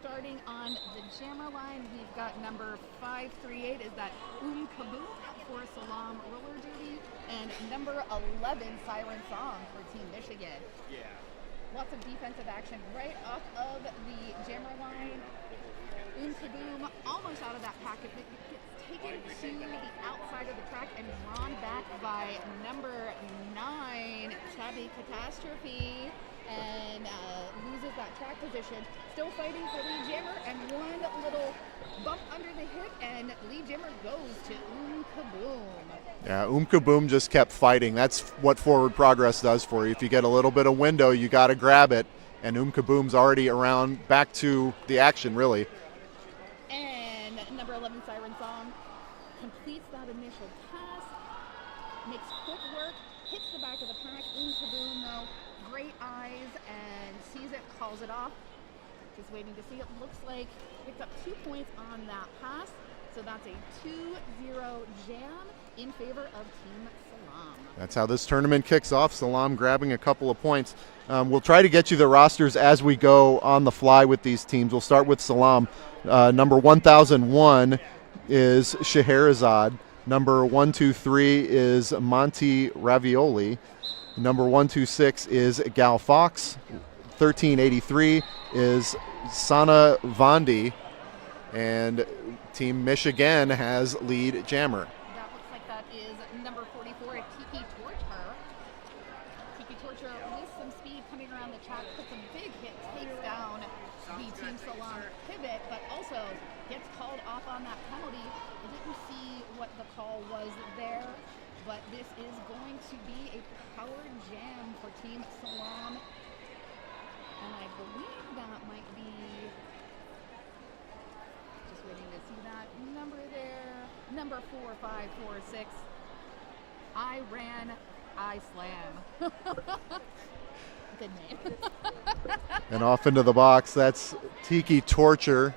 starting on the jammer line, we've got number 538 is that Kaboom for SALAAM roller derby, and number 11 Siren Song for Team Mich-Again. Yeah. Lots of defensive action right off of the jammer line. Kaboom almost out of that pack. It gets taken to the outside of the track and drawn back by number 9 Chubby Catastrophe, and loses that track position. Still fighting for lead jammer, and one little bump under the hip, and lead jammer goes to Kaboom. Yeah, Kaboom just kept fighting. That's what forward progress does for you. If you get a little bit of window, you got to grab it, and Kaboom's already around, back to the action, really. And number 11 Siren Song completes that initial pass, makes quick work, hits the back of the pack. Kaboom, though, great eyes and sees it, calls it off. Just waiting to see. It looks like picked up 2 points on that pass, so that's a 2-0 jam in favor of Team SALAAM. That's how this tournament kicks off. SALAAM grabbing a couple of points. We'll try to get you the rosters as we go on the fly with these teams. We'll start with SALAAM. Number 1001 is Scheherazade. Number 123 is Monty Ravioli. Number 126 is Gal Fox. 1383 is Sana Vandi. And Team Mich-Again has lead jammer. That looks like that is number 44, Tiki Torture. Tiki Torture with some speed coming around the track, puts a big hit, takes down the Team SALAAM pivot, but also gets called off on that penalty. I didn't see what the call was there, but this is going to be a power jam for Team SALAAM. And I believe that might be, just waiting to see that number there, number 4546. I ran, I slam. Good name. And off into the box, that's Tiki Torture.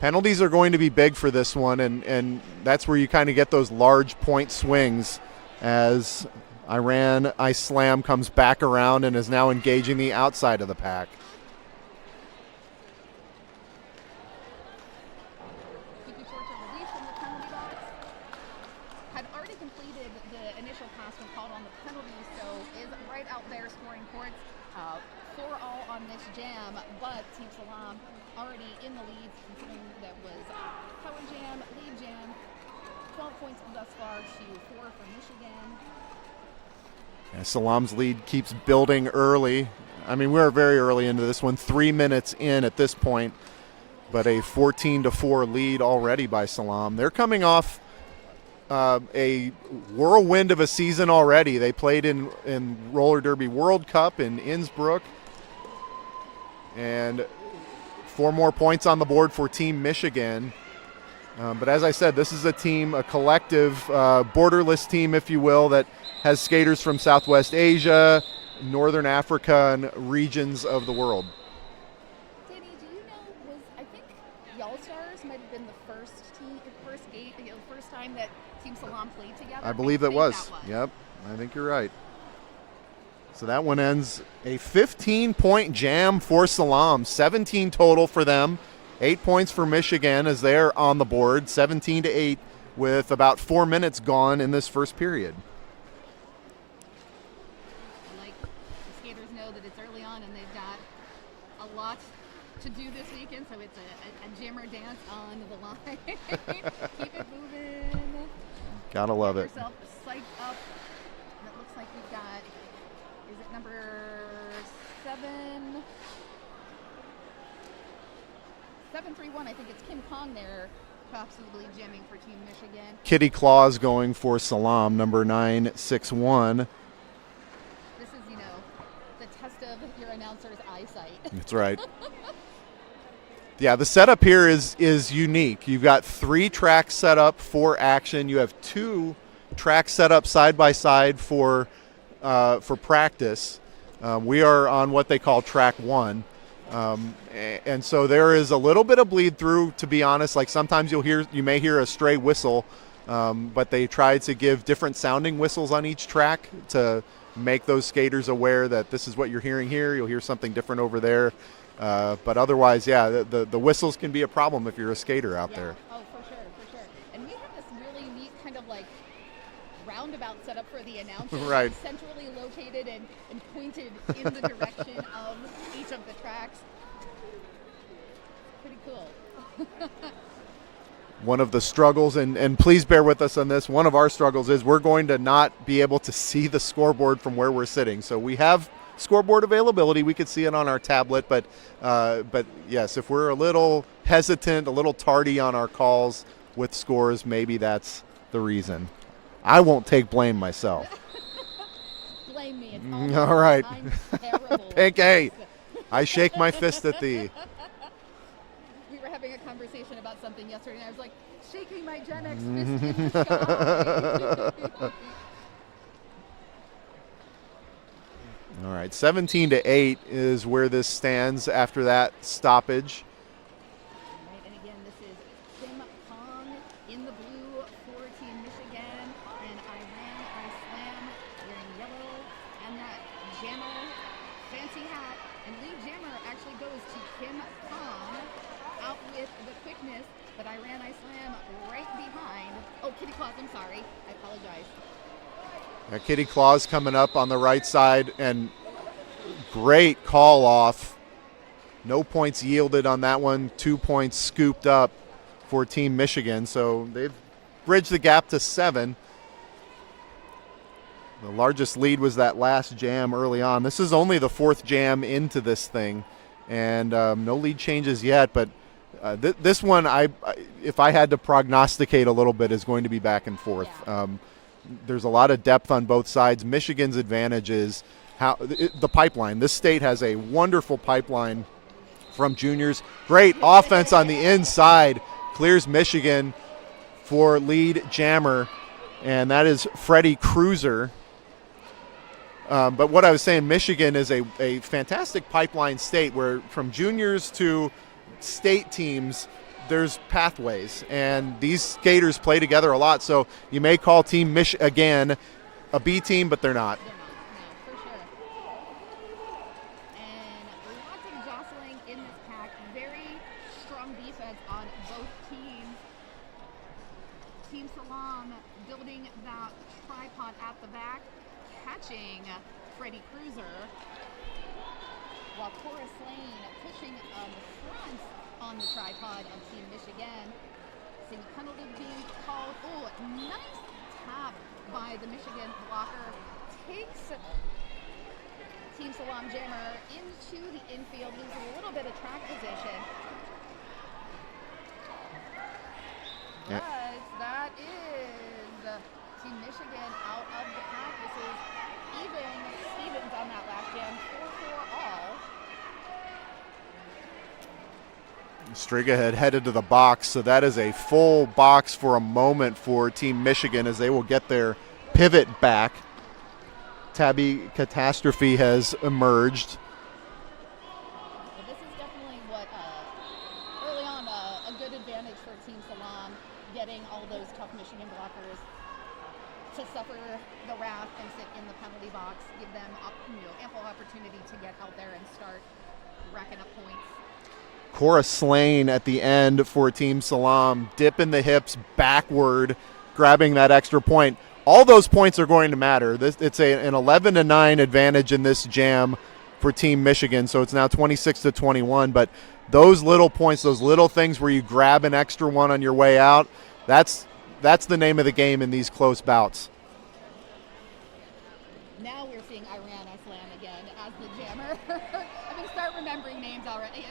Penalties are going to be big for this one, and that's where you kind of get those large point swings as I Slam comes back around and is now engaging the outside of the pack. Tiki Torture released from the penalty box. Had already completed the initial pass when called on the penalty, so is right out there scoring points. 4-all on this jam, but Team SALAAM already in the lead, considering that was power jam, lead jam. 12 points thus far to 4 for Mich-Again. Yeah, SALAAM's lead keeps building early. I mean, we're very early into this one, 3 minutes in at this point, but a 14-4 lead already by SALAAM. They're coming off a whirlwind of a season already. They played in Roller Derby World Cup in Innsbruck, and 4 more points on the board for Team Mich-Again. But as I said, this is a team, a collective, borderless team, if you will, that has skaters from Southwest Asia, Northern Africa, and regions of the world. Danny, do you know, I think Y'all Stars might have been the first time that Team SALAAM played together? I believe that was. Yep, I think you're right. So that one ends a 15-point jam for SALAAM, 17 total for them. 8 points for Mich-Again as they're on the board, 17-8 with about 4 minutes gone in this first period. Like, the skaters know that it's early on and they've got a lot to do this weekend, so it's a jammer dance on the line. Keep it moving. Gotta love it. Get yourself psyched up. And it looks like we've got, is it number 731, I think it's Kim Kong there, possibly jamming for Team Mich-Again. Kitty Claus going for SALAAM, number 961. This is, the test of your announcer's eyesight. That's right. Yeah, the setup here is unique. You've got 3 tracks set up for action. You have 2 tracks set up side by side for practice. We are on what they call track 1. And so there is a little bit of bleed through, to be honest. Like sometimes you may hear a stray whistle, but they try to give different sounding whistles on each track to make those skaters aware that this is what you're hearing here. You'll hear something different over there. But otherwise, yeah, the whistles can be a problem if you're a skater out there. Oh, for sure, for sure. And we have this really neat kind of like roundabout setup for the announcers. Right. Centrally located and pointed in the direction of each of the tracks. Pretty cool. One of the struggles, and please bear with us on this, one of our struggles is we're going to not be able to see the scoreboard from where we're sitting. So we have scoreboard availability. We could see it on our tablet, but yes, if we're a little hesitant, a little tardy on our calls with scores, maybe that's the reason. I won't take blame myself. Blame me. It's all right. I'm terrible. Pink A, I shake my fist at thee. We were having a conversation about something yesterday, and I was like, shaking my Gen X fist in the sky. All right, 17-8 is where this stands after that stoppage. Right, and again, this is Kim Pong in the blue for Team Mich-Again, and I slam wearing yellow, and that jammer, fancy hat, and lead jammer actually goes to Kim Pong, out with the quickness, but I slam right behind. Oh, Kitty Claus, I'm sorry, I apologize. Kitty Claus coming up on the right side, and great call off. No points yielded on that one. 2 points scooped up for Team Mich-Again. So they've bridged the gap to 7. The largest lead was that last jam early on. This is only the 4th jam into this thing, and no lead changes yet. But this one, if I had to prognosticate a little bit, is going to be back and forth. Yeah. There's a lot of depth on both sides. Michigan's advantage is the pipeline. This state has a wonderful pipeline from juniors. Great offense on the inside. Clears Mich-Again for lead jammer, and that is Freddie Cruiser. But what I was saying, Mich-Again is a fantastic pipeline state where from juniors to state teams, there's pathways, and these skaters play together a lot. So you may call Team Mich-Again a B team, but they're not. No, for sure. And lots of jostling in this pack. Very strong defense on both teams. Team SALAAM building that tripod at the back, catching Freddie Cruiser, while Cora Slane pushing on the front on the tripod of Team Mich-Again. See the penalty being called. Oh, nice tap by the Mich-Again blocker. Takes Team SALAAM jammer into the infield, loses a little bit of track position. Yeah. But that is Team Mich-Again out of the pack. This is Stevens on that last jam, 4-4 all. Striga had headed to the box, so that is a full box for a moment for Team Mich-Again as they will get their pivot back. Tabby Catastrophe has emerged. Well, this is definitely what, early on, a good advantage for Team SALAAM, getting all those tough Michigan blockers to suffer the wrath and sit in the penalty box, give them ample opportunity to get out there and start racking up points. Cora Slane at the end for Team SALAAM, dipping the hips backward, grabbing that extra point. All those points are going to matter. It's an 11-9 advantage in this jam for Team Mich-Again, so it's now 26-21. But those little points, those little things where you grab an extra one on your way out, that's the name of the game in these close bouts. Now we're seeing slam again as the jammer. I'm going to start remembering names already.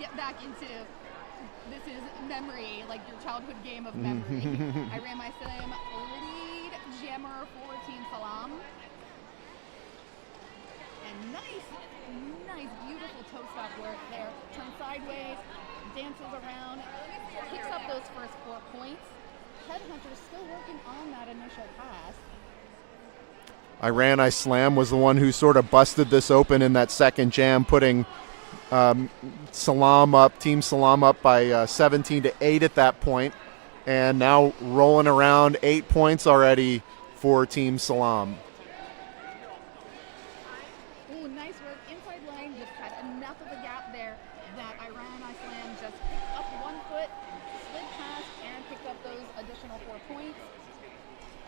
Get back into, this is memory, like your childhood game of memory. slam lead jammer for Team SALAAM. And nice, beautiful toe stop work there. Turns sideways, dances around, picks up those first 4 points. Headhunter still working on that initial pass. Slam was the one who sort of busted this open in that second jam, putting SALAAM up, Team SALAAM up by 17-8 at that point, and now rolling around 8 points already for Team SALAAM.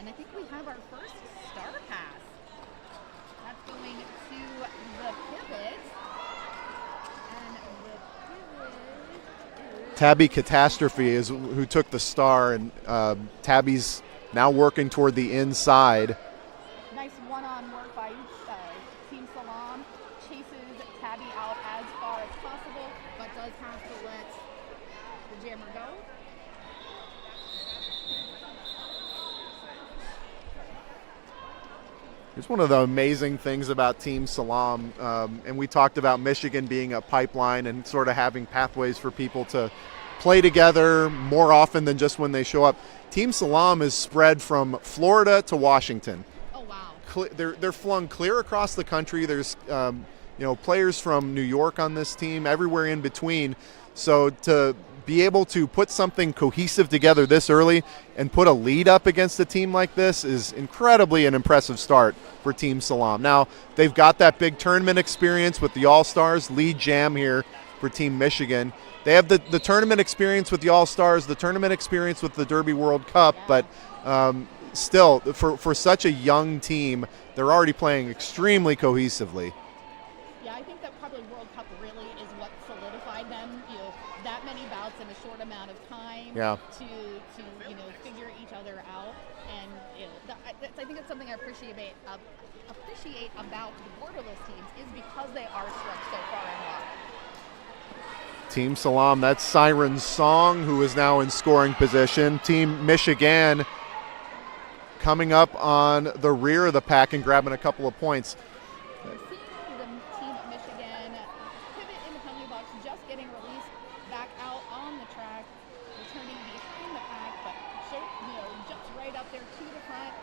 And I think we have our first star pass. That's going to the pivot. And the pivot is... Tabby Catastrophe is who took the star, and Tabby's now working toward the inside. Nice one-on work by Team SALAAM. Chases Tabby out as far as possible, but does have to let the jammer go. Here's one of the amazing things about Team SALAAM, and we talked about Mich-Again being a pipeline and sort of having pathways for people to play together more often than just when they show up. Team SALAAM is spread from Florida to Washington. Oh, wow. They're flung clear across the country. There's players from New York on this team, everywhere in between. So to be able to put something cohesive together this early and put a lead up against a team like this is incredibly an impressive start for Team SALAAM. Now, they've got that big tournament experience with the All-Stars, lead jam here for Team Mich-Again. They have the tournament experience with the All-Stars, the tournament experience with the Derby World Cup, but still, for such a young team, they're already playing extremely cohesively. Yeah, I think that probably World Cup really is what solidified them. That many bouts in a short amount of time to figure each other out, and I think it's something I appreciate about the borderless teams is because they are stretched so far and wide. Team SALAAM, that's Siren Song, who is now in scoring position. Team Mich-Again coming up on the rear of the pack and grabbing a couple of points. We're seeing the Team Mich-Again pivot in the penalty box, just getting released back out on the track, returning behind the pack, but just right up there to the front,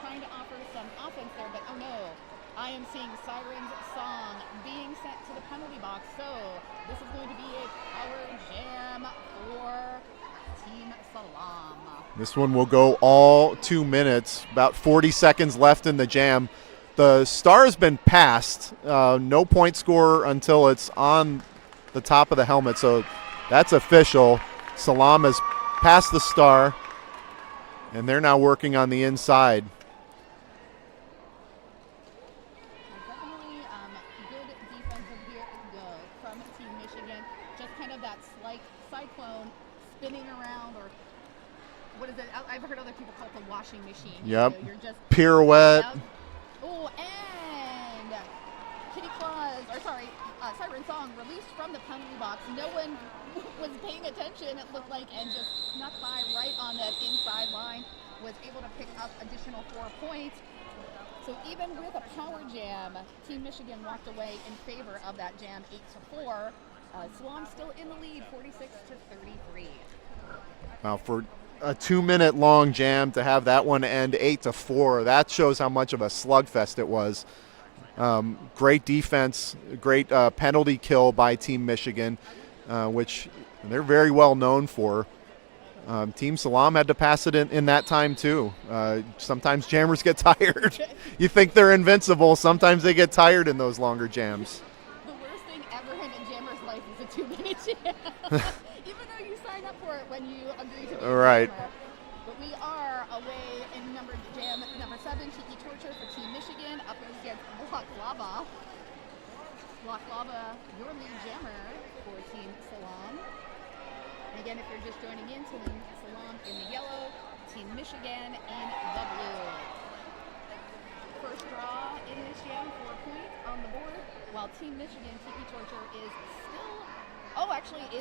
trying to offer some offense there, but oh no, I am seeing Siren's Song being sent to the penalty box, so this is going to be a power jam for Team SALAAM. This one will go all 2 minutes, about 40 seconds left in the jam. The star has been passed, no point score until it's on the top of the helmet, so that's official. SALAAM has passed the star, and they're now working on the inside. Definitely good defensive here from Team Mich-Again. Just kind of that slight cyclone spinning around, or what is it? I've heard other people call it the washing machine. Yep. You're just Pirouette. Yep. Oh, and Siren Song released from the penalty box. No one was paying attention, it looked like, and just snuck by right on that inside line. Was able to pick up additional 4 points. So even with a power jam, Team Mich-Again walked away in favor of that jam 8-4. SALAAM still in the lead, 46-33. Now for a 2 minute long jam to have that one end 8-4, that shows how much of a slugfest it was. Great defense, great penalty kill by Team Mich-Again, which they're very well known for. Team SALAAM had to pass it in that time too. Sometimes jammers get tired. You think they're invincible. Sometimes they get tired in those longer jams. The worst thing ever in a jammer's life is a 2 minute jam. Even though you sign up for it when you agree to be a right. jammer. But we are away in jam number 7, Cheeky Torture for Team Mich-Again, up against Block Lava. Block Lava, your lead jammer for Team SALAAM. And again, if you're just joining in, Team SALAAM in the yellow, Team Mich-Again in the blue. First draw in this jam, 4 points on the board, while Team Mich-Again, Tiki Torture is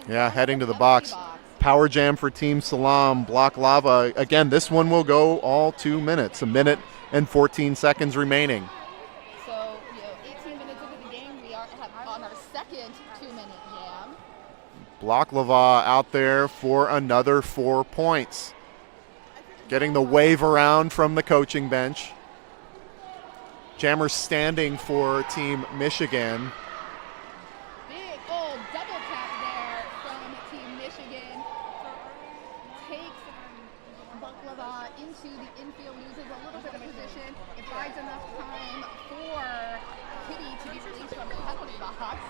still, heading to the box. Power jam for Team SALAAM, Block Lava. Again, this one will go all 2 minutes, 1 minute and 14 seconds remaining. So, 18 minutes into the game, we are on our second 2 minute jam. Block Lava out there for another 4 points. Getting the wave around from the coaching bench. Jammer standing for Team Mich-Again. Big old double tap there from Team Mich-Again. Takes Baklava into the infield, loses a little bit of position. It buys enough time for Kitty to be released from the penalty box.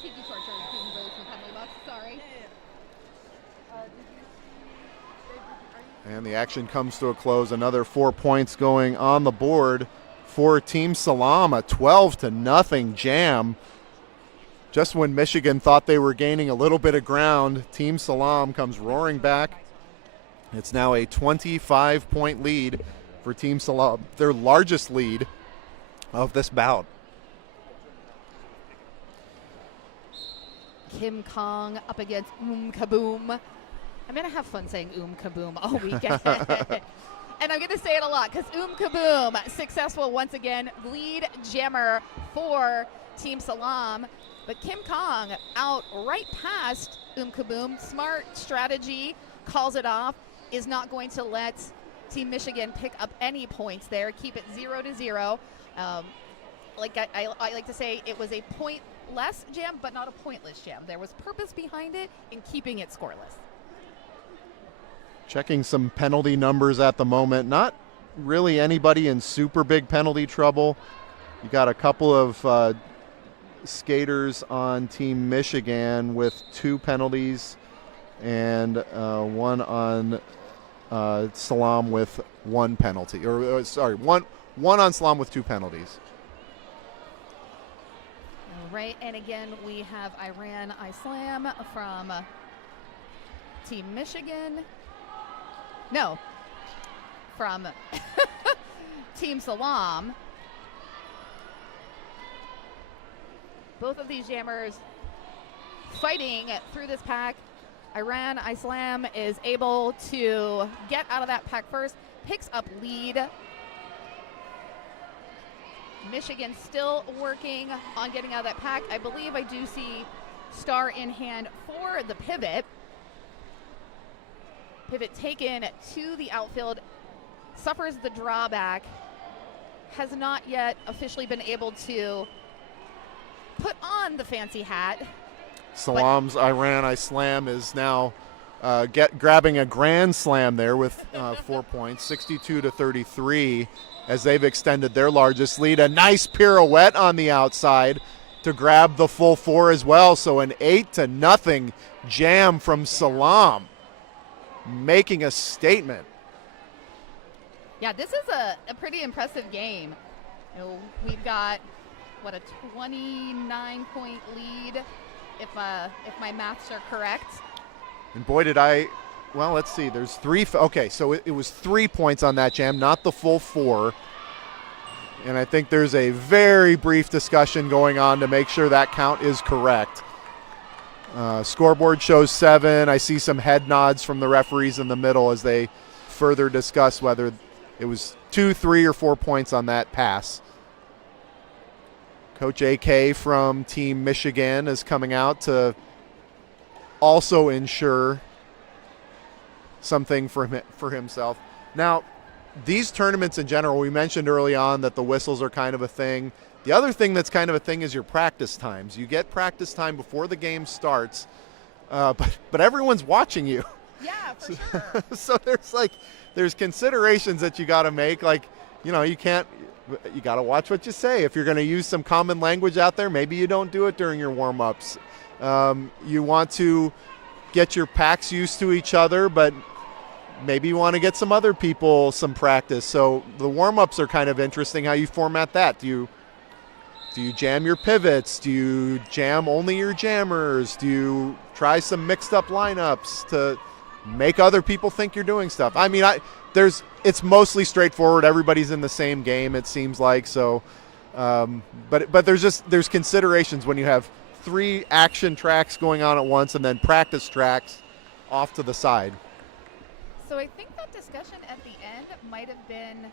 Tiki Torture is being released from the penalty box, sorry. And the action comes to a close. Another 4 points going on the board for Team SALAAM, a 12-0 jam. Just when Mich-Again thought they were gaining a little bit of ground, Team SALAAM comes roaring back. It's now a 25-point lead for Team SALAAM, their largest lead of this bout. Kim Kong up against Kaboom. I'm going to have fun saying Kaboom all weekend. And I'm going to say it a lot because Kaboom, successful once again, lead jammer for Team SALAAM. But Kim Kong out right past Kaboom. Smart strategy, calls it off, is not going to let Team Mich-Again pick up any points there. Keep it 0-0. Like I like to say, it was a pointless jam, but not a pointless jam. There was purpose behind it in keeping it scoreless. Checking some penalty numbers at the moment. Not really anybody in super big penalty trouble. You got a couple of skaters on Team Mich-Again with 2 penalties, and one on SALAAM with 1 penalty. One on SALAAM with 2 penalties. All right, and again we have SALAAM from Team Mich-Again. No, from Team SALAAM. Both of these jammers fighting through this pack. SALAAM is able to get out of that pack first, picks up lead. Mich-Again still working on getting out of that pack. I believe I do see star in hand for the pivot. Pivot taken to the outfield, suffers the drawback, has not yet officially been able to put on the fancy hat. SALAAM's SALAAM is now grabbing a grand slam there with 4 points, 62-33, as they've extended their largest lead. A nice pirouette on the outside to grab the full 4 as well. So an 8-0 jam from SALAAM, making a statement. Yeah, this is a pretty impressive game. You know, we've got a 29-point lead, if my maths are correct. And boy, well, let's see. There's 3. Okay, so it was 3 points on that jam, not the full 4. And I think there's a very brief discussion going on to make sure that count is correct. Scoreboard shows 7. I see some head nods from the referees in the middle as they further discuss whether it was 2, 3, or 4 points on that pass. Coach AK from Team Mich-Again is coming out to also ensure something for himself. Now, these tournaments in general, we mentioned early on that the whistles are kind of a thing. The other thing that's kind of a thing is your practice times. You get practice time before the game starts, but everyone's watching you. Yeah, for sure. So there's considerations that you got to make. Like, you got to watch what you say. If you're going to use some common language out there, maybe you don't do it during your warm-ups. You want to get your packs used to each other, but maybe you want to get some other people some practice. So the warm-ups are kind of interesting how you format that. Do you jam your pivots? Do you jam only your jammers? Do you try some mixed up lineups to make other people think you're doing stuff? I mean, it's mostly straightforward. Everybody's in the same game, it seems like. So, but there's considerations when you have 3 action tracks going on at once and then practice tracks off to the side. So I think that discussion at the end might have been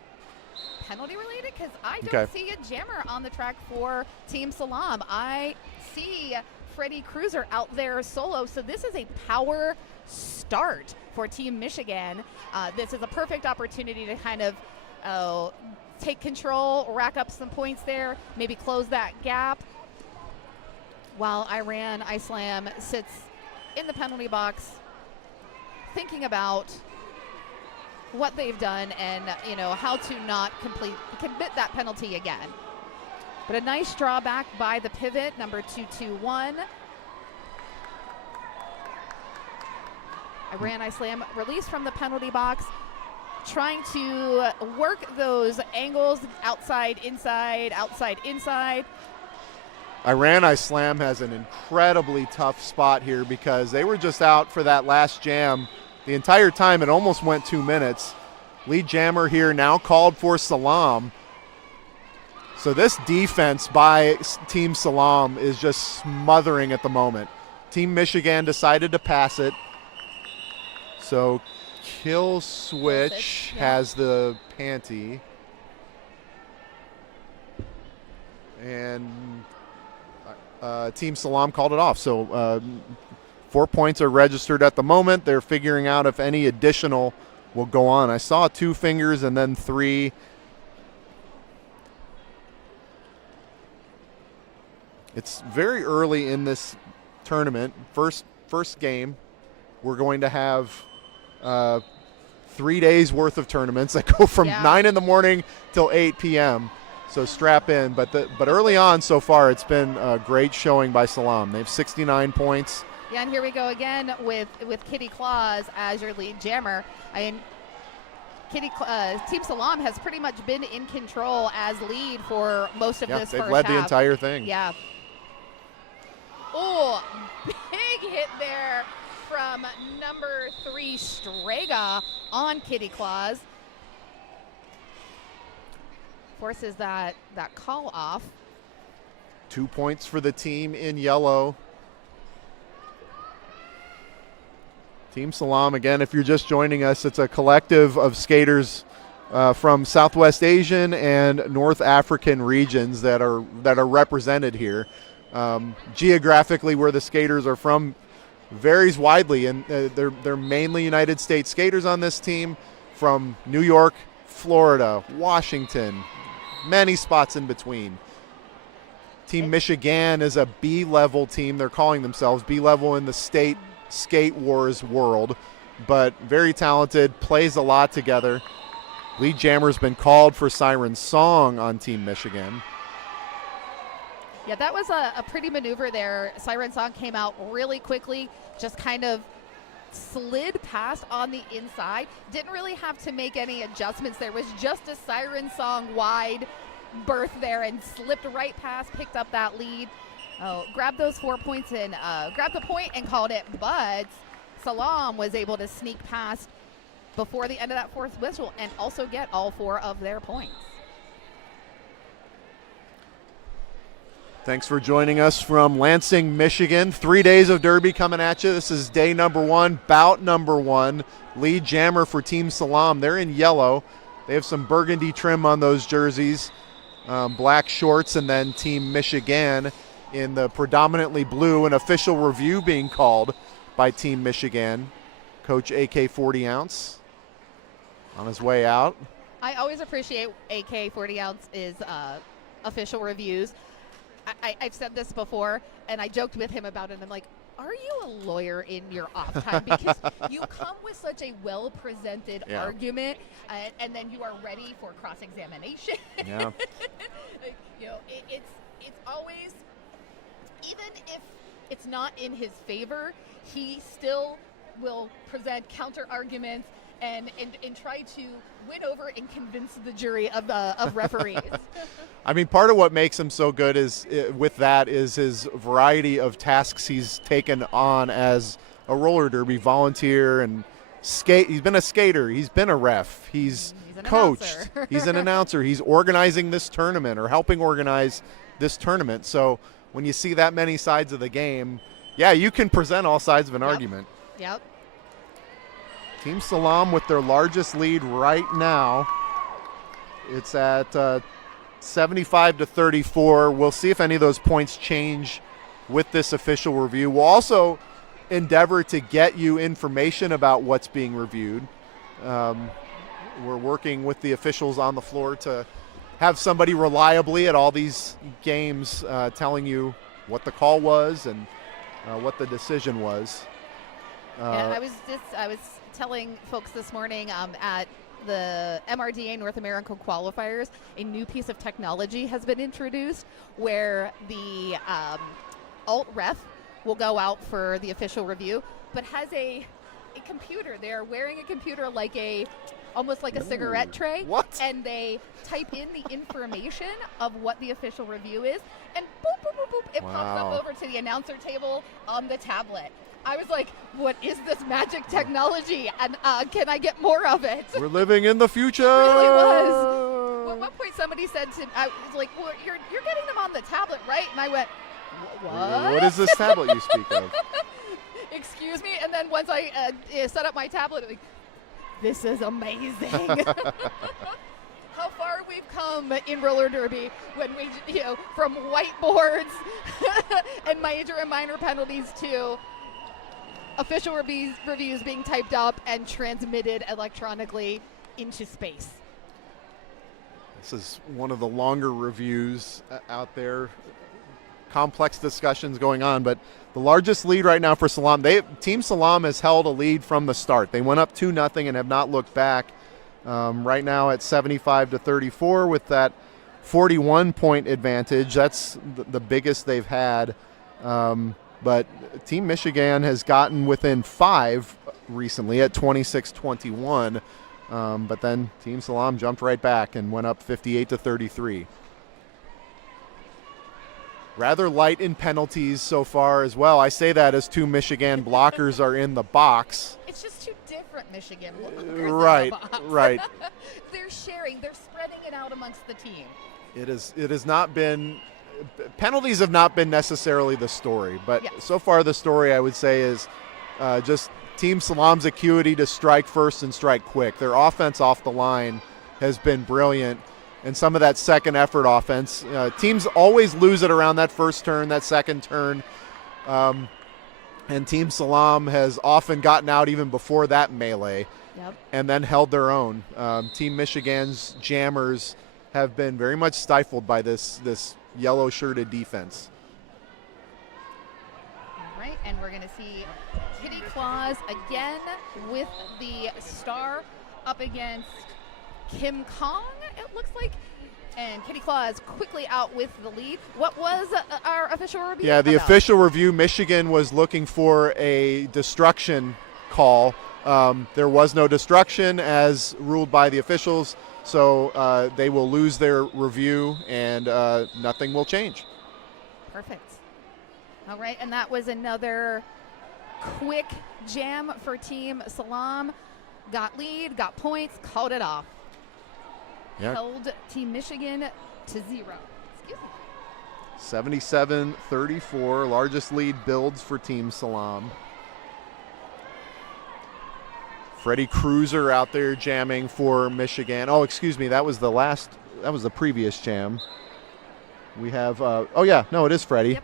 penalty related because I don't see a jammer on the track for Team SALAAM. I see Freddie Cruiser out there solo. So this is a power start for Team Mich-Again. This is a perfect opportunity to kind of take control, rack up some points there, maybe close that gap, while SALAAM sits in the penalty box thinking about what they've done and how to not commit that penalty again. But a nice drawback by the pivot, number 221. SALAAM released from the penalty box. trying to work those angles, outside, inside, outside, inside. Iran SALAAM has an incredibly tough spot here because they were just out for that last jam the entire time. It almost went 2 minutes. Lead jammer here now called for SALAAM. So this defense by Team SALAAM is just smothering at the moment. Team Mich-Again decided to pass it. So Kill Switch has the panty. And Team SALAAM called it off. So 4 points are registered at the moment. They're figuring out if any additional will go on. I saw 2 fingers and then 3. It's very early in this tournament. First game, we're going to have 3 days worth of tournaments that go from 9 in the morning till 8 p.m. So strap in. But early on so far, it's been a great showing by SALAAM. They have 69 points. Yeah, and here we go again with Kitty Claus as your lead jammer. Team SALAAM has pretty much been in control as lead for most of this first half. They've led the entire thing. Yeah. Oh, big hit there from number 3 Strega on Kitty Claus. Forces that call off. 2 points for the team in yellow. Team SALAAM, again, if you're just joining us, it's a collective of skaters from Southwest Asian and North African regions that are represented here. Geographically, where the skaters are from varies widely, and they're mainly United States skaters on this team from New York, Florida, Washington, many spots in between. Team Mich-Again is a B-level team. They're calling themselves B-level in the state skate wars world, but very talented, plays a lot together. Lead jammer's been called for Siren Song on Team Mich-Again. Yeah, that was a pretty maneuver there. Siren Song came out really quickly, just kind of slid past on the inside. Didn't really have to make any adjustments. There was just a Siren Song wide berth there and slipped right past, picked up that lead. Grabbed those 4 points and grabbed the point and called it, but SALAAM was able to sneak past before the end of that fourth whistle and also get all 4 of their points. Thanks for joining us from Lansing, Michigan. 3 days of Derby coming at you. This is day number 1, bout number 1. Lead jammer for Team SALAAM. They're in yellow. They have some burgundy trim on those jerseys, black shorts, and then Team Mich-Again in the predominantly blue. An official review being called by Team Mich-Again. Coach AK 40 ounce on his way out. I always appreciate AK 40 ounce is official reviews. I've said this before, and I joked with him about it. I'm like, are you a lawyer in your off time? Because you come with such a well-presented argument, and then you are ready for cross-examination. Yeah. It's always, even if it's not in his favor, he still will present counter-arguments and try to win over and convince the jury of referees. I mean, part of what makes him so good is his variety of tasks he's taken on as a roller derby volunteer and skate. He's been a skater. He's been a ref. He's coached. He's an announcer. He's organizing this tournament or helping organize this tournament. So when you see that many sides of the game, yeah, you can present all sides of an argument. Yep. Team SALAAM with their largest lead right now. It's at 75-34. We'll see if any of those points change with this official review. We'll also endeavor to get you information about what's being reviewed. We're working with the officials on the floor to have somebody reliably at all these games telling you what the call was and what the decision was. I was telling folks this morning at the MRDA North American qualifiers, a new piece of technology has been introduced where the alt ref will go out for the official review, but has a computer. They're wearing a computer like a almost like a cigarette tray. What? And they type in the information of what the official review is, and boop, boop, boop, boop, it pops up over to the announcer table on the tablet. I was like, what is this magic technology? And can I get more of it? We're living in the future. It really was. At one point somebody said to me, I was like, well, you're getting them on the tablet, right? And I went, what? What is this tablet you speak of? Excuse me? And then once I set up my tablet, I'm like, this is amazing. How far we've come in roller derby when we, from whiteboards and major and minor penalties to official reviews being typed up and transmitted electronically into space. This is one of the longer reviews out there. Complex discussions going on, but the largest lead right now for SALAAM, Team SALAAM has held a lead from the start. They went up 2-0 and have not looked back. Right now at 75-34 with that 41-point advantage. That's the biggest they've had. But Team Mich-Again has gotten within 5 recently at 26-21. But then Team SALAAM jumped right back and went up 58-33. Rather light in penalties so far as well. I say that as 2 Mich-Again blockers are in the box. It's just 2 different Mich-Again blockers. Right, in the box. right. They're sharing. They're spreading it out amongst the team. It has not been. Penalties have not been necessarily the story, but so far the story I would say is just Team SALAAM's acuity to strike first and strike quick. Their offense off the line has been brilliant. And some of that second effort offense. Teams always lose it around that first turn, that second turn. And Team SALAAM has often gotten out even before that melee and then held their own. Team Mich-Again's jammers have been very much stifled by this yellow-shirted defense. All right, and we're going to see Kitty Claus again with the star up against Kim Kong, it looks like. And Kitty Claus quickly out with the lead. What was our official review? Yeah, the official review, Mich-Again was looking for a destruction call. There was no destruction as ruled by the officials, so they will lose their review and nothing will change. Perfect. All right, and that was another quick jam for Team SALAAM. Got lead, got points, called it off. Yeah. Held Team Mich-Again to 0. Excuse me. 77-34, largest lead builds for Team SALAAM. Freddie Cruiser out there jamming for Mich-Again. Oh, excuse me, that was the previous jam. We have, it is Freddie. Yep.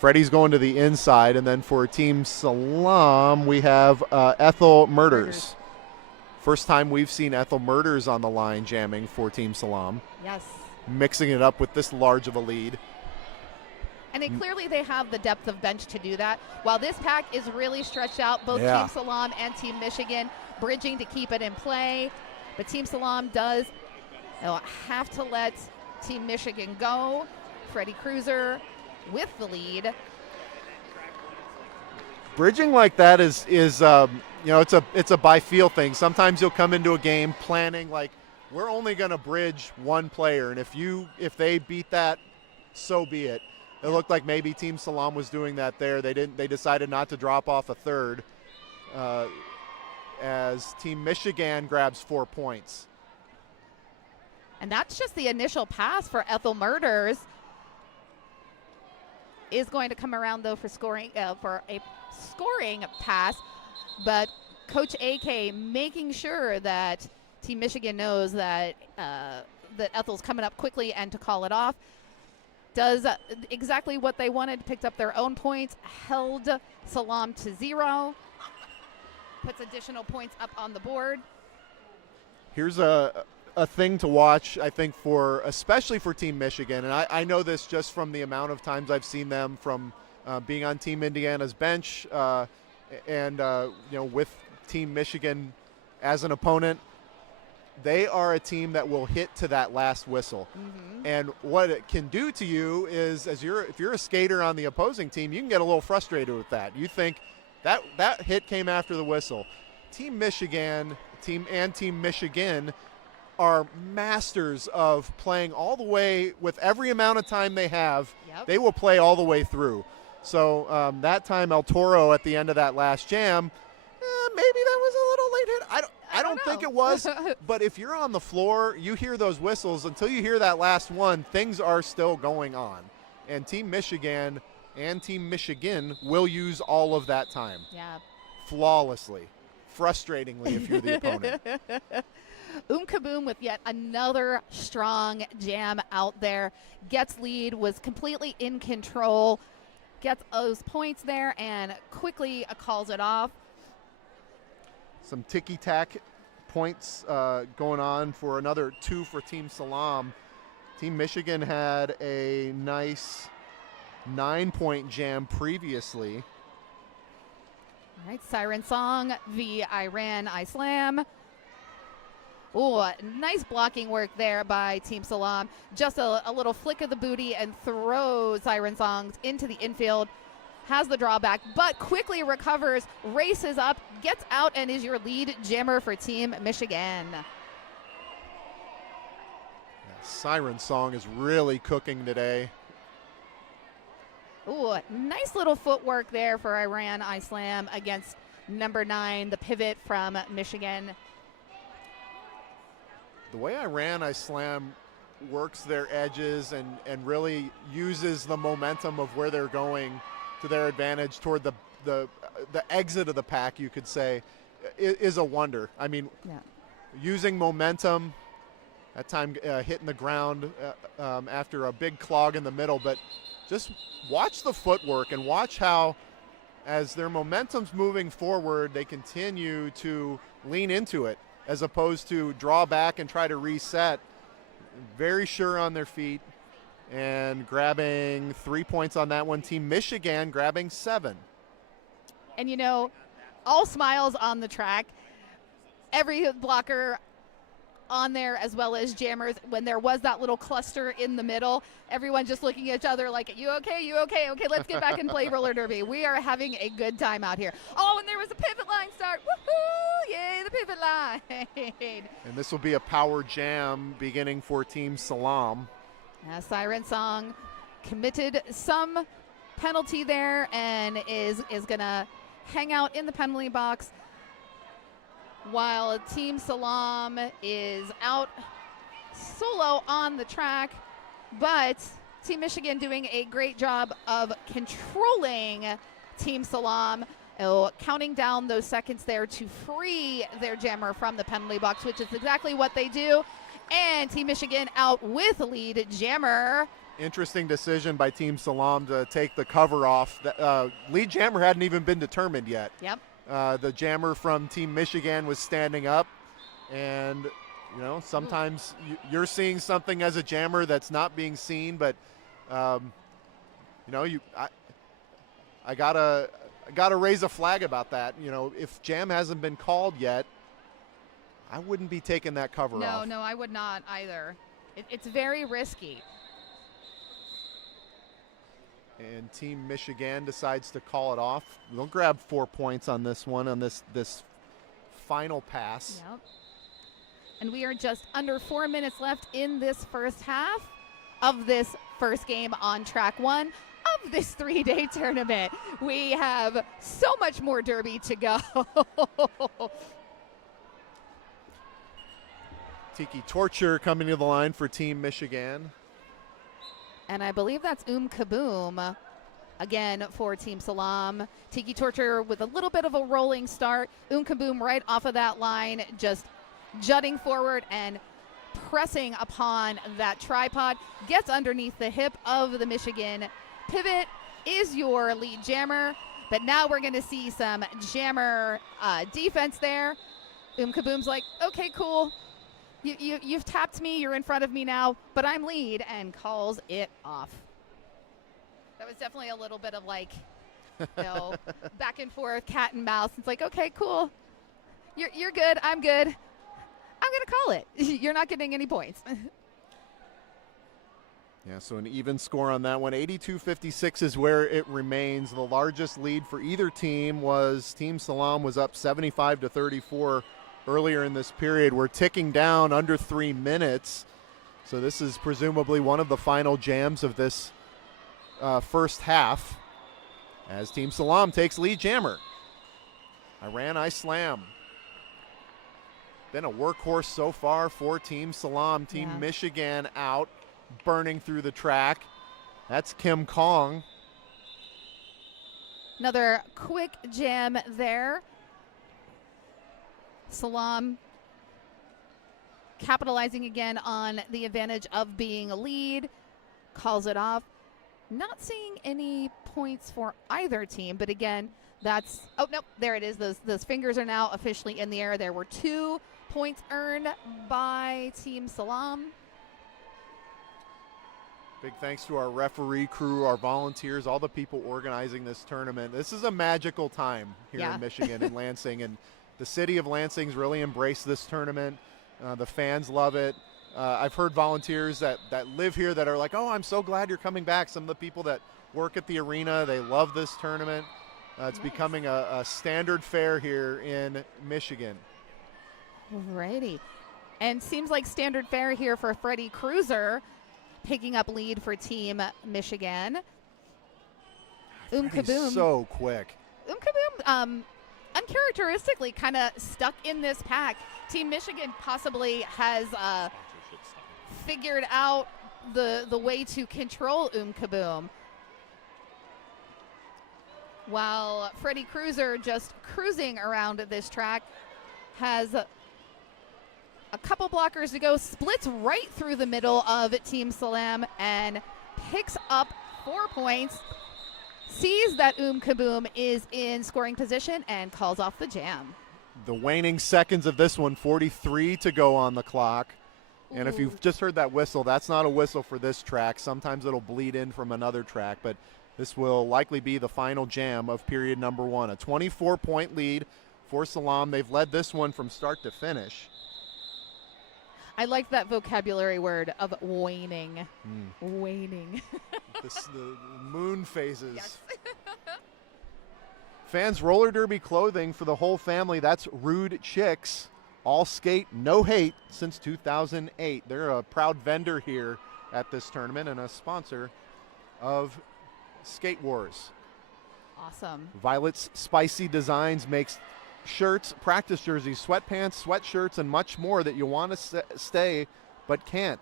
Freddie's going to the inside, and then for Team SALAAM, we have Ethel Murders. First time we've seen Ethel Murders on the line jamming for Team SALAAM. Yes. Mixing it up with this large of a lead. And clearly they have the depth of bench to do that. While this pack is really stretched out, both Team SALAAM and Team Mich-Again bridging to keep it in play. But Team SALAAM they'll have to let Team Mich-Again go. Freddie Cruiser with the lead. Bridging like that is it's a by feel thing. Sometimes you'll come into a game planning like we're only going to bridge one player, and if they beat that, so be it. It looked like maybe Team SALAAM was doing that there. They decided not to drop off a third as Team Mich-Again grabs 4 points. And that's just the initial pass for Ethel Murders. Is going to come around though for a scoring pass, but Coach AK making sure that Team Mich-Again knows that that Ethel's coming up quickly and to call it off. Does exactly what they wanted, picked up their own points, held SALAAM to 0, puts additional points up on the board. Here's a thing to watch, I think, especially for Team Mich-Again, and I know this just from the amount of times I've seen them from being on Team Indiana's bench and with Team Mich-Again as an opponent. They are a team that will hit to that last whistle. Mm-hmm. And what it can do to you is, if you're a skater on the opposing team, you can get a little frustrated with that. You think that hit came after the whistle. Team Mich-Again, Team Mich-Again are masters of playing all the way with every amount of time they have. Yep. They will play all the way through. So that time El Toro at the end of that last jam, maybe that was a little late hit. I don't think it was. But if you're on the floor, you hear those whistles. Until you hear that last one, things are still going on. And Team Mich-Again and Team Mich-Again will use all of that time. Yeah. Flawlessly. Frustratingly if you're the opponent. Kaboom with yet another strong jam out there. Gets lead, was completely in control. Gets those points there and quickly calls it off. Some ticky-tack points going on for another 2 for Team SALAAM. Team Mich-Again had a nice 9-point jam previously. All right, Siren Song v. SALAAM. Oh, nice blocking work there by Team SALAAM. Just a little flick of the booty and throws Siren Songs into the infield. Has the drawback, but quickly recovers, races up, gets out, and is your lead jammer for Team Mich-Again. Yeah, Siren Song is really cooking today. Ooh, nice little footwork there for SALAAM against number 9, the pivot from Mich-Again. The way SALAAM works their edges and really uses the momentum of where they're going to their advantage toward the exit of the pack, you could say, is a wonder. I mean, using momentum, that time hitting the ground after a big clog in the middle, but just watch the footwork and watch how, as their momentum's moving forward, they continue to lean into it as opposed to draw back and try to reset. Very sure on their feet and grabbing 3 points on that one. Team Mich-Again grabbing 7. And, you know, all smiles on the track. Every blocker on there, as well as jammers. When there was that little cluster in the middle, everyone just looking at each other like, you okay, you okay? Okay, let's get back and play roller derby. We are having a good time out here. Oh, and there was a pivot line start. Woohoo! Yay, the pivot line. And this will be a power jam beginning for Team SALAAM. Siren Song committed some penalty there and is going to hang out in the penalty box while Team SALAAM is out solo on the track. But Team Mich-Again doing a great job of controlling Team SALAAM, counting down those seconds there to free their jammer from the penalty box, which is exactly what they do. And Team Mich-Again out with lead jammer. Interesting decision by Team SALAAM to take the cover off. The lead jammer hadn't even been determined yet. Yep. The jammer from Team Mich-Again was standing up, and you know, sometimes you're seeing something as a jammer that's not being seen, but you know, I gotta raise a flag about that. You know, if jam hasn't been called yet, I wouldn't be taking that cover off. No, I would not either. It's very risky. And Team Mich-Again decides to call it off. They'll grab 4 points on this one, on this final pass. Yep. And we are just under 4 minutes left in this first half of this first game on track 1 of this 3-day tournament. We have so much more derby to go. Tiki Torture coming to the line for Team Mich-Again. And I believe that's Kaboom again for Team SALAAM. Tiki Torture with a little bit of a rolling start. Kaboom right off of that line, just jutting forward and pressing upon that tripod. Gets underneath the hip of the Mich-Again pivot, is your lead jammer. But now we're going to see some jammer defense there. Kaboom's like, okay, cool. You've tapped me, you're in front of me now, but I'm lead, and calls it off. That was definitely a little bit of like, you know, back and forth, cat and mouse. It's like, okay, cool. You're good, I'm good. I'm going to call it. You're not getting any points. Yeah, so an even score on that one. 82-56 is where it remains. The largest lead for either team was Team SALAAM was up 75-34 earlier in this period. We're ticking down under 3 minutes. So this is presumably one of the final jams of this first half as Team SALAAM takes lead jammer. Iran SALAAM. Been a workhorse so far for Team SALAAM. Team Mich-Again out, burning through the track. That's Kim Kong. Another quick jam there. SALAAM capitalizing again on the advantage of being a lead, calls it off. Not seeing any points for either team, but again, that's, oh, nope, there it is. Those fingers are now officially in the air. There were 2 points earned by Team SALAAM. Big thanks to our referee crew, our volunteers, all the people organizing this tournament. This is a magical time here in Michigan and Lansing, and the city of Lansing's really embraced this tournament. The fans love it. I've heard volunteers that live here that are like, oh, I'm so glad you're coming back. Some of the people that work at the arena, they love this tournament. It's becoming a standard fare here in Michigan. Alrighty. And seems like standard fare here for Freddie Cruiser, picking up lead for Team Mich-Again. Kaboom. So quick. Kaboom, uncharacteristically kind of stuck in this pack. Team Mich-Again possibly has figured out the way to control Kaboom, while Freddie Cruiser, just cruising around this track, has a couple blockers to go, splits right through the middle of Team SALAAM and picks up 4 points, sees that Kaboom is in scoring position and calls off the jam. The waning seconds of this one, 43 to go on the clock. And if you've just heard that whistle, that's not a whistle for this track. Sometimes it'll bleed in from another track, but this will likely be the final jam of period number 1. A 24-point lead for SALAAM. They've led this one from start to finish. I like that vocabulary word of waning. Waning. The moon phases. Yes. Fans roller derby clothing for the whole family. That's Rude Chicks. All skate, no hate since 2008. They're a proud vendor here at this tournament and a sponsor of Skate Wars. Awesome. Violet's Spicy Designs makes shirts, practice jerseys, sweatpants, sweatshirts, and much more that you want to stay but can't.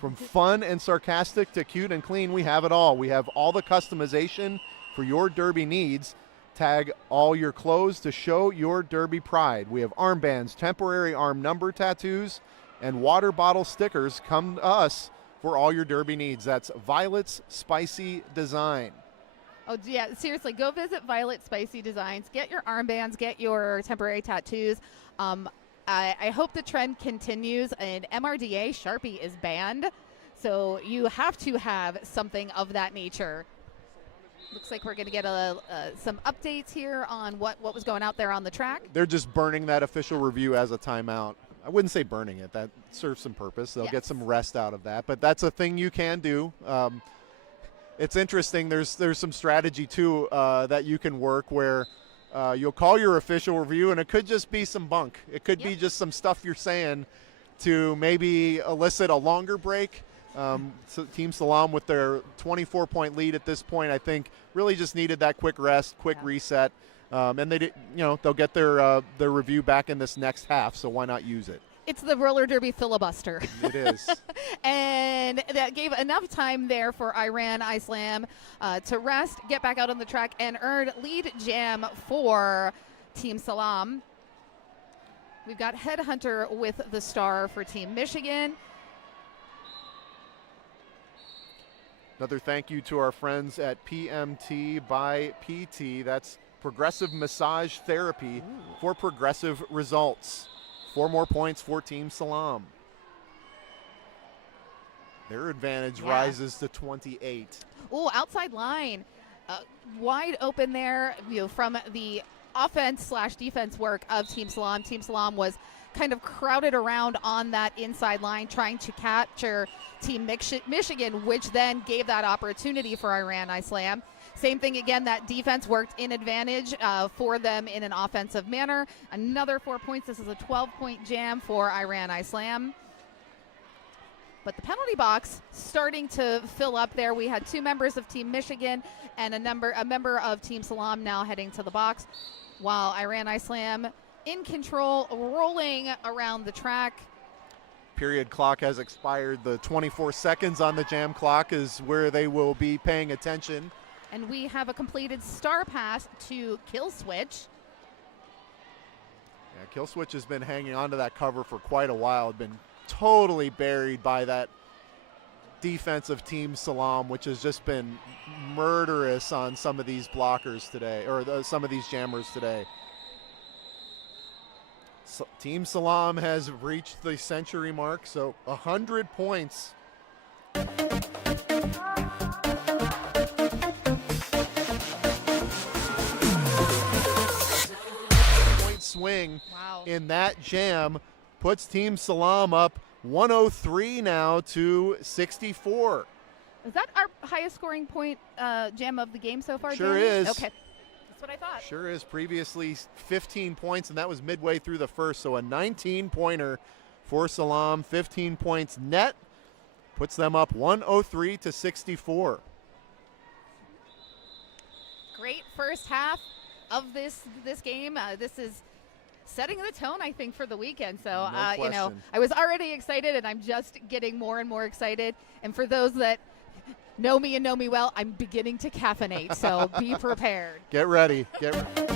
From fun and sarcastic to cute and clean, we have it all. We have all the customization for your derby needs. Tag all your clothes to show your derby pride. We have armbands, temporary arm number tattoos, and water bottle stickers. Come to us for all your derby needs. That's Violet's Spicy Design. Oh, yeah, seriously, go visit Violet Spicy Designs. Get your armbands, get your temporary tattoos. I hope the trend continues. And MRDA, Sharpie is banned, so you have to have something of that nature. Looks like we're going to get some updates here on what was going out there on the track. They're just burning that official review as a timeout. I wouldn't say burning it. That serves some purpose. They'll get some rest out of that. But that's a thing you can do. It's interesting. There's some strategy, too, that you can work where you'll call your official review, and it could just be some bunk. It could be just some stuff you're saying to maybe elicit a longer break. So Team SALAAM with their 24-point lead at this point, I think, really just needed that quick rest, quick reset, and they did. They'll get their review back in this next half. So why not use it? It's the roller derby filibuster. It is, and that gave enough time there for Iran SALAAM to rest, get back out on the track, and earn lead jam for Team SALAAM. We've got Headhunter with the star for Team Mich-Again. Another thank you to our friends at PMT by PT. That's Progressive Massage Therapy for progressive results. 4 more points for Team SALAAM. Their advantage rises to 28. Oh, outside line. Wide open there, from the offense/defense work of Team SALAAM. Team SALAAM was kind of crowded around on that inside line trying to capture Team Mich-Again, which then gave that opportunity for Iran SALAAM. Same thing again, that defense worked in advantage for them in an offensive manner. Another 4 points. This is a 12-point jam for Iran Islam. But the penalty box starting to fill up there. We had 2 members of Team Mich-Again and a member of Team SALAAM now heading to the box, while Iran Islam in control, rolling around the track. Period clock has expired. The 24 seconds on the jam clock is where they will be paying attention. And we have a completed star pass to Kill Switch. Yeah, Kill Switch has been hanging onto that cover for quite a while. Been totally buried by that defensive Team SALAAM, which has just been murderous on some of these blockers today, or some of these jammers today. So Team SALAAM has reached the century mark, so 100 points. Point swing in that jam puts Team SALAAM up 103 now to 64. Is that our highest scoring point jam of the game so far? Sure Jamie? is. Okay. That's what I thought. Sure is. Previously 15 points, and that was midway through the first. So a 19-pointer for SALAAM, 15 points net, puts them up 103 to 64. Great first half of this game. This is setting the tone, I think, for the weekend. So, No you know, question. I was already excited, and I'm just getting more and more excited. And for those that know me and know me well, I'm beginning to caffeinate. So be prepared. Get ready. Get ready.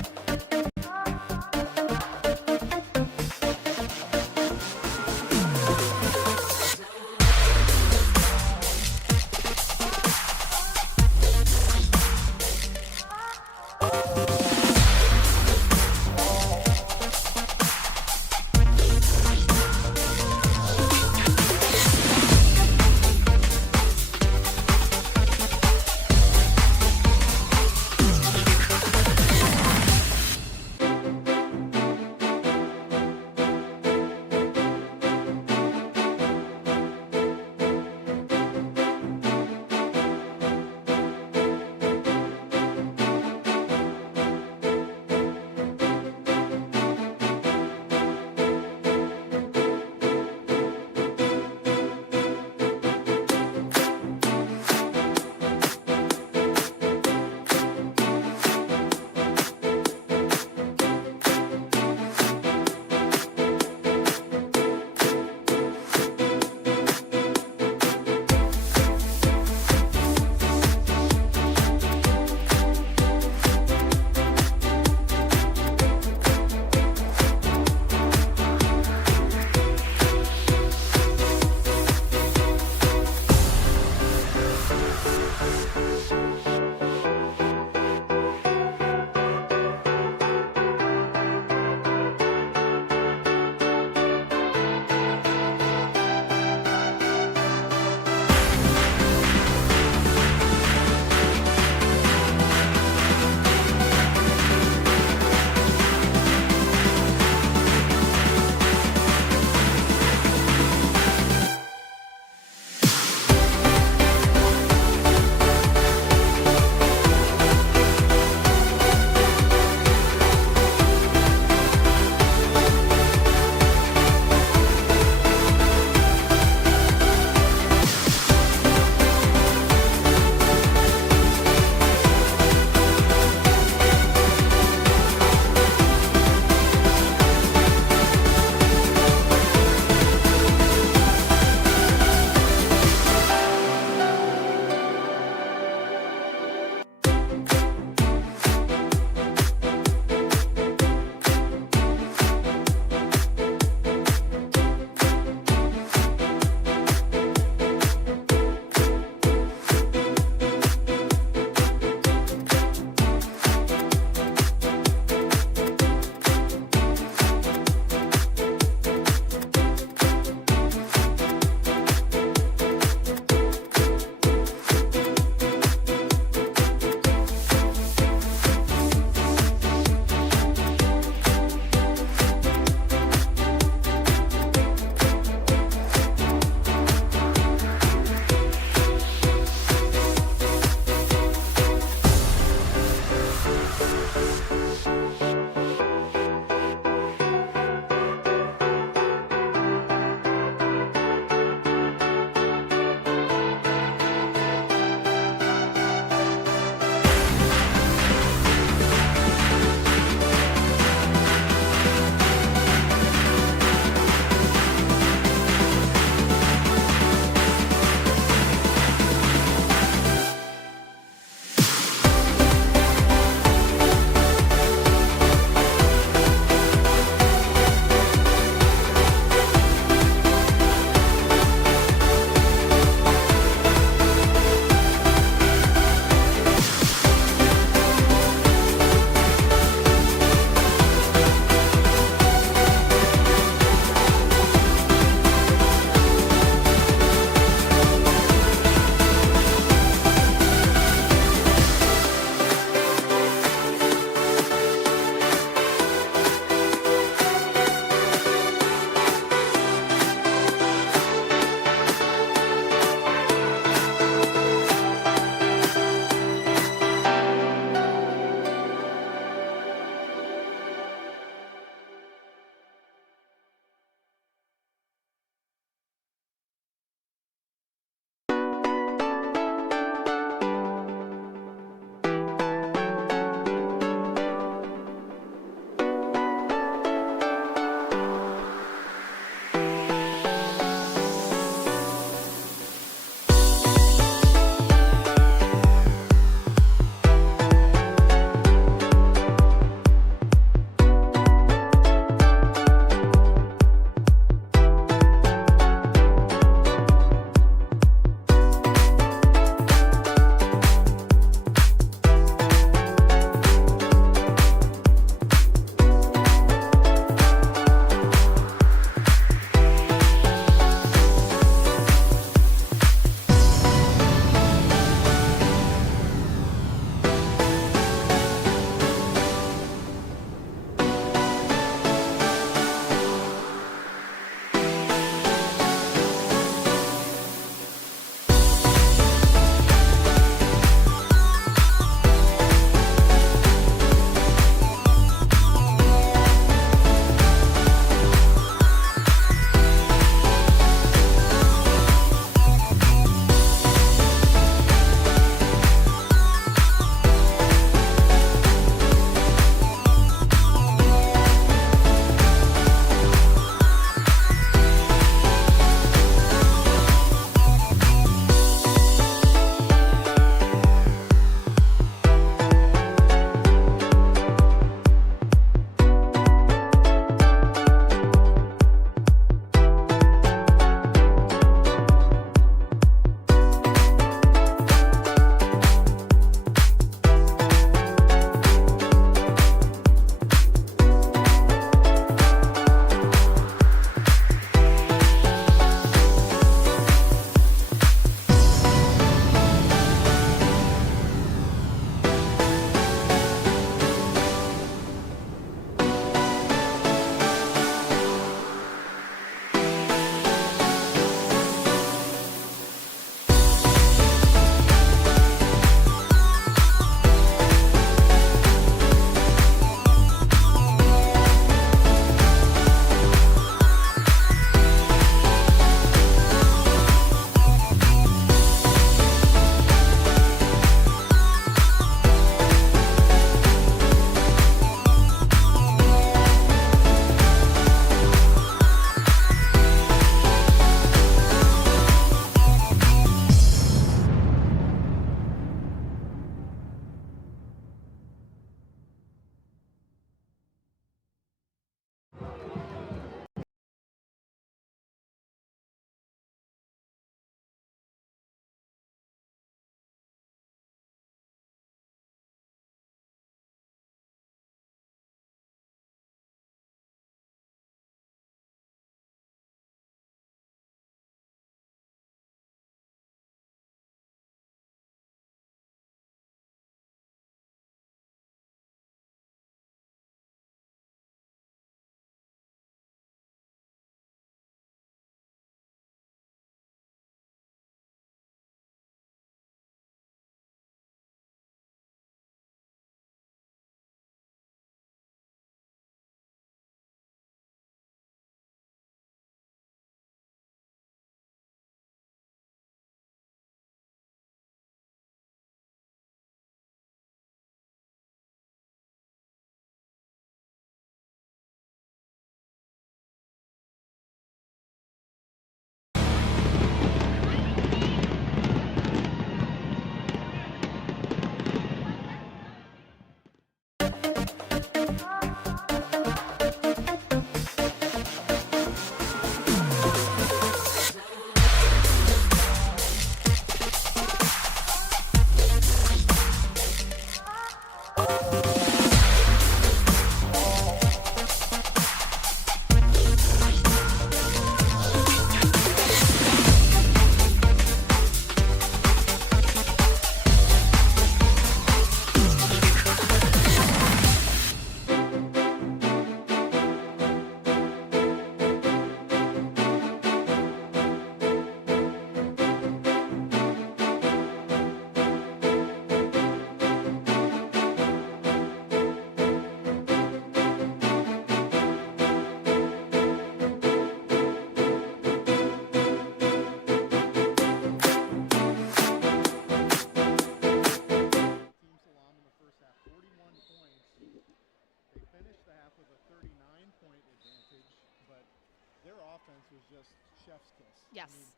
chef's kiss. Yes. I mean,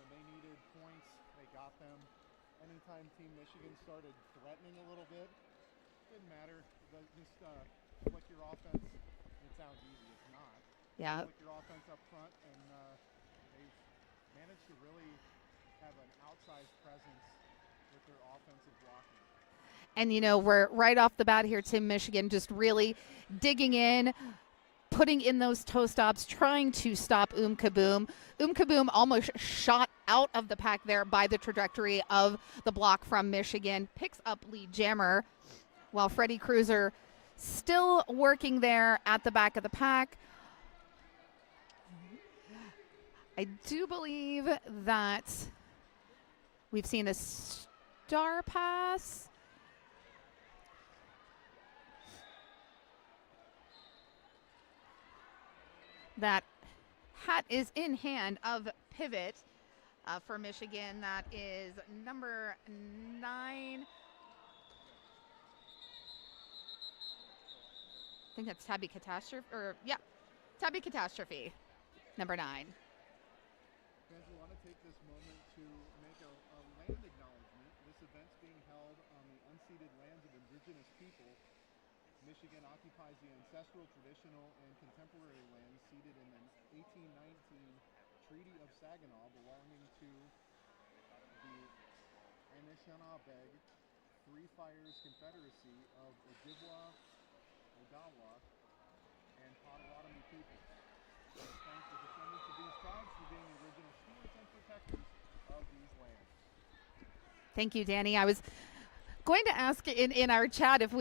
when they needed points, they got them. Anytime Team Michigan started threatening a little bit, didn't matter. Just flick your offense. It sounds easy. It's not. Yeah. Flick your offense up front, and they've managed to really have an outsized presence with their offensive blocking. And, you know, we're right off the bat here, Team Michigan just really digging in, putting in those toe stops, trying to stop Kaboom. Kaboom almost shot out of the pack there by the trajectory of the block from Michigan. Picks up lead jammer while Freddie Cruiser still working there at the back of the pack. I do believe that we've seen a star pass. That hat is in hand of pivot for Mich-Again. That is number 9. I think that's Tabby Catastrophe, Tabby Catastrophe, number 9. Fans, we want to take this moment to make a land acknowledgement. This event's being held on the unceded lands of indigenous people. Michigan occupies the ancestral, traditional, and contemporary lands ceded in the 1819 Treaty of Saginaw belonging to the Anishinaabe Three Fires Confederacy of Ojibwa, Odawa, and Potawatomi people. We thank the descendants of these tribes for being the original stewards and protectors of these lands. Thank you, Danny. I was going to ask in our chat if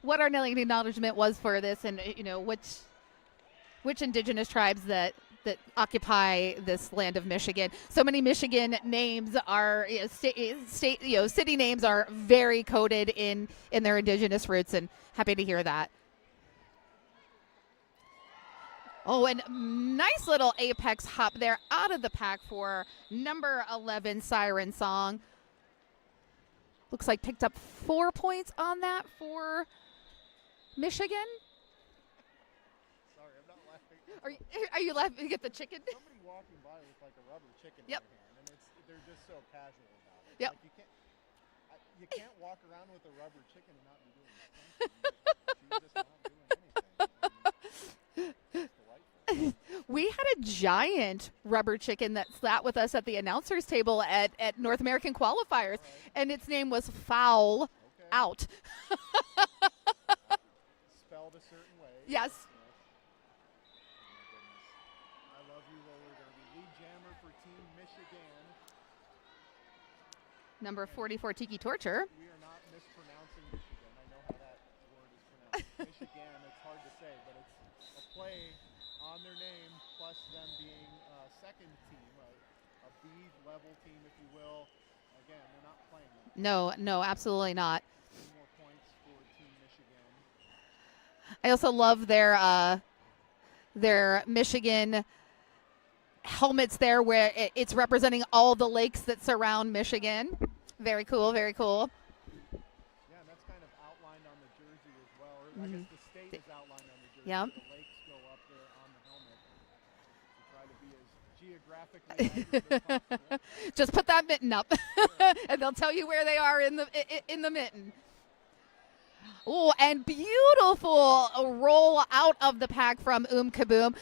what our land acknowledgement was for this, and you know which indigenous tribes that occupy this land of Michigan. So many Michigan names are city names are very coded in their indigenous roots, and happy to hear that. Oh, and nice little apex hop there out of the pack for number 11 Siren Song. Looks like picked up 4 points on that for Mich-Again. Sorry, I'm not laughing. Are you laughing? You get the chicken? Somebody walking by with like a rubber chicken Yep. in their hand, and they're just so casual about it. Yep. Like you can't walk around with a rubber chicken and not be doing something. She's just not doing anything. It's delightful. We had a giant rubber chicken that sat with us at the announcers table at North American qualifiers, and its name was Foul Out. Spelled a certain way. Yes. Oh my goodness. I love you, roller derby. Lead jammer for Team Mich-Again. Number 44 Tiki Torture. We are not mispronouncing Michigan. I know how that word is pronounced. Michigan, it's hard to say, but it's a play on their name, plus them being a second team, a B-level team, if you will. Again, they're not playing that. No, absolutely not. 2 more points for Team Mich-Again. I also love their Michigan helmets there, where it's representing all the lakes that surround Michigan. Very cool, very cool. Yeah, and that's kind of outlined on the jersey as well. Or I guess the state is outlined on the jersey. Yep. The lakes go up there on the helmet to try to be as geographically accurate as possible. Just put that mitten up, and they'll tell you where they are in the mitten. Oh, and beautiful roll out of the pack from Kaboom.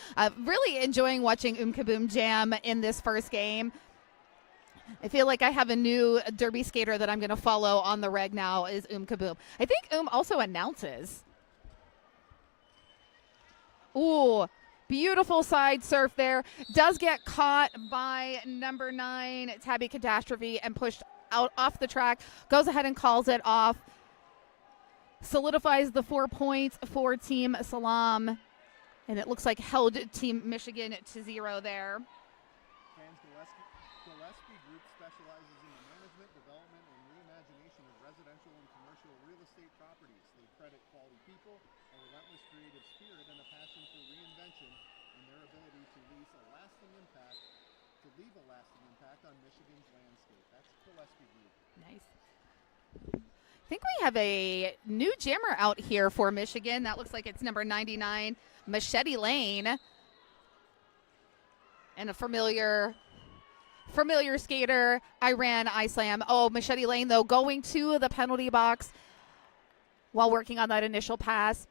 Really enjoying watching Kaboom jam in this first game. I feel like I have a new derby skater that I'm going to follow on the reg now is Kaboom. I think also announces. Ooh, beautiful side surf there. Does get caught by number 9, Tabby Catastrophe, and pushed out off the track. Goes ahead and calls it off. Solidifies the 4 points for Team SALAAM. And it looks like held Team Mich-Again to 0 there. Franz Gillespie Group specializes in the management, development, and reimagination of residential and commercial real estate properties. They credit quality people, a relentless creative spirit, and a passion for reinvention in their ability to leave a lasting impact on Michigan's landscape. That's Gillespie Group. Nice. I think we have a new jammer out here for Mich-Again. That looks like it's number 99, Machete Lane. And a familiar skater, I slam. Oh, Machete Lane, though, going to the penalty box while working on that initial pass.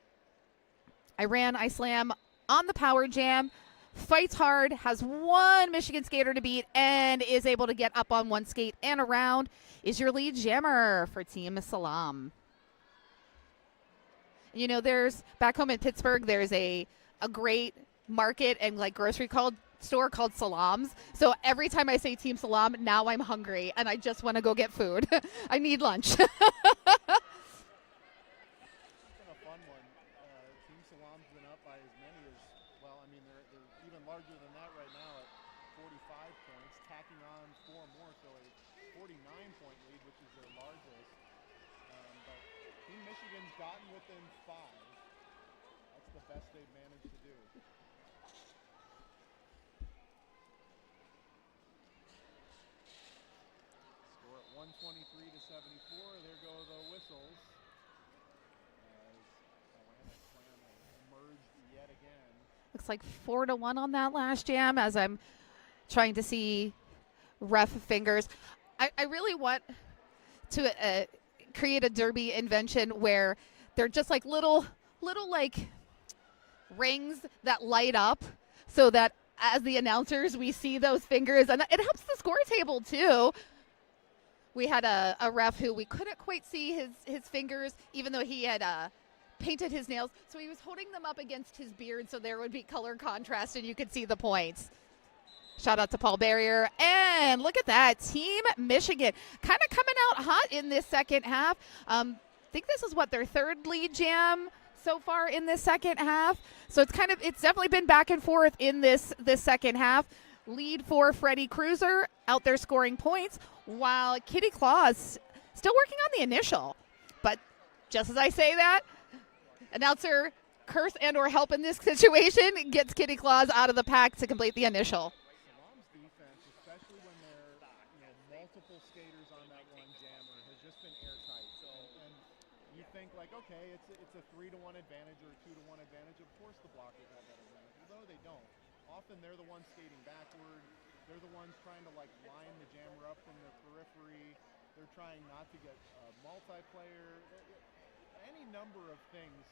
I slam on the power jam. Fights hard, has one Michigan skater to beat, and is able to get up on one skate and around. Is your lead jammer for Team SALAAM. You know, there's back home in Pittsburgh, there's a great market and like grocery store called SALAAM's. So every time I say Team SALAAM, now I'm hungry and I just want to go get food. I need lunch. SALAAM's been up by as many as, well, I mean, they're even larger than that right now at 45 points, tacking on 4 more, so a 49-point lead, which is their largest. But Team Michigan's gotten within 5. That's the best they've managed to do. Score at 123-74. There go the whistles. Yet again. Looks like 4-1 on that last jam as I'm trying to see ref fingers. I really want to create a derby invention where they're just like little like rings that light up so that as the announcers we see those fingers, and it helps the score table too. We had a ref who we couldn't quite see his fingers even though he had painted his nails, so he was holding them up against his beard so there would be color contrast and you could see the points. Shout out to Paul Barrier. And look at that, Team Michigan kind of coming out hot in this second half. I think this is what, their third lead jam so far in this second half. So it's definitely been back and forth in this second half. Lead for Freddie Cruiser out there scoring points while Kitty Claus still working on the initial. But just as I say that, announcer curse and or help in this situation gets Kitty Claus out of the pack to complete the initial. SALAAM's defense, especially when there are multiple skaters on that one jammer, has just been airtight. And you think like, okay, it's a 3-1 advantage or a 2-1 advantage. Of course the blockers have that advantage, although they don't. Often they're the ones skating backward. They're the ones trying to like line the jammer up from the periphery. They're trying not to get multiplayer. Any number of things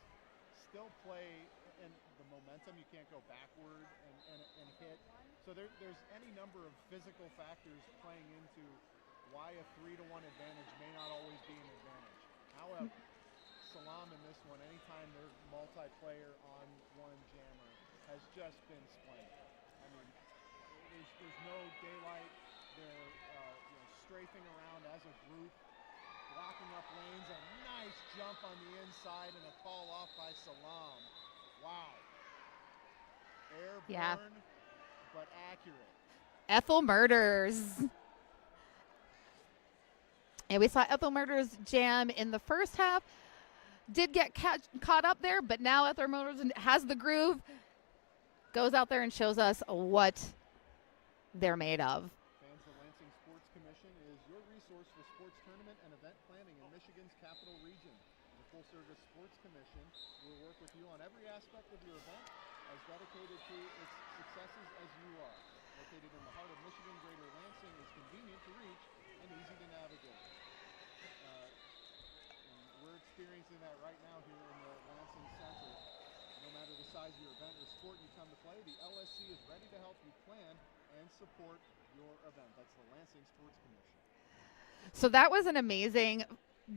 still play, and the momentum, you can't go backward and hit. So there's any number of physical factors playing into why a 3-1 advantage may not always be an advantage. However, SALAAM in this one, anytime they're multiplayer on one jammer, has just been splendid. I mean, there's no daylight. They're strafing around as a group, blocking up lanes, a nice jump on the inside and a call off by SALAAM. Wow. Airborne, but accurate. Ethel Murders. And we saw Ethel Murders jam in the first half. Did get caught up there, but now Ethel Murders has the groove. Goes out there and shows us what they're made of. The Lansing Sports Commission is your resource for sports tournament and event planning in Michigan's capital region. The full-service sports commission will work with you on every aspect of your event, as dedicated to its successes as you are. Located in the heart of Michigan, Greater Lansing is convenient to reach and easy to navigate. And we're experiencing that right now here in the Lansing Center. No matter the size of your event or sport you come to play, the LSC is ready to help you plan and support your event. That's the Lansing Sports Commission. So that was an amazing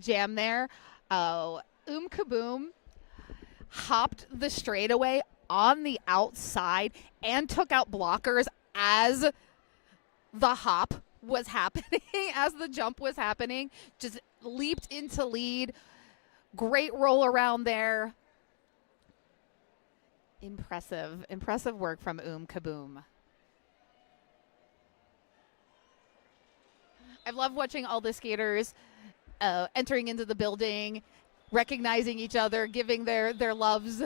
jam there. Kaboom hopped the straightaway on the outside and took out blockers as the hop was happening, as the jump was happening. Just leaped into lead. Great roll around there. Impressive work from Kaboom. I love watching all the skaters entering into the building, recognizing each other, giving their loves,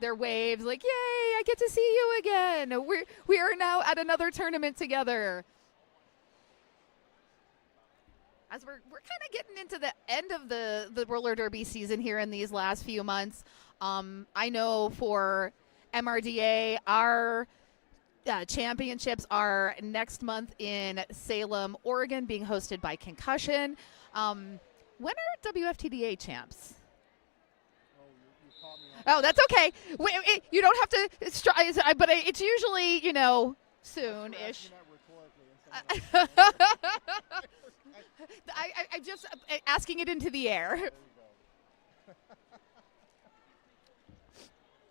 their waves, like, yay, I get to see you again. We are now at another tournament together. As we're kind of getting into the end of the roller derby season here in these last few months, I know for MRDA, our championships are next month in Salem, Oregon, being hosted by Concussion. When are WFTDA champs? You caught me off Oh, that's okay. You don't have to, but it's usually, soon-ish. I just asking it into the air. There you go.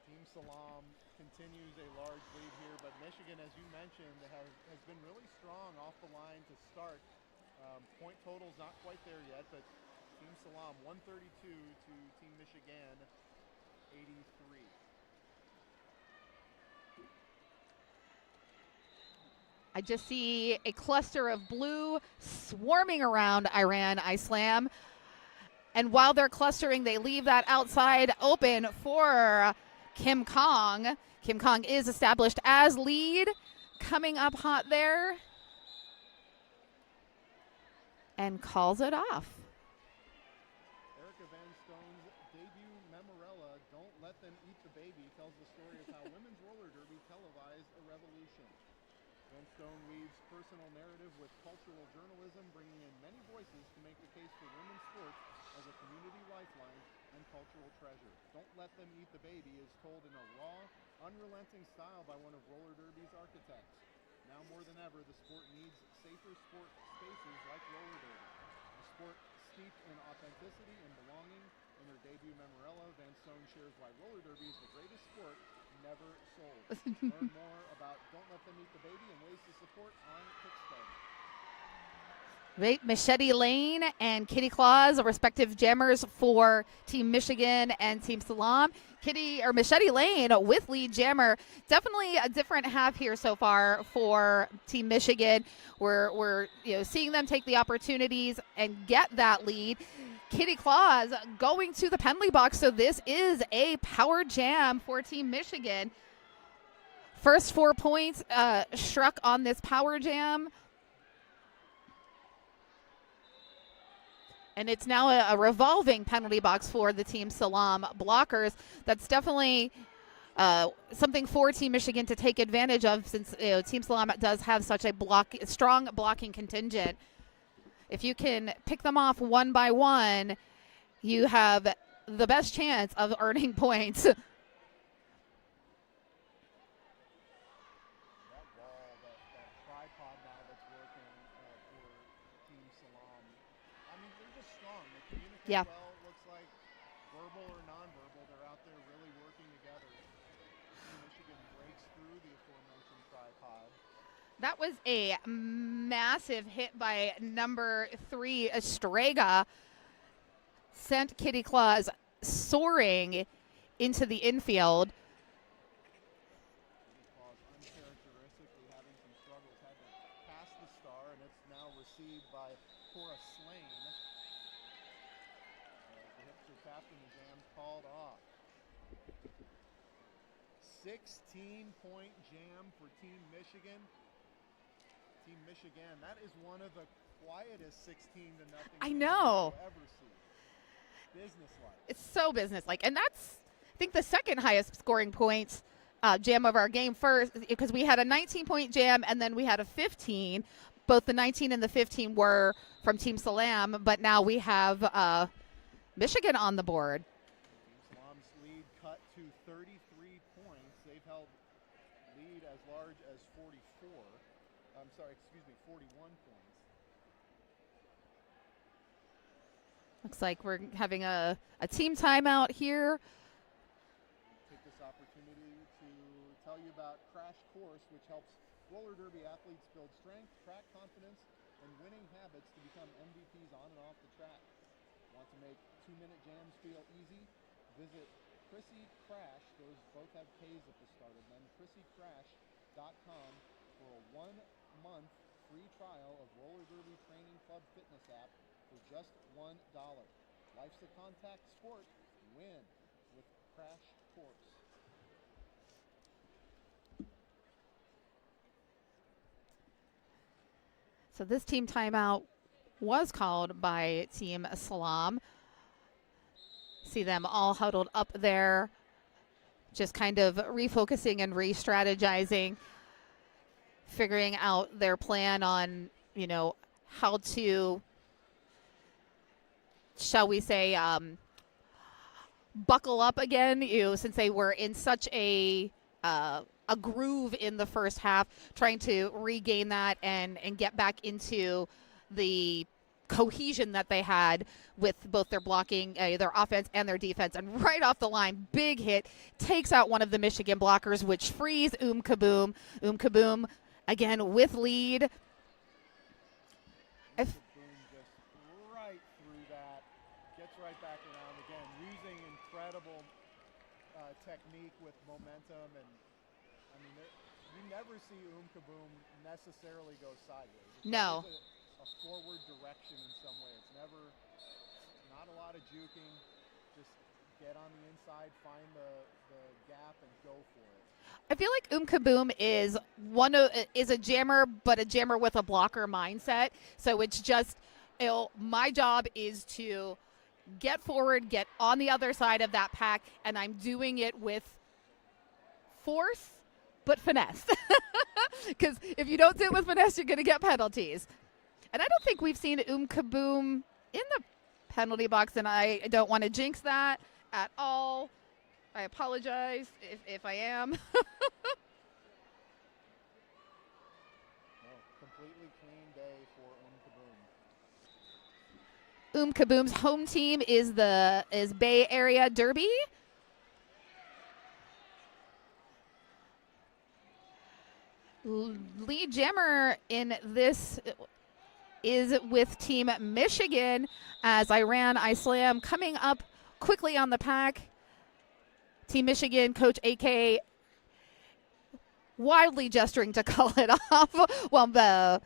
Team SALAAM continues a large lead here, but Mich-Again, as you mentioned, has been really strong off the line to start. Point total's not quite there yet, but Team SALAAM 132 to Team Mich-Again 83. I just see a cluster of blue swarming around Iran Islam. And while they're clustering, they leave that outside open for Kim Kong. Kim Kong is established as lead, coming up hot there, and calls it off. Erica Van Stone's debut Memorella, Don't Let Them Eat the Baby, tells the story of how women's roller derby televised a revolution. Van Stone weaves personal narrative with cultural journalism, bringing in many voices to make the case for women's sports as a community lifeline and cultural treasure. Don't Let Them Eat the Baby is told in a raw, unrelenting style by one of roller derby's architects. Now more than ever, the sport needs safer sport spaces like roller derby. A sport steeped in authenticity and belonging. In her debut Memorella, Van Stone shares why roller derby is the greatest sport never sold. Learn more about Don't Let Them Eat the Baby and ways to support on Kickstarter. Right, Machete Lane and Kitty Claus, respective jammers for Team Mich-Again and Team SALAAM. Machete Lane with lead jammer. Definitely a different half here so far for Team Mich-Again. We're seeing them take the opportunities and get that lead. Kitty Claus going to the penalty box, so this is a power jam for Team Mich-Again. First 4 points struck on this power jam. And it's now a revolving penalty box for the Team SALAAM blockers. That's definitely something for Team Mich-Again to take advantage of, since Team SALAAM does have such a strong blocking contingent. If you can pick them off one by one, you have the best chance of earning points. Yeah. Well, looks like verbal or nonverbal, they're out there really working together. Team Mich-Again breaks through the aforementioned tripod. That was a massive hit by number 3, Estrega. Sent Kitty Claus soaring into the infield. Kitty Claus uncharacteristically having some struggles, had to pass the star, and it's now received by Cora Slane. The hipster captain, the jam's called off. 16-point jam for Team Mich-Again. Team Mich-Again, that is one of the quietest 16-0 I know. you'll ever see. Businesslike. It's so businesslike. And that's, I think, the second highest scoring points jam of our game first, because we had a 19-point jam and then we had a 15. Both the 19 and the 15 were from Team SALAAM, but now we have Mich-Again on the board. Team SALAAM's lead cut to 33 points. They've held lead as large as 41 points. Looks like we're having a team timeout here. Take this opportunity to tell you about Crash Course, which helps roller derby athletes build strength, track confidence, and winning habits to become MVPs on and off the track. Want to make 2-minute jams feel easy? Visit Chrissy Crash, those both have K's at the start of them, ChrissyCrash.com for a 1-month free trial of Roller Derby Training Club fitness app for just $1. Life's a contact sport. Win with Crash Course. So this team timeout was called by Team SALAAM. See them all huddled up there, just kind of refocusing and re-strategizing. figuring out their plan on, how to, shall we say, buckle up again, since they were in such a groove in the first half, trying to regain that and get back into the cohesion that they had with both their blocking, their offense and their defense. And right off the line, big hit, takes out one of the Mich-Again blockers, which frees Kaboom. Kaboom, again, with lead. Kaboom just right through that, gets right back around again, using incredible technique with momentum. And I mean, you never see Kaboom necessarily go sideways. It's No. A forward direction in some way. It's never, not a lot of juking, just get on the inside, find the gap, and go for it. I feel like Kaboom is a jammer, but a jammer with a blocker mindset. So it's just, my job is to get forward, get on the other side of that pack, and I'm doing it with force, but finesse. Because if you don't do it with finesse, you're going to get penalties. And I don't think we've seen Kaboom in the penalty box, and I don't want to jinx that at all. I apologize if I am. No, completely clean day for Kaboom. Kaboom's home team is Bay Area Derby. Lead jammer in this is with Team Mich-Again, as SALAAM coming up quickly on the pack. Team Mich-Again coach AK wildly gesturing to call it off while the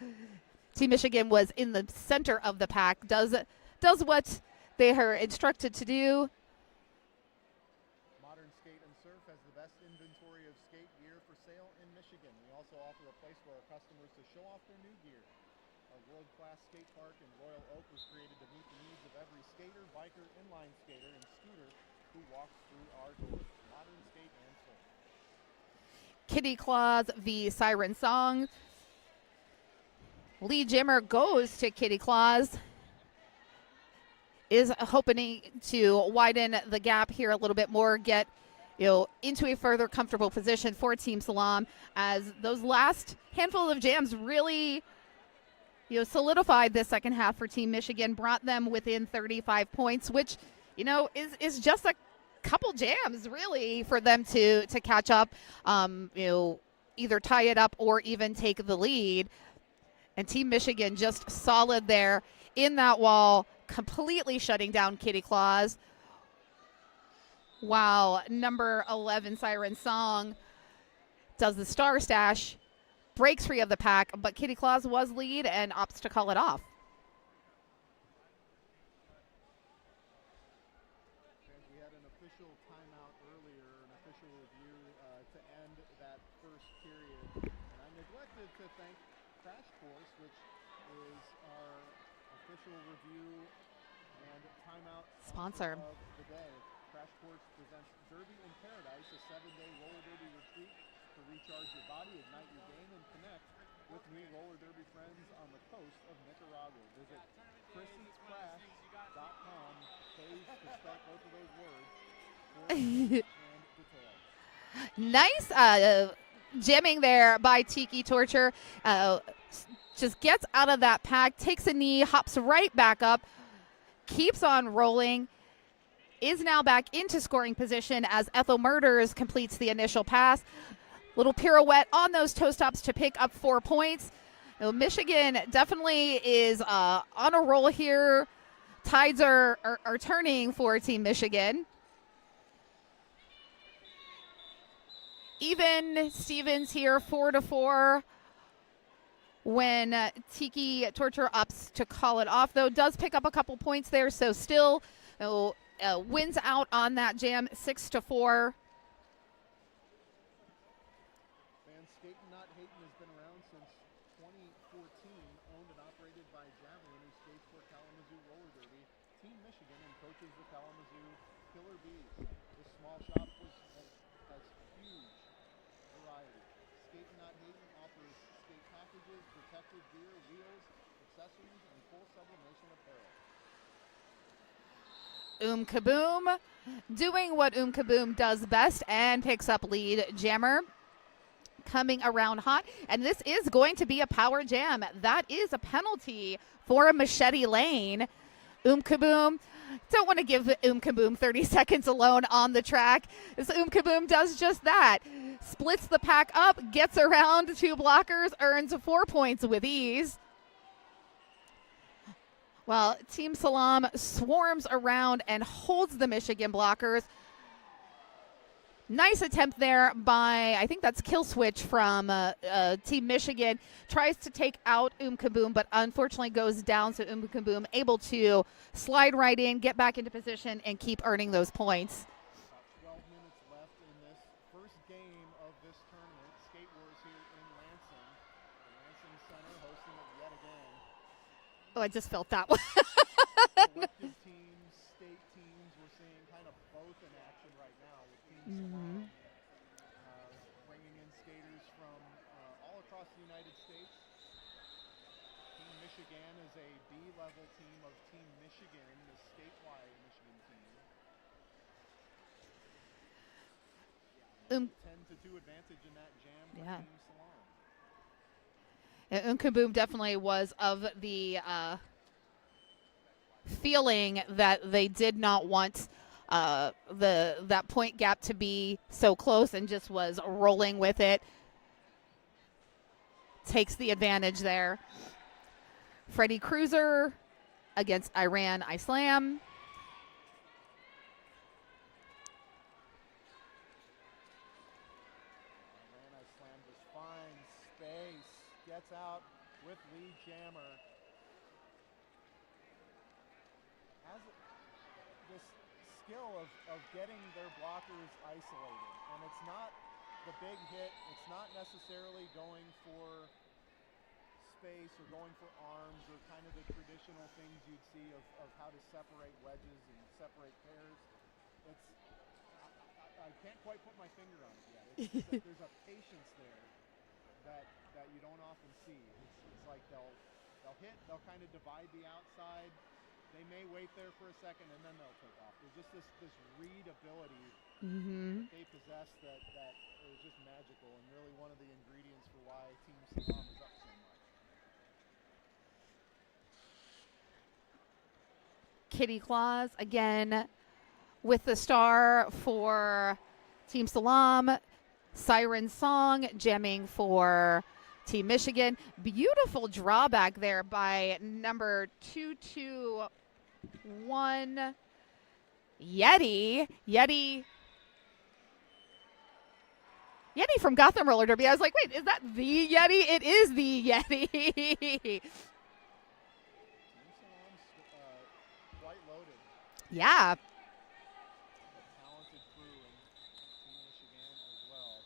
Team Mich-Again was in the center of the pack. Does what they are instructed to do. Modern Skate and Surf has the best inventory of skate gear for sale in Michigan. We also offer a place for our customers to show off their new gear. Our world-class skate park in Royal Oak was created to meet the needs of every skater, biker, inline skater, and scooter who walks through our doors. Modern Skate and Surf. Kitty Claus v. Siren Song. Lead jammer goes to Kitty Claus. Is hoping to widen the gap here a little bit more, get into a further comfortable position for Team SALAAM, as those last handful of jams really solidified the second half for Team Mich-Again, brought them within 35 points, which is just a couple jams really for them to catch up, either tie it up or even take the lead. And Team Mich-Again just solid there in that wall, completely shutting down Kitty Claus. Wow, number 11 Siren Song does the star stash, breaks free of the pack, but Kitty Claus was lead and opts to call it off. We had an official timeout earlier, an official review to end that first period. And I neglected to thank Crash Course, which is our official review and timeout Sponsor of the day. Crash Course presents Derby in Paradise, a 7-day roller derby retreat to recharge your body, ignite your game, and connect with new roller derby friends on the coast of Nicaragua. Visit ChrissyCrash.com page to spell both of those words for and details. Nice jamming there by Tiki Torture. Just gets out of that pack, takes a knee, hops right back up, keeps on rolling, is now back into scoring position as Ethel Murders completes the initial pass. Little pirouette on those toe stops to pick up 4 points. Mich-Again definitely is on a roll here. Tides are turning for Team Mich-Again. Even Stevens here, 4-4. When Tiki Torture opts to call it off, though, does pick up a couple points there, so still wins out on that jam, 6-4. Van Skaten Not Hatin has been around since 2014, owned and operated by Javelin, who skates for Kalamazoo Roller Derby, Team Mich-Again, and coaches the Kalamazoo Killer Bees. This small shop has huge variety. Skaten Not Hatin offers skate wedges, protective gear, wheels, accessories, and full sublimation apparel. Kaboom doing what Kaboom does best and picks up lead. Jammer coming around hot, and this is going to be a power jam. That is a penalty for Machete Lane. Kaboom, don't want to give Kaboom 30 seconds alone on the track. This Kaboom does just that. Splits the pack up, gets around 2 blockers, earns 4 points with ease. Well, Team SALAAM swarms around and holds the Mich-Again blockers. Nice attempt there by, I think that's Kill Switch from Team Mich-Again. Tries to take out Kaboom, but unfortunately goes down, so Kaboom able to slide right in, get back into position, and keep earning those points. About 12 minutes left in this first game of this tournament. Skate Wars here in Lansing. The Lansing Center hosting it yet again. Oh, I just felt that one. Collective teams, state teams, we're seeing kind of both in action right now with Team SALAAM bringing in skaters from all across the United States. Team Mich-Again is a B-level team of Team Mich-Again, the statewide Michigan team. 10-2 advantage in that jam for Team SALAAM. Kaboom definitely was of the feeling that they did not want that point gap to be so close, and just was rolling with it. Takes the advantage there. Freddy Cruiser against Iran SALAAM. SALAAM just finds space, gets out with lead jammer. Has this skill of getting their blockers isolated, and it's not the big hit, it's not necessarily going for space or going for arms or kind of the traditional things you'd see of how to separate wedges and separate pairs. It's I can't quite put my finger on it yet. It's there's a patience there that you don't often see. It's like they'll hit, they'll kind of divide the outside. They may wait there for a second and then they'll take off. There's just this read ability that they possess that is just magical, and really one of the ingredients for why Team SALAAM is up so much. Kitty Claus again with the star for Team SALAAM. Siren Song jamming for Team Mich-Again. Beautiful drawback there by number 221 Yeti from Gotham Roller Derby. I was like, wait, is that the Yeti? It is the Yeti. Team SALAAM's quite loaded. Yeah. Talented crew in Team Mich-Again as well.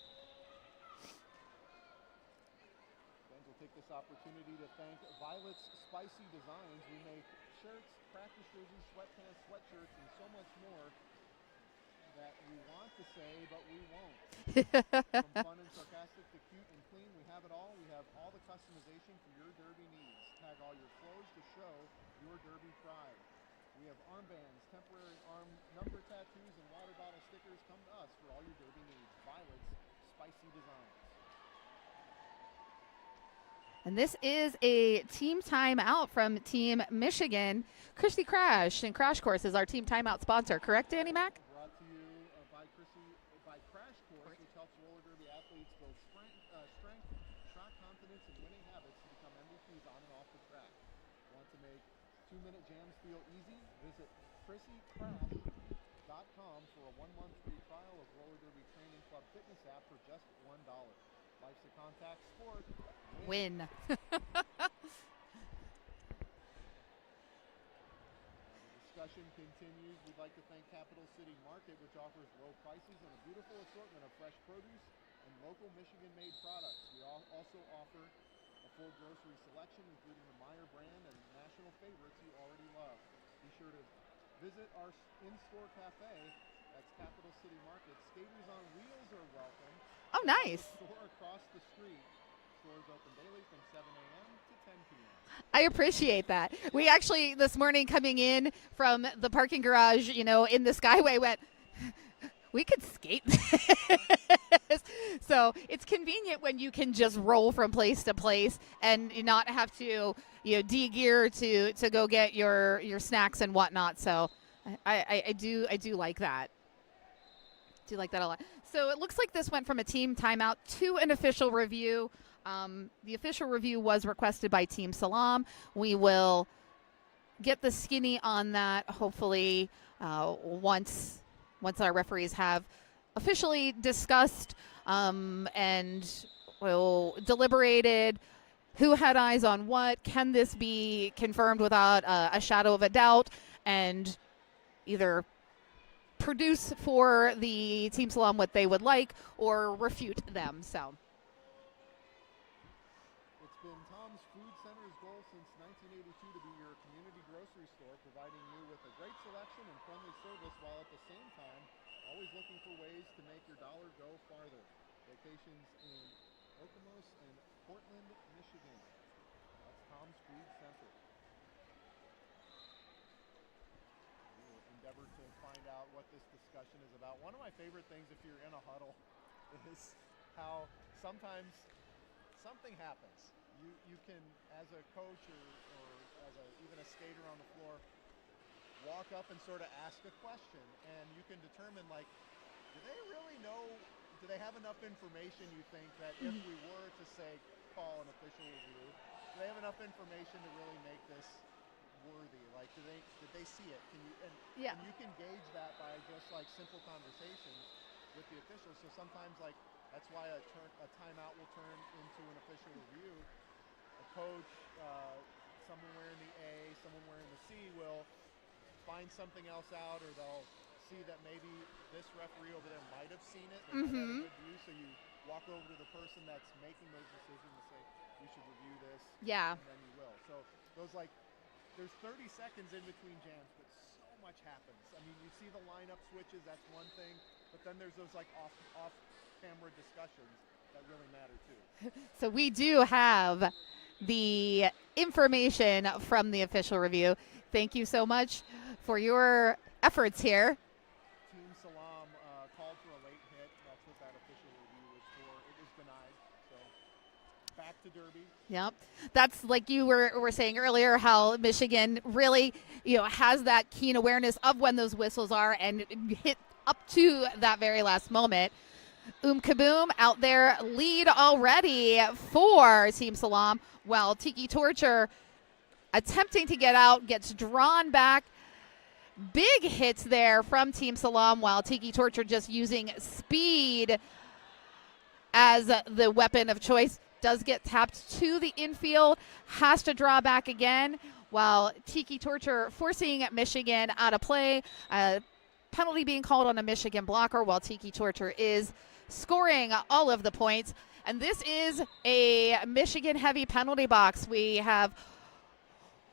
Friends will take this opportunity to thank Violet's Spicy Designs. We make shirts, practice jerseys, sweatpants, sweatshirts, and so much more that we want to say, but we won't. From fun and sarcastic to cute and clean, we have it all. We have all the customization for your derby needs. Tag all your clothes to show your derby pride. We have armbands, temporary arm number tattoos, and water bottle stickers. Come to us for all your derby needs. Violet's Spicy Designs. And this is a team timeout from Team Mich-Again. Christy Crash and Crash Course is our team timeout sponsor, correct, Danny Mac? Brought to you by Crash Course, which helps roller derby athletes build strength, track confidence, and winning habits to become MVPs on and off the track. Want to make 2-minute jams feel easy? Visit ChrissyCrash.com for a 1-month free trial of Roller Derby Training Club fitness app for just $1. Life's a contact sport. Win. Discussion continues. We'd like to thank Capital City Market, which offers low prices and a beautiful assortment of fresh produce and local Michigan-made products. We also offer a full grocery selection, including the Meyer brand and national favorites you already love. Be sure to visit our in-store cafe. That's Capital City Market. Skaters on wheels are welcome. Oh, nice. Store across the street. stores open daily from 7 a.m. to 10 p.m. I appreciate that. We actually, this morning coming in from the parking garage, in the Skyway went, we could skate this. So it's convenient when you can just roll from place to place and not have to, de-gear to go get your snacks and whatnot. So I do like that. Do like that a lot. So it looks like this went from a team timeout to an official review. The official review was requested by Team SALAAM. We will get the skinny on that hopefully once our referees have officially discussed and deliberated who had eyes on what. Can this be confirmed without a shadow of a doubt and either produce for the Team SALAAM what they would like or refute them. So it's been Tom's Food Center's goal since 1982 to be your community grocery store, providing you with a great selection and friendly service while at the same time always looking for ways to make your dollar go farther. Locations in Okemos and Portland, Michigan. That's Tom's Food Center. Endeavor to find out what this discussion is about. One of my favorite things if you're in a huddle is how sometimes something happens. You can, as a coach or as even a skater on the floor, walk up and sort of ask a question, and you can determine, like, do they really know, do they have enough information, you think, that if we were to, say, call an official review, do they have enough information to really make this worthy? Like, did they see it? And you can gauge that by just like simple conversations with the officials. So sometimes, like, that's why a timeout will turn into an official review. A coach, someone wearing the A, someone wearing the C will find something else out, or they'll see that maybe this referee over there might have seen it. They might have a good view, so you walk over to the person that's making those decisions and say, we should review this. Yeah. And then you will. So those, like, there's 30 seconds in between jams, but so much happens. I mean, you see the lineup switches, that's one thing, but then there's those like off-camera discussions that really matter too. So we do have the information from the official review. Thank you so much for your efforts here. Team SALAAM called for a late hit. That's what that official review was for. It was denied. So back to Derby. Yep. That's like you were saying earlier, how Mich-Again really, has that keen awareness of when those whistles are and hit up to that very last moment. Kaboom out there, lead already for Team SALAAM, while Tiki Torture attempting to get out, gets drawn back. Big hits there from Team SALAAM, while Tiki Torture just using speed as the weapon of choice. Does get tapped to the infield, has to draw back again, while Tiki Torture forcing Mich-Again out of play. Penalty being called on a Mich-Again blocker, while Tiki Torture is scoring all of the points. And this is a Mich-Again heavy penalty box. We have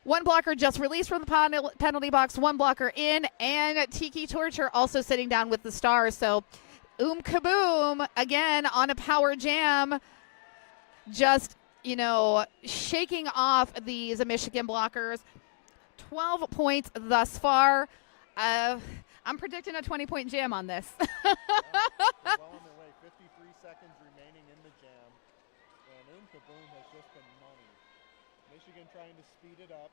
one blocker just released from the penalty box, one blocker in, and Tiki Torture also sitting down with the stars. So Kaboom again on a power jam. Just, shaking off these Mich-Again blockers. 12 points thus far. I'm predicting a 20-point jam on this. Well on their way. 53 seconds remaining in the jam. And Kaboom has just been money. Mich-Again trying to speed it up.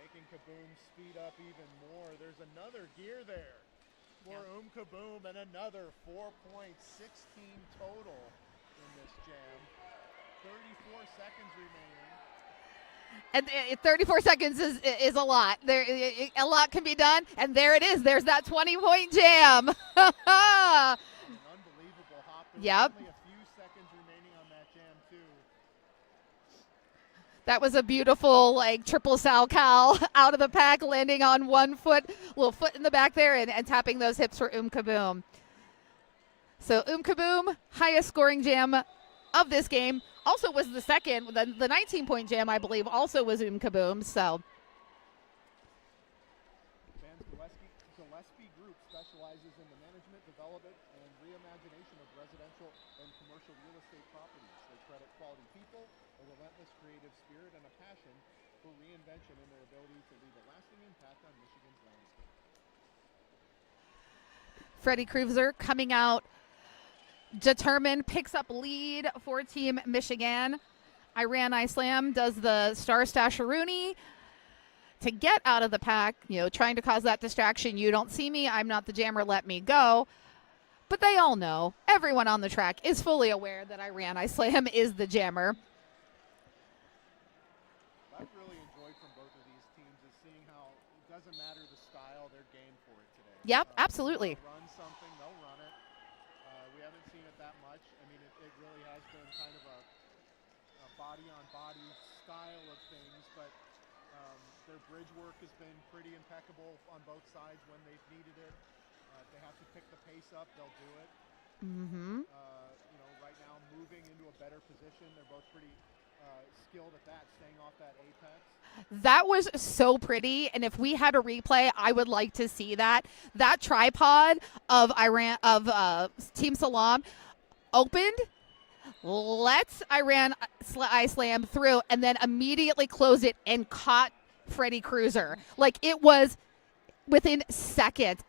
Making Kaboom speed up even more. There's another gear there for Kaboom, and another 4 points, 16 total in this jam. 34 seconds remaining. And 34 seconds is a lot. A lot can be done, and there it is. There's that 20-point jam. An unbelievable hop. There's only a few seconds remaining on that jam, too. That was a beautiful, triple Sal Cal out of the pack, landing on one foot, little foot in the back there, and tapping those hips for Kaboom. So Kaboom, highest scoring jam of this game. Also was the second, the 19-point jam, I believe, also was Kaboom. So Gillespie Group specializes in the management, development, and reimagination of residential and commercial real estate properties. They credit quality people, a relentless creative spirit, and a passion for reinvention in their ability to leave a lasting impact on Michigan's landscape. Freddie Cruiser coming out determined, picks up lead for Team Mich-Again. Iran Islam does the star stasharoonie to get out of the pack, trying to cause that distraction. You don't see me, I'm not the jammer, let me go. But they all know, everyone on the track is fully aware that Iran Islam is the jammer. What I've really enjoyed from both of these teams is seeing how it doesn't matter the style, they're game for it today. Yep, absolutely. Run something, they'll run it. We haven't seen it that much. I mean, it really has been kind of a body-on-body style of things, but their bridge work has been pretty impeccable on both sides when they've needed it. If they have to pick the pace up, they'll do it. Right now, moving into a better position, they're both pretty skilled at that, staying off that apex. That was so pretty, and if we had a replay, I would like to see that. That tripod of Team SALAAM opened, lets Iran Islam through, and then immediately closed it and caught Freddie Cruiser. Like, it was within seconds.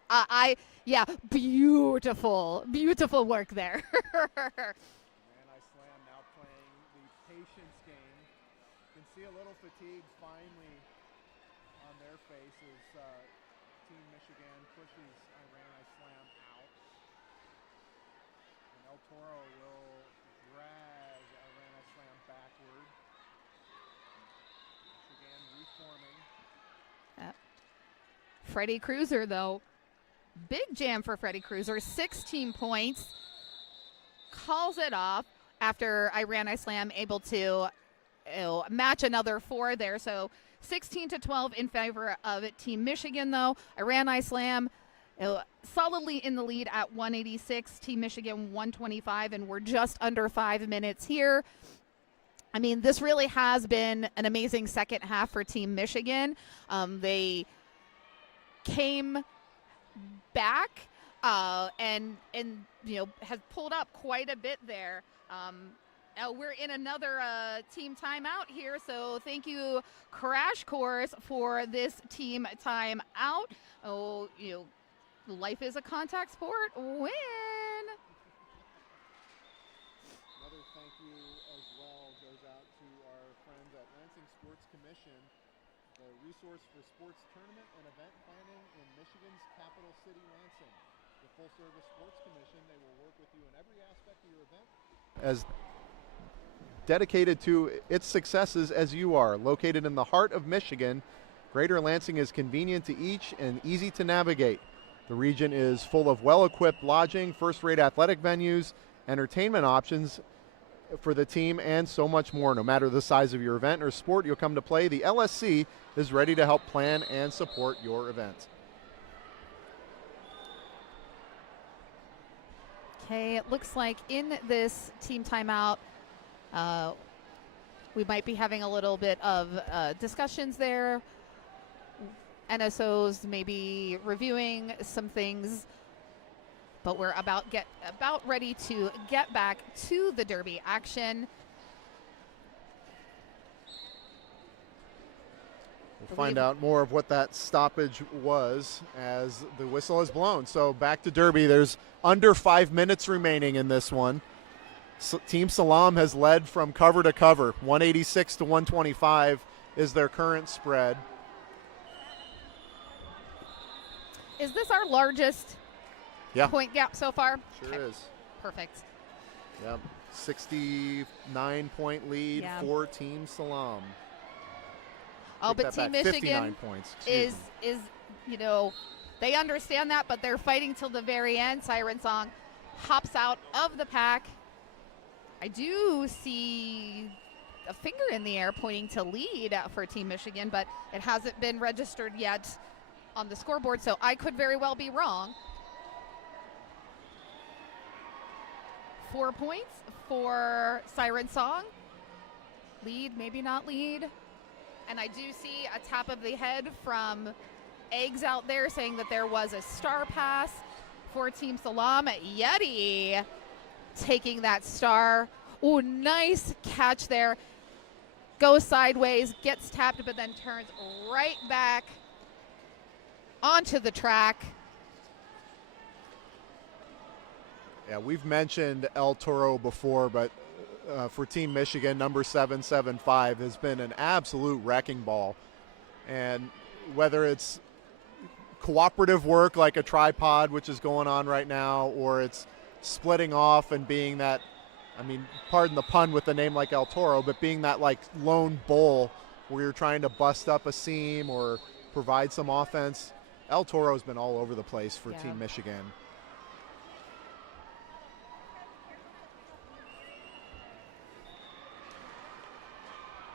Beautiful work there. Iran Islam now playing the patience game. You can see a little fatigue finally on their faces. Team Mich-Again pushes Iran Islam out. And El Toro will drag Iran Islam backward. Mich-Again reforming. Freddie Cruiser, though, big jam for Freddie Cruiser, 16 points. Calls it off after Iran Islam able to match another 4 there. So 16-12 in favor of Team Mich-Again, though. Iran Islam solidly in the lead at 186. Team Mich-Again 125, and we're just under 5 minutes here. I mean, this really has been an amazing second half for Team Mich-Again. They came back and has pulled up quite a bit there. We're in another team timeout here, so thank you, Crash Course, for this team timeout. Life is a contact sport. Win. Another thank you as well goes out to our friends at Lansing Sports Commission, the resource for sports tournament and event planning in Michigan's capital city, Lansing. The full-service sports commission, they will work with you in every aspect of your event. As dedicated to its successes as you are. Located in the heart of Michigan, Greater Lansing is convenient to each and easy to navigate. The region is full of well-equipped lodging, first-rate athletic venues, entertainment options for the team, and so much more. No matter the size of your event or sport you'll come to play, the LSC is ready to help plan and support your event. Okay, it looks like in this team timeout, we might be having a little bit of discussions there. NSOs maybe reviewing some things, but we're about ready to get back to the Derby action. We'll find out more of what that stoppage was as the whistle is blown. So back to Derby. There's under 5 minutes remaining in this one. Team SALAAM has led from cover to cover. 186 to 125 is their current spread. Is this our largest point gap so far? Sure is. Perfect. Yep. 69-point lead for Team SALAAM. Oh, but Team Mich-Again is they understand that, but they're fighting till the very end. Siren Song hops out of the pack. I do see a finger in the air pointing to lead for Team Mich-Again, but it hasn't been registered yet on the scoreboard, so I could very well be wrong. 4 points for Siren Song. Lead, maybe not lead. And I do see a tap of the head from eggs out there saying that there was a star pass for Team SALAAM. Yeti taking that star. Oh, nice catch there. Goes sideways, gets tapped, but then turns right back onto the track. Yeah, we've mentioned El Toro before, but for Team Michigan, number 775 has been an absolute wrecking ball. And whether it's cooperative work like a tripod, which is going on right now, or it's splitting off and being that, I mean, pardon the pun with a name like El Toro, but being that like lone bull where you're trying to bust up a seam or provide some offense, El Toro's been all over the place for Team Mich-Again.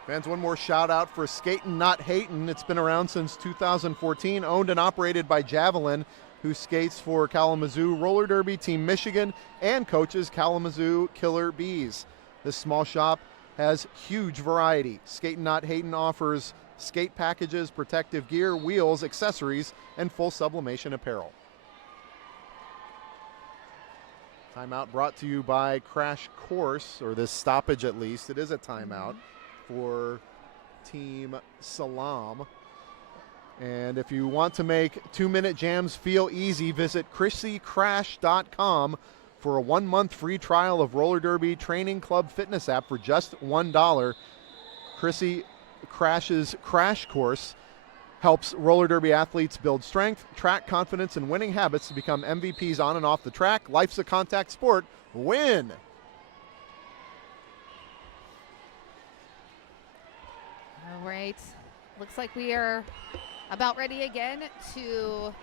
Fans, one more shout out for Skatin' Not Hatin'. It's been around since 2014, owned and operated by Javelin, who skates for Kalamazoo Roller Derby, Team Mich-Again, and coaches Kalamazoo Killer Bees. This small shop has huge variety. Skatin' Not Hatin' offers skate packages, protective gear, wheels, accessories, and full sublimation apparel. Timeout brought to you by Crash Course, or this stoppage at least. It is a timeout for Team SALAAM. And if you want to make 2-minute jams feel easy, visit ChrissyCrash.com for a 1-month free trial of Roller Derby Training Club Fitness app for just $1. Chrissy Crash's Crash Course helps roller derby athletes build strength, track confidence, and winning habits to become MVPs on and off the track. Life's a contact sport. Win! All right. Looks like we are about ready again to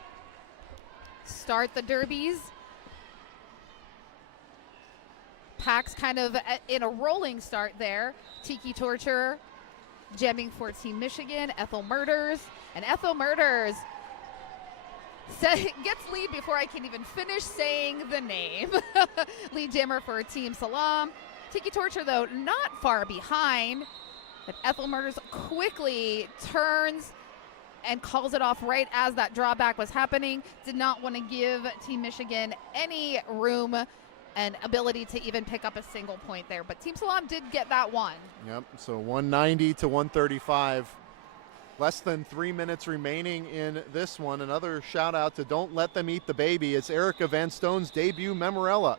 start the derbies. Packs kind of in a rolling start there. Tiki Torture jamming for Team Mich-Again. Ethel Murders. And Ethel Murders gets lead before I can even finish saying the name. Lead jammer for Team SALAAM. Tiki Torture, though, not far behind. But Ethel Murders quickly turns and calls it off right as that drawback was happening. Did not want to give Team Mich-Again any room and ability to even pick up a single point there. But Team SALAAM did get that one. Yep, so 190 to 135. Less than 3 minutes remaining in this one. Another shout out to Don't Let Them Eat the Baby. It's Erica Van Stone's debut Memorella.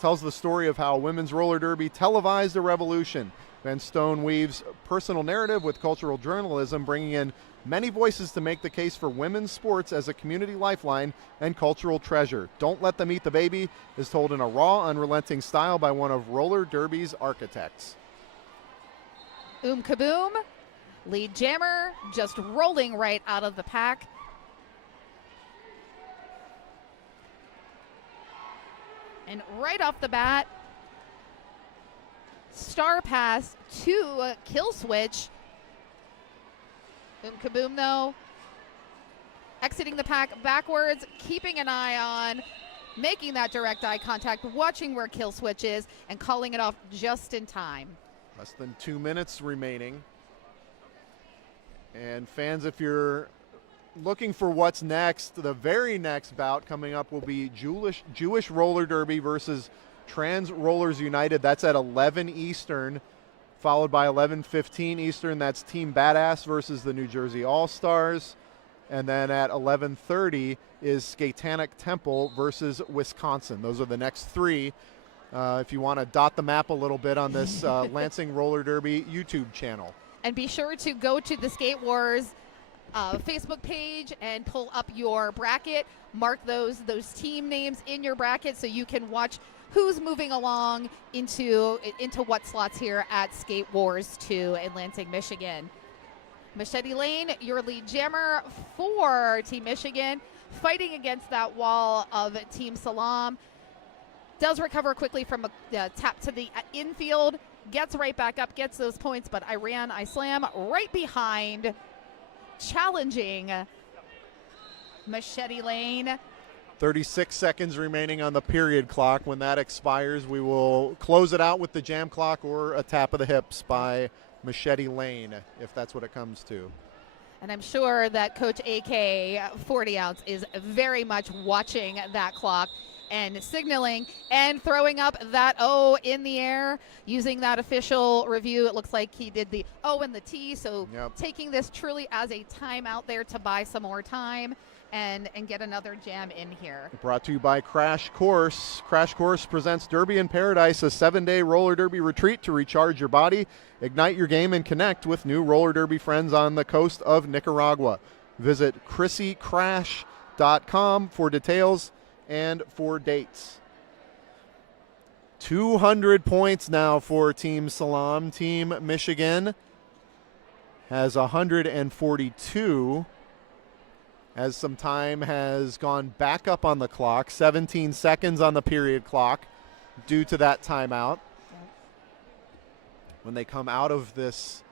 Tells the story of how women's roller derby televised a revolution. Van Stone weaves personal narrative with cultural journalism, bringing in many voices to make the case for women's sports as a community lifeline and cultural treasure. Don't Let Them Eat the Baby is told in a raw, unrelenting style by one of roller derby's architects. Kaboom, lead jammer, just rolling right out of the pack. And right off the bat, star pass to kill switch. Kaboom, though, exiting the pack backwards, keeping an eye on, making that direct eye contact, watching where kill switch is, and calling it off just in time. Less than 2 minutes remaining. And fans, if you're looking for what's next, the very next bout coming up will be Jewish Roller Derby versus Trans Rollers United. That's at 11 Eastern, followed by 11:15 Eastern. That's Team Badass versus the New Jersey All-Stars. And then at 11:30 is Skatanic Temple versus Wisconsin. Those are the next three. If you want to dot the map a little bit on this Lansing Roller Derby YouTube channel. And be sure to go to the Skate Wars Facebook page and pull up your bracket. Mark those team names in your bracket so you can watch who's moving along into what slots here at Skate Wars 2 in Lansing, Michigan. Machete Lane, your lead jammer for Team Mich-Again, fighting against that wall of Team SALAAM. Does recover quickly from a tap to the infield, gets right back up, gets those points, but I slam right behind, challenging Machete Lane. 36 seconds remaining on the period clock. When that expires, we will close it out with the jam clock or a tap of the hips by Machete Lane, if that's what it comes to. And I'm sure that Coach AK 40 ounce is very much watching that clock and signaling and throwing up that O in the air using that official review. It looks like he did the O and the T, so taking this truly as a timeout there to buy some more time and get another jam in here. Brought to you by Crash Course. Crash Course presents Derby in Paradise, a 7-day roller derby retreat to recharge your body, ignite your game, and connect with new roller derby friends on the coast of Nicaragua. Visit ChrissyCrash.com for details and for dates. 200 points now for Team SALAAM. Team Mich-Again has 142 as some time has gone back up on the clock. 17 seconds on the period clock due to that timeout. When they come out of this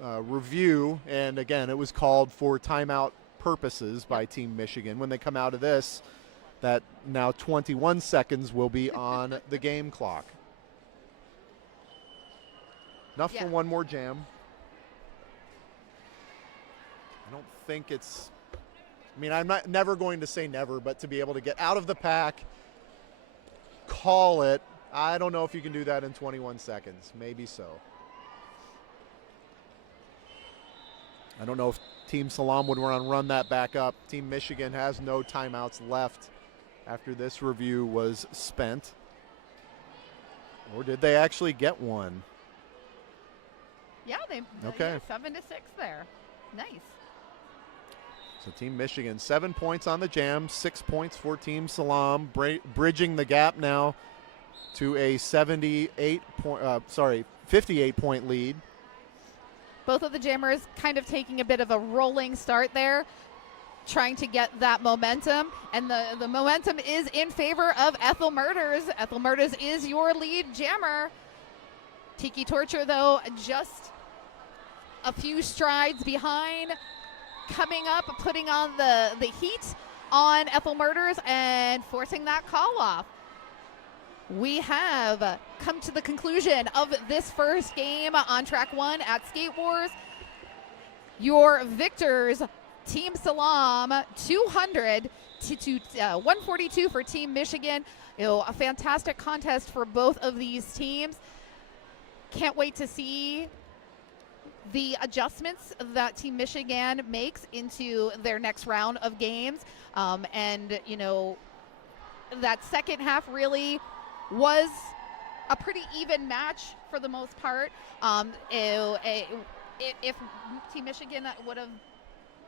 review, and again, it was called for timeout purposes by Team Mich-Again. When they come out of this, that now 21 seconds will be on the game clock. Enough for one more jam. I don't think it's, I mean, I'm never going to say never, but to be able to get out of the pack, call it, I don't know if you can do that in 21 seconds. Maybe so. I don't know if Team SALAAM would want to run that back up. Team Mich-Again has no timeouts left after this review was spent. Or did they actually get one? Yeah, they okay. 7-6 there. Nice. So Team Mich-Again, 7 points on the jam, 6 points for Team SALAAM, bridging the gap now to a 58-point lead. Both of the jammers kind of taking a bit of a rolling start there, trying to get that momentum, and the momentum is in favor of Ethel Murders. Ethel Murders is your lead jammer. Tiki Torture, though, just a few strides behind, coming up, putting on the heat on Ethel Murders and forcing that call off. We have come to the conclusion of this first game on track 1 at Skate Wars. Your victors, Team SALAAM, 200 to 142 for Team Mich-Again. A fantastic contest for both of these teams. Can't wait to see the adjustments that Team Mich-Again makes into their next round of games. And, you know, that second half really was a pretty even match for the most part. If Team Mich-Again would have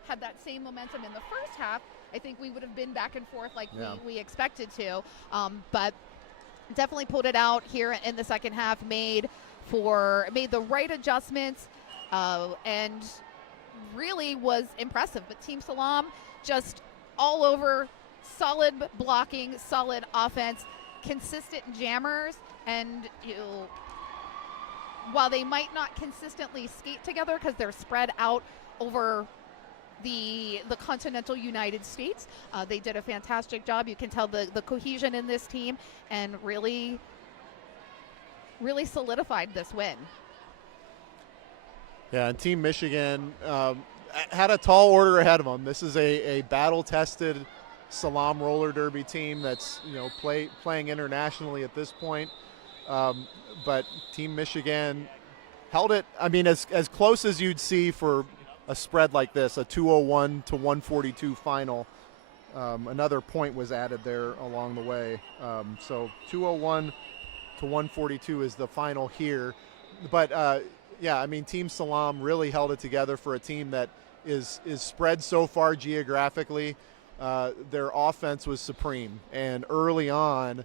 had that same momentum in the first half, I think we would have been back and forth like we expected to. But definitely pulled it out here in the second half, made the right adjustments, and really was impressive. But Team SALAAM just all over, solid blocking, solid offense, consistent jammers, and while they might not consistently skate together because they're spread out over the continental United States, they did a fantastic job. You can tell the cohesion in this team, and really solidified this win. Yeah, and Team Mich-Again had a tall order ahead of them. This is a battle-tested SALAAM roller derby team that's playing internationally at this point. But Team Mich-Again held it. I mean, as close as you'd see for a spread like this, a 201 to 142 final. Another point was added there along the way. So 201 to 142 is the final here. But yeah, I mean, Team SALAAM really held it together for a team that is spread so far geographically. Their offense was supreme, and early on,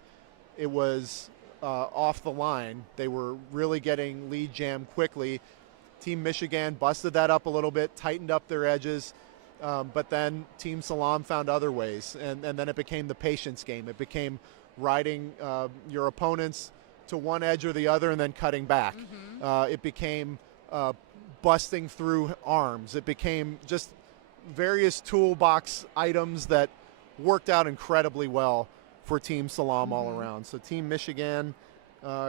it was off the line. They were really getting lead jam quickly. Team Mich-Again busted that up a little bit, tightened up their edges, but then Team SALAAM found other ways, and then it became the patience game. It became riding your opponents to one edge or the other and then cutting back. Mm-hmm. It became busting through arms. It became just various toolbox items that worked out incredibly well for Team SALAAM all around. So Team Mich-Again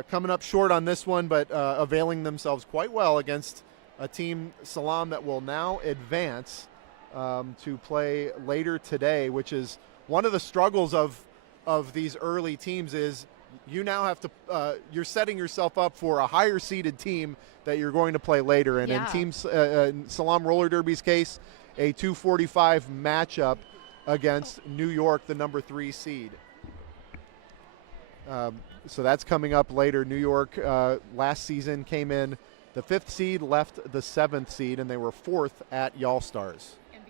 coming up short on this one, but availing themselves quite well against a team, SALAAM, that will now advance to play later today, which is one of the struggles of these early teams is you now have to you're setting yourself up for a higher seeded team that you're going to play later. And in teams in SALAAM Roller Derby's case, a 2:45 matchup against New York, the number 3 seed. So that's coming up later. New York last season came in the 5th seed, left the 7th seed, and they were 4th at Y'all Stars. MVPs.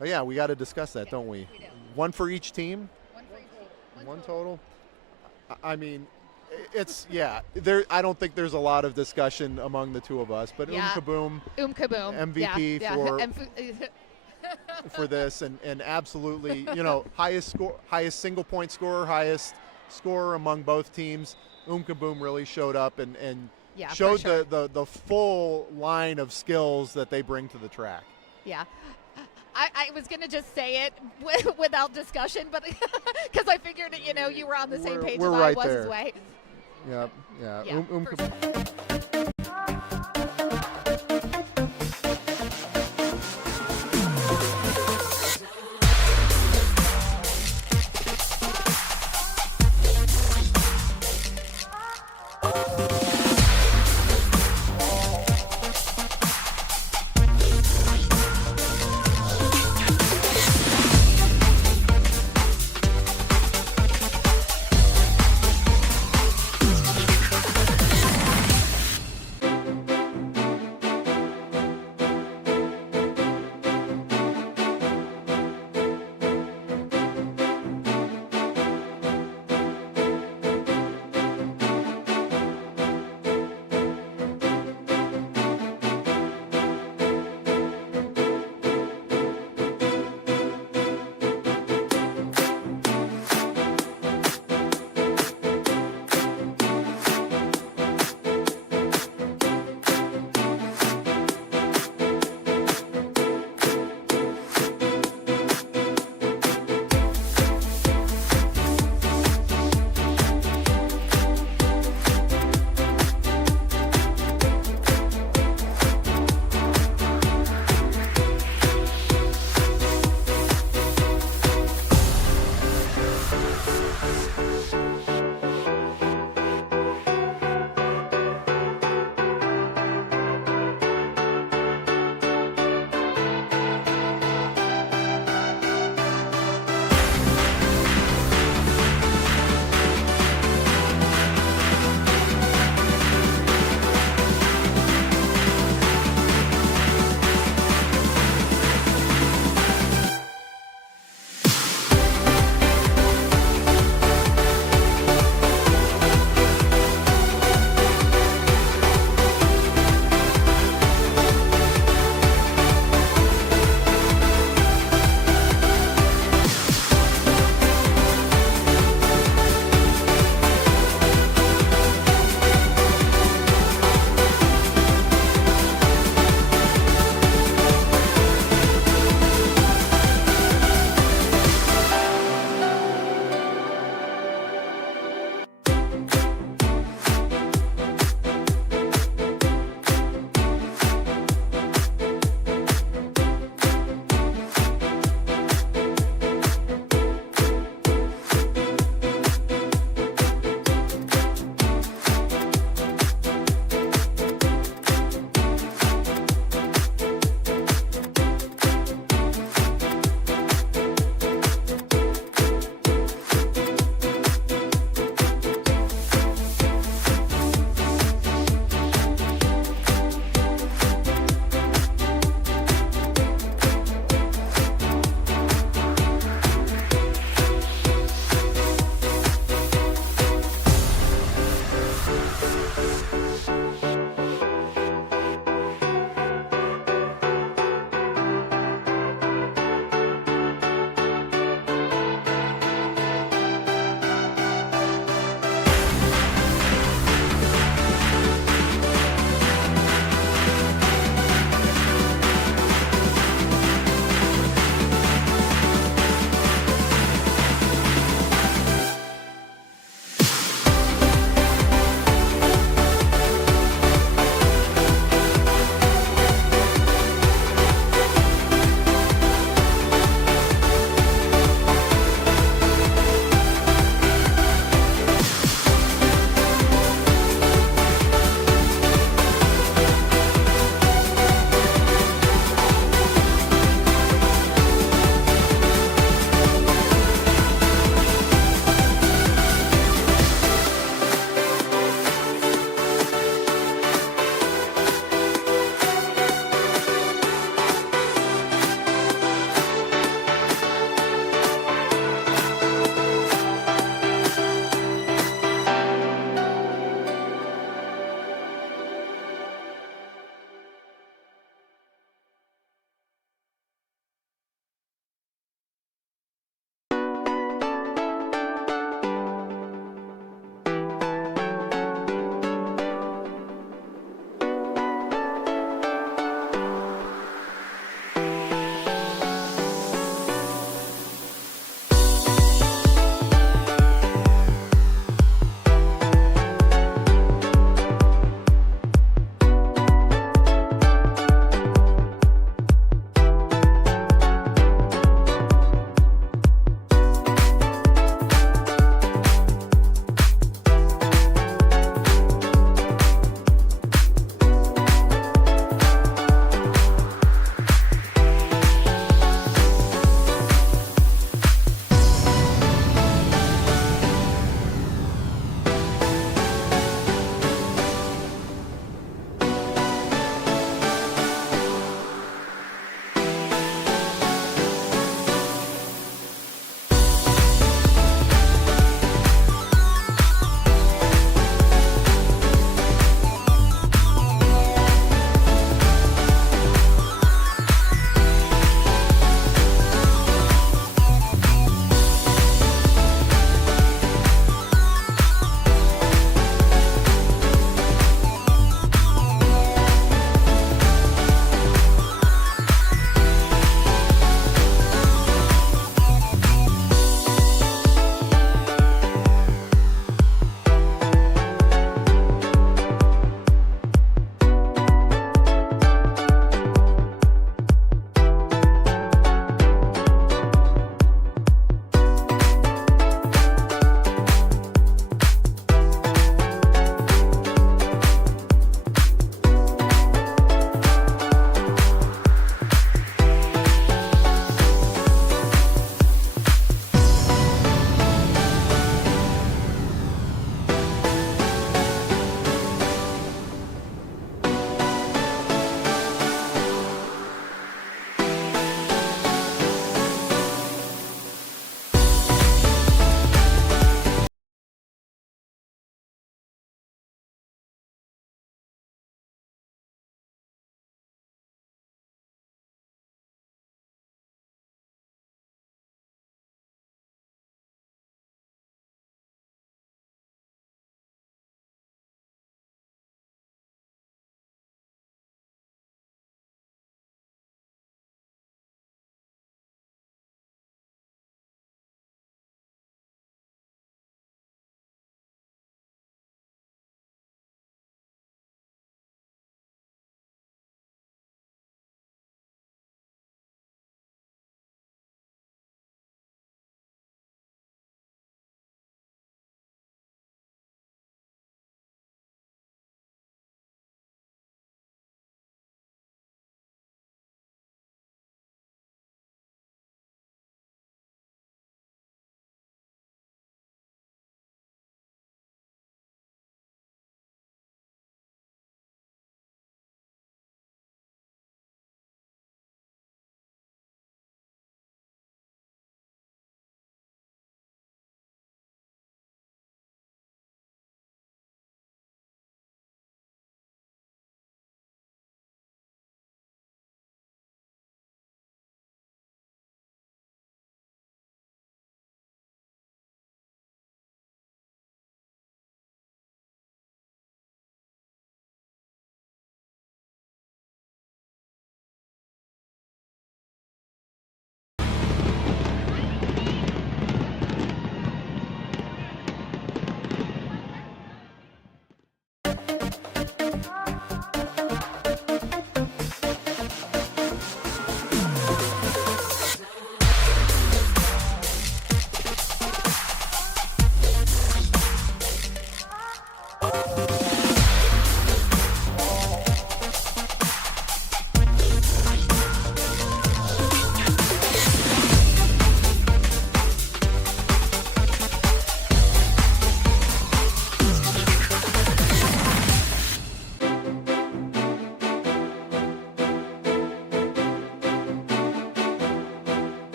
Oh yeah, we got to discuss that, don't we? We do. One for each team? One for each team. One total? I mean, it's, there. I don't think there's a lot of discussion among the two of us, but Kaboom, Kaboom, MVP for this, and absolutely, highest single point scorer, highest scorer among both teams. Kaboom really showed up and showed the full line of skills that they bring to the track. Yeah. I was going to just say it without discussion, but because I figured, you were on the same page as I was as well. Yeah.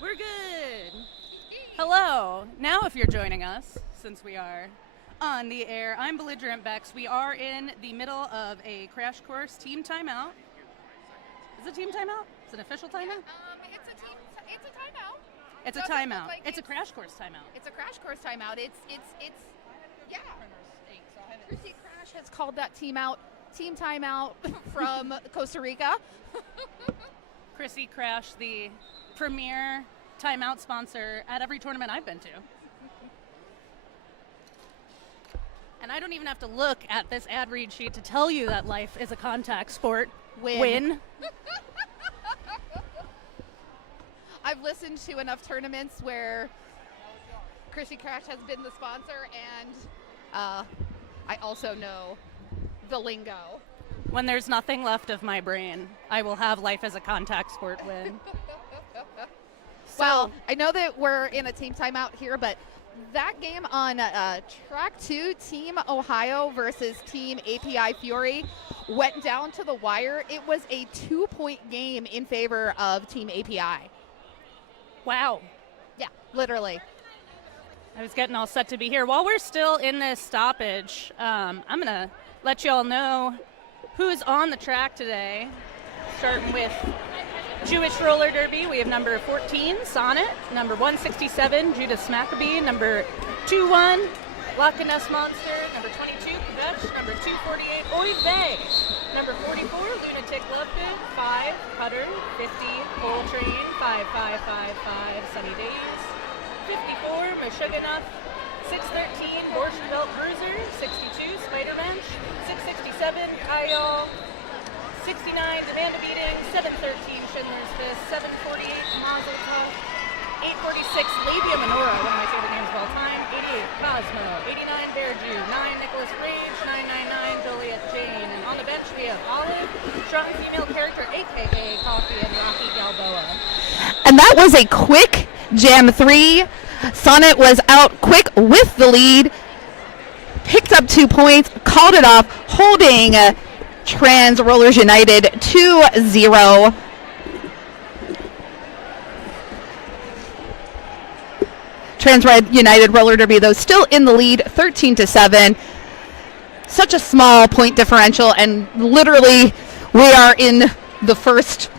We're good. Hello. Now if you're joining us, since we are on the air, I'm Belligerent Bex. We are in the middle of a Crash Course team timeout. Is it team timeout? Is it an official timeout? It's a timeout. It's a timeout. It's a Crash Course timeout. It's a Crash Course timeout. Yeah. Chrissy Crash has called that team timeout from Costa Rica. Chrissy Crash, the premier timeout sponsor at every tournament I've been to. And I don't even have to look at this ad read sheet to tell you that life is a contact sport. Win. I've listened to enough tournaments where Chrissy Crash has been the sponsor, and I also know the lingo. When there's nothing left of my brain, I will have life as a contact sport win. Well, I know that we're in a team timeout here, but that game on track 2, Team Ohio versus Team API Fury, went down to the wire. It was a 2-point game in favor of Team API. Wow. Yeah, literally. I was getting all set to be here. While we're still in this stoppage, I'm going to let you all know who's on the track today. Starting with Jewish Roller Derby, we have number 14, Sonnet, number 167, Judas Maccabee, number 21, Loch Ness Monster, number 22, Kvetch, number 248, Oy Vey, number 44, Lunatic Lovegood, 5, Cutter, 50, Coal Train, 5555, Sunny Days, 54, Mich-Again, 613, Borscht Belt Bruiser, 62, Spider Bench, 667, Kyle, 69, Demand a Beating, 713, Schindler's Fist, 748, Mazel Tov, 846, Labia Minora, one of my favorite names of all time, 88, Cosmo, 89, Bear Jew, 9, Nicholas Rage, 999, Joliet Jane, and on the bench we have Olive, strong female character, aka Coffee, and Rocky Balboa. And that was a quick Jam 3. Sonnet was out quick with the lead, picked up 2 points, called it off, holding Trans Rollers United 2-0. Trans United Roller Derby, though, still in the lead, 13-7. Such a small point differential, and literally we are in the first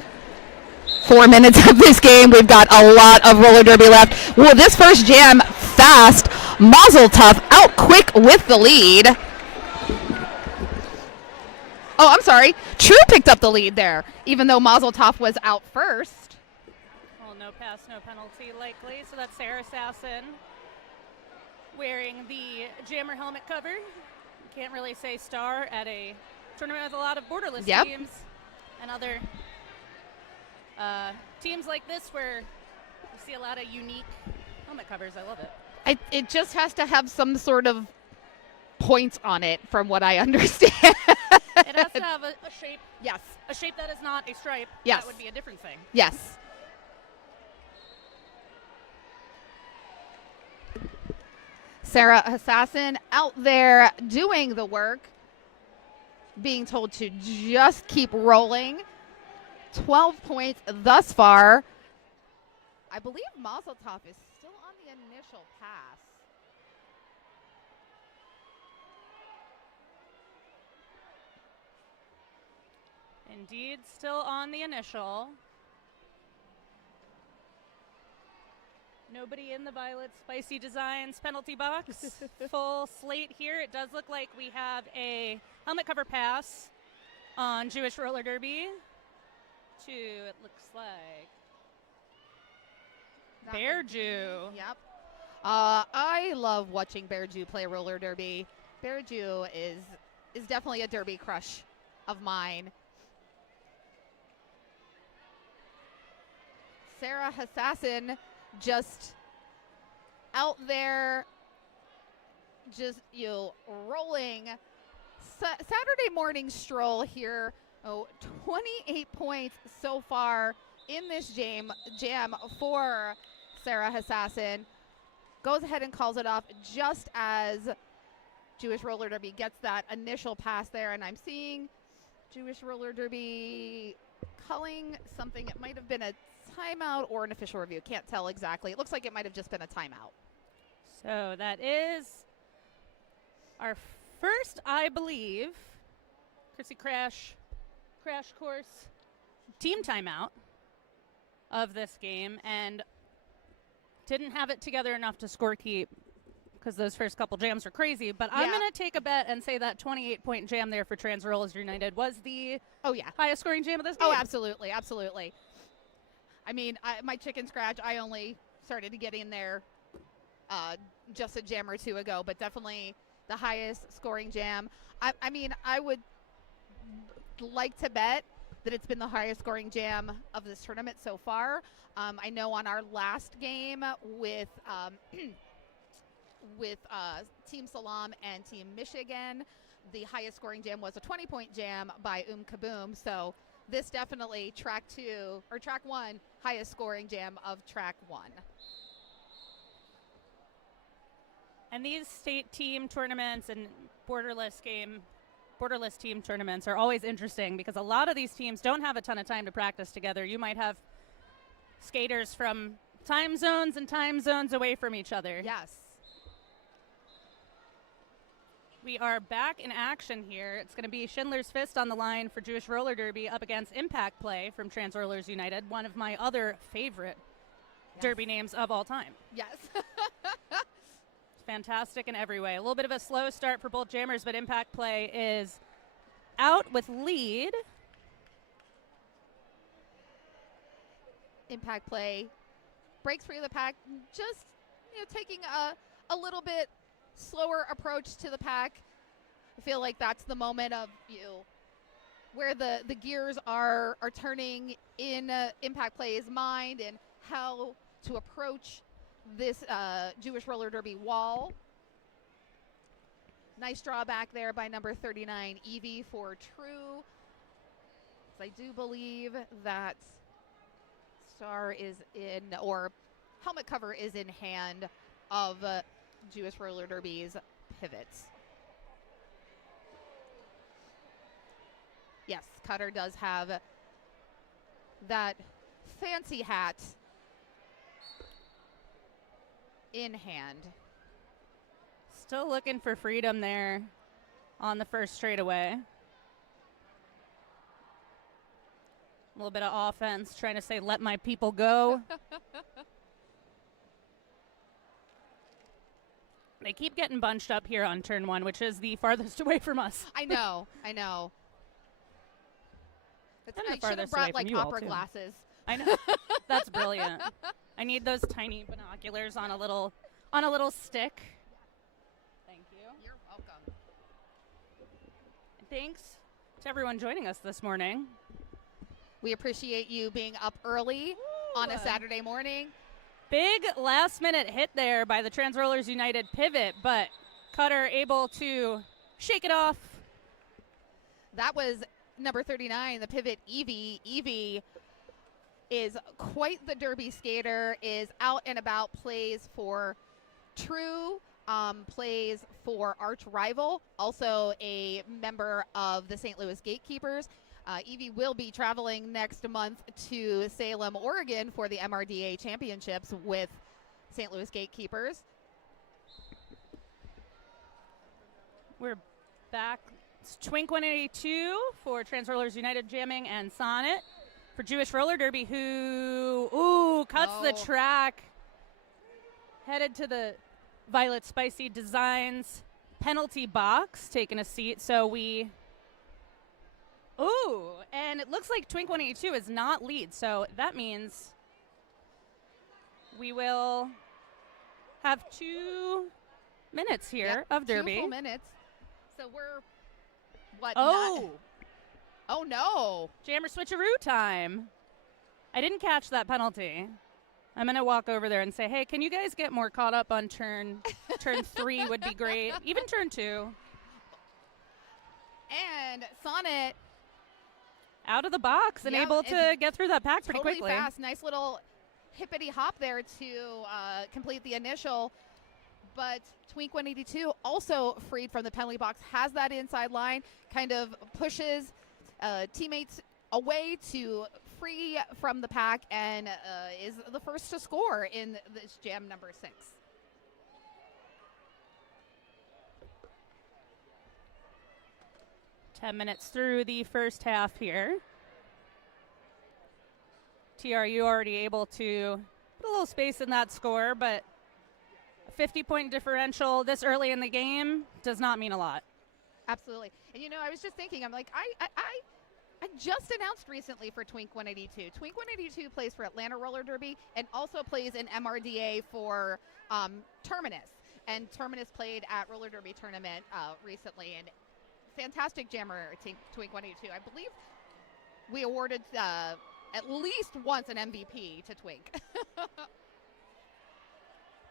4 minutes of this game. We've got a lot of roller derby left. Well, this first jam fast. Mazel Tov out quick with the lead. Oh, I'm sorry. True picked up the lead there, even though Mazel Tov was out first. Well, no pass, no penalty likely. So that's Sarah Sasson wearing the Jammer helmet cover. Can't really say star at a tournament with a lot of borderless teams and other teams like this where you see a lot of unique helmet covers. I love it. It just has to have some sort of points on it, from what I understand. It has to have a shape. Yes. A shape that is not a stripe. Yes. That would be a different thing. Yes. Sarah Assassin out there doing the work, being told to just keep rolling. 12 points thus far. I believe Mazel Tov is still on the initial pass. Indeed, still on the initial. Nobody in the Violet Spicy Designs penalty box. Full slate here. It does look like we have a helmet cover pass on Jewish Roller Derby to, it looks like, Bear Jew. Yep. I love watching Bear Jew play roller derby. Bear Jew is definitely a derby crush of mine. Sarah Assassin just out there, just rolling. Saturday morning stroll here. 28 points so far in this jam for Sarah Assassin. Goes ahead and calls it off just as Jewish Roller Derby gets that initial pass there, and I'm seeing Jewish Roller Derby culling something. It might have been a timeout or an official review. Can't tell exactly. It looks like it might have just been a timeout. So that is our first, I believe, Chrissy Crash Course team timeout of this game, and didn't have it together enough to score keep because those first couple jams were crazy. But I'm going to take a bet and say that 28-point jam there for Trans Rollers United was the highest scoring jam of this game. Oh, absolutely, absolutely. I mean, my chicken scratch, I only started getting there just a jam or two ago, but definitely the highest scoring jam. I mean, I would like to bet that it's been the highest scoring jam of this tournament so far. I know on our last game with Team SALAAM and Team Mich-Again, the highest scoring jam was a 20-point jam by Kaboom. So this definitely track 1 highest scoring jam of track 1. And these state team tournaments and borderless team tournaments are always interesting because a lot of these teams don't have a ton of time to practice together. You might have skaters from time zones away from each other. Yes. We are back in action here. It's going to be Schindler's Fist on the line for Jewish Roller Derby up against Impact Play from Trans Rollers United, one of my other favorite derby names of all time. Yes. Fantastic in every way. A little bit of a slow start for both jammers, but Impact Play is out with lead. Impact Play breaks free of the pack, just taking a little bit slower approach to the pack. I feel like that's the moment of where the gears are turning in Impact Play's mind and how to approach this Jewish Roller Derby wall. Nice draw back there by number 39, Evie for True. I do believe that star is in, or helmet cover is in hand of Jewish Roller Derby's pivots. Yes, Cutter does have that fancy hat in hand. Still looking for freedom there on the first straightaway. A little bit of offense, trying to say, let my people go. They keep getting bunched up here on turn 1, which is the farthest away from us. I know. I should have brought opera glasses. I know. That's brilliant. I need those tiny binoculars on a little stick. Thank you. You're welcome. Thanks to everyone joining us this morning. We appreciate you being up early on a Saturday morning. Big last-minute hit there by the Trans Rollers United pivot, but Cutter able to shake it off. That was number 39, the pivot, Evie. Evie is quite the derby skater, is out and about, plays for True, plays for Arch Rival, also a member of the St. Louis Gatekeepers. Evie will be traveling next month to Salem, Oregon for the MRDA Championships with St. Louis Gatekeepers. We're back. It's Twink 182 for Trans Rollers United jamming, and Sonnet for Jewish Roller Derby, who cuts the track. Headed to the Violet Spicy Designs penalty box, taking a seat. So and it looks like Twink 182 is not lead, so that means we will have 2 minutes here of derby. 2 full minutes. So we're Oh no! Jammer switcheroo time. I didn't catch that penalty. I'm gonna walk over there and say, hey, can you guys get more caught up on turn 3 would be great. Even turn 2. And Sonnet out of the box and able to get through that pack pretty quickly. Fast. Nice little hippity hop there to complete the initial. But Twink 182 also freed from the penalty box, has that inside line, kind of pushes teammates away to free from the pack and is the first to score in this jam number 6. Minutes through the first half here. TRU already able to put a little space in that score, but a 50-point differential this early in the game does not mean a lot. Absolutely. And I was just thinking, I'm like, I just announced recently for Twink 182. Twink 182 plays for Atlanta Roller Derby and also plays in MRDA for Terminus. And Terminus played at Roller Derby tournament recently, and fantastic jammer, Twink 182. I believe we awarded at least once an MVP to Twink.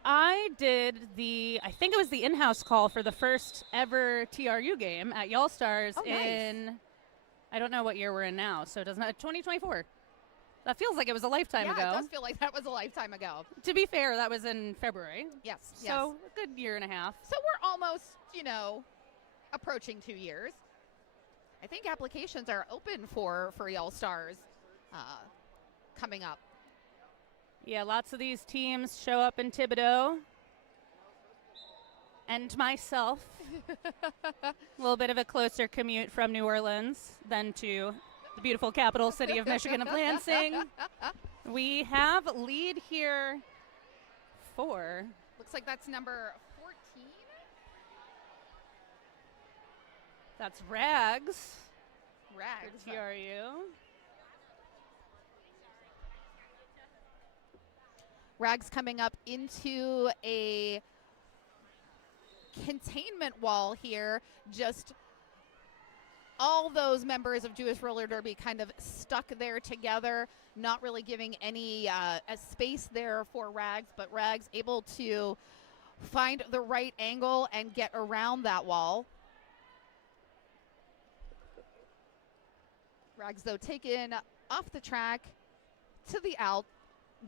I did I think it was the in-house call for the first ever TRU game at Y'all Stars in, I don't know what year we're in now, so it doesn't, 2024. That feels like it was a lifetime ago. Yeah, it does feel like that was a lifetime ago. To be fair, that was in February. Yes. So a good year and a half. So we're almost, approaching 2 years. I think applications are open for Y'all Stars coming up. Yeah, lots of these teams show up in Thibodaux. And myself, a little bit of a closer commute from New Orleans than to the beautiful capital city of Michigan of Lansing. We have lead here for... Looks like that's number 14. That's Rags. Rags. For TRU. Rags coming up into a containment wall here. Just all those members of Jewish Roller Derby kind of stuck there together, not really giving any space there for Rags, but Rags able to find the right angle and get around that wall. Rags, though, taken off the track to the out,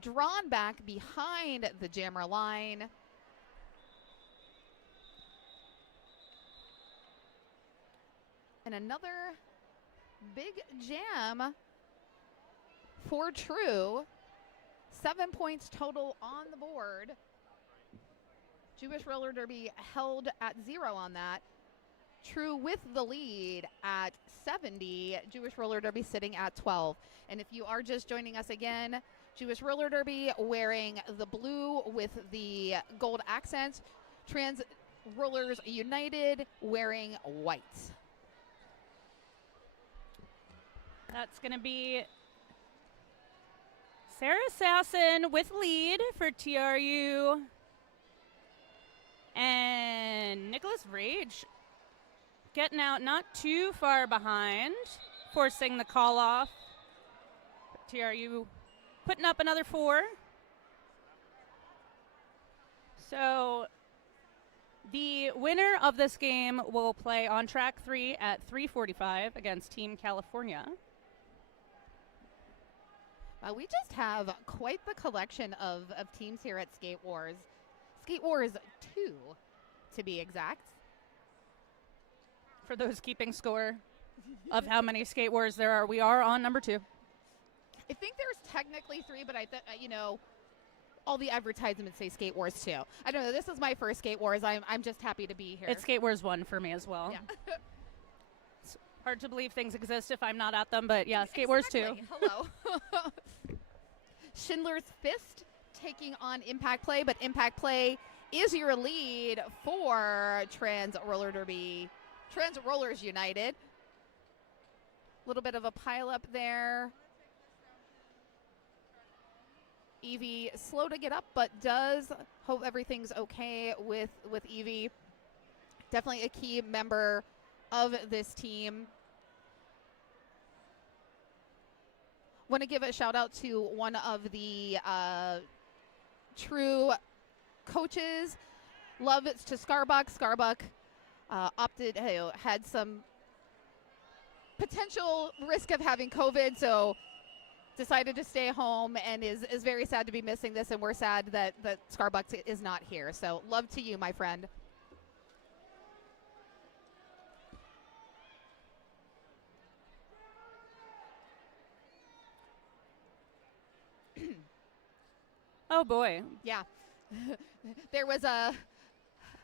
drawn back behind the jammer line. And another big jam for True. 7 points total on the board. Jewish Roller Derby held at 0 on that. True with the lead at 70. Jewish Roller Derby sitting at 12. And if you are just joining us again, Jewish Roller Derby wearing the blue with the gold accents. Trans Rollers United wearing white. That's going to be Sarah Sasson with lead for TRU. And Nicholas Rage getting out not too far behind, forcing the call off. TRU putting up another 4. So the winner of this game will play on track 3 at 3:45 against Team California. We just have quite the collection of teams here at Skate Wars. Skate Wars 2, to be exact. For those keeping score of how many Skate Wars there are, we are on number 2. I think there's technically 3, but all the advertisements say Skate Wars 2. I don't know. This is my first Skate Wars. I'm just happy to be here. It's Skate Wars 1 for me as well. Yeah. It's hard to believe things exist if I'm not at them, but yeah, Skate Wars 2. Hello. Schindler's Fist taking on Impact Play, but Impact Play is your lead for Trans Rollers United. A little bit of a pile up there. Evie slow to get up, but does hope everything's okay with Evie. Definitely a key member of this team. Want to give a shout out to one of the True coaches. Love it to Scarbuck. Scarbuck had some potential risk of having COVID, so decided to stay home and is very sad to be missing this, and we're sad that Scarbuck is not here. So love to you, my friend. Oh, boy. Yeah. There was a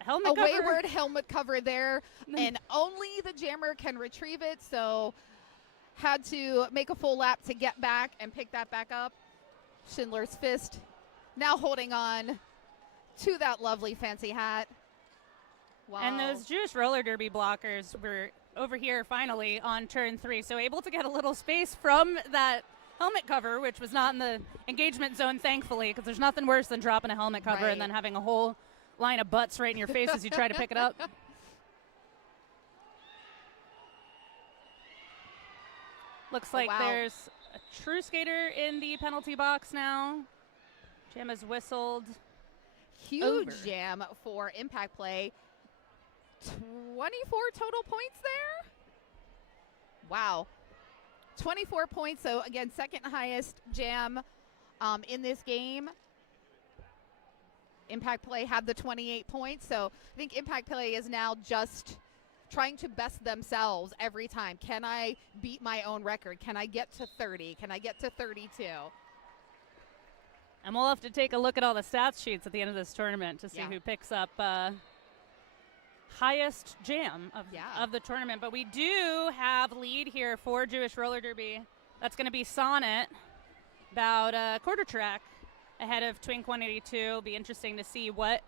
Helmet cover. wayward helmet cover there, and only the jammer can retrieve it, so had to make a full lap to get back and pick that back up. Schindler's Fist now holding on to that lovely fancy hat. Wow. And those Jewish roller derby blockers were over here finally on turn 3, so able to get a little space from that helmet cover, which was not in the engagement zone, thankfully, because there's nothing worse than dropping a helmet cover and then having a whole line of butts right in your face as you try to pick it up. Looks like there's a true skater in the penalty box now. Jam has whistled. Huge over. jam for impact play. 24 total points there. Wow. 24 points, so again, second highest jam in this game. Impact Play had the 28 points, so I think Impact Play is now just trying to best themselves every time. Can I beat my own record? Can I get to 30? Can I get to 32? And we'll have to take a look at all the stats sheets at the end of this tournament to see who picks up highest jam of the tournament. But we do have lead here for Jewish Roller Derby. That's going to be Sonnet, about a quarter track ahead of Twink 182. It'll be interesting to see what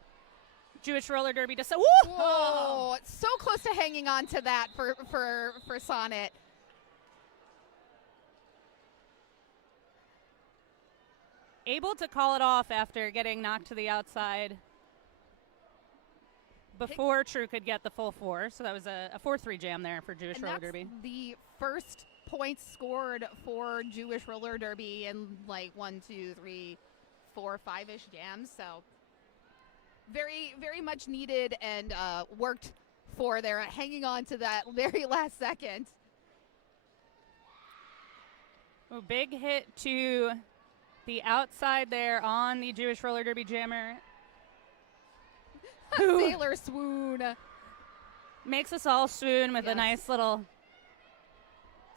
Jewish Roller Derby does. Whoa! It's so close to hanging on to that for Sonnet. Able to call it off after getting knocked to the outside before True could get the full 4. So that was a 4-3 jam there for Jewish Roller Derby. The first points scored for Jewish Roller Derby in like 1, 2, 3, 4, 5-ish jams. So very, very much needed and worked for. They're hanging on to that very last second. Oh, big hit to the outside there on the Jewish Roller Derby jammer. Sailor swoon. Makes us all swoon with a nice little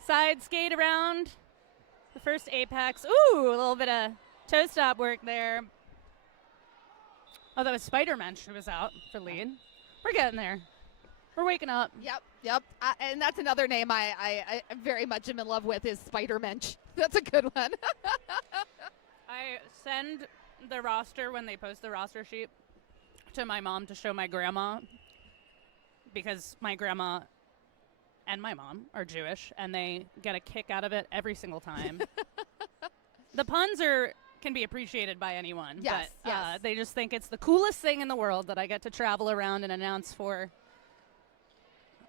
side skate around the first apex. Ooh, a little bit of toe stop work there. Oh, that was Spider-Mensch who was out for lead. We're getting there. We're waking up. Yep. And that's another name I very much am in love with is Spider-Mensch. That's a good one. I send the roster when they post the roster sheet to my mom to show my grandma, because my grandma and my mom are Jewish and they get a kick out of it every single time. The puns can be appreciated by anyone, but they just think it's the coolest thing in the world that I get to travel around and announce for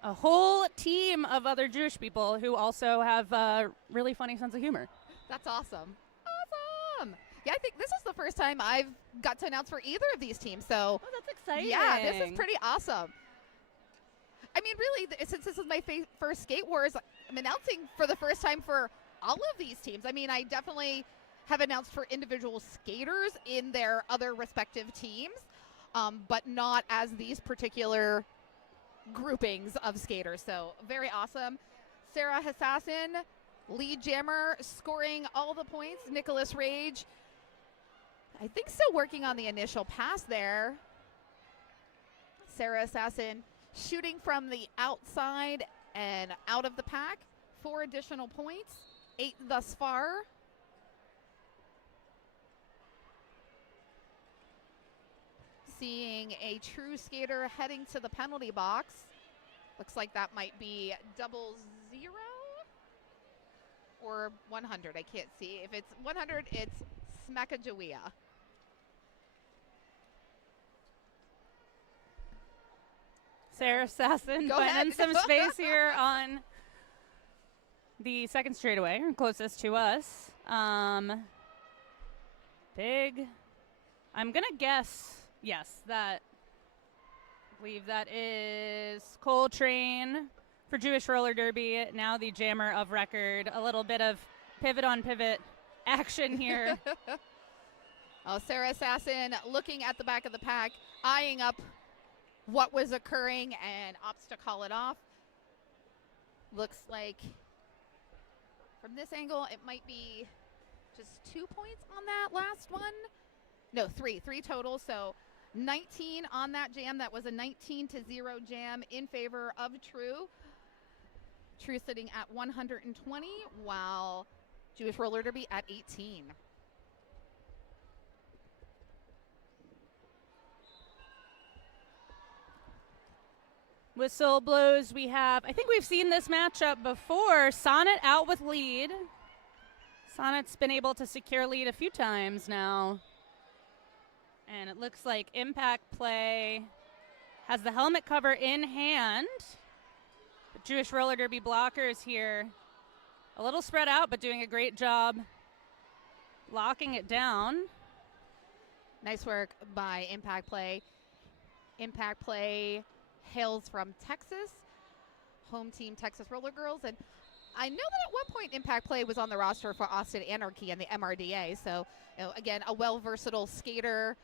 a whole team of other Jewish people who also have a really funny sense of humor. That's awesome. Yeah, I think this is the first time I've got to announce for either of these teams. So that's exciting. Yeah, this is pretty awesome. I mean, really, since this is my first Skate Wars, I'm announcing for the first time for all of these teams. I mean, I definitely have announced for individual skaters in their other respective teams, but not as these particular groupings of skaters. So very awesome. Sarah Hassassin, lead jammer, scoring all the points. Nicholas Rage, I think, still working on the initial pass there. Sarah Assassin shooting from the outside and out of the pack. 4 additional points, 8 thus far. Seeing a true skater heading to the penalty box. Looks like that might be 00 or 100. I can't see. If it's 100, it's Smakajawea. Sarah Sasson finding some space here on the second straightaway, closest to us. Big. I'm going to guess, yes, I believe that is Coltrane for Jewish Roller Derby, now the jammer of record. A little bit of pivot on pivot action here. Sarah Assassin looking at the back of the pack, eyeing up what was occurring and opts to call it off. Looks like from this angle it might be just 2 points on that last one. No, three total. So 19 on that jam. That was a 19-0 jam in favor of True. True sitting at 120, while Jewish Roller Derby at 18. Whistle blows. We have, I think we've seen this matchup before. Sonnet out with lead. Sonnet's been able to secure lead a few times now. And it looks like Impact Play has the helmet cover in hand. The Jewish Roller Derby blockers here. A little spread out, but doing a great job locking it down. Nice work by Impact Play. Impact Play hails from Texas, home team Texas Roller Girls. And I know that at one point Impact Play was on the roster for Austin Anarchy and the MRDA. So, again, a well-versatile skater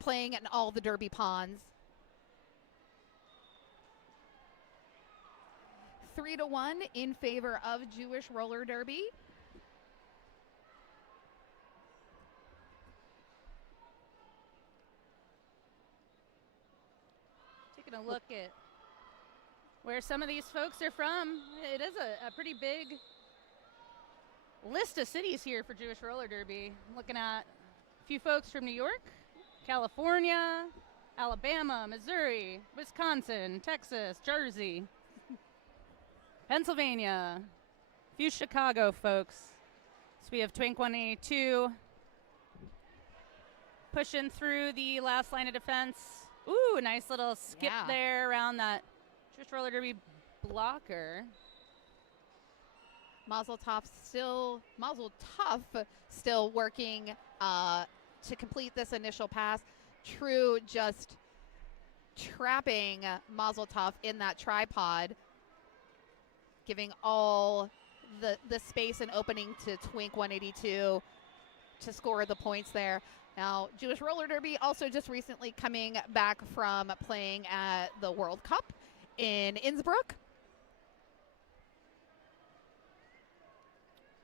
playing in all the derby ponds. 3-1 in favor of Jewish Roller Derby. Taking a look at where some of these folks are from. It is a pretty big list of cities here for Jewish Roller Derby. Looking at a few folks from New York, California, Alabama, Missouri, Wisconsin, Texas, Jersey, Pennsylvania, a few Chicago folks. So we have Twink 182 pushing through the last line of defense. Ooh, nice little skip there around that Jewish Roller Derby blocker. Mazel Tov still working to complete this initial pass. True just trapping Mazel Tov in that tripod, giving all the space and opening to Twink 182 to score the points there. Now, Jewish Roller Derby also just recently coming back from playing at the World Cup in Innsbruck.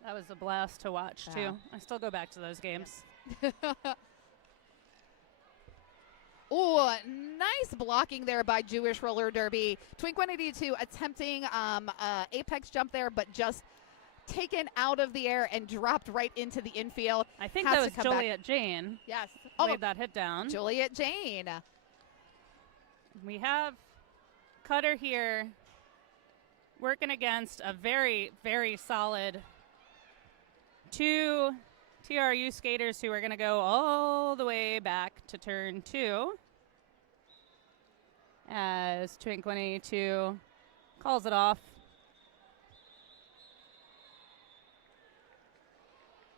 That was a blast to watch, too. I still go back to those games. Oh, nice blocking there by Jewish Roller Derby. Twink 182 attempting apex jump there, but just taken out of the air and dropped right into the infield. I think that was Juliet Jane. Yes. Laid that hit down. Juliet Jane. We have Cutter here working against a very, very solid two TRU skaters who are going to go all the way back to turn 2 as Twink 182 calls it off.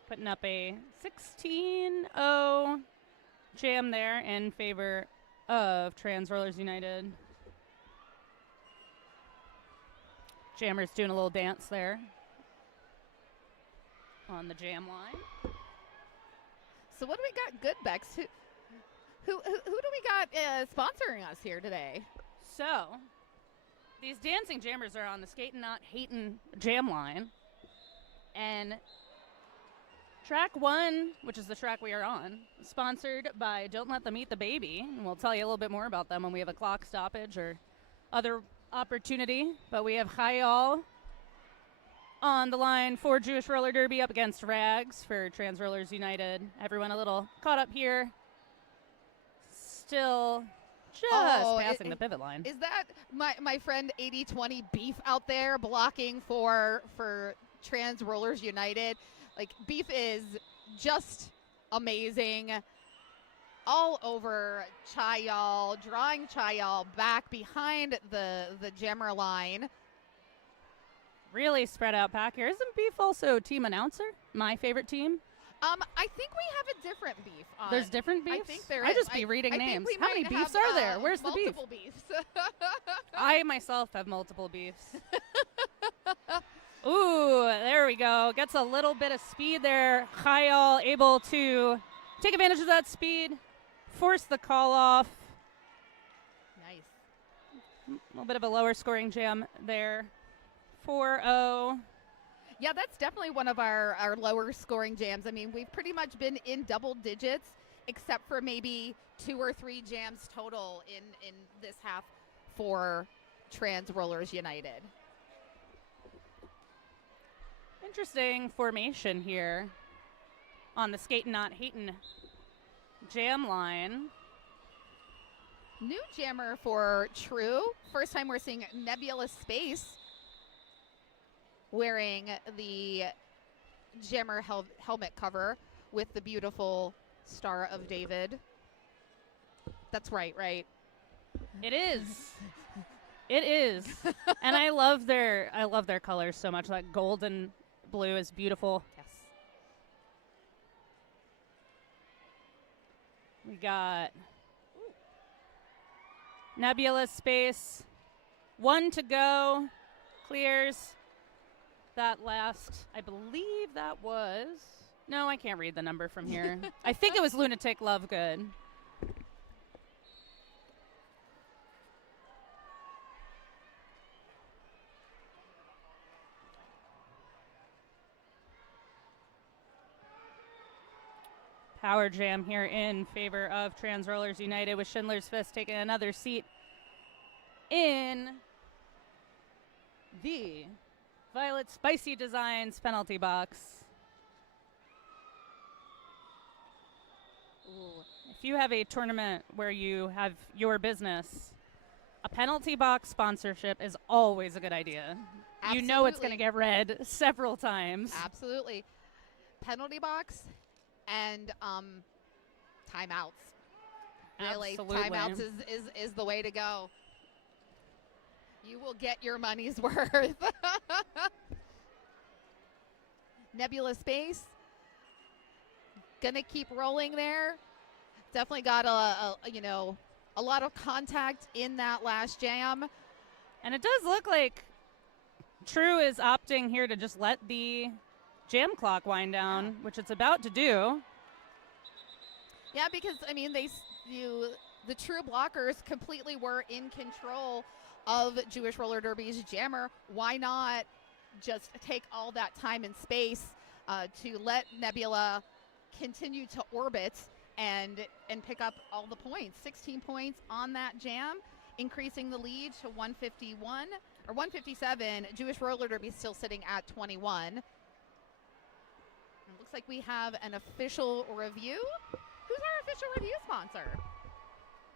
Putting up a 16-0 jam there in favor of Trans Rollers United. Jammer's doing a little dance there on the jam line. So what do we got, good Bex? Who do we got sponsoring us here today? So these dancing jammers are on the Skatin' Not Hatin' jam line, and track 1, which is the track we are on, sponsored by Don't Let Them Eat the Baby, and we'll tell you a little bit more about them when we have a clock stoppage or other opportunity. But we have Chayal on the line for Jewish Roller Derby up against Rags for Trans Rollers United. Everyone a little caught up here. Still just passing the pivot line. Is that my friend 80-20 Beef out there blocking for Trans Rollers United? Like, Beef is just amazing. All over Chayal, drawing Chayal back behind the jammer line. Really spread out pack here. Isn't Beef also team announcer? My favorite team? I think we have a different Beef on. There's different beefs? I think there I is. just be reading names. How many beefs have, are there? Where's the beef? Multiple beefs. I myself have multiple beefs. Ooh, there we go. Gets a little bit of speed there. Chayal able to take advantage of that speed, force the call off. Nice. A little bit of a lower scoring jam there. 4-0. Yeah, that's definitely one of our lower scoring jams. I mean, we've pretty much been in double digits, except for maybe 2 or 3 jams total in this half for Trans Rollers United. Interesting formation here on the Skatin' Not Hatin' jam line. New jammer for True. First time we're seeing Nebula Space wearing the jammer helmet cover with the beautiful Star of David. That's right? It is. It is. And I love their colors so much. That gold and blue is beautiful. Yes. We got Nebula Space. 1 to go. Clears. That last, I believe that was. No, I can't read the number from here. I think it was Lunatic Lovegood. Power jam here in favor of Trans Rollers United, with Schindler's Fist taking another seat in the Violet Spicy Designs penalty box. Ooh. If you have a tournament where you have your business, a penalty box sponsorship is always a good idea. Absolutely. You know it's going to get read several times. Absolutely. Penalty box and timeouts. Really, Absolutely. timeouts is the way to go. You will get your money's worth. Nebula Space gonna keep rolling there. Definitely got a lot of contact in that last jam. And it does look like True is opting here to just let the jam clock wind down, which it's about to do. Yeah, because I mean the True blockers completely were in control of Jewish Roller Derby's jammer. Why not just take all that time and space to let Nebula continue to orbit and pick up all the points? 16 points on that jam, increasing the lead to 151 or 157. Jewish Roller Derby still sitting at 21. It looks like we have an official review. Who's our official review sponsor?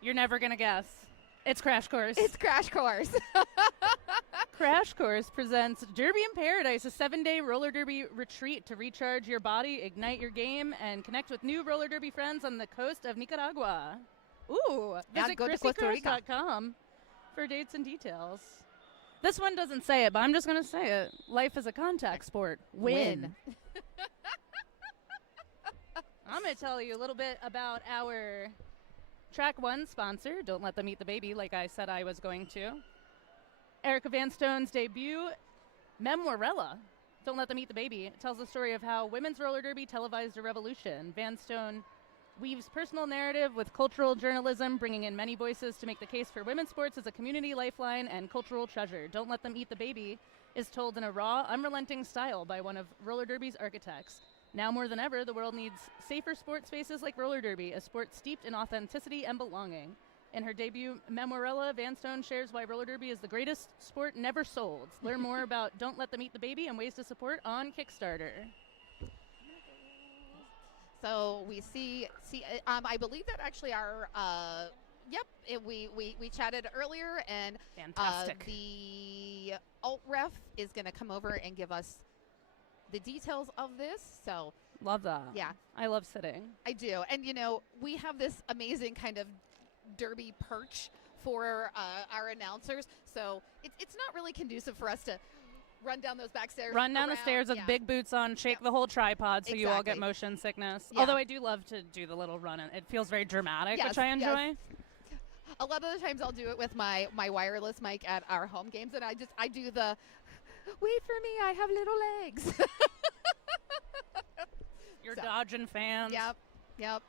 You're never going to guess. It's Crash Course. It's Crash Course. Crash Course presents Derby in Paradise, a 7-day roller derby retreat to recharge your body, ignite your game, and connect with new roller derby friends on the coast of Nicaragua. Ooh, visit go to Costa Rica. ChrissyCrush.com for dates and details. This one doesn't say it, but I'm just going to say it. Life is a contact sport. Win. I'm going to tell you a little bit about our Track 1 sponsor, Don't Let Them Eat the Baby, like I said I was going to. Erica Van Stone's debut, Memoirella, Don't Let Them Eat the Baby. It tells the story of how women's roller derby televised a revolution. Van Stone weaves personal narrative with cultural journalism, bringing in many voices to make the case for women's sports as a community lifeline and cultural treasure. Don't Let Them Eat the Baby is told in a raw, unrelenting style by one of roller derby's architects. Now more than ever, the world needs safer sports spaces like roller derby, a sport steeped in authenticity and belonging. In her debut, Memoirella, Van Stone shares why roller derby is the greatest sport never sold. Learn more about Don't Let Them Eat the Baby and ways to support on Kickstarter. So we see. I believe that actually our. We chatted earlier, and Fantastic. the alt ref is going to come over and give us the details of this. So Love that. yeah, I love sitting. I do. And we have this amazing kind of derby perch for our announcers. So it's not really conducive for us to run down those back stairs. Run down the stairs with yeah. big boots on, shake the whole tripod so you all get Exactly. motion sickness. Yeah. Although I do love to do the little run. It feels very dramatic, Yes, which I enjoy. yes. A lot of the times I'll do it with my wireless mic at our home games, and I do the wait for me, I have little legs. You're So. dodging fans. Yep.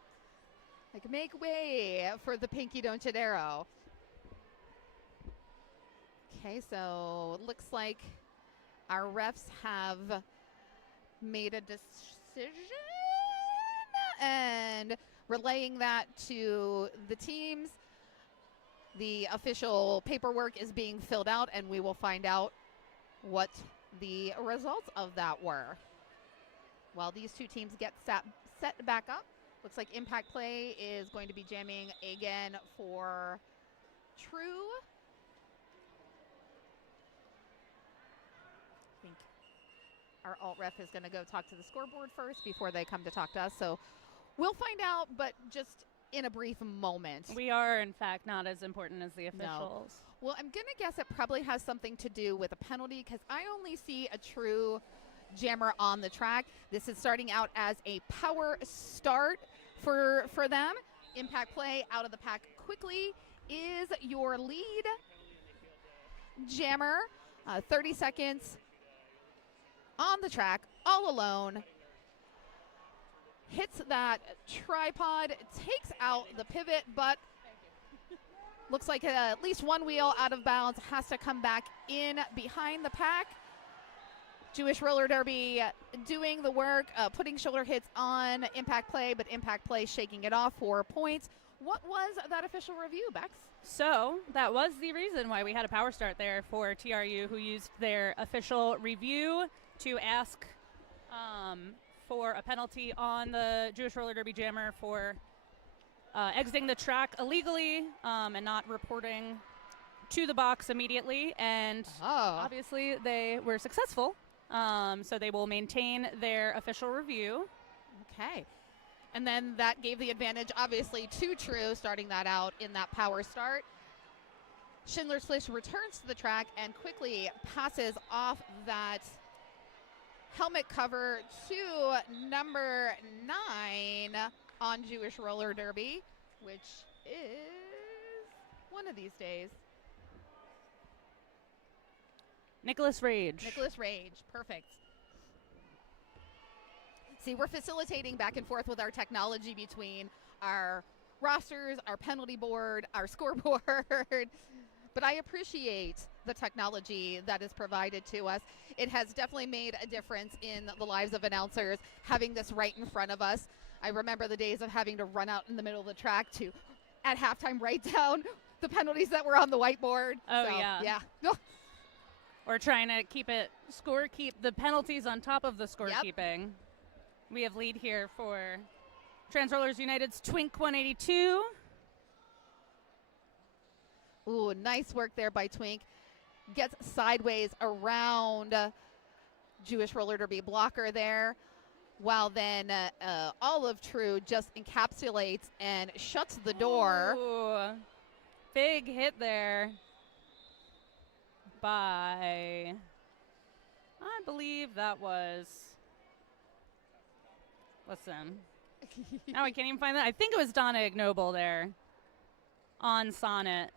Like, make way for the Pinky Donchadero. Okay, so looks like our refs have made a decision and relaying that to the teams. The official paperwork is being filled out, and we will find out what the results of that were. While these two teams get set back up, looks like Impact Play is going to be jamming again for True. I think our alt ref is going to go talk to the scoreboard first before they come to talk to us. So we'll find out, but just in a brief moment. We are, in fact, not as important as the officials. No. Well, I'm going to guess it probably has something to do with a penalty because I only see a True jammer on the track. This is starting out as a power start for them. Impact Play out of the pack quickly is your lead jammer. 30 seconds on the track, all alone. Hits that tripod, takes out the pivot, but looks like at least one wheel out of bounds, has to come back in behind the pack. Jewish Roller Derby doing the work, putting shoulder hits on Impact Play, but Impact Play shaking it off for points. What was that official review, Bex? So that was the reason why we had a power start there for TRU, who used their official review to ask for a penalty on the Jewish Roller Derby jammer for exiting the track illegally and not reporting to the box immediately. And obviously they were successful. So they will maintain their official review. Okay. And then that gave the advantage, obviously, to True, starting that out in that power start. Schindler's List returns to the track and quickly passes off that helmet cover to number 9 on Jewish Roller Derby, which is one of these days. Nicholas Rage. Nicholas Rage, perfect. See, we're facilitating back and forth with our technology between our rosters, our penalty board, our scoreboard. But I appreciate the technology that is provided to us. It has definitely made a difference in the lives of announcers, having this right in front of us. I remember the days of having to run out in the middle of the track to, at halftime, write down the penalties that were on the whiteboard. Oh, so, yeah. Yeah. Or trying to keep the penalties on top of the scorekeeping. We have lead here for Trans Rollers United's Twink 182. Ooh, nice work there by Twink. Gets sideways around Jewish Roller Derby blocker there, while then all of True just encapsulates and shuts the door. Ooh, big hit there by, I believe that was, listen, now I can't even find that. I think it was Donna Ignoble there on Sonnet.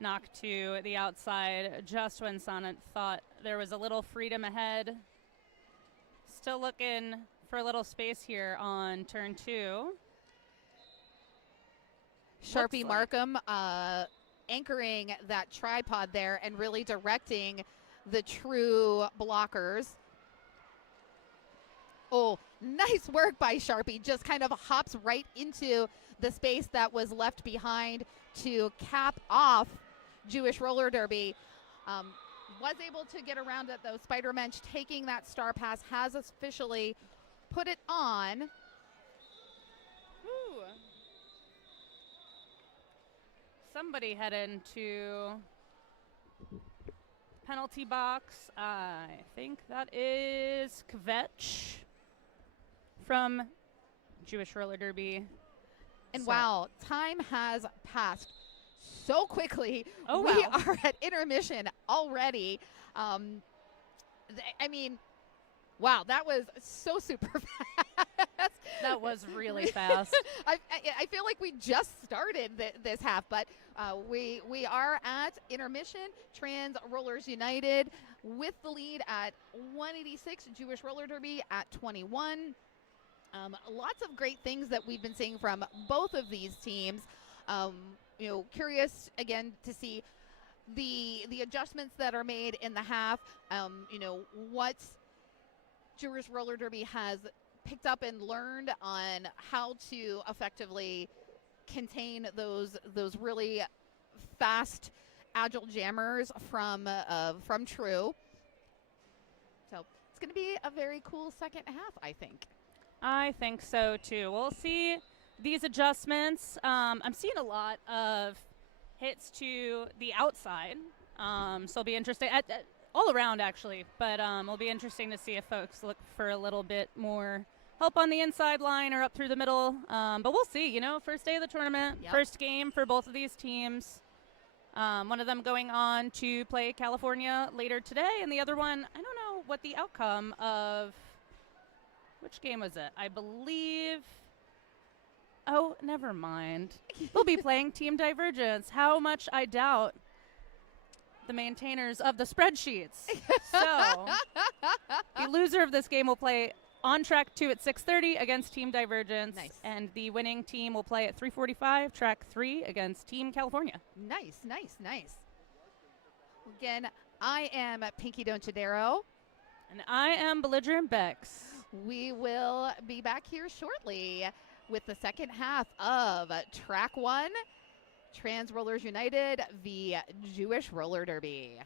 Knocked to the outside just when Sonnet thought there was a little freedom ahead. Still looking for a little space here on turn 2. Sharpie Markham anchoring that tripod there and really directing the True blockers. Oh, nice work by Sharpie. Just kind of hops right into the space that was left behind to cap off Jewish Roller Derby. Was able to get around it, though. Spider Mensch taking that star pass has officially put it on. Ooh. Somebody head into penalty box. I think that is Kvetch from Jewish Roller Derby. And wow, time has passed so quickly. Oh, we wow. are at intermission already. I mean, wow, that was so super fast. That was really fast. I feel like we just started this half, but we are at intermission. Trans Rollers United with the lead at 186. Jewish Roller Derby at 21. Lots of great things that we've been seeing from both of these teams. Curious again to see the adjustments that are made in the half. What Jewish roller derby has picked up and learned on how to effectively contain those really fast, agile jammers from True. So it's going to be a very cool second half, I think. I think so too. We'll see these adjustments. I'm seeing a lot of hits to the outside, so it'll be interesting all around actually. But it'll be interesting to see if folks look for a little bit more help on the inside line or up through the middle. But we'll see. You know, first day of the tournament, first game for both of these teams. One of them going on to play California later today, and the other one, I don't know what the outcome of which game was it? I believe. Oh, never mind. They'll be playing Team Divergence. How much I doubt the maintainers of the spreadsheets. So the loser of this game will play on track 2 at 6:30 against Team Divergence. Nice. And the winning team will play at 3:45, track 3 against Team California. Nice. Again, I am Pinky Donchadero. And I am Belligerent Bex. We will be back here shortly with the second half of Track 1, Trans Rollers United v. Jewish Roller Derby.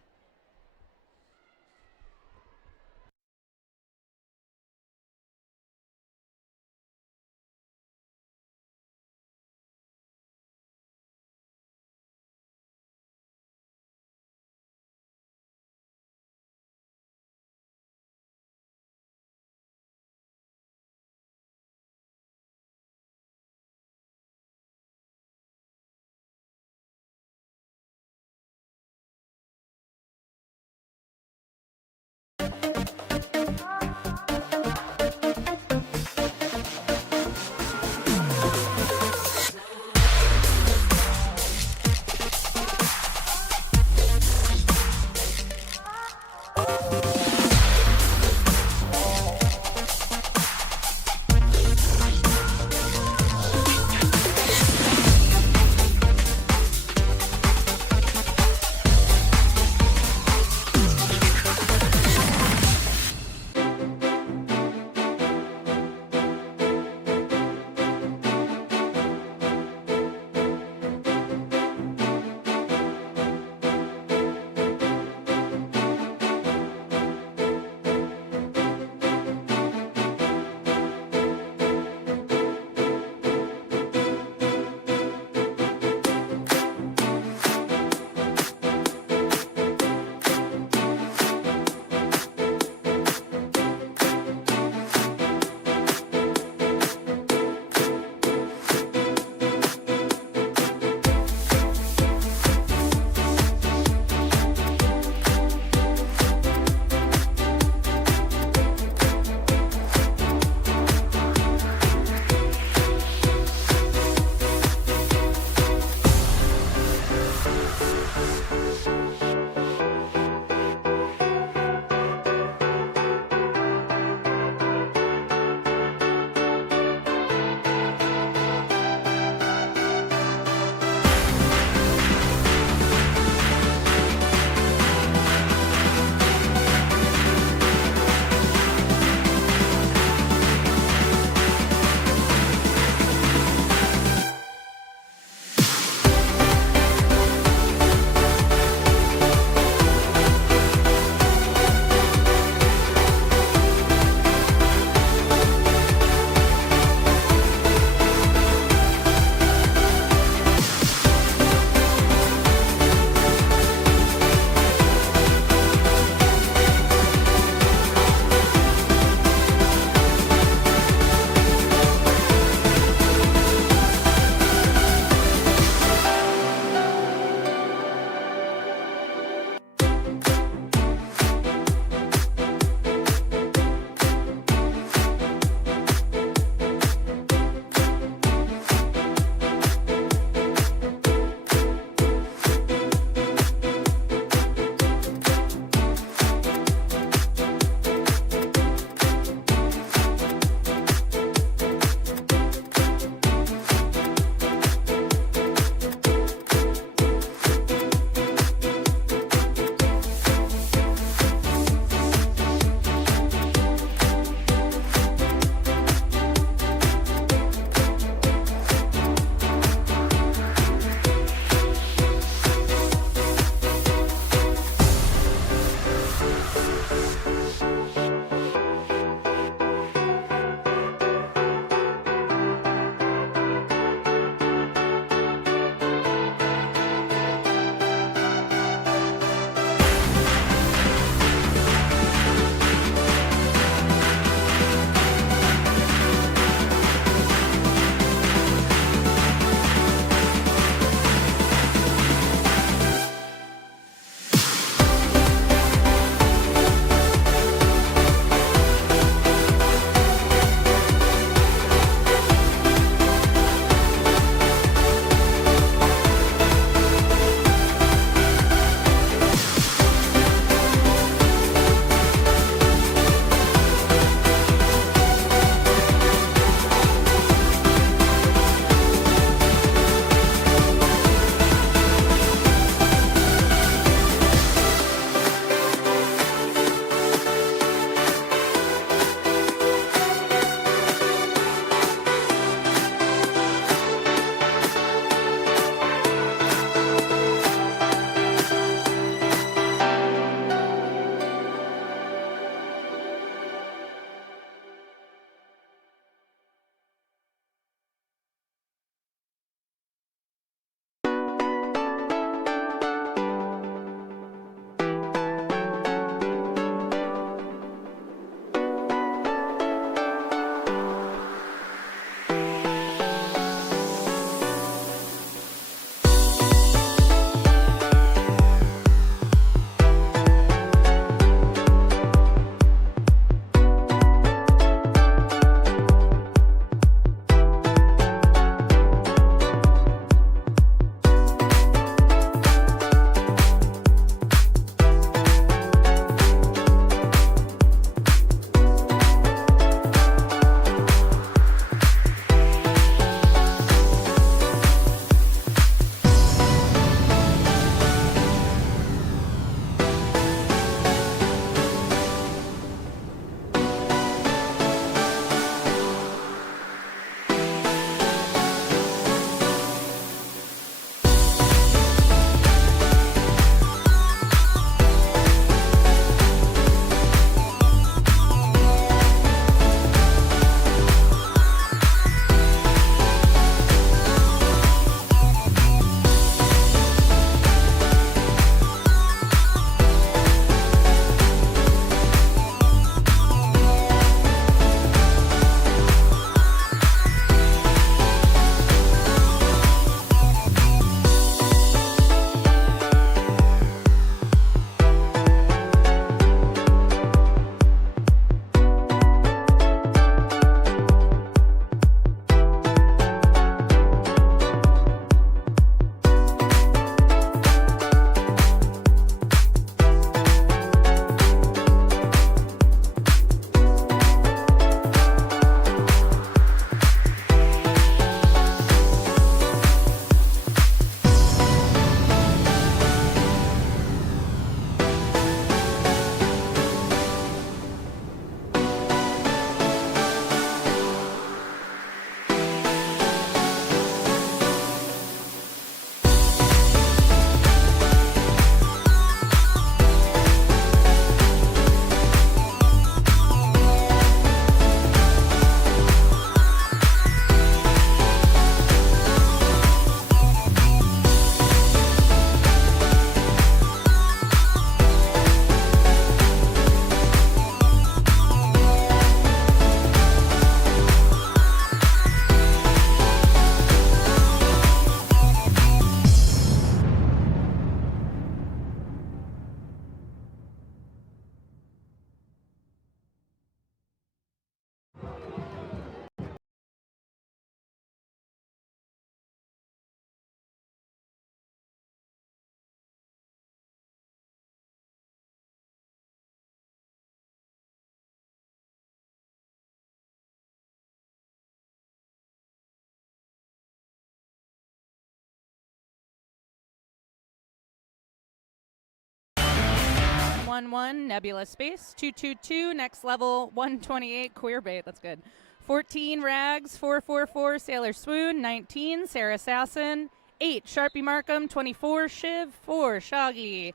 111, Nebula Space. 222, Next Level. 128, Queerbait. That's good. 14, Rags. 444, Sailor Swoon. 19, Sarah Assassin. 8, Sharpie Markham. 24, Shiv. 4, Shaggy.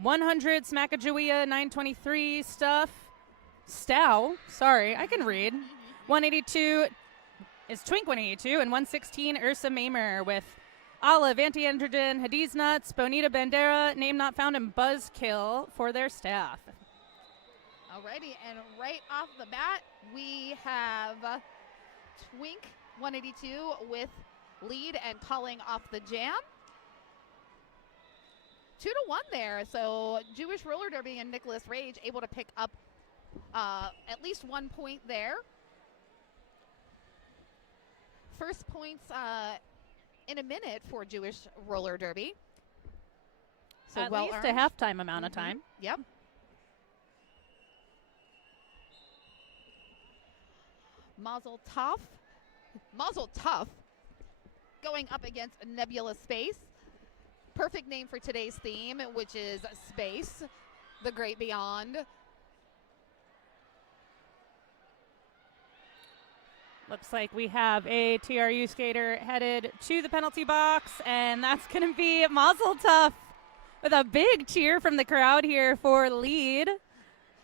100, Smackajawea. 923, Stow. Sorry, I can read. 182 is Twink 182, and 116, Ursa Mamer with Olive, Anti-Androgen, Hadiz Nuts, Bonita Bandera, Name Not Found, and Buzzkill for their staff. Alrighty, and right off the bat, we have Twink 182 with lead and calling off the jam. 2-1 there, so Jewish Roller Derby and Nicholas Rage able to pick up at least 1 point there. First points in a minute for Jewish Roller Derby. So At well least earned. a halftime amount of time. Yep. Mazel Tov going up against Nebula Space. Perfect name for today's theme, which is space, the great beyond. Looks like we have a TRU skater headed to the penalty box, and that's going to be Mazel Tov with a big cheer from the crowd here for lead.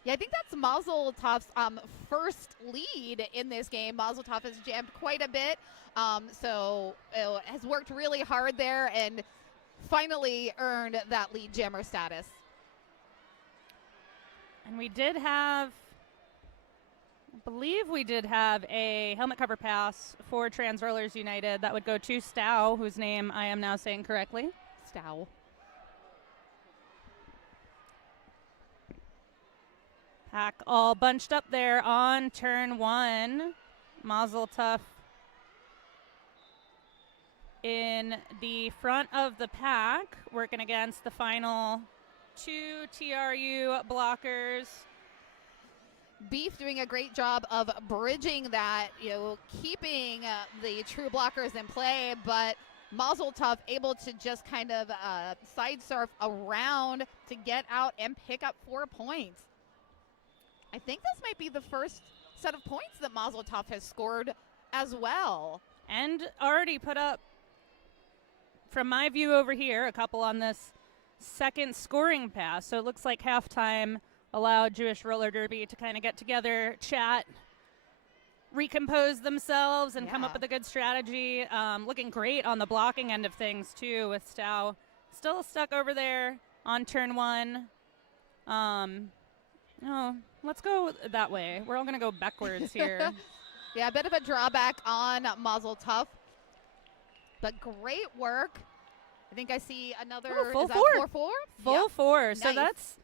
Yeah, I think that's Mazel Tov's first lead in this game. Mazel Tov has jammed quite a bit, so has worked really hard there and finally earned that lead jammer status. And we did have, I believe we did have a helmet cover pass for Trans Rollers United. That would go to Stow, whose name I am now saying correctly. Stow. Pack all bunched up there on turn 1. Mazel Tov in the front of the pack, working against the final 2 TRU blockers. Beef doing a great job of bridging that, keeping the true blockers in play, but Mazel Tov able to just kind of side surf around to get out and pick up 4 points. I think this might be the first set of points that Mazel Tov has scored as well. And already put up, from my view over here, a couple on this second scoring pass. So it looks like halftime allowed Jewish Roller Derby to kind of get together, chat, recompose themselves, and come up with a good strategy. Looking great on the blocking end of things, too, with Stow still stuck over there on turn 1. Let's go that way. We're all going to go backwards here. Yeah, a bit of a drawback on Mazel Tov, but great work. I think I see another full is that 4. 4-4? Full Yep. 4. Nice. So that's,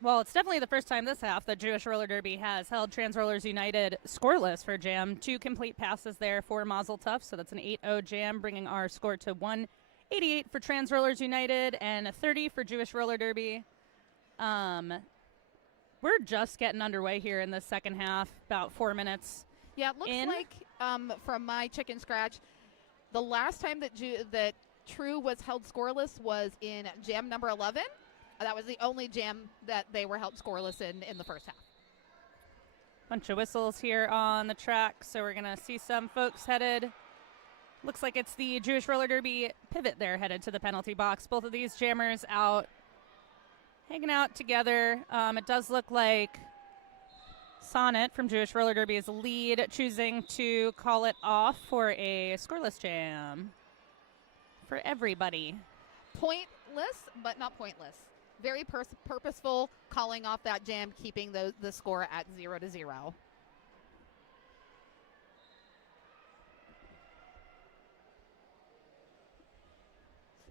well, it's definitely the first time this half that Jewish Roller Derby has held Trans Rollers United scoreless for jam. 2 complete passes there for Mazel Tov, so that's an 8-0 jam, bringing our score to 188 for Trans Rollers United and a 30 for Jewish Roller Derby. We're just getting underway here in the second half, about 4 minutes. Yeah, it looks like from my chicken scratch, the last time that True was held scoreless was in jam number 11. That was the only jam that they were held scoreless in the first half. Bunch of whistles here on the track, so we're going to see some folks headed. Looks like it's the Jewish Roller Derby pivot there headed to the penalty box. Both of these jammers out, hanging out together. It does look like Sonnet from Jewish Roller Derby's lead choosing to call it off for a scoreless jam for everybody. Pointless, but not pointless. Very purposeful calling off that jam, keeping the score at 0-0.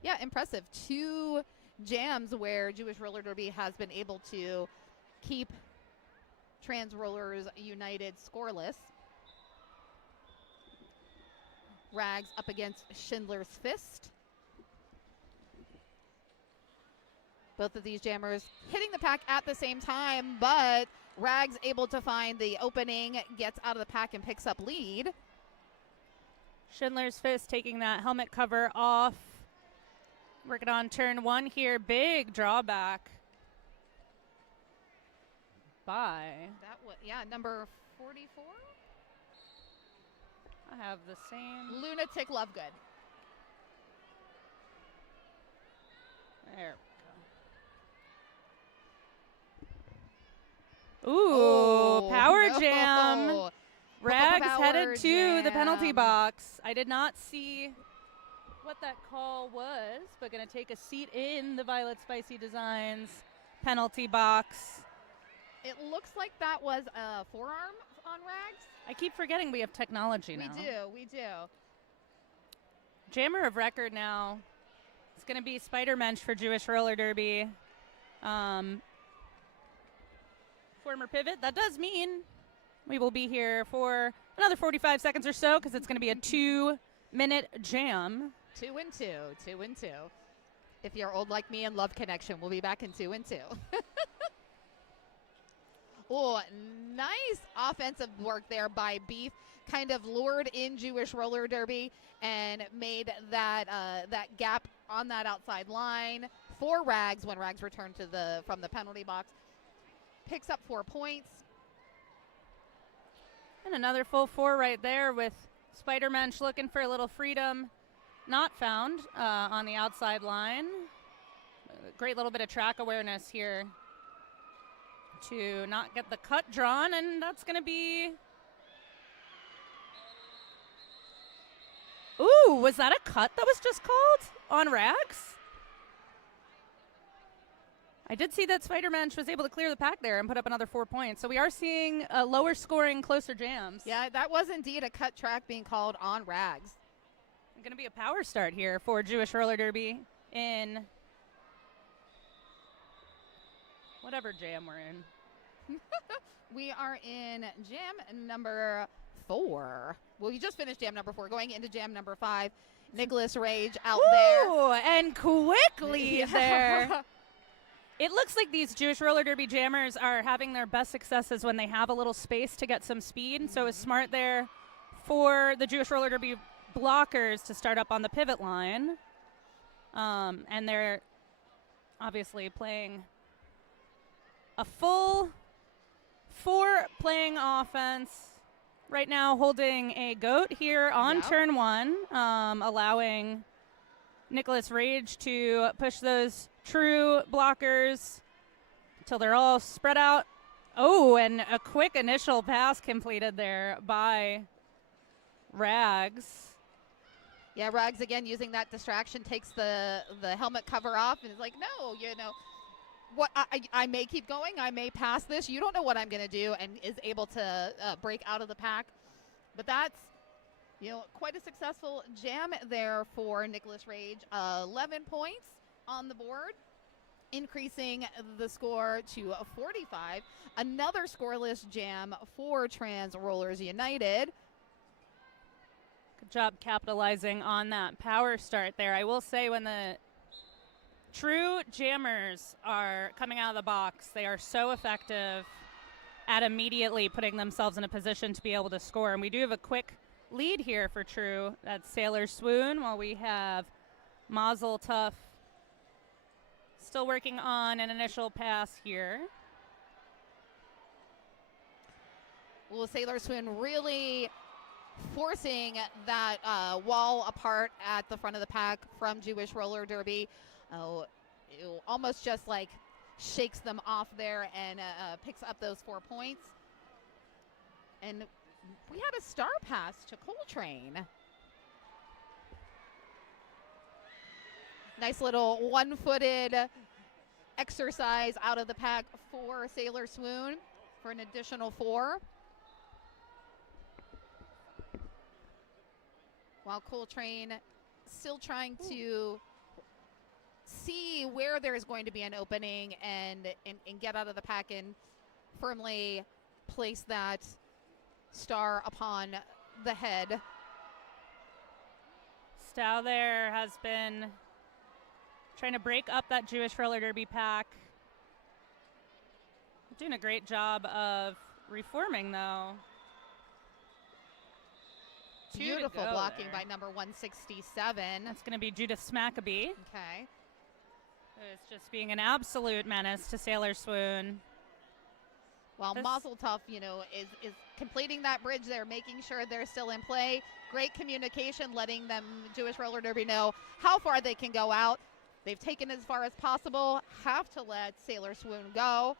Yeah, impressive. 2 jams where Jewish Roller Derby has been able to keep Trans Rollers United scoreless. Rags up against Schindler's Fist. Both of these jammers hitting the pack at the same time, but Rags able to find the opening, gets out of the pack and picks up lead. Schindler's Fist taking that helmet cover off. Working on turn 1 here. Big drawback by. That was, yeah, number 44. I have the same. Lunatic Lovegood. There we go. Ooh, power no. jam. Rags Power headed to the penalty jam. box. I did not see what that call was, but going to take a seat in the Violet Spicy Designs penalty box. It looks like that was a forearm on Rags. I keep forgetting we have technology now. We do. Jammer of record now. It's going to be Spider Mensch for Jewish Roller Derby. Former pivot. That does mean we will be here for another 45 seconds or so because it's going to be a 2-minute jam. 2 and 2. 2 and 2. If you're old like me and love connection, we'll be back in 2 and 2. Oh, nice offensive work there by Beef. Kind of lured in Jewish Roller Derby and made that that gap on that outside line for Rags when Rags returned from the penalty box. Picks up 4 points. And another full 4 right there with Spider Mensch looking for a little freedom. Not found on the outside line. Great little bit of track awareness here to not get the cut drawn, and that's going to be. Ooh, was that a cut that was just called on Rags? I did see that Spider Mensch was able to clear the pack there and put up another 4 points. So we are seeing lower scoring, closer jams. Yeah, that was indeed a cut track being called on Rags. Going to be a power start here for Jewish Roller Derby in whatever jam we're in. We are in jam number 4. Well, we just finished jam number 4, going into jam number 5. Nicholas Rage out Ooh, and quickly there. It looks like these Jewish Roller Derby jammers are having their best successes when they have a little space to get some speed. So it's smart there for the Jewish Roller Derby blockers to start up on the pivot line. And they're obviously playing a full 4 playing offense right now, holding a goat here on turn 1, allowing Nicholas Rage to push those true blockers until they're all spread out. Oh, and a quick initial pass completed there by Rags. Yeah, Rags again using that distraction, takes the helmet cover off and is like, no, what I may keep going, I may pass this, you don't know what I'm going to do, and is able to break out of the pack. But that's, quite a successful jam there for Nicholas Rage. 11 points on the board, increasing the score to 45. Another scoreless jam for Trans Rollers United. Good job capitalizing on that power start there. I will say when the true jammers are coming out of the box, they are so effective at immediately putting themselves in a position to be able to score. And we do have a quick lead here for True. That's Sailor Swoon, while we have Mazel Tough still working on an initial pass here. Well, Sailor Swoon really forcing that wall apart at the front of the pack from Jewish Roller Derby. It almost just like shakes them off there and picks up those 4 points. And we had a star pass to Coltrane. Nice little one-footed exercise out of the pack for Sailor Swoon for an additional 4. While Coltrane still trying to see where there's going to be an opening and get out of the pack and firmly place that star upon the head. Stow there has been trying to break up that Jewish Roller Derby pack. Doing a great job of reforming, though. Beautiful blocking by number 167. That's going to be Judith Smackabee. Okay. Who's just being an absolute menace to Sailor Swoon. Well, Mazel Tov, is completing that bridge there, making sure they're still in play. Great communication, letting them, Jewish Roller Derby, know how far they can go out. They've taken as far as possible, have to let Sailor Swoon go.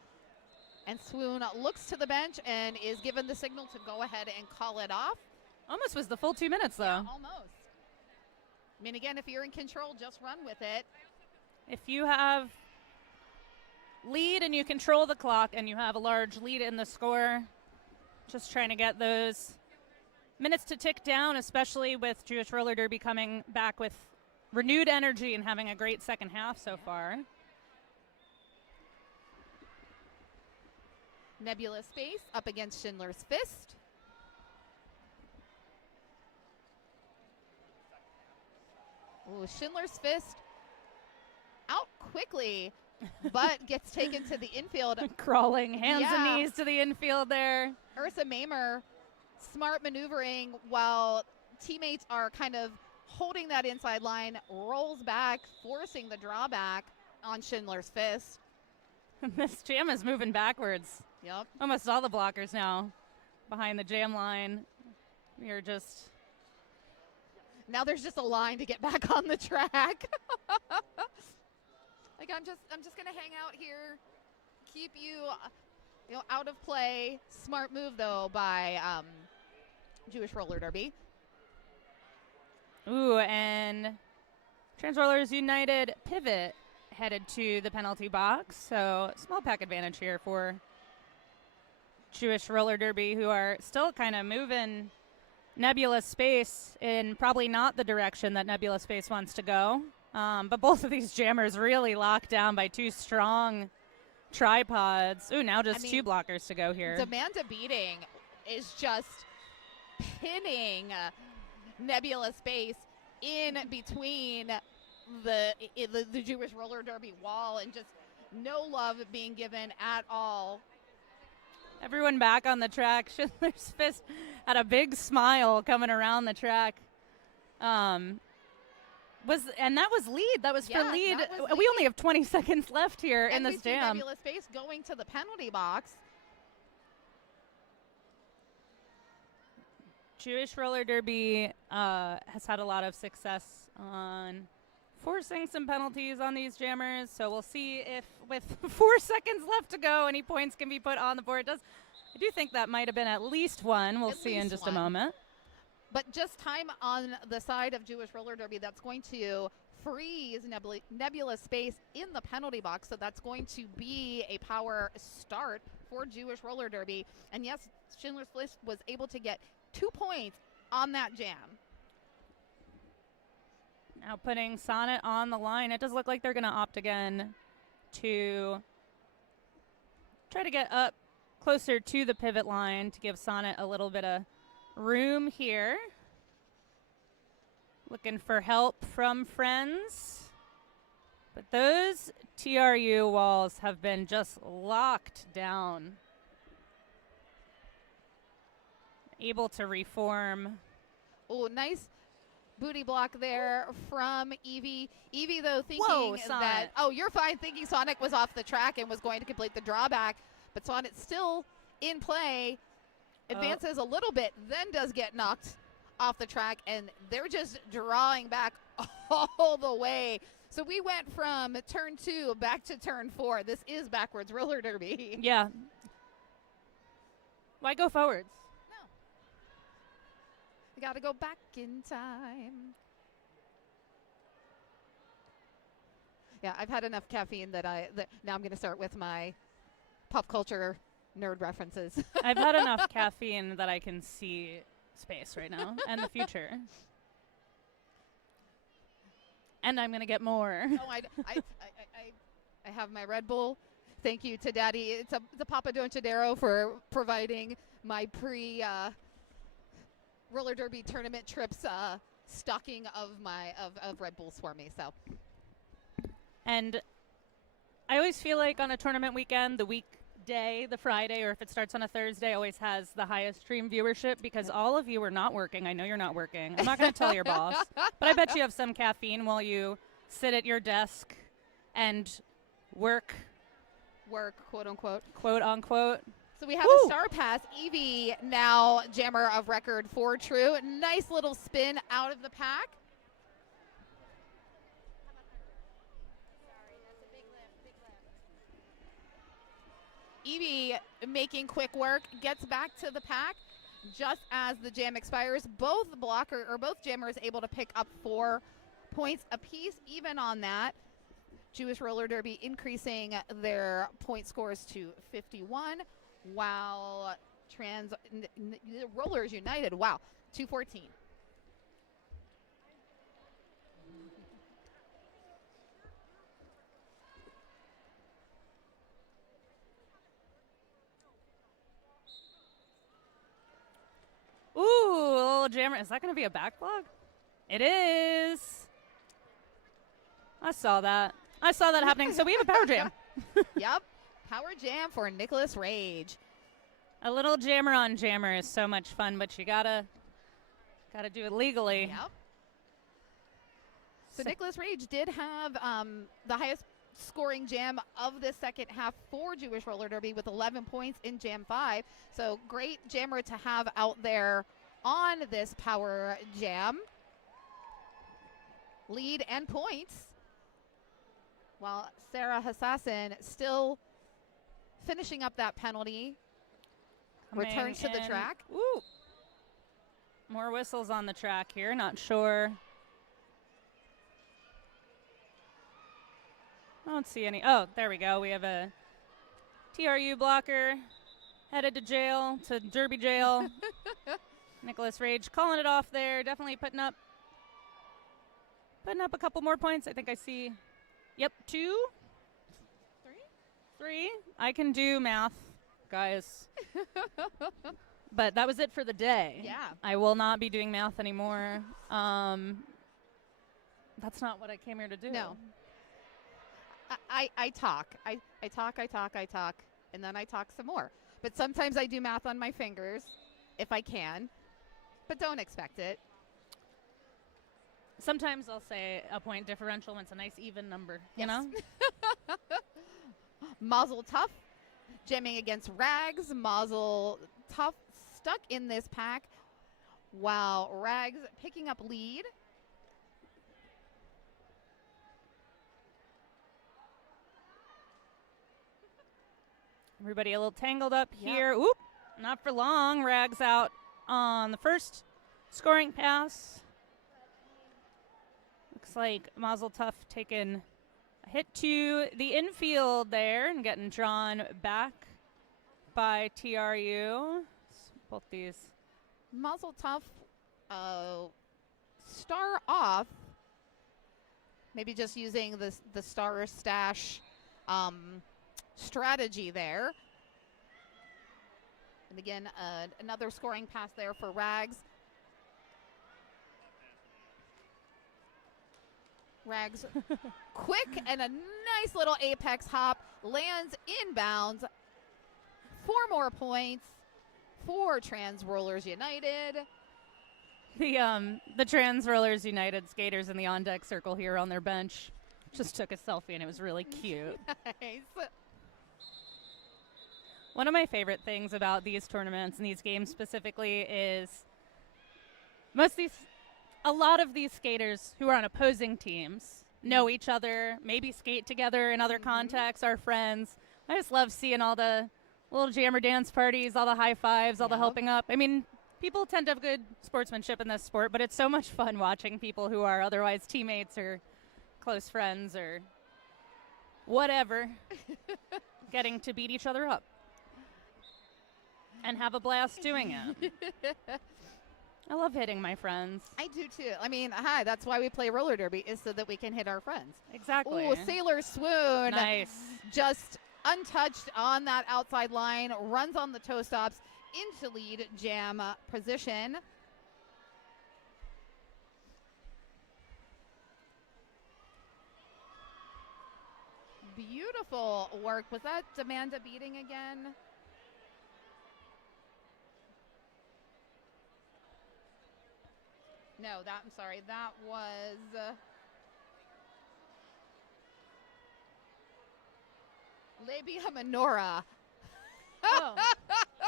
And Swoon looks to the bench and is given the signal to go ahead and call it off. Almost was the full 2 minutes, though. Yeah, almost. I mean, again, if you're in control, just run with it. If you have lead and you control the clock and you have a large lead in the score, just trying to get those minutes to tick down, especially with Jewish Roller Derby coming back with renewed energy and having a great second half so far. Nebula Space up against Schindler's Fist. Ooh, Schindler's Fist out quickly, but gets taken to the infield. Crawling hands and knees to the infield there. Ursa Mamer, smart maneuvering while teammates are kind of holding that inside line, rolls back, forcing the drawback on Schindler's Fist. This jam is moving backwards. Yep. Almost all the blockers now behind the jam line. You're just... Now there's just a line to get back on the track. Like I'm just gonna hang out here, keep you, out of play. Smart move though by Jewish Roller Derby. Ooh, and Trans Rollers United pivot headed to the penalty box. So small pack advantage here for Jewish Roller Derby, who are still kind of moving Nebula Space in probably not the direction that Nebula Space wants to go. But both of these jammers really locked down by two strong tripods. Ooh, now just two blockers to go here. Demanda Beating is just pinning Nebula Space in between the Jewish Roller Derby wall, and just no love being given at all. Everyone back on the track. Schindler's Fist had a big smile coming around the track. And that was lead. That was for lead. We only have 20 seconds left here in this jam. Nebula Space going to the penalty box. Jewish Roller Derby has had a lot of success on forcing some penalties on these jammers. So we'll see if with 4 seconds left to go, any points can be put on the board. I do think that might have been at least one. We'll see in just a moment. But just time on the side of Jewish Roller Derby, that's going to freeze Nebula Space in the penalty box. So that's going to be a power start for Jewish Roller Derby. And yes, Schindler's List was able to get 2 points on that jam. Now putting Sonnet on the line. It does look like they're going to opt again to try to get up closer to the pivot line to give Sonnet a little bit of room here. Looking for help from friends. But those TRU walls have been just locked down. Able to reform. Oh, nice booty block there from Evie. Evie, though, thinking that, you're fine, thinking Sonic was off the track and was going to complete the drawback. But Sonic's still in play, advances a little bit, then does get knocked off the track, and they're just drawing back all the way. So we went from turn 2 back to turn 4. This is backwards roller derby. Yeah. Why go forwards? We got to go back in time. Yeah, I've had enough caffeine that now I'm going to start with my pop culture nerd references. I've had enough caffeine that I can see space right now and the future. And I'm going to get more. No, I have my Red Bull. Thank you to Daddy. It's a Papa Donchadero for providing my roller derby tournament trips stocking of Red Bulls for me. So, and I always feel like on a tournament weekend, the weekday day, the Friday, or if it starts on a Thursday, always has the highest stream viewership because all of you are not working. I know you're not working. I'm not going to tell your boss, but I bet you have some caffeine while you sit at your desk and work, quote unquote. quote unquote. So we have Woo! a star pass. Evie now jammer of record for True. Nice little spin out of the pack. Evie making quick work, gets back to the pack just as the jam expires. Both jammers able to pick up 4 points apiece. Even on that, Jewish Roller Derby increasing their point scores to 51, while Rollers United, 214. Ooh, a little jammer. Is that going to be a backlog? It is. I saw that happening. So we have a power jam. Yep. Power jam for Nicholas Rage. A little jammer on jammer is so much fun, but you gotta do it legally. Yep. So Nicholas Rage did have the highest scoring jam of the second half for Jewish Roller Derby with 11 points in Jam 5. So great jammer to have out there on this power jam. Lead and points. While Sarah Hassassin still finishing up that penalty. Returns to the track. Ooh. More whistles on the track here. Not sure. I don't see any. Oh, there we go. We have a TRU blocker headed to jail, to Derby jail. Nicholas Rage calling it off there. Definitely putting up a couple more points. I think I see. Yep, 2. 3. I can do math, guys. But that was it for the day. Yeah. I will not be doing math anymore. That's not what I came here to do. No. I talk. I talk, and then I talk some more. But sometimes I do math on my fingers, if I can. But don't expect it. Sometimes I'll say a point differential when it's a nice even number, you Yes. know? Mazel Tough jamming against Rags. Mazel Tough stuck in this pack while Rags picking up lead. Everybody a little tangled up Yep. here. Oop, not for long. Rags out on the first scoring pass. Looks like Mazel Tough taking a hit to the infield there and getting drawn back by TRU. Both these. Mazel Tough star off. Maybe just using the star stash strategy there. And again, another scoring pass there for Rags. Rags quick and a nice little apex hop, lands inbounds. 4 more points for Trans Rollers United. The Trans Rollers United skaters in the on-deck circle here on their bench just took a selfie, and it was really cute. Nice. One of my favorite things about these tournaments and these games specifically is a lot of these skaters who are on opposing teams know each other, maybe skate together in other contexts, are friends. I just love seeing all the little jammer dance parties, all the high fives, all the helping up. I mean, people tend to have good sportsmanship in this sport, but it's so much fun watching people who are otherwise teammates or close friends or whatever getting to beat each other up and have a blast doing it. I love hitting my friends. I do too. I mean, hi, that's why we play roller derby, is so that we can hit our friends. Exactly. Ooh, Sailor Swoon. Nice. Just untouched on that outside line, runs on the toe stops into lead jam position. Beautiful work. Was that Amanda beating again? No, I'm sorry. That was Labia Minora. Oh.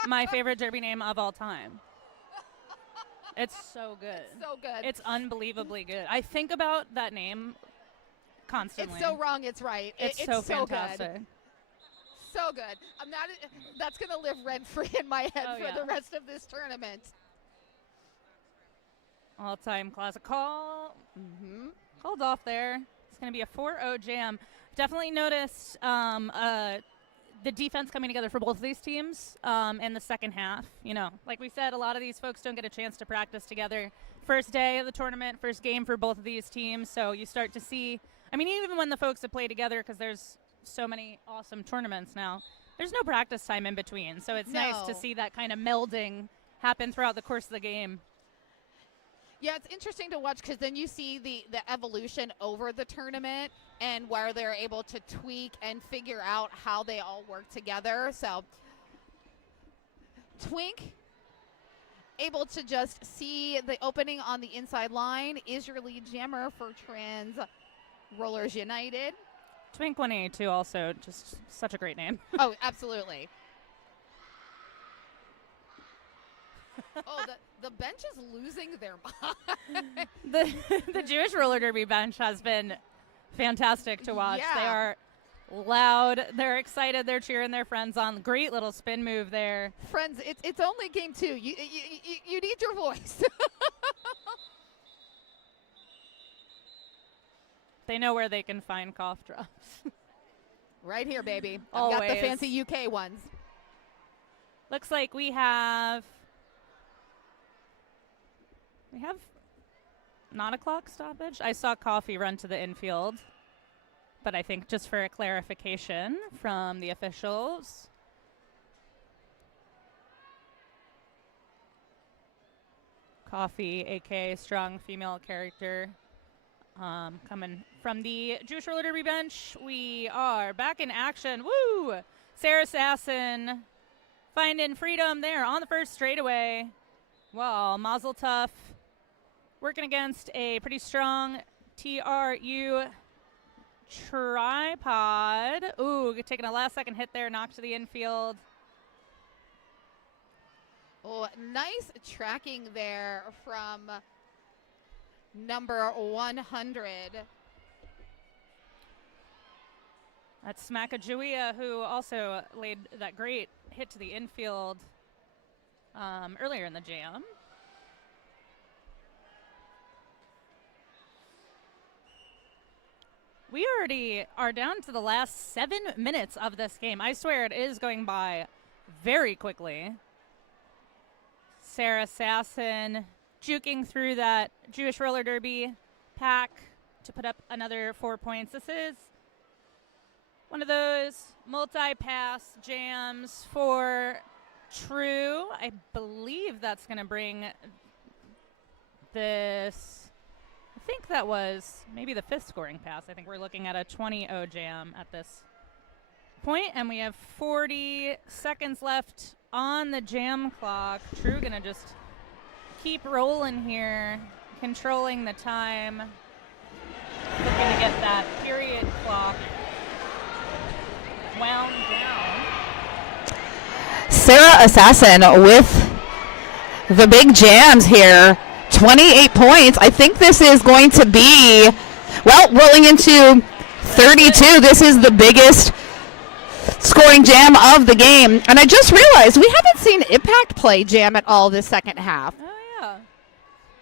My favorite derby name of all time. It's so good. It's so good. It's unbelievably good. I think about that name constantly. It's so wrong, it's right. It's so fantastic. Good. So good. That's going to live rent-free in my head for the rest of this tournament. All-time classic call. Called off there. It's going to be a 4-0 jam. Definitely noticed the defense coming together for both of these teams in the second half. You know, like we said, a lot of these folks don't get a chance to practice together. First day of the tournament, first game for both of these teams. So you start to see, I mean, even when the folks that play together, because there's so many awesome tournaments now, there's no practice time in between. So it's nice to see that kind of melding happen throughout the course of the game. Yeah, it's interesting to watch because then you see the evolution over the tournament and where they're able to tweak and figure out how they all work together. So Twink able to just see the opening on the inside line is your lead jammer for Trans Rollers United. Twink 182 also just such a great name. Oh, absolutely. Oh, the bench is losing their mind. The Jewish roller derby bench has been fantastic to watch. Yeah. They are loud. They're excited. They're cheering their friends on. Great little spin move there. Friends, it's only game 2. You need your voice. They know where they can find cough drops. Right here, baby. I've got the fancy UK ones. Looks like we have not a clock stoppage. I saw Coffee run to the infield, but I think just for a clarification from the officials. Coffee, a.k.a. strong female character, coming from the Jewish roller derby bench. We are back in action. Woo! Sarah Sasson finding freedom there on the first straightaway. Well, Mazel Tov working against a pretty strong TRU tripod. Ooh, taking a last-second hit there, knocked to the infield. Oh, nice tracking there from number 100. That's Smakajewia, who also laid that great hit to the infield earlier in the jam. We already are down to the last 7 minutes of this game. I swear it is going by very quickly. Sarah Sasson juking through that Jewish roller derby pack to put up another 4 points. This is one of those multi-pass jams for True. I believe that's going to bring this. I think that was maybe the 5th scoring pass. I think we're looking at a 20-0 jam at this point, and we have 40 seconds left on the jam clock. True going to just keep rolling here, controlling the time, looking to get that period clock wound down. Sarah Assassin with the big jams here. 28 points. I think this is going to be, well, rolling into 32. This is the biggest scoring jam of the game. And I just realized we haven't seen Impact play jam at all this second half. Oh, yeah.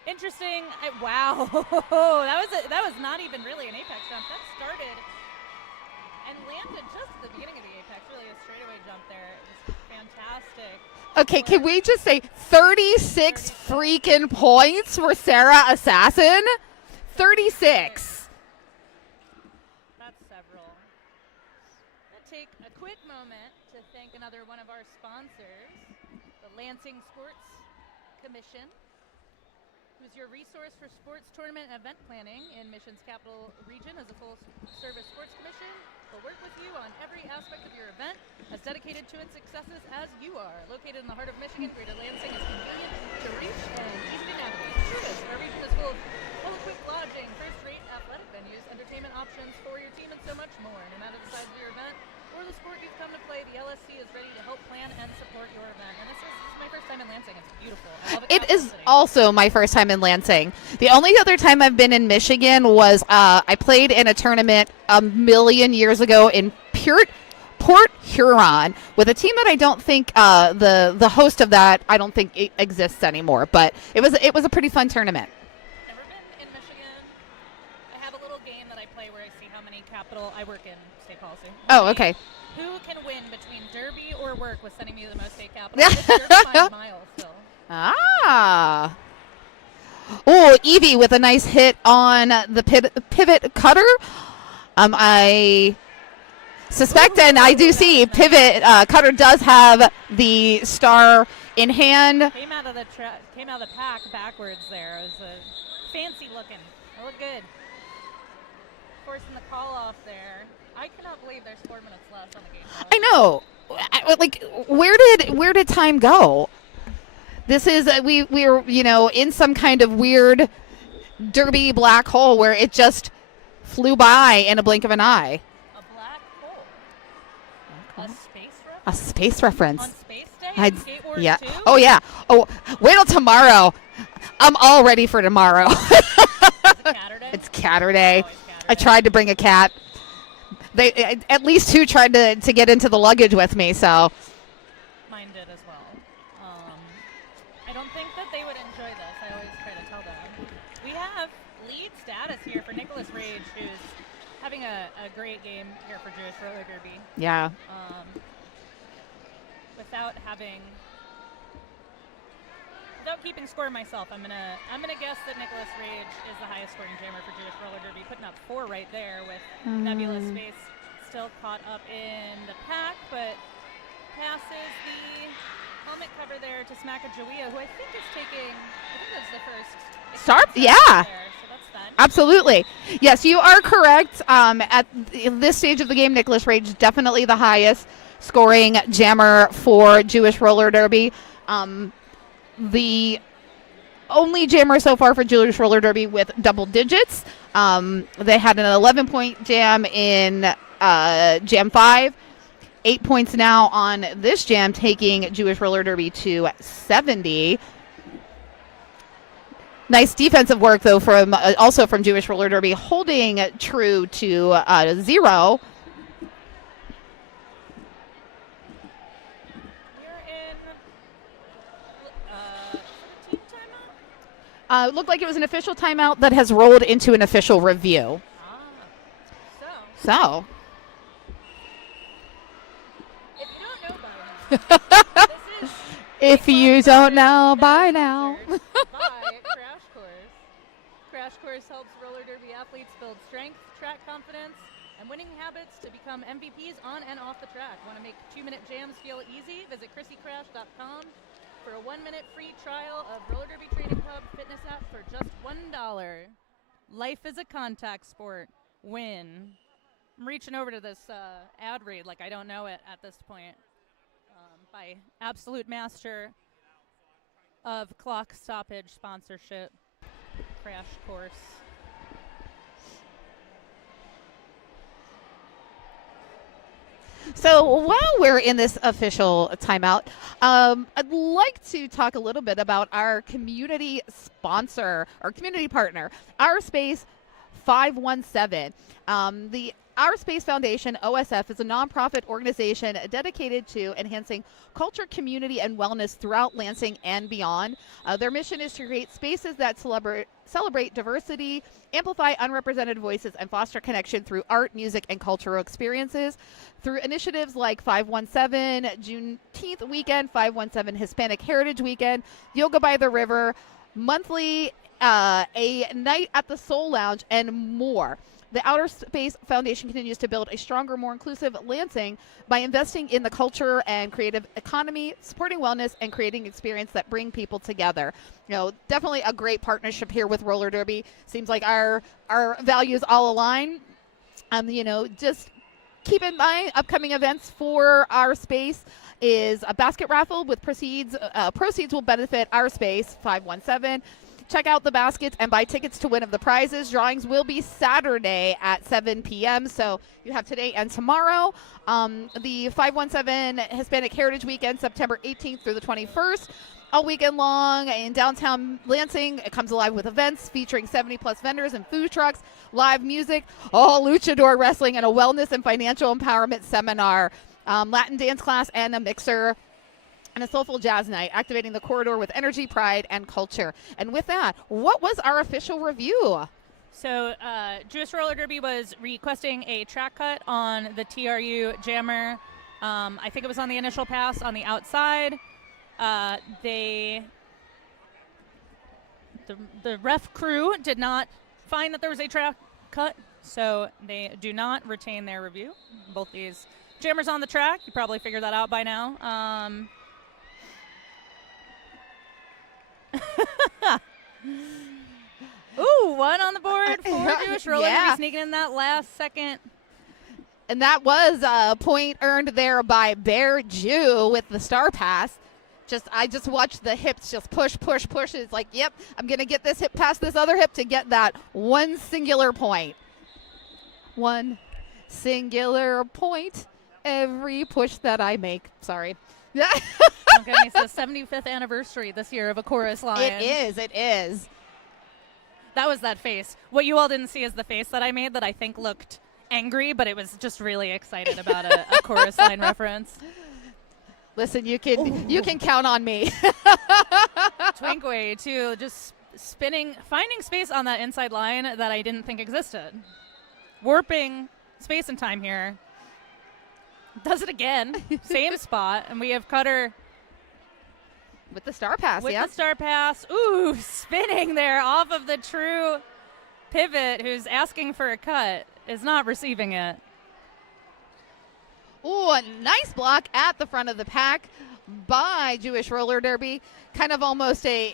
Interesting. Wow. that was not even really an Apex jump. That started and landed just at the beginning of the Apex. Really a straightaway jump there. It was fantastic. Okay, can we just say 36 freaking points for Sarah Assassin? 36. That's several. Let's take a quick moment to thank another one of our sponsors, the Lansing Sports Commission. who's your resource for sports tournament and event planning in Mission's capital region as a full-service sports commission. They'll work with you on every aspect of your event, as dedicated to its successes as you are. Located in the heart of Michigan, Greater Lansing is convenient to reach and easy to navigate. Truist, our region is full of well-equipped lodging, first-rate athletic venues, entertainment options for your team, and so much more. No matter the size of your event or the sport you've come to play, the LSC is ready to help plan and support your event. And this is my first time in Lansing. It's beautiful. I love it. It is also my first time in Lansing. The only other time I've been in Mich-Again was I played in a tournament a million years ago in Port Huron with a team that I don't think the host of that I don't think it exists anymore. But it was a pretty fun tournament. Never been in Mich-Again. I have a little game that I play where I see how many capital. I work in state policy. Oh, okay. Who can win between Derby or work with sending me to the most state capital? It's 35 miles still. Ah. Oh, Evie with a nice hit on the pivot cutter. I suspect, and I do see, pivot cutter does have the star in hand. Came out of the pack backwards there. It was fancy looking. It looked good. Forcing the call off there. I cannot believe there's 4 minutes left on the game. I know. Like, where did time go? This is we're in some kind of weird derby black hole where it just flew by in a blink of an eye. A black hole. Okay. A space reference. A space reference. On Space Day. In Skate Wars yeah. 2? Oh yeah. Oh, wait till tomorrow. I'm all ready for tomorrow. Is it Saturday? It's Catterday. Oh, it's Saturday. I tried to bring a cat. They at least two tried to get into the luggage with me, so. Mine did as well. I don't think that they would enjoy this. I always try to tell them. We have lead status here for Nicholas Rage, who's having a great game here for Jewish roller derby. Yeah. Without keeping score myself, I'm gonna guess that Nicholas Rage is the highest scoring jammer for Jewish roller derby, putting up 4 right there with Nebula Space still caught up in the pack, but passes the helmet cover there to Smackajawea, who I think is taking. I think that's the first Start, yeah. there, so that's fun. Absolutely. Yes, you are correct. At this stage of the game, Nicholas Rage definitely the highest scoring jammer for Jewish roller derby. The only jammer so far for Jewish roller derby with double digits. They had an 11-point jam in Jam 5. 8 points now on this jam, taking Jewish roller derby to 70. Nice defensive work, though, from also from Jewish roller derby, holding true to 0. It looked like it was an official timeout that has rolled into an official review. So. If you don't know by now. Crash Course. Crash Course helps roller derby athletes build strength, track confidence, and winning habits to become MVPs on and off the track. Want to make 2-minute jams feel easy? Visit ChrissyCrash.com for a 1-minute free trial of Roller Derby Training Club fitness app for just $1. Life is a contact sport. Win. I'm reaching over to this ad read like I don't know it at this point. By absolute master of clock stoppage sponsorship, Crash Course. So while we're in this official timeout, I'd like to talk a little bit about our community sponsor, our community partner, Our Space 517. The Our Space Foundation, OSF, is a nonprofit organization dedicated to enhancing culture, community, and wellness throughout Lansing and beyond. Their mission is to create spaces that celebrate diversity, amplify unrepresented voices, and foster connection through art, music, and cultural experiences. Through initiatives like 517 Juneteenth Weekend, 517 Hispanic Heritage Weekend, Yoga by the River, monthly a night at the Soul Lounge, and more. The Outer Space Foundation continues to build a stronger, more inclusive Lansing by investing in the culture and creative economy, supporting wellness, and creating experience that bring people together. Definitely a great partnership here with roller derby. Seems like our values all align. Just keep in mind upcoming events for our space is a basket raffle with proceeds will benefit our space 517. Check out the baskets and buy tickets to win of the prizes. Drawings will be Saturday at 7 p.m. So you have today and tomorrow. The 517 Hispanic Heritage Weekend, September 18th through the 21st. All weekend long in downtown Lansing. It comes alive with events featuring 70-plus vendors and food trucks, live music, luchador wrestling, and a wellness and financial empowerment seminar, Latin dance class, and a mixer, and a soulful jazz night, activating the corridor with energy, pride, and culture. And with that, what was our official review? So Jewish Roller Derby was requesting a track cut on the TRU jammer. I think it was on the initial pass on the outside. The ref crew did not find that there was a track cut, so they do not retain their review. Both these jammers on the track, you probably figured that out by now. Ooh, one on the board for Jewish Roller Derby, sneaking in that last second. And that was a point earned there by Bear Jew with the star pass. I just watched the hips just push. It's like, yep, I'm going to get this hip past this other hip to get that one singular point. One singular point every push that I make. Sorry. Oh, goodness, the 75th anniversary this year of a chorus line. It is. That was that face. What you all didn't see is the face that I made that I think looked angry, but it was just really excited about a chorus line reference. Listen, you can count on me. Twinkway, too, just spinning, finding space on that inside line that I didn't think existed. Warping space and time here. Does it again. Same spot. And we have Cutter with the star pass, the star pass. Ooh, spinning there off of the true pivot, who's asking for a cut, is not receiving it. Ooh, a nice block at the front of the pack by Jewish Roller Derby. Kind of almost a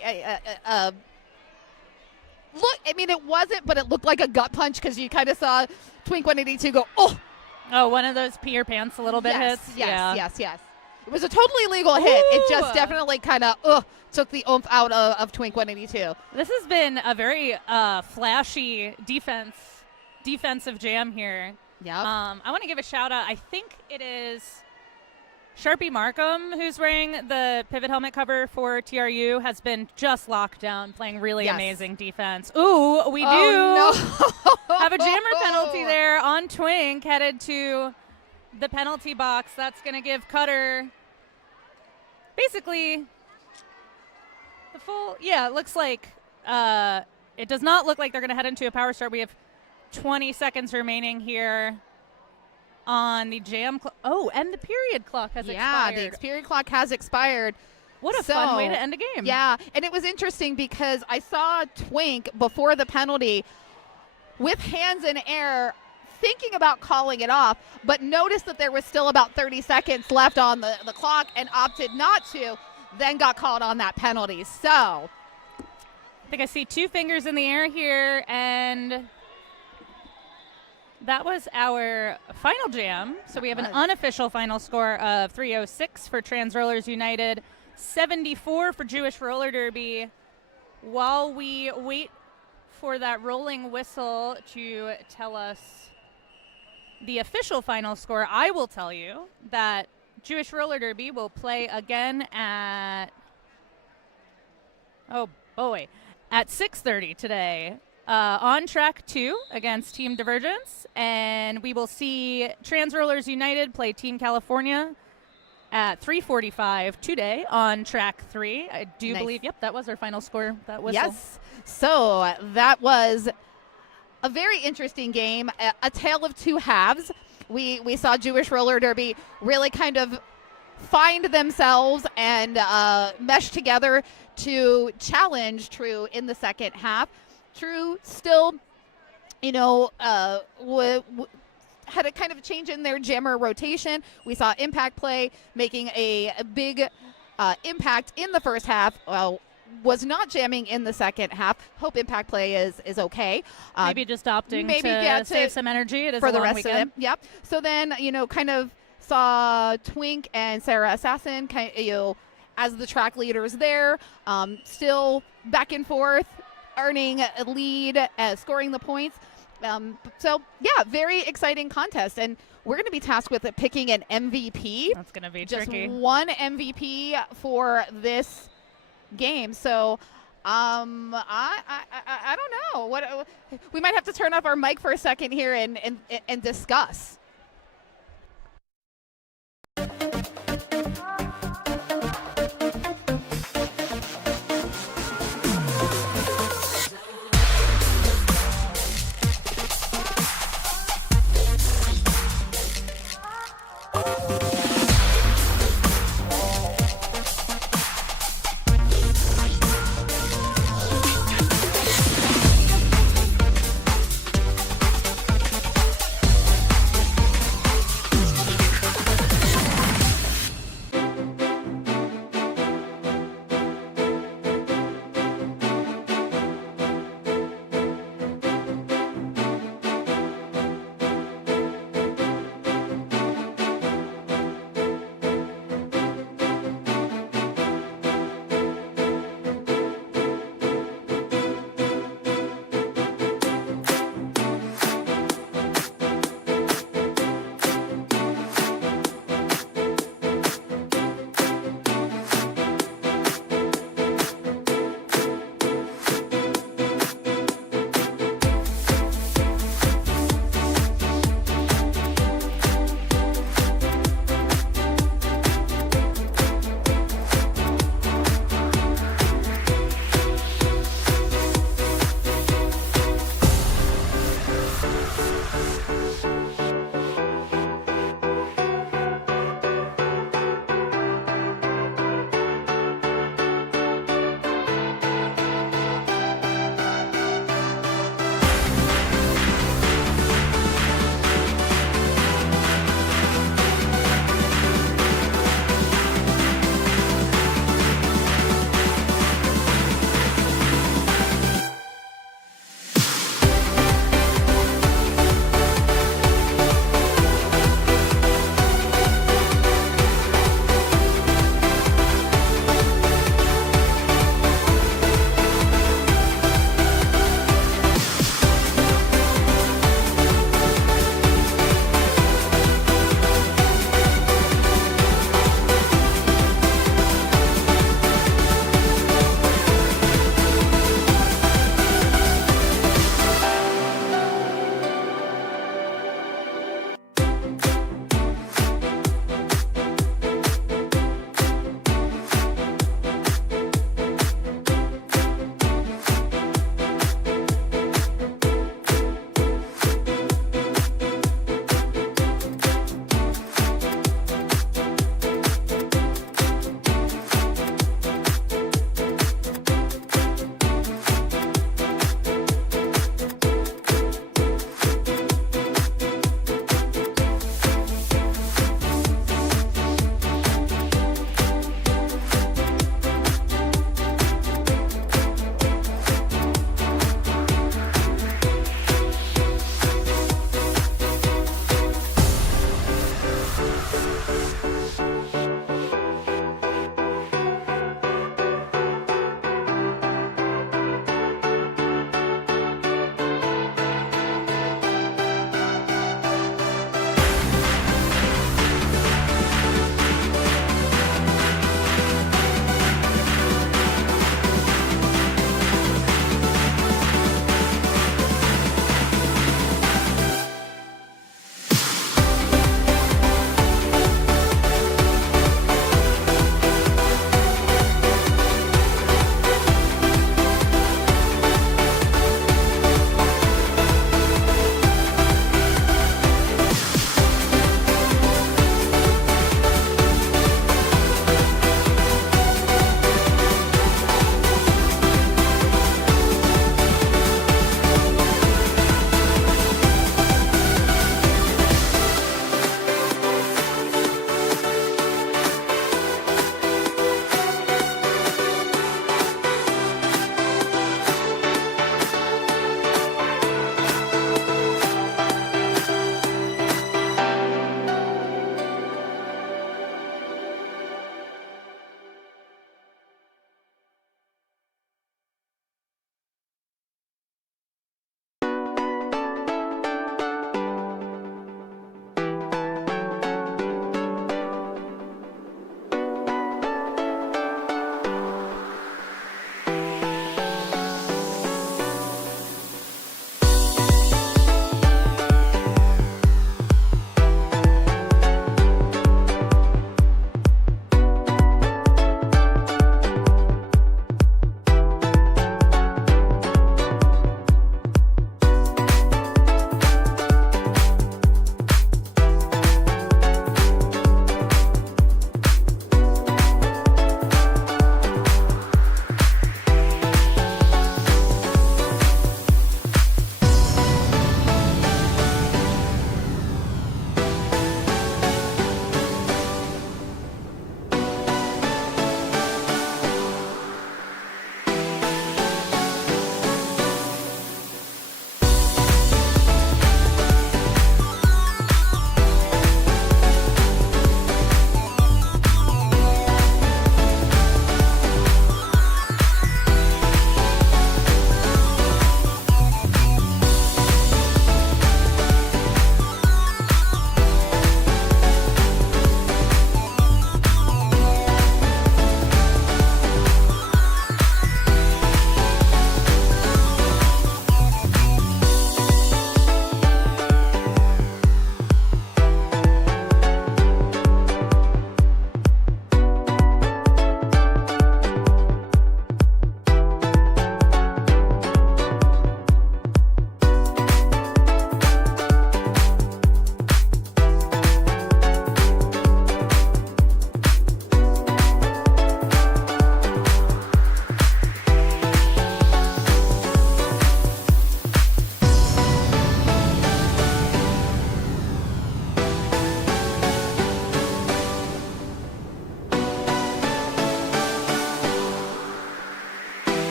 look. I mean, it wasn't, but it looked like a gut punch because you kind of saw Twink 182 go, oh. Oh, one of those pee your pants a little bit hits? Yes. It was a totally legal hit. It just definitely kind of took the oomph out of Twink 182. This has been a very flashy defensive jam here. Yeah. I want to give a shout out. I think it is Sharpie Markham, who's wearing the pivot helmet cover for TRU, has been just locked down, playing really amazing defense. Ooh, we do have a jammer penalty there on Twink, headed to the penalty box. That's going to give Cutter basically the full, it looks like, it does not look like they're going to head into a power start. We have 20 seconds remaining here on the jam. And the period clock has expired. Yeah, the period clock has expired. What a fun way to end a game. Yeah, and it was interesting because I saw Twink before the penalty with hands in air thinking about calling it off, but noticed that there was still about 30 seconds left on the clock and opted not to, then got called on that penalty. So I think I see two fingers in the air here, and that was our final jam. So we have an unofficial final score of 306 for Trans Rollers United, 74 for Jewish Roller Derby. While we wait for that rolling whistle to tell us the official final score, I will tell you that Jewish Roller Derby will play again at 6:30 today on track 2 against Team Divergence, and we will see Trans Rollers United play Team California at 3:45 today on track 3. I do believe, that was our final score, that whistle. Yes, so that was a very interesting game, a tale of two halves. We saw Jewish Roller Derby really kind of find themselves and mesh together to challenge True in the second half. True still had a kind of change in their jammer rotation. We saw Impact Play making a big impact in the first half. Well, was not jamming in the second half. Hope Impact Play is okay. Maybe just opting to save some energy. It is for a the long rest weekend. of them. Yep. So then, kind of saw Twink and Sarah Assassin as the track leaders there, still back and forth, earning a lead, scoring the points. So, yeah, very exciting contest. And we're going to be tasked with picking an MVP. That's going to be just tricky. one MVP for this game. So, I don't know. What we might have to turn off our mic for a second here and discuss.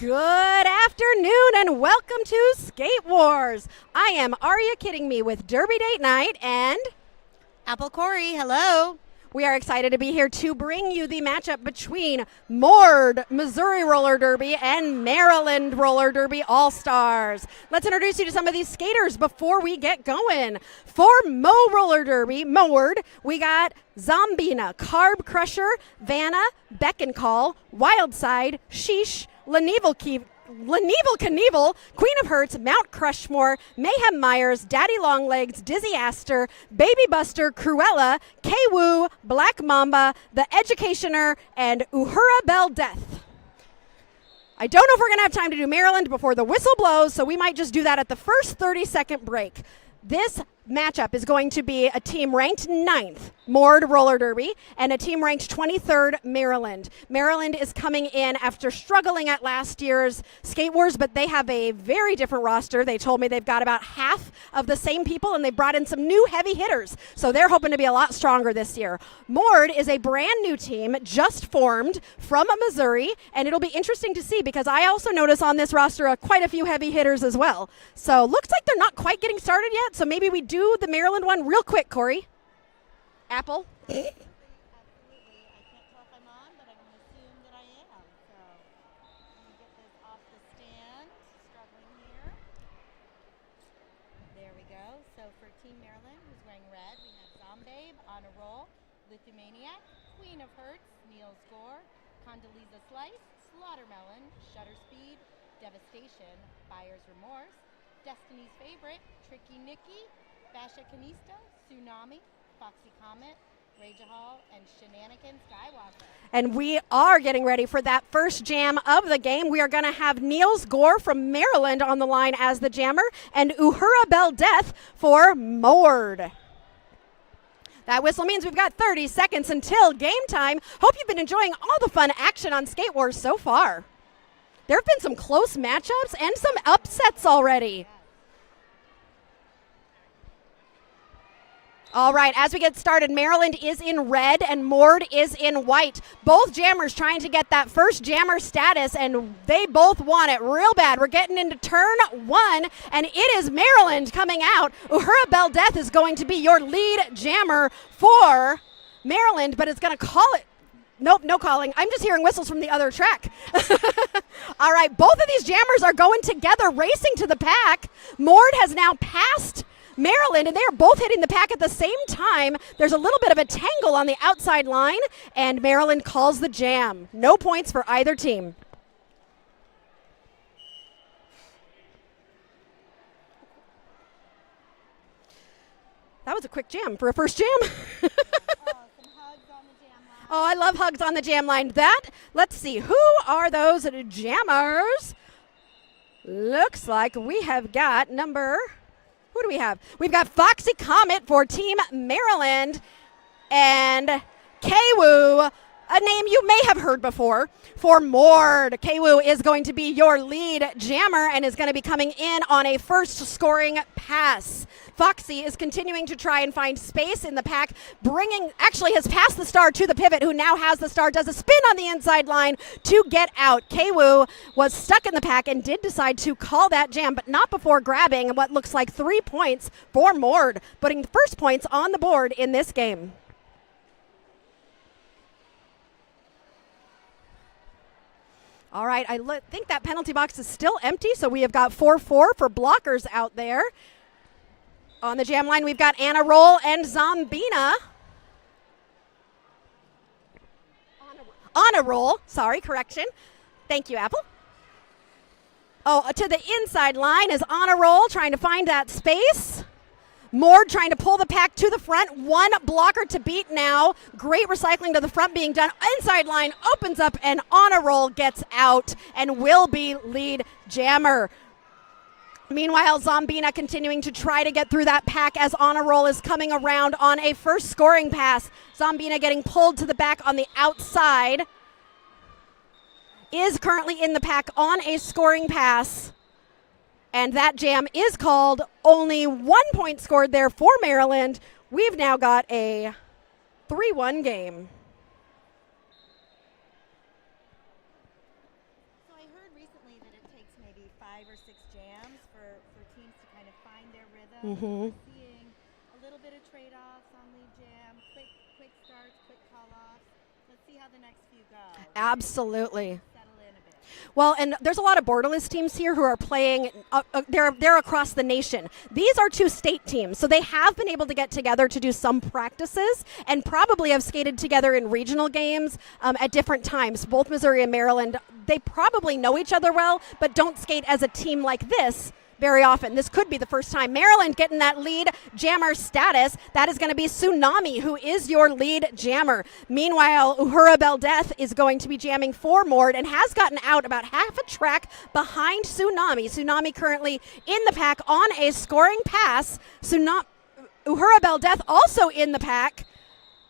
Good afternoon and welcome to Skate Wars. I am Are You Kidding Me with Derby Date Night and Apple Corey, hello. we are excited to be here to bring you the matchup between Mord Missouri Roller Derby and Maryland Roller Derby All-Stars. Let's introduce you to some of these skaters before we get going. For Mo Roller Derby, Mord, we got Zombina, Carb Crusher, Vanna, Beck and Call, Wildside, Sheesh, Lanevel Knievel, Queen of Hurts, Mount Crushmore, Mayhem Myers, Daddy Longlegs, Dizzy Aster, Baby Buster, Cruella, K-Woo, Black Mamba, The Educationer, and Uhura Bell Death. I don't know if we're going to have time to do Maryland before the whistle blows, so we might just do that at the first 30-second break. This matchup is going to be a team ranked 9th, Mord Roller Derby, and a team ranked 23rd, Maryland. Maryland is coming in after struggling at last year's Skate Wars, but they have a very different roster. They told me they've got about half of the same people, and they brought in some new heavy hitters, so they're hoping to be a lot stronger this year. Mord is a brand new team, just formed from Missouri, and it'll be interesting to see because I also notice on this roster quite a few heavy hitters as well. So looks like they're not quite getting started yet, so maybe we do the Maryland one real quick, Corey. Apple? Absolutely. I can't tell if I'm on, but I'm going to assume that I am. So let me get this off the stand. Struggling here. There we go. So for Team Maryland, who's wearing red, we have Zombabe, On a Roll, Lithumaniac, Queen of Hurts, Niels Gore, Condoleezza Slice, Slaughtermelon, Shutter Speed, Devastation, Buyer's Remorse, Destiny's Favorite, Tricky Nicky, Basha Kanista, Tsunami, Foxy Comet, Ragehall, and Shenanigan Skywalker. And we are getting ready for that first jam of the game. We are going to have Niels Gore from Maryland on the line as the jammer and Uhura Bell Death for Mord. That whistle means we've got 30 seconds until game time. Hope you've been enjoying all the fun action on Skate Wars so far. There have been some close matchups and some upsets already. All right, as we get started, Maryland is in red and Mord is in white. Both jammers trying to get that first jammer status, and they both want it real bad. We're getting into turn 1, and it is Maryland coming out. Uhura Bell Death is going to be your lead jammer for Maryland, but it's going to call it. Nope, no calling. I'm just hearing whistles from the other track. All right, both of these jammers are going together, racing to the pack. Mord has now passed Maryland, and they are both hitting the pack at the same time. There's a little bit of a tangle on the outside line, and Maryland calls the jam. No points for either team. That was a quick jam for a first jam. Oh, I love hugs on the jam line. Let's see, who are those jammers? Looks like we have got who do we have? We've got Foxy Comet for Team Maryland and K-Woo, a name you may have heard before, for Mord. K-Woo is going to be your lead jammer and is going to be coming in on a first scoring pass. Foxy is continuing to try and find space in the pack, actually has passed the star to the pivot, who now has the star, does a spin on the inside line to get out. K-Woo was stuck in the pack and did decide to call that jam, but not before grabbing what looks like 3 points for Mord, putting the first points on the board in this game. All right, I think that penalty box is still empty, so we have got 4-4 for blockers out there. On the jam line, we've got Anna Roll and Zombina. On a roll. Sorry, correction. Thank you, Apple. Oh, to the inside line is On a Roll, trying to find that space. Mord trying to pull the pack to the front. One blocker to beat now. Great recycling to the front being done. Inside line opens up, and On a Roll gets out and will be lead jammer. Meanwhile, Zombina continuing to try to get through that pack as On a Roll is coming around on a first scoring pass. Zombina getting pulled to the back on the outside. Is currently in the pack on a scoring pass. And that jam is called. Only 1 point scored there for Maryland. We've now got a 3-1 game. So I heard recently maybe 5 or 6 jams for teams to kind of find their rhythm. Mm-hmm. Seeing a little bit of trade-offs on lead jam, quick starts, quick call-offs. Let's see how the next few go. Absolutely. Settle in a bit. Well, and there's a lot of borderless teams here who are playing. They're across the nation. These are 2 state teams, so they have been able to get together to do some practices, and probably have skated together in regional games at different times. Both Missouri and Maryland, they probably know each other well, but don't skate as a team like this very often. This could be the first time. Maryland getting that lead jammer status. That is going to be Tsunami, who is your lead jammer. Meanwhile, Uhura Beldeth is going to be jamming for Mord and has gotten out about half a track behind Tsunami. Tsunami currently in the pack on a scoring pass. Uhura Beldeth also in the pack.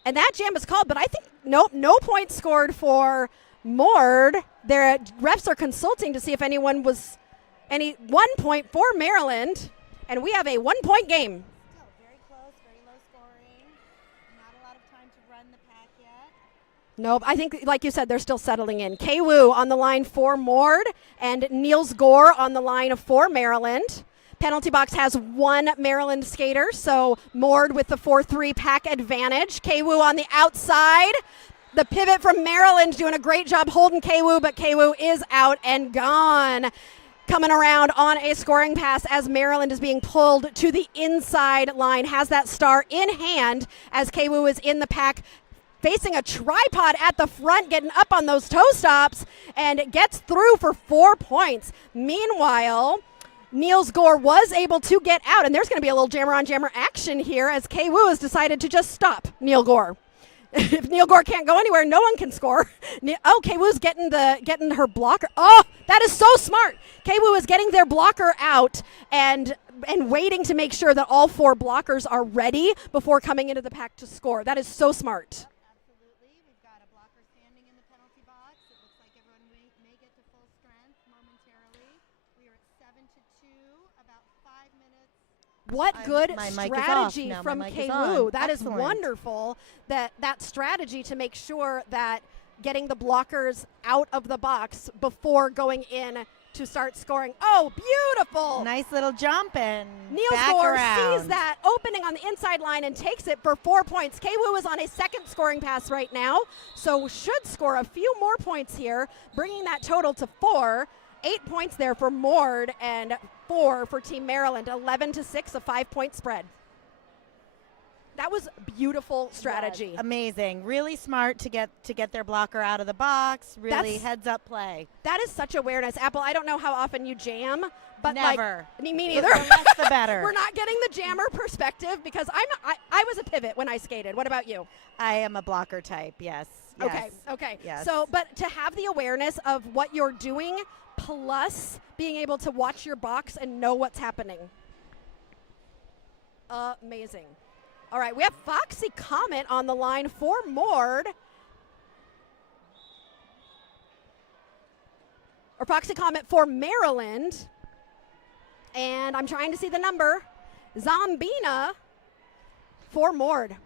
And that jam is called, but I think no points scored for Mord. Their refs are consulting to see if anyone was any 1 point for Maryland, and we have a 1 point game. Still very close, very low scoring. Not a lot of time to run the pack yet. Nope, I think, like you said, they're still settling in. Kei-Woo on the line for Mord, and Niels Gore on the line for Maryland. Penalty box has 1 Maryland skater, so Mord with the 4-3 pack advantage. Kei-Woo on the outside. The pivot from Maryland doing a great job holding Kei-Woo, but Kei-Woo is out and gone. Coming around on a scoring pass as Maryland is being pulled to the inside line. Has that star in hand as Kei-Woo is in the pack, facing a tripod at the front, getting up on those toe stops, and gets through for 4 points. Meanwhile, Niels Gore was able to get out, and there's going to be a little jammer-on-jammer action here as Kei-Woo has decided to just stop Niels Gore. If Niels Gore can't go anywhere, no one can score. Oh, Kei-Woo's getting her blocker. Oh, that is so smart. Kei-Woo is getting their blocker out and waiting to make sure that all 4 blockers are ready before coming into the pack to score. That is so smart. Absolutely. We've got a blocker standing in the penalty box. It looks like everyone may get to full strength momentarily. We are at 7-2, about 5 minutes. What good my mic is strategy off now. from My mic is Kei-Woo. on. That is Excellent. wonderful, that strategy to make sure that getting the blockers out of the box before going in to start scoring. Oh, beautiful. Nice little jump and Niels back Gore around. sees that opening on the inside line and takes it for 4 points. Kei-Woo is on a second scoring pass right now, so should score a few more points here, bringing that total to 4. 8 points there for Mord and 4 for Team Maryland. 11-6, a 5-point spread. That was beautiful strategy. Amazing. Really smart to get their blocker out of the box. Really That's- heads up play. That is such awareness. Apple, I don't know how often you jam, but Never. Me neither. The less the better. We're not getting the jammer perspective because I was a pivot when I skated. What about you? I am a blocker type. Yes. Okay. Yes. So, but to have the awareness of what you're doing, plus being able to watch your box and know what's happening. Amazing. All right, we have Foxy Comet on the line for Mord. Or Foxy Comet for Maryland. And I'm trying to see the number. Zombina for Mord.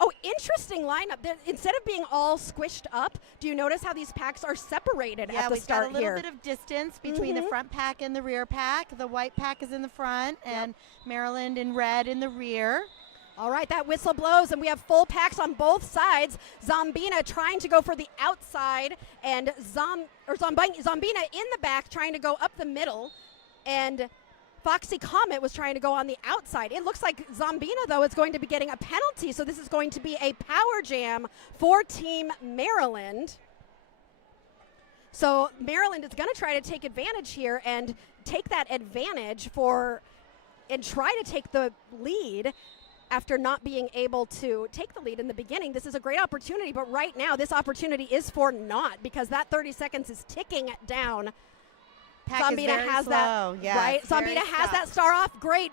Oh, interesting lineup. Instead of being all squished up, do you notice how these packs are separated at the start we've got a here? little bit of distance between the front pack and the rear pack. The white pack is in the front, and Maryland in red in the rear. All right, that whistle blows, and we have full packs on both sides. Zombina trying to go for the outside, and Zombina in the back trying to go up the middle, and Foxy Comet was trying to go on the outside. It looks like Zombina, though, is going to be getting a penalty, so this is going to be a power jam for Team Maryland. So Maryland is going to try to take advantage here and take that advantage and try to take the lead after not being able to take the lead in the beginning. This is a great opportunity, but right now this opportunity is for naught because that 30 seconds is ticking down. Zombina has slow. that, Yes, right? very Zombina has stuck. that star off. Great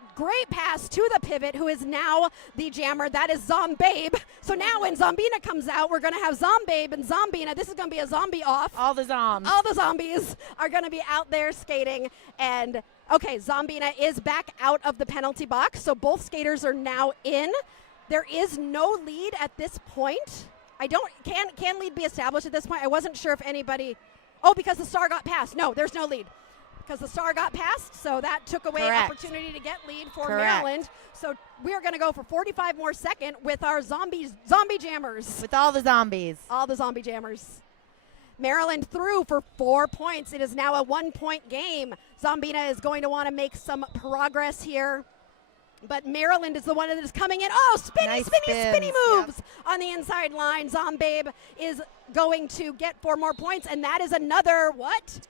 pass to the pivot, who is now the jammer. That is Zombabe. So now when Zombina comes out, we're going to have Zombabe and Zombina. This is going to be a zombie off. All the zombs. All the zombies are going to be out there skating. And, okay, Zombina is back out of the penalty box. So both skaters are now in. There is no lead at this point. Can lead be established at this point? I wasn't sure if anybody. Oh, because the star got passed. No, there's no lead. because the star got past, so that took away Correct. opportunity to get lead for Correct. Maryland. So we're going to go for 45 more second with our zombie jammers. With all the zombies. All the zombie jammers. Maryland through for 4 points. It is now a 1-point game. Zombina is going to want to make some progress here. But Maryland is the one that is coming in. Oh, spinny Nice spinny spins. moves on the inside line. Zombabe is going to get 4 more points, and that is another what?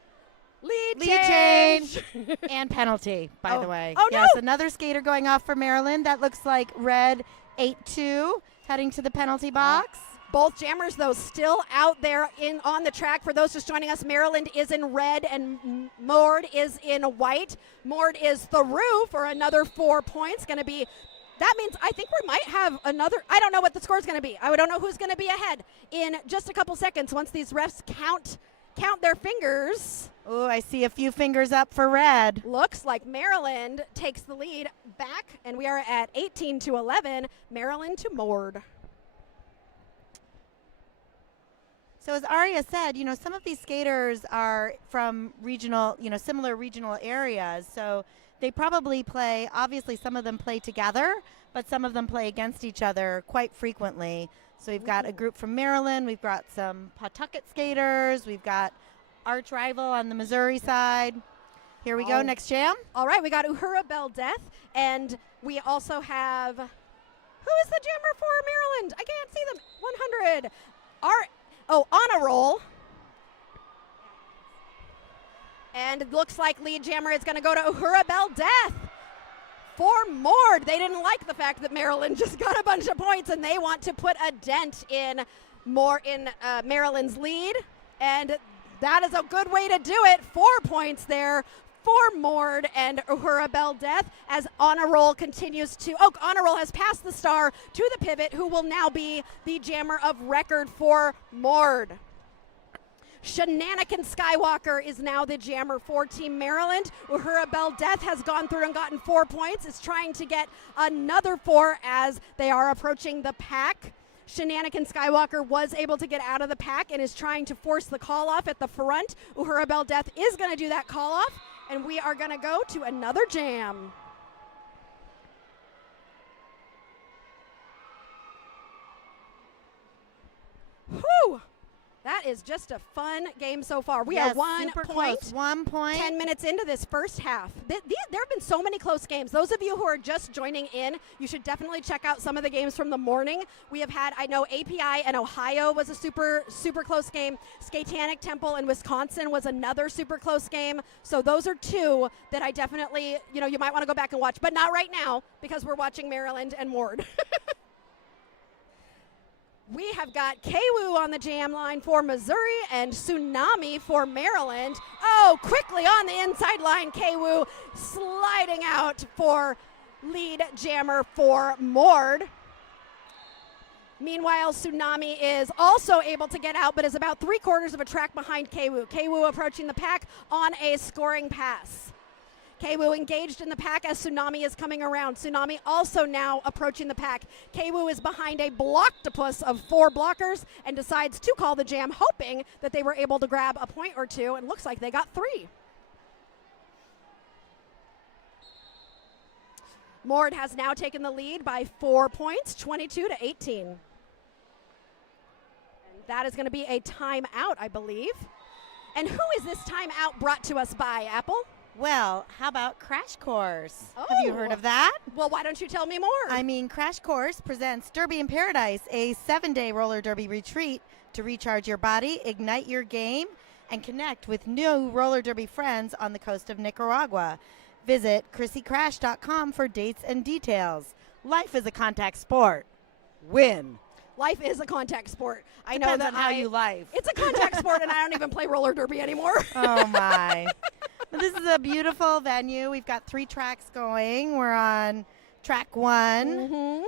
Lead change. And penalty, by the way. Oh, yes, no. another skater going off for Maryland. That looks like red 8-2 heading to the penalty box. Both jammers, though, still out there on the track. For those just joining us, Maryland is in red and Mord is in white. Mord is through for another 4 points. Going to be, that means I think we might have another, I don't know what the score is going to be. I don't know who's going to be ahead in just a couple seconds once these refs count their fingers. Oh, I see a few fingers up for red. Looks like Maryland takes the lead back, and we are at 18-11, Maryland to Mord. So as Aria said, some of these skaters are from regional, similar regional areas. So they probably play, obviously some of them play together, but some of them play against each other quite frequently. So we've got a group from Maryland, we've got some Pawtucket skaters, we've got arch rival on the Missouri side. Here we go, next jam. All right, we got Uhura Bell Death, and we also have, who is the jammer for Maryland? I can't see them. 100. Honor roll. And it looks like lead jammer is going to go to Uhura Bell Death for Mord. They didn't like the fact that Maryland just got a bunch of points, and they want to put a dent in Maryland's lead. And that is a good way to do it. 4 points there for Mord and Uhura Bell Death as Honor Roll continues to, Honor Roll has passed the star to the pivot, who will now be the jammer of record for Mord. Shenanigan Skywalker is now the jammer for Team Maryland. Uhura Bell Death has gone through and gotten 4 points, is trying to get another 4 as they are approaching the pack. Shenanigan Skywalker was able to get out of the pack and is trying to force the call off at the front. Uhura Bell Death is going to do that call off, and we are going to go to another jam. Whew! That is just a fun game so far. We are 1 super point. Close. 1 point. 10 minutes into this first half. There have been so many close games. Those of you who are just joining in, you should definitely check out some of the games from the morning. We have had, I know API and Ohio was a super, super close game. Skatanic Temple in Wisconsin was another super close game. So those are 2 that I definitely, you might want to go back and watch, but not right now because we're watching Maryland and Ward. We have got Kwoo on the jam line for Missouri and Tsunami for Maryland. Oh, quickly on the inside line, Kwoo sliding out for lead jammer for Mord. Meanwhile, Tsunami is also able to get out, but is about 3/4 of a track behind Kwoo. Kwoo approaching the pack on a scoring pass. Kwoo engaged in the pack as Tsunami is coming around. Tsunami also now approaching the pack. Kwoo is behind a blocktopus of 4 blockers and decides to call the jam, hoping that they were able to grab a point or 2, and looks like they got 3. Mord has now taken the lead by 4 points, 22-18. And that is going to be a timeout, I believe. And who is this timeout brought to us by, Apple? Well, how about Crash Course? Have you heard of that? Well, why don't you tell me more? Crash Course presents Derby in Paradise, a 7-day roller derby retreat to recharge your body, ignite your game, and connect with new roller derby friends on the coast of Nicaragua. Visit ChrissyCrash.com for dates and details. Life is a contact sport. Win. Life is a contact sport. I know Depends that on how you life. It's a contact sport, and I don't even play roller derby anymore. Oh, my. But this is a beautiful venue. We've got 3 tracks going. We're on track 1. Mm-hmm.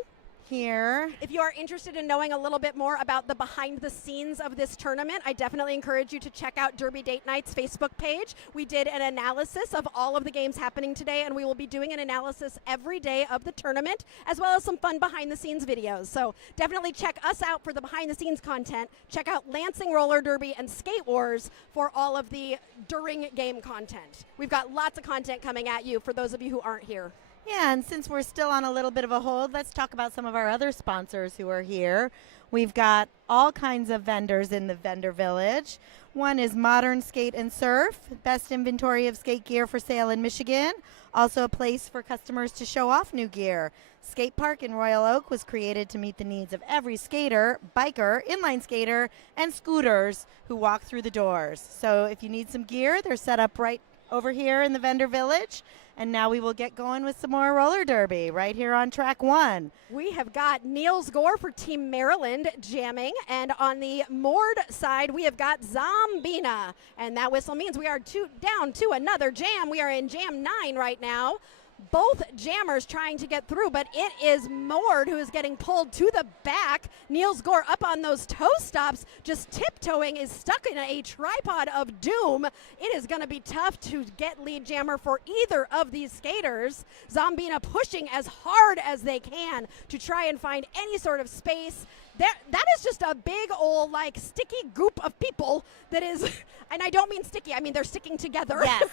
here. If you are interested in knowing a little bit more about the behind the scenes of this tournament, I definitely encourage you to check out Derby Date Night's Facebook page. We did an analysis of all of the games happening today, and we will be doing an analysis every day of the tournament, as well as some fun behind the scenes videos. So definitely check us out for the behind the scenes content. Check out Lansing Roller Derby and Skate Wars for all of the during game content. We've got lots of content coming at you for those of you who aren't here. Yeah, and since we're still on a little bit of a hold, let's talk about some of our other sponsors who are here. We've got all kinds of vendors in the vendor village. One is Modern Skate and Surf, best inventory of skate gear for sale in Michigan. Also a place for customers to show off new gear. Skate Park in Royal Oak was created to meet the needs of every skater, biker, inline skater, and scooters who walk through the doors. So if you need some gear, they're set up right over here in the vendor village. And now we will get going with some more roller derby right here on track 1. We have got Niels Gore for Team Maryland jamming, and on the moored side we have got Zombina, and that whistle means we are down to another jam. We are in jam 9 right now. Both jammers trying to get through, but it is Mord who is getting pulled to the back. Niels Gore up on those toe stops, just tiptoeing, is stuck in a tripod of doom. It is going to be tough to get lead jammer for either of these skaters. Zombina pushing as hard as they can to try and find any sort of space. That is just a big old sticky goop of people that is, and I don't mean sticky, I mean they're sticking together. Yes,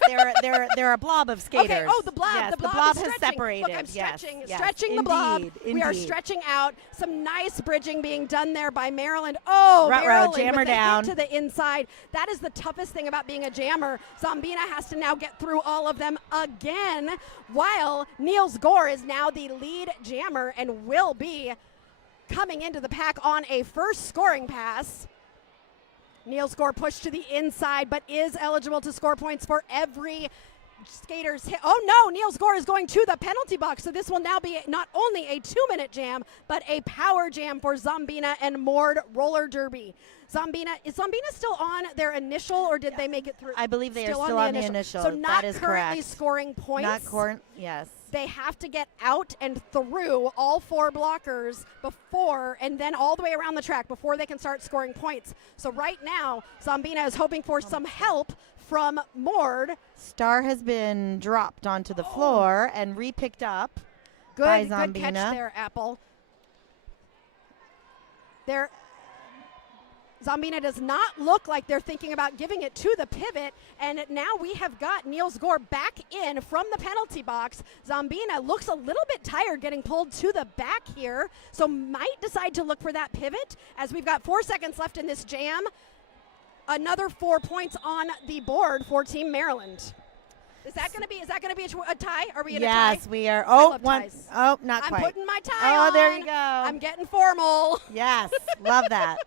they're a blob of skaters. Okay, oh, the blob. Yes, the blob has is stretching. separated. Look, I'm stretching, yes, stretching the indeed, blob. Indeed. We are stretching out. Some nice bridging being done there by Maryland. Oh, Maryland jammer with the down hit to the inside. That is the toughest thing about being a jammer. Zombina has to now get through all of them again, while Niels Gore is now the lead jammer and will be coming into the pack on a first scoring pass. Niels Gore pushed to the inside, but is eligible to score points for every skater's hit. Oh no, Niels Gore is going to the penalty box, so this will now be not only a 2-minute jam, but a power jam for Zombina and Mord Roller Derby. Is Zombina still on their initial, or did they make it through? I believe they are still on the initial. So not that is currently correct. Scoring points. Yes. They have to get out and through all 4 blockers before, and then all the way around the track before they can start scoring points. So right now, Zombina is hoping for some help from Mord. Star has been dropped onto the floor and re-picked up by Zombina. Good catch there, Apple. Zombina does not look like they're thinking about giving it to the pivot, and now we have got Niels Gore back in from the penalty box. Zombina looks a little bit tired getting pulled to the back here, so might decide to look for that pivot as we've got 4 seconds left in this jam. Another 4 points on the board for Team Maryland. Is that going to be a tie? Are we in a tie? Yes, we are. I love One. ties. Oh, not quite. I'm putting my tie on. Oh, there you go. I'm getting formal. Yes, love that.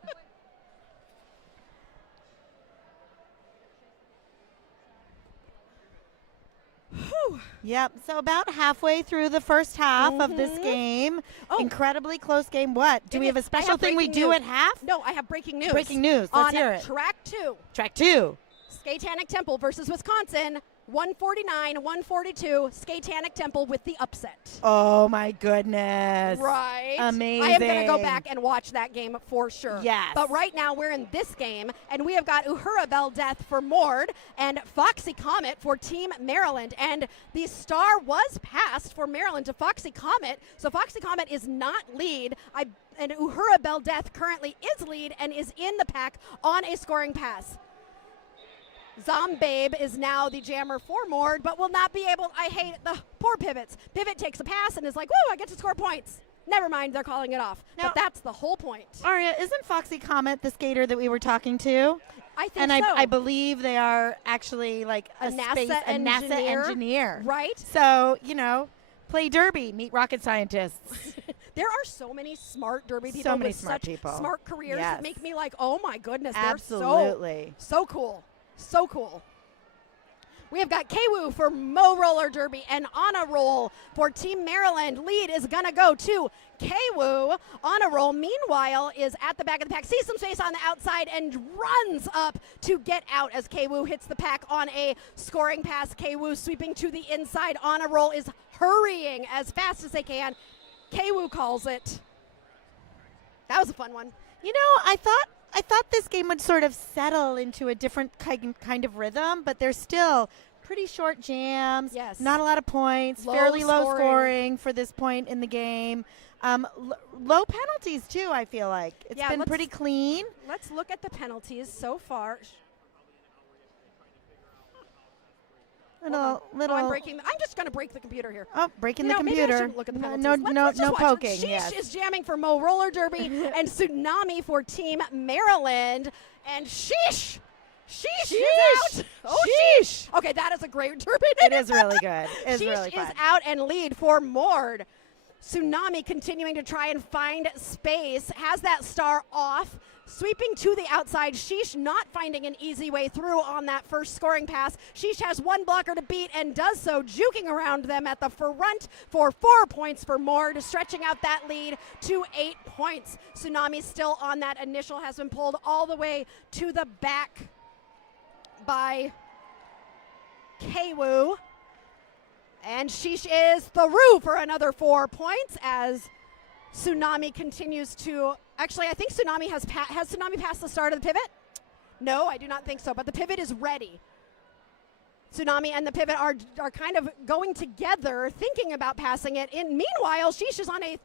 Yep. So about halfway through the first half of this game, incredibly close game. What? Do we have a special thing we do at half? No, I have breaking news. Breaking news. Let's hear it. Track 2. Track 2. Skatanic Temple versus Wisconsin. 149-142. Skatanic Temple with the upset. Oh my goodness. Right. Amazing. I am going to go back and watch that game for sure. Yes. But right now we're in this game, and we have got Uhura Bell Death for Mord and Foxy Comet for Team Maryland. And the star was passed for Maryland to Foxy Comet, so Foxy Comet is not lead. And Uhura Bell Death currently is lead and is in the pack on a scoring pass. Zombabe is now the jammer for Mord, but will not be able. I hate the poor pivots. Pivot takes a pass and is like, whoa, I get to score points. Never mind, they're calling it off. Now, but that's the whole point. Aria, isn't Foxy Comet the skater that we were talking to? I think and so. I believe they are actually like a NASA engineer. Right? So, play derby, meet rocket scientists. There are so many smart derby people So many with smart such people. smart careers that make me like, oh my goodness, Absolutely. they're so cool. So cool. We have got Kwoo for Mo Roller Derby and Honor Roll for Team Maryland. Lead is going to go to Kwoo. Honor Roll, meanwhile, is at the back of the pack. Sees some space on the outside and runs up to get out as Kwoo hits the pack on a scoring pass. Kwoo sweeping to the inside. Honor Roll is hurrying as fast as they can. Kwoo calls it. That was a fun one. You know, I thought this game would sort of settle into a different kind of rhythm, but there's still pretty short jams. Yes. Not a lot of points. Low fairly low scoring. scoring for this point in the game. Low penalties too. I feel like it's Yeah, been let's- pretty clean. Let's look at the penalties so far. Little. I'm just going to break the computer here. Oh, breaking You the know, maybe I computer. shouldn't look at the No, penalties. no, Let's no just watch. poking. Sheesh Yes. is jamming for Mo Roller Derby and Tsunami for Team Maryland. And sheesh is out. Oh, sheesh. Okay, that is a great derby. It is really good. It's Sheesh really is fun. out and lead for Mord. Tsunami continuing to try and find space. Has that star off. Sweeping to the outside. Sheesh not finding an easy way through on that first scoring pass. Sheesh has one blocker to beat and does so, juking around them at the front for 4 points for Mord, stretching out that lead to 8 points. Tsunami still on that initial, has been pulled all the way to the back by Kwoo. And Sheesh is through for another 4 points as Tsunami continues to. Actually, I think Tsunami has Tsunami passed the start of the pivot? No, I do not think so, but the pivot is ready. Tsunami and the pivot are kind of going together, thinking about passing it. Meanwhile, Sheesh is on a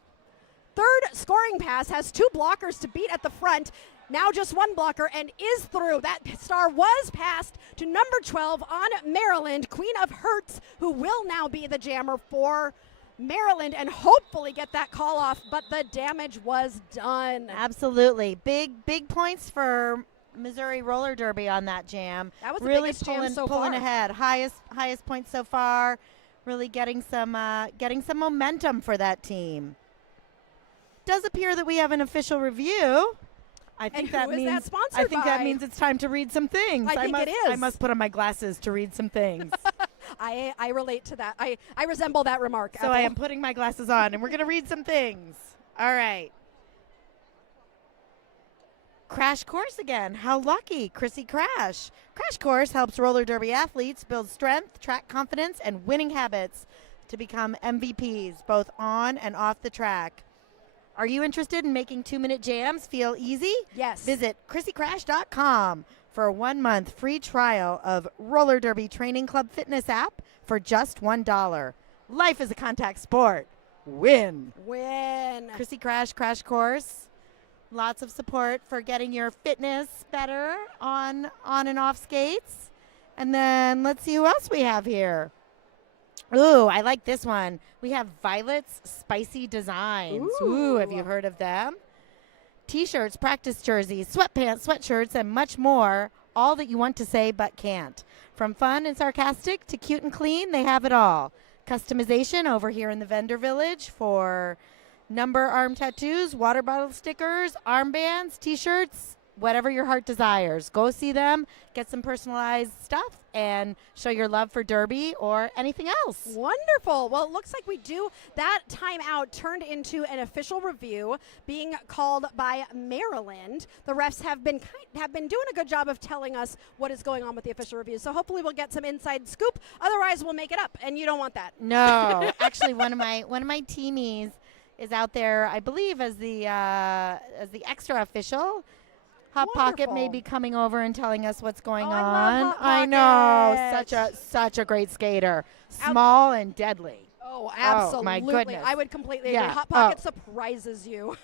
third scoring pass, has 2 blockers to beat at the front. Now just 1 blocker and is through. That star was passed to number 12 on Maryland, Queen of Hearts, who will now be the jammer for Maryland and hopefully get that call off, but the damage was done. Absolutely. Big points for Missouri Roller Derby on that jam. That was the really biggest jam so pulling far. ahead. Highest points so far. Really getting some momentum for that team. Does appear that we have an official review. I think And that who is means that sponsored I think that by? means it's time to read some things. I think it I is. must put on my glasses to read some things. I relate to that. I resemble that remark. So I am putting my glasses on, and we're going to read some things. All right. Crash Course again. How lucky. Chrissy Crash. Crash Course helps roller derby athletes build strength, track confidence, and winning habits to become MVPs, both on and off the track. Are you interested in making 2-minute jams feel easy? Yes. Visit ChrissyCrash.com for a 1-month free trial of Roller Derby Training Club Fitness app for just $1. Life is a contact sport. Win. Chrissy Crash Course. Lots of support for getting your fitness better on and off skates. And then let's see who else we have here. Ooh, I like this one. We have Violet's Spicy Designs. Ooh, have you heard of them? T-shirts, practice jerseys, sweatpants, sweatshirts, and much more. All that you want to say but can't. From fun and sarcastic to cute and clean, they have it all. Customization over here in the vendor village for number arm tattoos, water bottle stickers, armbands, T-shirts, whatever your heart desires. Go see them, get some personalized stuff, and show your love for Derby or anything else. Wonderful. Well, it looks like we do. That timeout turned into an official review being called by Maryland. The refs have been doing a good job of telling us what is going on with the official review. So hopefully we'll get some inside scoop. Otherwise, we'll make it up, and you don't want that. No, actually, one of my teamies is out there, I believe, as the extra official. Hot Pocket may be coming over and telling us what's going on. I love Hot I know, such a great skater, small and deadly. Oh, absolutely. my goodness. I would completely Yeah. agree. Hot Pocket surprises you.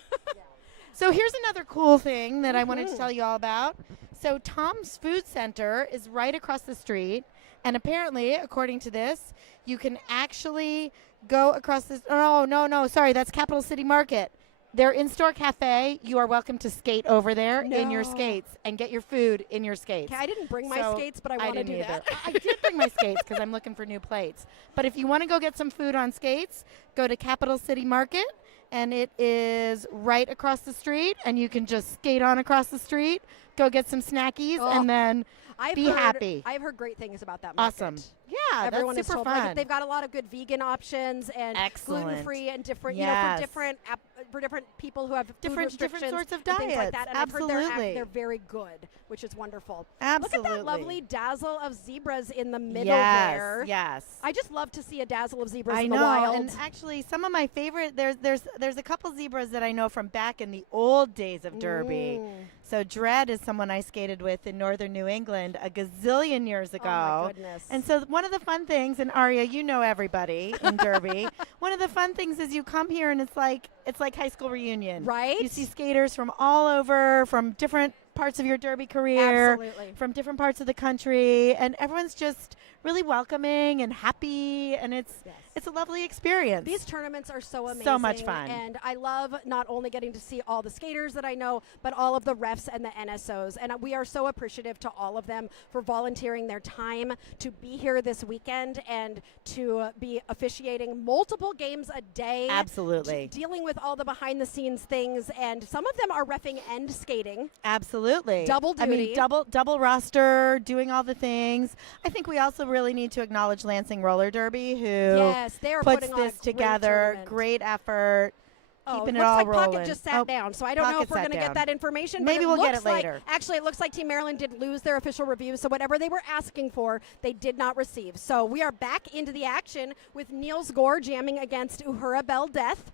So here's another cool thing that I wanted to tell you all about. So Tom's Food Center is right across the street, and apparently, according to this, you can actually go across this. Oh, no, sorry, that's Capital City Market. Their in-store cafe, you are welcome to skate over there in your skates and get your food in your skates. Okay, I didn't bring my skates, but I want to do that. I did bring my skates because I'm looking for new plates. But if you want to go get some food on skates, go to Capital City Market, and it is right across the street, and you can just skate on across the street, go get some snackies, and then be happy. I've heard great things about that market. Awesome. Yeah, Everyone that's is super told like, fun. they've got a lot of good vegan options and Excellent. gluten-free and different, Yes. for different people who have food Different restrictions sorts of and things like diets. that. And Absolutely. I've heard they're very good, which is wonderful. Absolutely. Look at that lovely dazzle of zebras in the middle yes, there. Yes. I just love to see a dazzle of zebras I in know, the wild. and actually, some of my favorite. There's a couple zebras that I know from back in the old days of Derby. So Dread is someone I skated with in northern New England a gazillion years ago. Oh my goodness. And so one of the fun things, and Aria, you know everybody in Derby. One of the fun things is you come here and it's like high school reunion. Right? You see skaters from all over, from different parts of your Derby career, Absolutely. from different parts of the country, and everyone's just really welcoming and happy, and it's a lovely experience. These tournaments are so amazing. So much fun. And I love not only getting to see all the skaters that I know, but all of the refs and the NSOs. And we are so appreciative to all of them for volunteering their time to be here this weekend and to be officiating multiple games a day. Absolutely. Dealing with all the behind the scenes things. And some of them are reffing and skating. Absolutely. Double I mean, duty. double roster, doing all the things. I think we also really need to acknowledge Lansing Roller Derby, who Yes, they are puts putting on a this great together. tournament. Great effort. Keeping it looks all like rolling. Pocket just sat down, so I don't know Pocket if we're sat going to get down. that information. Maybe but we'll get looks it like- later. Actually, it looks like Team Maryland did lose their official review, so whatever they were asking for, they did not receive. So we are back into the action with Niels Gore jamming against Uhura Bell Death.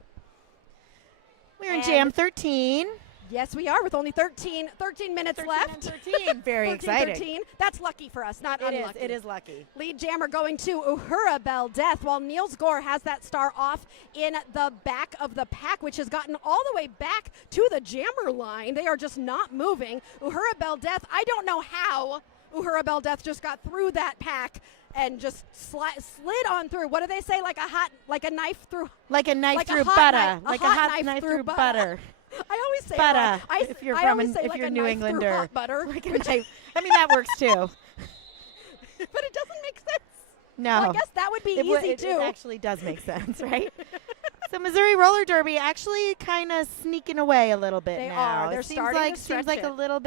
We're in And- Jam 13. Yes, we are, with only 13 minutes 13 left. and 13. Very 13, exciting. 13. That's lucky for us, not It is. unlucky. It is lucky. Lead jammer going to Uhura Bell Death, while Niels Gore has that star off in the back of the pack, which has gotten all the way back to the jammer line. They are just not moving. Uhura Bell Death, I don't know how Uhura Bell Death just got through that pack and just slid on through. What do they say? Like a knife through. Like a knife Like a through hot butter. knife- a Like hot a hot knife knife through through butter. butter. I always say Butter. it wrong. If you're I from always say if like you're a New knife Englander. through hot butter. Like a knife. I mean, that works too. But it doesn't make sense. No. Well, I guess that would be It easy it too. actually does make sense, right? So Missouri Roller Derby actually kind of sneaking away a little bit They now. are. They're it seems starting like to stretch a it. little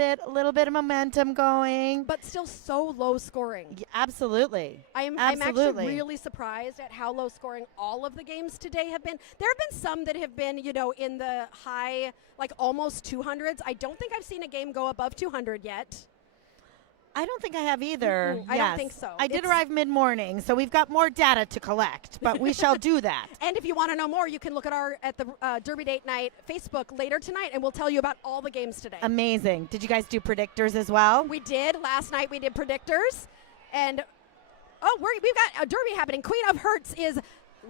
bit of momentum going. But still so low scoring. Absolutely. I'm Absolutely. actually really surprised at how low scoring all of the games today have been. There have been some that have been, in the high, like almost 200s. I don't think I've seen a game go above 200 yet. I don't think I have either. I don't think so. I did It's- arrive mid-morning, so we've got more data to collect, but we shall do that. And if you want to know more, you can look at the Derby Date Night Facebook later tonight, and we'll tell you about all the games today. Amazing. Did you guys do predictors as well? We did. Last night we did predictors. And, we've got a derby happening. Queen of Hertz is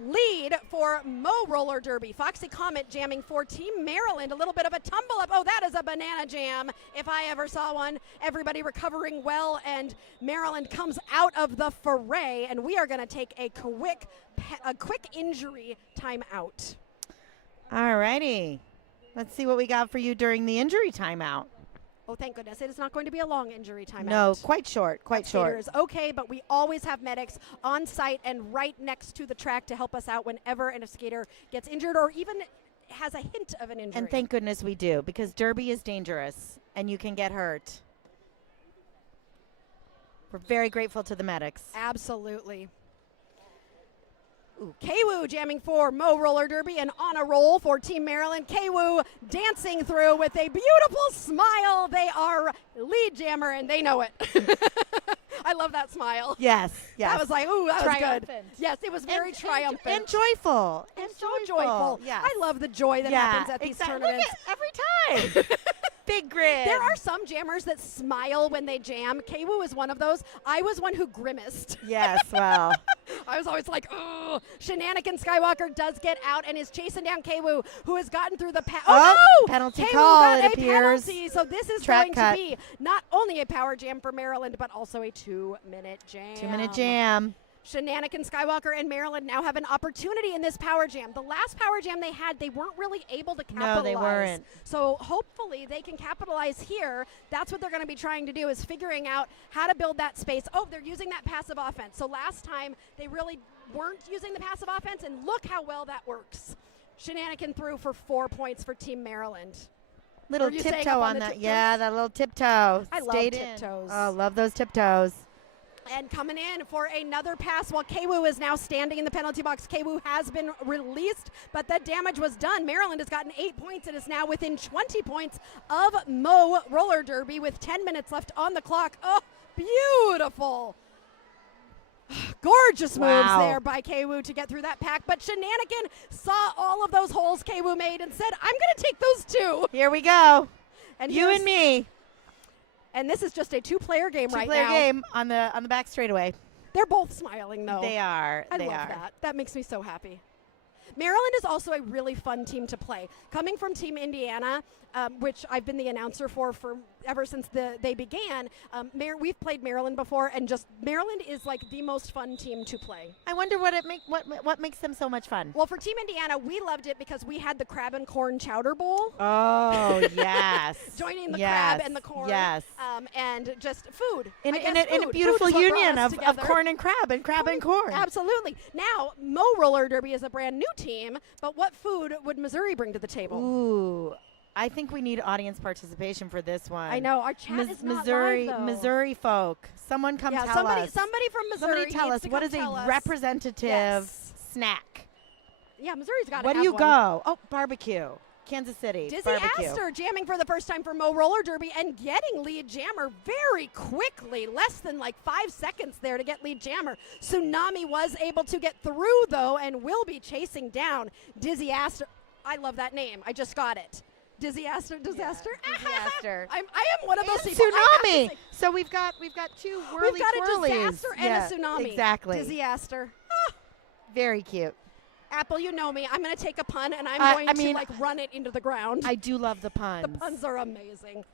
lead for Mo Roller Derby. Foxy Comet jamming for Team Maryland. A little bit of a tumble up. Oh, that is a banana jam if I ever saw one. Everybody recovering well, and Maryland comes out of the foray, and we are going to take a quick injury timeout. All righty. Let's see what we got for you during the injury timeout. Oh, thank goodness. It is not going to be a long injury timeout. No, quite short, quite That skater short. is okay, but we always have medics on site and right next to the track to help us out whenever a skater gets injured or even has a hint of an injury. And thank goodness we do, because Derby is dangerous and you can get hurt. We're very grateful to the medics. Absolutely. Ooh, Kwoo jamming for Mo Roller Derby and on a roll for Team Maryland. Kwoo dancing through with a beautiful smile. They are lead jammer and they know it. I love that smile. Yes, yes. That was like, ooh, that was good. Triumphant. Yes, it was very triumphant. And joyful. And so joyful. Yes. I love the joy that happens at these tournaments. Look at every time. Big grin. There are some jammers that smile when they jam. Kwoo is one of those. I was one who grimaced. Yes, well. I was always like, oh. Shenanigan Skywalker does get out and is chasing down Kwoo, who has gotten through the Oh, no! penalty Kwoo call, got it a appears. penalty. So this is Track going cut. to be not only a power jam for Maryland, but also a 2-minute jam. 2-minute jam. Shenanigan Skywalker and Maryland now have an opportunity in this power jam. The last power jam they had, they weren't really able to capitalize. No, they weren't. So hopefully they can capitalize here. That's what they're going to be trying to do, is figuring out how to build that space. Oh, they're using that passive offense. So last time they really weren't using the passive offense, and look how well that works. Shenanigan through for 4 points for Team Maryland. Little Were you saying tiptoe up on on the that. tiptoes? Yeah, that little tiptoe. I love Stayed in. tiptoes. Oh, love those tiptoes. And coming in for another pass while Kwoo is now standing in the penalty box. Kwoo has been released, but the damage was done. Maryland has gotten 8 points and is now within 20 points of Mo Roller Derby with 10 minutes left on the clock. Oh, beautiful. Gorgeous moves there by Kwoo to get through that pack, but Shenanigan saw all of those holes Kwoo made and said, I'm going to take those two. Here we go. And you and me. And this is just a two-player game right now. Two-player game on the back straightaway. They're both smiling, though. They are. I love that. That makes me so happy. Maryland is also a really fun team to play. Coming from Team Indiana, which I've been the announcer for ever since they began, we've played Maryland before, and just Maryland is like the most fun team to play. I wonder what makes them so much fun. Well, for Team Indiana, we loved it because we had the crab and corn chowder bowl. Oh, yes. Joining the crab and the corn. Yes. And just food. In a beautiful union of corn and crab and corn. Absolutely. Now, Mo Roller Derby is a brand new team, but what food would Missouri bring to the table? Ooh, I think we need audience participation for this one. I know. Our chat is not Missouri, live, though. Missouri folk. Someone come tell us. Somebody from Missouri Somebody tell us what is a representative snack. Yeah, Missouri's got to have Where do you one. go? Oh, barbecue. Kansas City. Dizzy barbecue. Astor jamming for the first time for Mo Roller Derby and getting lead jammer very quickly. Less than like 5 seconds there to get lead jammer. Tsunami was able to get through, though, and will be chasing down Dizzy Astor. I love that name. I just got it. Dizzy Astor, Disaster. Yeah, Dizzy Astor. I am one of those and people. Tsunami. So we've got two whirly We've got twirlies. a disaster and a tsunami. Exactly. Dizzy Astor. Very cute. Apple, you know me. I'm going to take a pun and I'm going to run it into the ground. I do love the puns. The puns are amazing.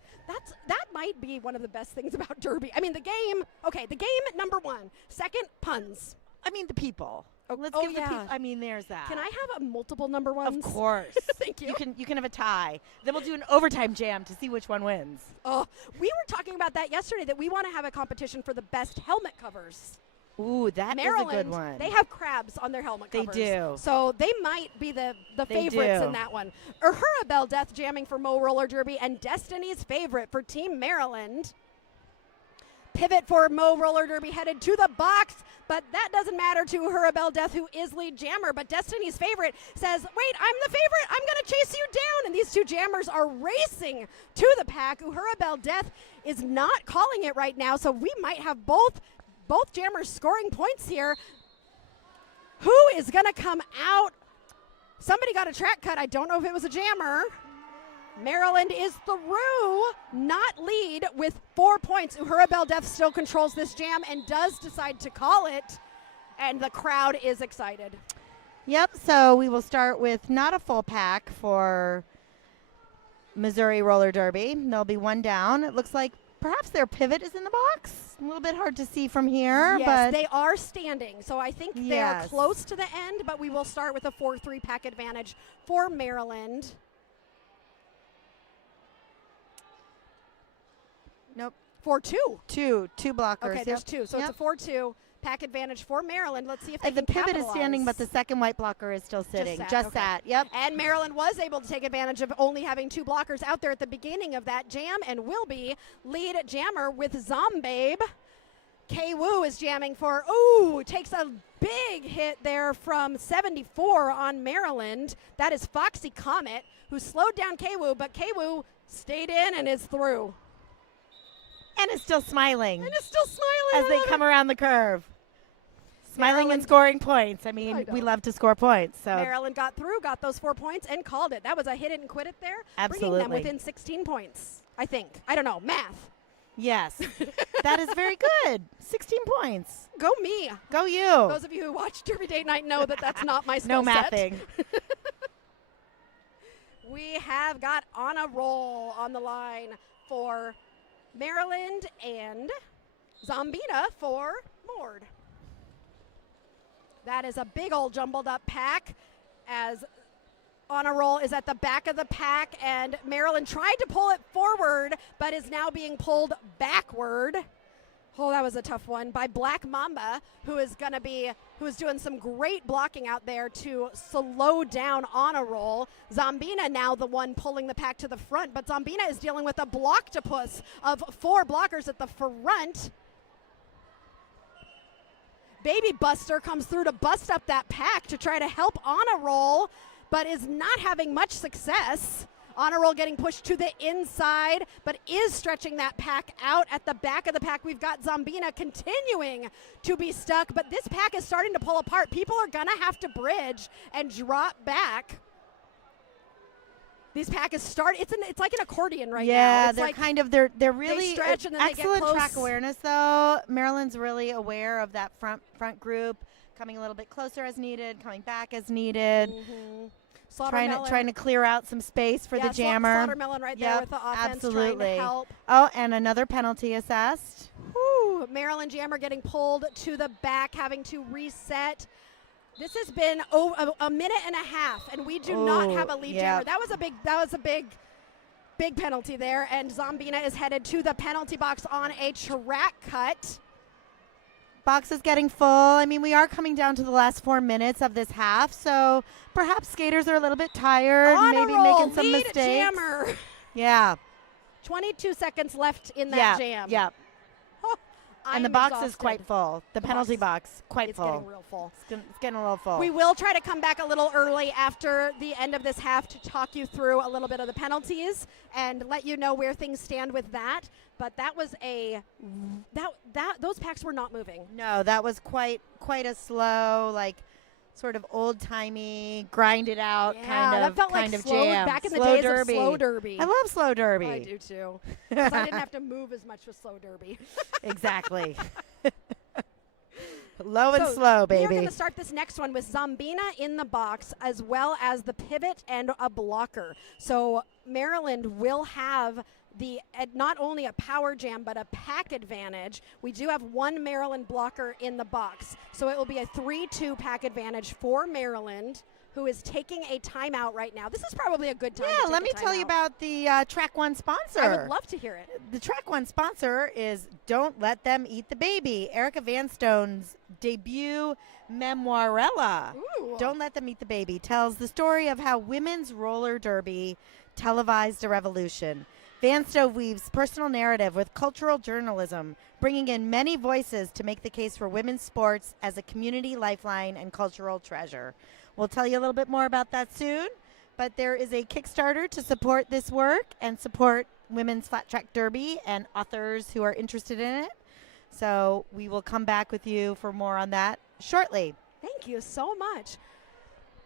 That might be one of the best things about Derby. I mean, the game. Okay, the game number one. Second, puns. I mean, the people. Let's give the people. I mean, there's that. Can I have a multiple number ones? Of course. Thank you. You can have a tie. Then we'll do an overtime jam to see which one wins. Oh, we were talking about that yesterday. That we want to have a competition for the best helmet covers. Ooh, that Maryland, is a good one. They have crabs on their helmet covers. They do. So they might be the favorites in that one. Uhura Bell Death jamming for Mo Roller Derby and Destiny's favorite for Team Maryland. Pivot for Mo Roller Derby headed to the box, but that doesn't matter to Uhura Bell Death, who is lead jammer. But Destiny's favorite says, wait, I'm the favorite. I'm going to chase you down. And these two jammers are racing to the pack. Uhura Bell Death is not calling it right now, so we might have both jammers scoring points here. Who is going to come out? Somebody got a track cut. I don't know if it was a jammer. Maryland is through, not lead, with 4 points. Uhura Bell Death still controls this jam and does decide to call it, and the crowd is excited. Yep, so we will start with not a full pack for Missouri Roller Derby. There'll be one down. It looks like perhaps their pivot is in the box. A little bit hard to see from here. Yes, but they are standing, so I think they're close to the end, but we will start with a 4-3 pack advantage for Maryland. Nope. 4-2. Two blockers. Okay, there's two. So it's a 4-2 pack advantage for Maryland. Let's see if they the can pivot capitalize. is standing, but the second white blocker is still sitting. Just sat. Yep. And Maryland was able to take advantage of only having two blockers out there at the beginning of that jam and will be lead jammer with Zombabe. Kwoo is jamming for, takes a big hit there from 74 on Maryland. That is Foxy Comet, who slowed down Kwoo, but Kwoo stayed in and is through. And is still smiling. As they come around the curve. Smiling and scoring points. I mean, we love to score points. So Maryland got through, got those 4 points, and called it. That was a hit it and quit it there. Absolutely. Bringing them within 16 points, I think. I don't know. Math. Yes. That is very good. 16 points. Go me. Go you. Those of you who watch Derby Date Night know that that's not my skill set. No mathing. We have got On a Roll on the line for Maryland and Zombina for Mord. That is a big old jumbled up pack as On a Roll is at the back of the pack, and Maryland tried to pull it forward but is now being pulled backward. Oh, that was a tough one by Black Mamba, who is doing some great blocking out there to slow down On a Roll. Zombina now the one pulling the pack to the front, but Zombina is dealing with a blocktopus of 4 blockers at the front. Baby Buster comes through to bust up that pack to try to help Honor Roll, but is not having much success. Honor Roll getting pushed to the inside, but is stretching that pack out at the back of the pack. We've got Zombina continuing to be stuck, but this pack is starting to pull apart. People are going to have to bridge and drop back. These pack is it's like an accordion right now. Yeah, It's they're like kind of they're really they stretch and then they get excellent close. track awareness though. Maryland's really aware of that front group, coming a little bit closer as needed, coming back as needed. Trying to clear out some space for the jammer. Slaughtermelon right there with the offense absolutely. trying to help. Oh, and another penalty assessed. Whew, Maryland jammer getting pulled to the back, having to reset. This has been a minute and a half, and we do not have a lead jammer. That was a big penalty there, and Zombina is headed to the penalty box on a track cut. Box is getting full. I mean, we are coming down to the last 4 minutes of this half, so perhaps skaters are a little bit tired, maybe making some lead mistakes. Jammer. Yeah. 22 seconds left in that jam. Yeah. And the box is quite full. The penalty box, quite full. It's getting real full. It's getting a little full. We will try to come back a little early after the end of this half to talk you through a little bit of the penalties and let you know where things stand with that. But that was those packs were not moving. No, that was quite a slow, like sort of old-timey, grind it out that felt kind like of slow, jam. back in the Slow days derby. of slow derby. I love slow derby. I do too. 'Cause I didn't have to move as much with slow derby. Exactly. Low and slow, baby. We're going to start this next one with Zombina in the box as well as the pivot and a blocker. So Maryland will have not only a power jam but a pack advantage. We do have one Maryland blocker in the box. So it will be a 3-2 pack advantage for Maryland, who is taking a timeout right now. This is probably a good time to take let me a tell you timeout. about the Track One sponsor. I would love to hear it. The Track One sponsor is Don't Let Them Eat the Baby, Erica Vanstone's debut memoirella. Ooh. Don't Let Them Eat the Baby tells the story of how women's roller derby televised a revolution. Vanstone weaves personal narrative with cultural journalism, bringing in many voices to make the case for women's sports as a community lifeline and cultural treasure. We'll tell you a little bit more about that soon, but there is a Kickstarter to support this work and support women's flat track derby and authors who are interested in it. So we will come back with you for more on that shortly. Thank you so much.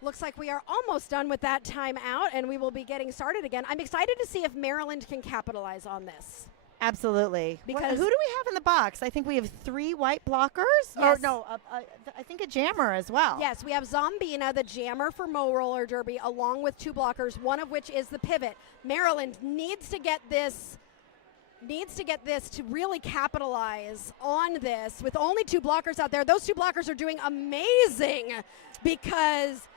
Looks like we are almost done with that timeout, and we will be getting started again. I'm excited to see if Maryland can capitalize on this. Absolutely. Because who do we have in the box? I think we have 3 white blockers. Yes. Or no, I think a jammer as well. Yes, we have Zombina, the jammer for Mo Roller Derby, along with 2 blockers, one of which is the pivot. Maryland needs to get this to really capitalize on this. With only 2 blockers out there, those 2 blockers are doing amazing because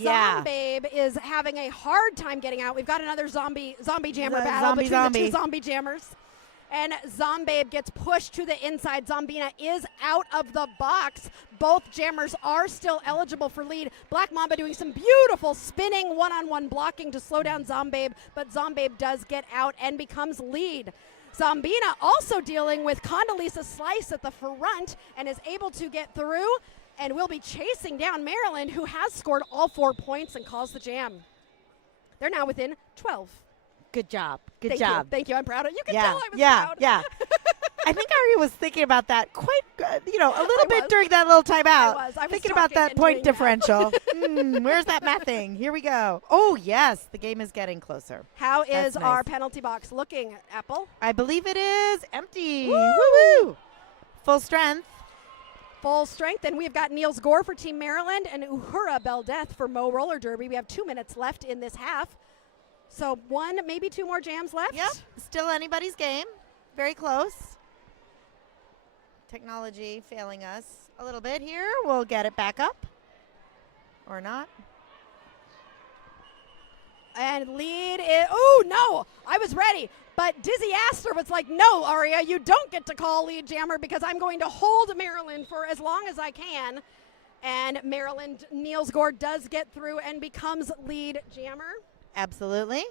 Zombabe is having a hard time getting out. We've got another zombie jammer battle between the 2 zombie jammers. And Zombabe gets pushed to the inside. Zombina is out of the box. Both jammers are still eligible for lead. Black Mamba doing some beautiful spinning one-on-one blocking to slow down Zombabe, but Zombabe does get out and becomes lead. Zombina also dealing with Condoleezza Slice at the front and is able to get through and will be chasing down Maryland, who has scored all 4 points and calls the jam. They're now within 12. Good job. Good job. Thank you. I'm proud of you. You can tell I was proud. Yeah. I think Ari was thinking about that quite, a little bit during that little timeout. I was thinking about that point differential. Where's that mathing? Here we go. Oh, yes. The game is getting closer. How is That's our nice. penalty box looking, Apple? I believe it is empty. Woo! Woo-woo. Full strength. Full strength. And we've got Niels Gore for Team Maryland and Uhura Beldeth for Mo Roller Derby. We have 2 minutes left in this half. So 1, maybe 2 more jams left. Yep. Still anybody's game. Very close. Technology failing us a little bit here. We'll get it back up. Or not. And lead is, oh no, I was ready. But Dizzy Astor was like, no, Aria, you don't get to call lead jammer because I'm going to hold Maryland for as long as I can. And Maryland, Niels Gore does get through and becomes lead jammer. Absolutely.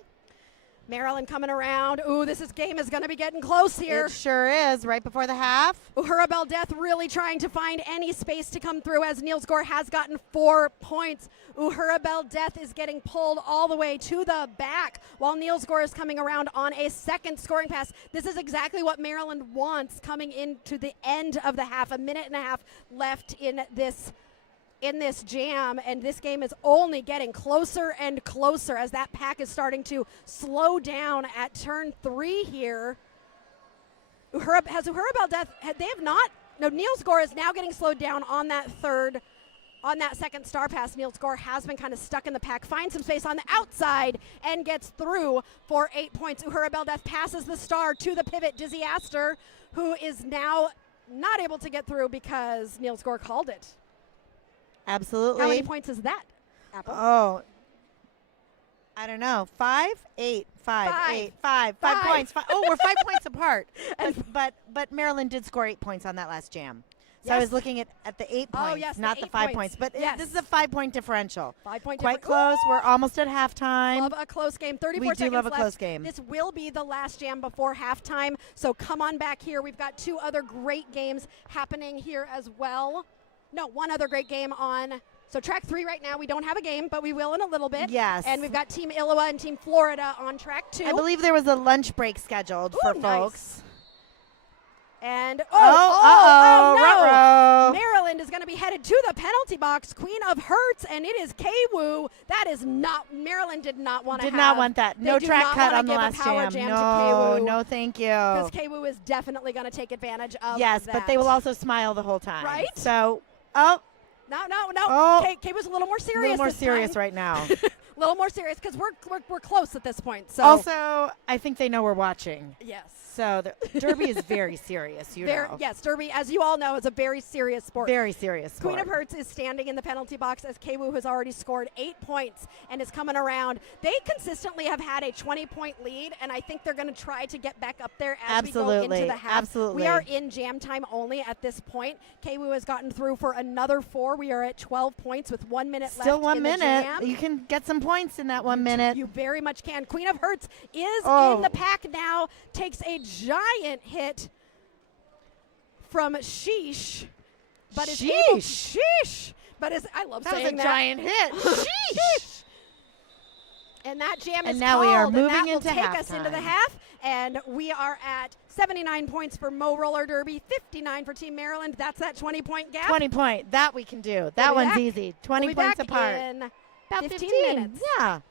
Maryland coming around. Ooh, game is going to be getting close here. It sure is, right before the half. Uhura Beldeth really trying to find any space to come through as Niels Gore has gotten 4 points. Uhura Beldeth is getting pulled all the way to the back while Niels Gore is coming around on a second scoring pass. This is exactly what Maryland wants coming into the end of the half. A minute and a half left in this jam, and this game is only getting closer and closer as that pack is starting to slow down at turn 3 here. Uhura Beldeth, they have not, no, Niels Gore is now getting slowed down on that second star pass. Niels Gore has been kind of stuck in the pack, finds some space on the outside and gets through for 8 points. Uhura Beldeth passes the star to the pivot, Dizzy Astor, who is now not able to get through because Niels Gore called it. Absolutely. How many points is that, Apple? Oh, I don't know. 5, 8, 5, 8, 5 points. Oh, we're 5 points apart. But Maryland did score 8 points on that last jam. So I was looking at the 8 points, oh, yes, not the 5 points. But this is a 5-point differential. 5-point Quite close. We're almost at halftime. Love a close game. 34 we seconds do love a left. close game. This will be the last jam before halftime. So come on back here. We've got 2 other great games happening here as well. No, 1 other great game on. So track 3 right now, we don't have a game, but we will in a little bit. Yes. And we've got Team Iowa and Team Florida on track 2. I believe there was a lunch break scheduled for nice. Folks. And uh-oh, no. ruh-roh. Maryland is going to be headed to the penalty box. Queen of Hertz, and it is K-Woo. That is not, Maryland did not want to Did not want that. No track cut on the last jam. No, no, thank you. Because K-Woo is definitely going to take advantage of yes, that. but they will also smile the whole time. Right? So, No. Oh. K-Woo's a little more serious. A little more this serious time. right now. A little more serious because we're close at this point. So also, I think they know we're watching. yes. So the Derby is very serious, you know. Yes, Derby, as you all know, is a very serious sport. Very serious sport. Queen of Hertz is standing in the penalty box as K-Woo has already scored 8 points and is coming around. They consistently have had a 20-point lead, and I think they're going to try to get back up there as we go into the half. Absolutely. We are in jam time only at this point. K-Woo has gotten through for another 4. We are at 12 points with 1 minute left. Still 1 minute. The jam. You can get some points in that 1 minute. You very much can. Queen of Hertz is in the pack now, takes a giant hit from Sheesh, but is able Sheesh, but is I love saying that. That was a giant hit. Sheesh. And that jam and is now called, we are and moving that will into take us into the halftime. half, and we are at 79 points for Mo Roller Derby, 59 for Team Maryland. That's that 20-point gap. 20 point. That we can do. That one's easy. 20 we'll points be back apart. in About 15 minutes. Yeah.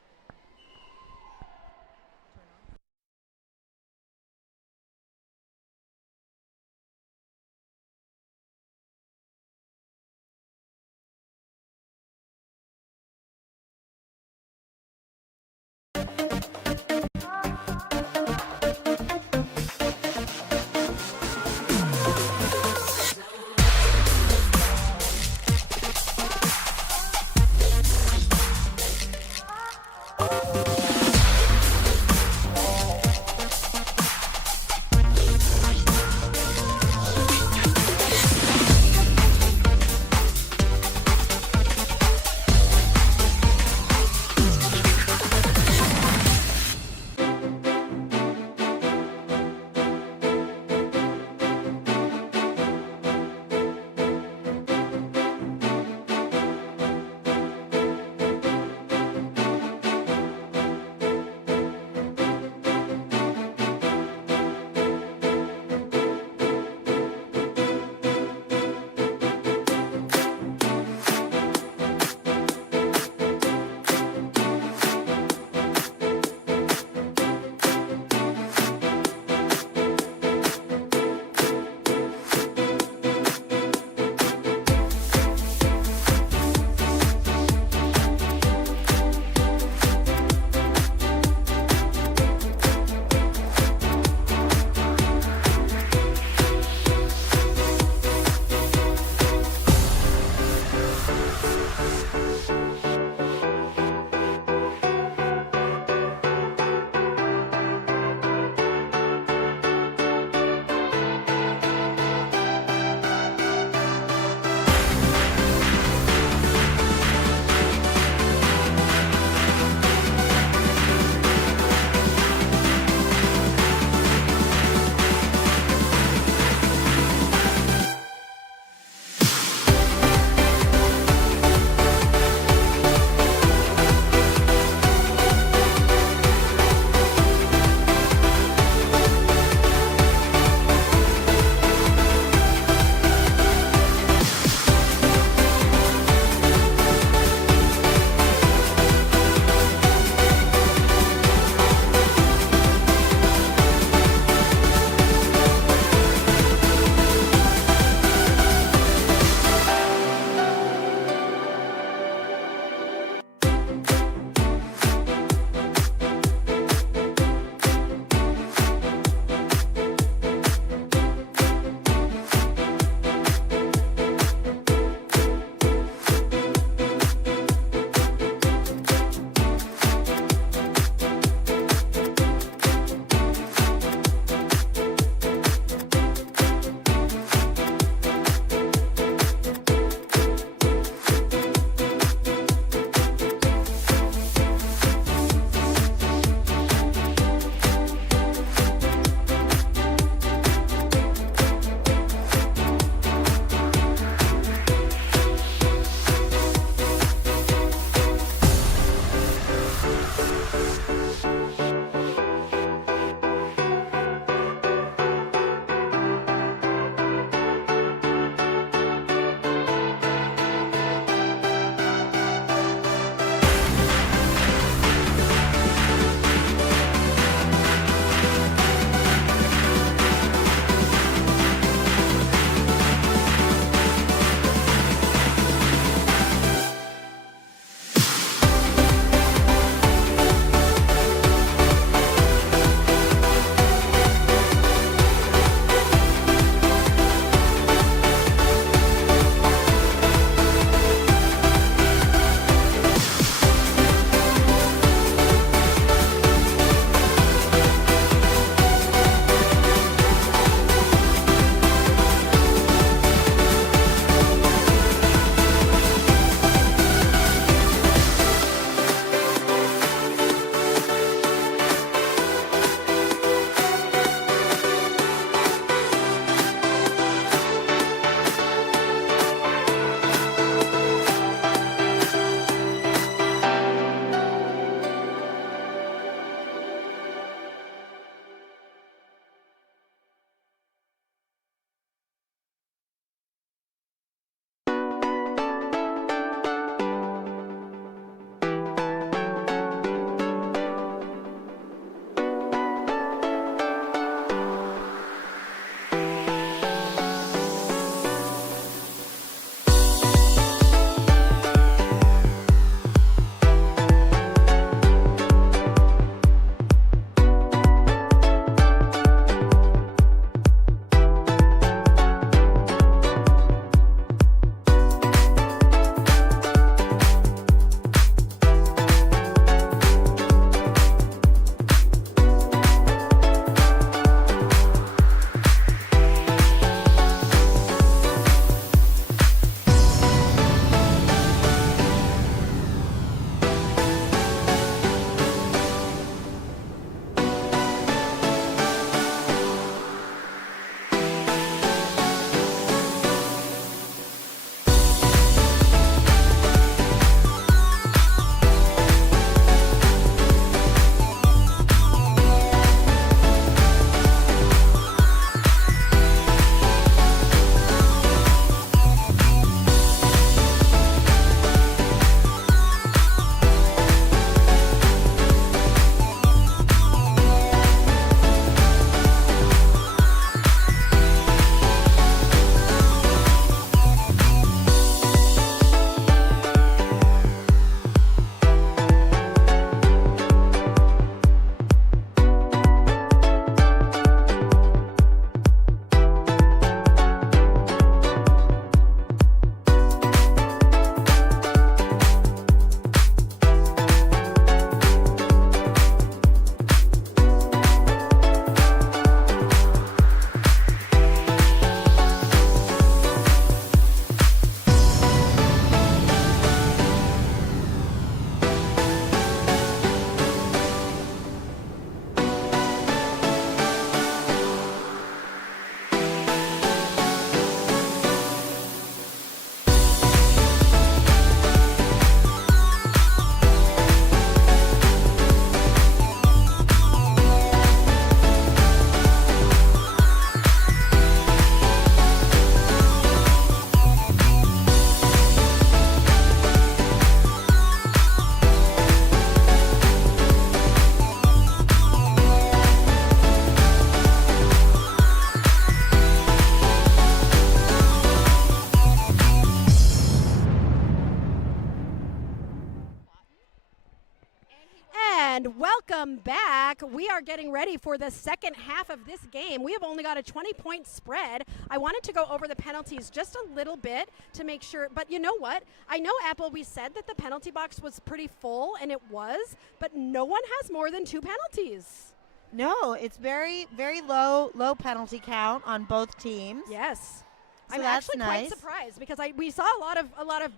Welcome back. We are getting ready for the second half of this game. We have only got a 20-point spread. I wanted to go over the penalties just a little bit to make sure, but you know what? I know, Apple, we said that the penalty box was pretty full, and it was, but no one has more than 2 penalties. No, it's very, very low penalty count on both teams. Yes. So I'm that's actually nice. quite surprised because we saw a lot of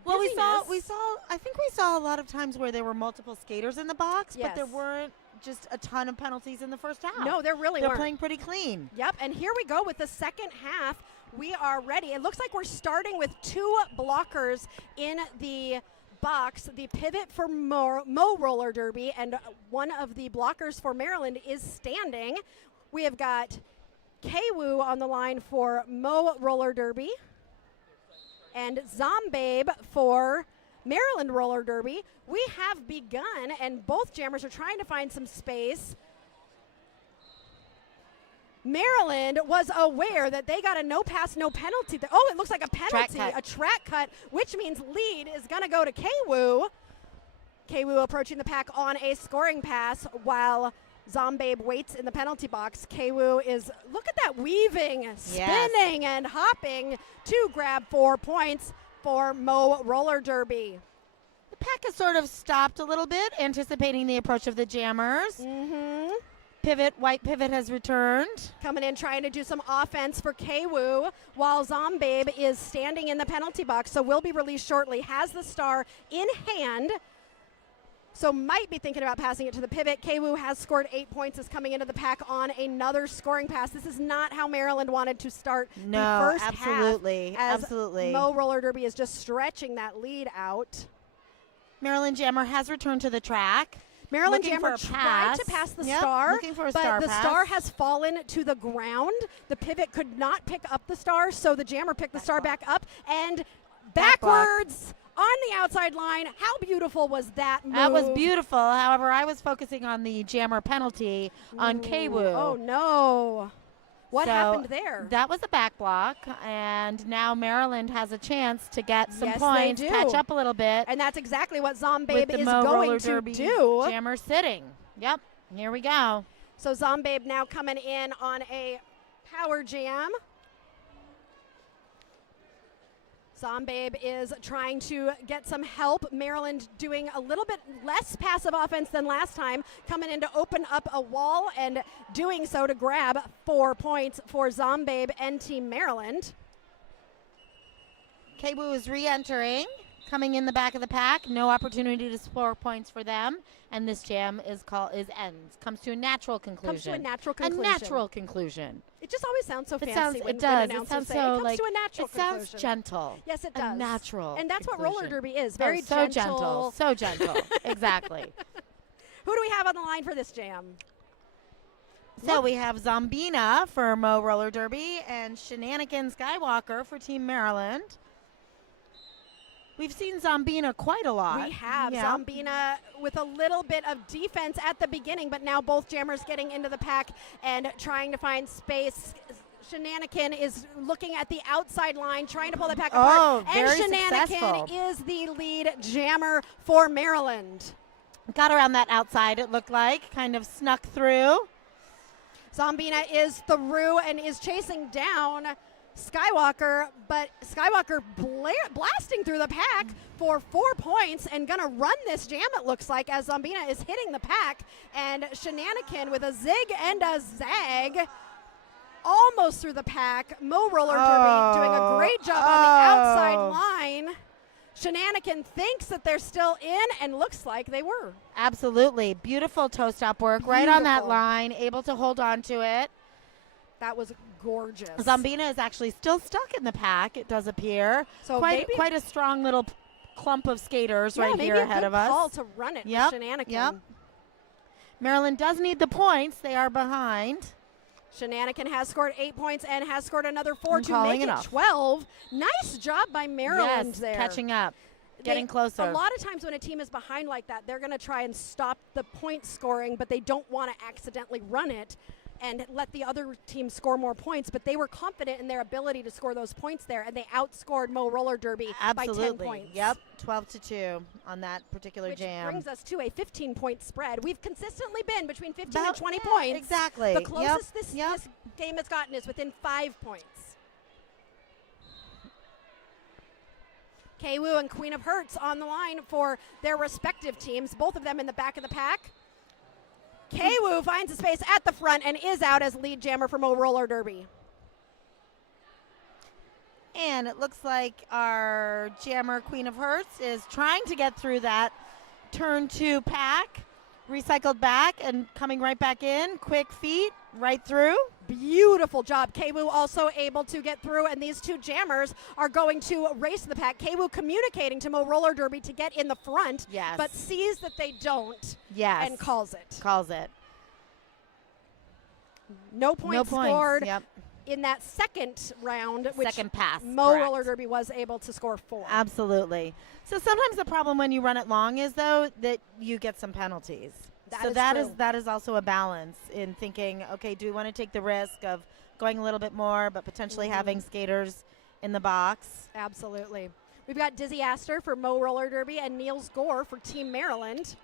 Well, we busyness. saw. I think we saw a lot of times where there were multiple skaters in the box, but there Yes. weren't just a ton of penalties in the first half. No, there really They're weren't. playing pretty clean. Yep, and here we go with the second half. We are ready. It looks like we're starting with 2 blockers in the box. The pivot for Mo Roller Derby, and one of the blockers for Maryland is standing. We have got Kwoo on the line for Mo Roller Derby and Zombabe for Maryland Roller Derby. We have begun, and both jammers are trying to find some space. Maryland was aware that they got a no pass, no penalty. Oh, it looks like a penalty, a track cut, which means lead is going to go to Kwoo. Kwoo approaching the pack on a scoring pass while Zombabe waits in the penalty box. Kwoo is, look at that weaving, spinning, and hopping to grab 4 points for Mo Roller Derby. The pack has sort of stopped a little bit, anticipating the approach of the jammers. Mm-hmm. White pivot has returned. Coming in trying to do some offense for Kwoo while Zombabe is standing in the penalty box, so will be released shortly. Has the star in hand, so might be thinking about passing it to the pivot. Kwoo has scored 8 points, is coming into the pack on another scoring pass. This is not how Maryland wanted to start the first absolutely, half. As absolutely. Mo Roller Derby is just stretching that lead out. Maryland Jammer has returned to the track. Maryland Looking Jammer for a tried to pass. pass the Yep, star, looking for a but star the pass. star has fallen to the ground. The pivot could not pick up the star, so the Jammer picked the star back up and backwards on the outside line. How beautiful was that move? That was beautiful. However, I was focusing on the Jammer penalty on Kwoo. Oh, no. What So happened there? That was a back block, and now Maryland has a chance to get some Yes, points, they do. catch up a little bit. And that's exactly what with Zombabe the is Mo going Roller to Derby do. Jammer sitting. Yep, here we go. So Zombabe now coming in on a power jam. Zombabe is trying to get some help. Maryland doing a little bit less passive offense than last time, coming in to open up a wall and doing so to grab 4 points for Zombabe and Team Maryland. Kwoo is re-entering, coming in the back of the pack. No opportunity to score points for them, and this jam ends. Comes to a natural conclusion. Comes to a natural conclusion. A natural conclusion. It just always sounds so fancy when It does. It announcers sounds say so it comes like to a natural it sounds conclusion. gentle. Yes, it A does. natural. And that's what conclusion. roller derby is. Oh, Very so gentle. So gentle. Exactly. Who do we have on the line for this jam? So we have Zombina for Mo Roller Derby and Shenanigan Skywalker for Team Maryland. We've seen Zombina quite a lot. We have Yeah. Zombina with a little bit of defense at the beginning, but now both jammers getting into the pack and trying to find space. Shenanigan is looking at the outside line, trying to pull the pack apart. Very and Shenanigan successful. is the lead jammer for Maryland. Got around that outside, it looked like. Kind of snuck through. Zombina is through and is chasing down Skywalker, but Skywalker blasting through the pack for 4 points and gonna run this jam, it looks like, as Zombina is hitting the pack. And Shenanigan with a zig and a zag almost through the pack. Mo Roller Derby doing a great job on the outside line. Shenanigan thinks that they're still in, and looks like they were. Absolutely. Beautiful toe stop work right on that Beautiful. line, able to hold on to it. That was gorgeous. Zombina is actually still stuck in the pack, it does appear. So quite maybe a strong little clump of skaters right maybe here a ahead good of us. call to run it Yep, with Shenanigan. yep. Maryland does need the points. They are behind. Shenanigan has scored 8 points and has scored another 4 I'm to calling make it it off. 12. Nice job by Maryland Yes, there. catching up, getting closer. A lot of times when a team is behind like that, they're going to try and stop the point scoring, but they don't want to accidentally run it. and let the other team score more points, but they were confident in their ability to score those points there, and they outscored Mo Roller Derby by 10 points. Yep, 12-2 on that particular Which jam. brings us to a 15-point spread. We've consistently been between 15 and 20 points. Exactly. The closest this game has gotten is within 5 points. Kwu and Queen of Hearts on the line for their respective teams, both of them in the back of the pack. Kwu finds a space at the front and is out as lead jammer for Mo Roller Derby. And it looks like our jammer, Queen of Hearts, is trying to get through that turn 2 pack, recycled back and coming right back in. Quick feet, right through. Beautiful job. Kwu also able to get through, and these two jammers are going to race the pack. Kwu communicating to Mo Roller Derby to get in the front, but sees that they don't and calls it. Calls it. No points scored. Yep. In that second round, which second pass, Mo Roller Derby was able to score 4. Absolutely. So sometimes the problem when you run it long is, though, that you get some penalties. That is also a balance in thinking, okay, do we want to take the risk of going a little bit more, but potentially having skaters in the box? Absolutely. We've got Dizzy Astor for Mo Roller Derby and Niels Gore for Team Maryland.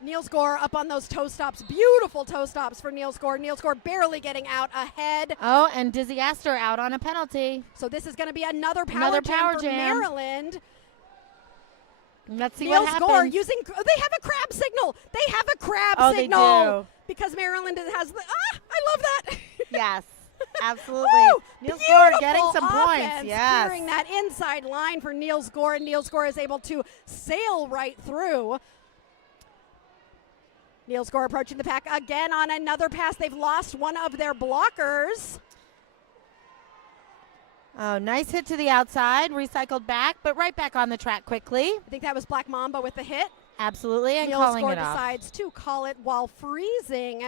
Niels Gore up on those toe stops. Beautiful toe stops for Niels Gore. Niels Gore barely getting out ahead. Oh, and Dizzy Astor out on a penalty. So this is going to be another power jam for Maryland. Let's see Niels what happens. Gore using, they have a crab signal. They have a crab signal. They do. Because Maryland has the, I love that. Yes, absolutely. Woo, Niels Gore getting some offense, points. Yes. Clearing that inside line for Niels Gore, and Niels Gore is able to sail right through. Niels Gore approaching the pack again on another pass. They've lost one of their blockers. Oh, nice hit to the outside, recycled back, but right back on the track quickly. I think that was Black Mamba with the hit. Absolutely, and Niels calling Gore it off. decides to call it while freezing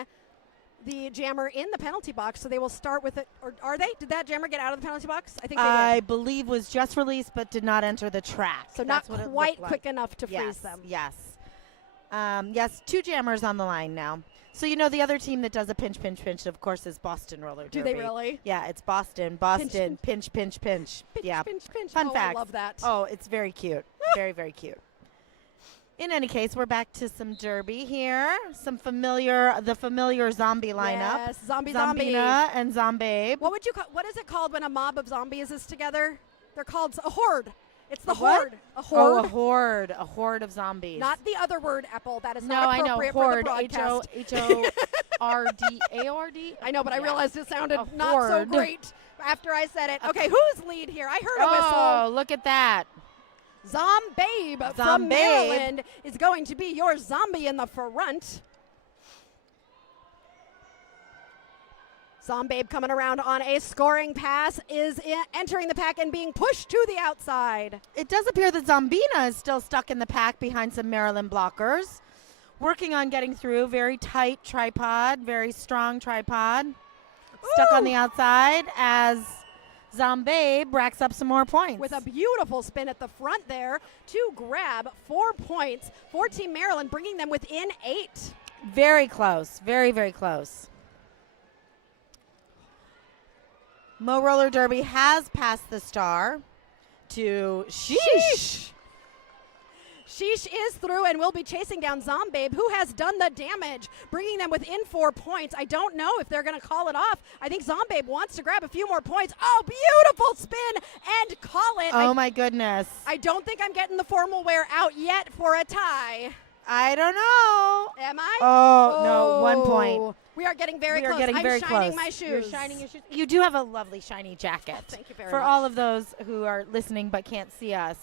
the jammer in the penalty box. So they will start with it, or are they? Did that jammer get out of the penalty box? I think they did. I believe was just released, but did not enter the track. So That's not what quite quick enough to freeze them. Yes. Yes, 2 jammers on the line now. So, you know, the other team that does a pinch, of course, is Boston Roller Derby. Do they really? Yeah, it's Boston, pinch. Yeah. Pinch. Fun fact. I love that. Oh, it's very cute. Very, very cute. In any case, we're back to some derby here. The familiar zombie lineup. Yes, zombie. Zombina and Zombabe. What is it called when a mob of zombies is together? They're called a horde. It's the what? horde. A horde. Oh, a horde. A horde of zombies. Not the other word, Apple. That is no, not appropriate I know. Horde. for the broadcast. H-O-R-D. A-O-R-D? I know, but I realized it sounded A not so horde. great after I said it. Okay, who's lead here? I heard a whistle. Oh, look at that. Zombabe from Maryland is going to be your zombie in the front. Zombabe coming around on a scoring pass is entering the pack and being pushed to the outside. It does appear that Zombina is still stuck in the pack behind some Maryland blockers. Working on getting through. Very tight tripod, very strong tripod. Stuck on the outside as Zombabe racks up some more points. With a beautiful spin at the front there to grab 4 points for Team Maryland, bringing them within 8. Very close. Very, very close. Mo Roller Derby has passed the star to Sheesh. Sheesh is through and will be chasing down Zombabe, who has done the damage, bringing them within 4 points. I don't know if they're going to call it off. I think Zombabe wants to grab a few more points. Oh, beautiful spin and call it. Oh, my goodness. I don't think I'm getting the formal wear out yet for a tie. I don't know. Am I? Oh, no, 1 point. We are getting very close. I'm shining my shoes. You're shining your shoes. You do have a lovely shiny jacket. Oh, thank you very much. For all of those who are listening but can't see us.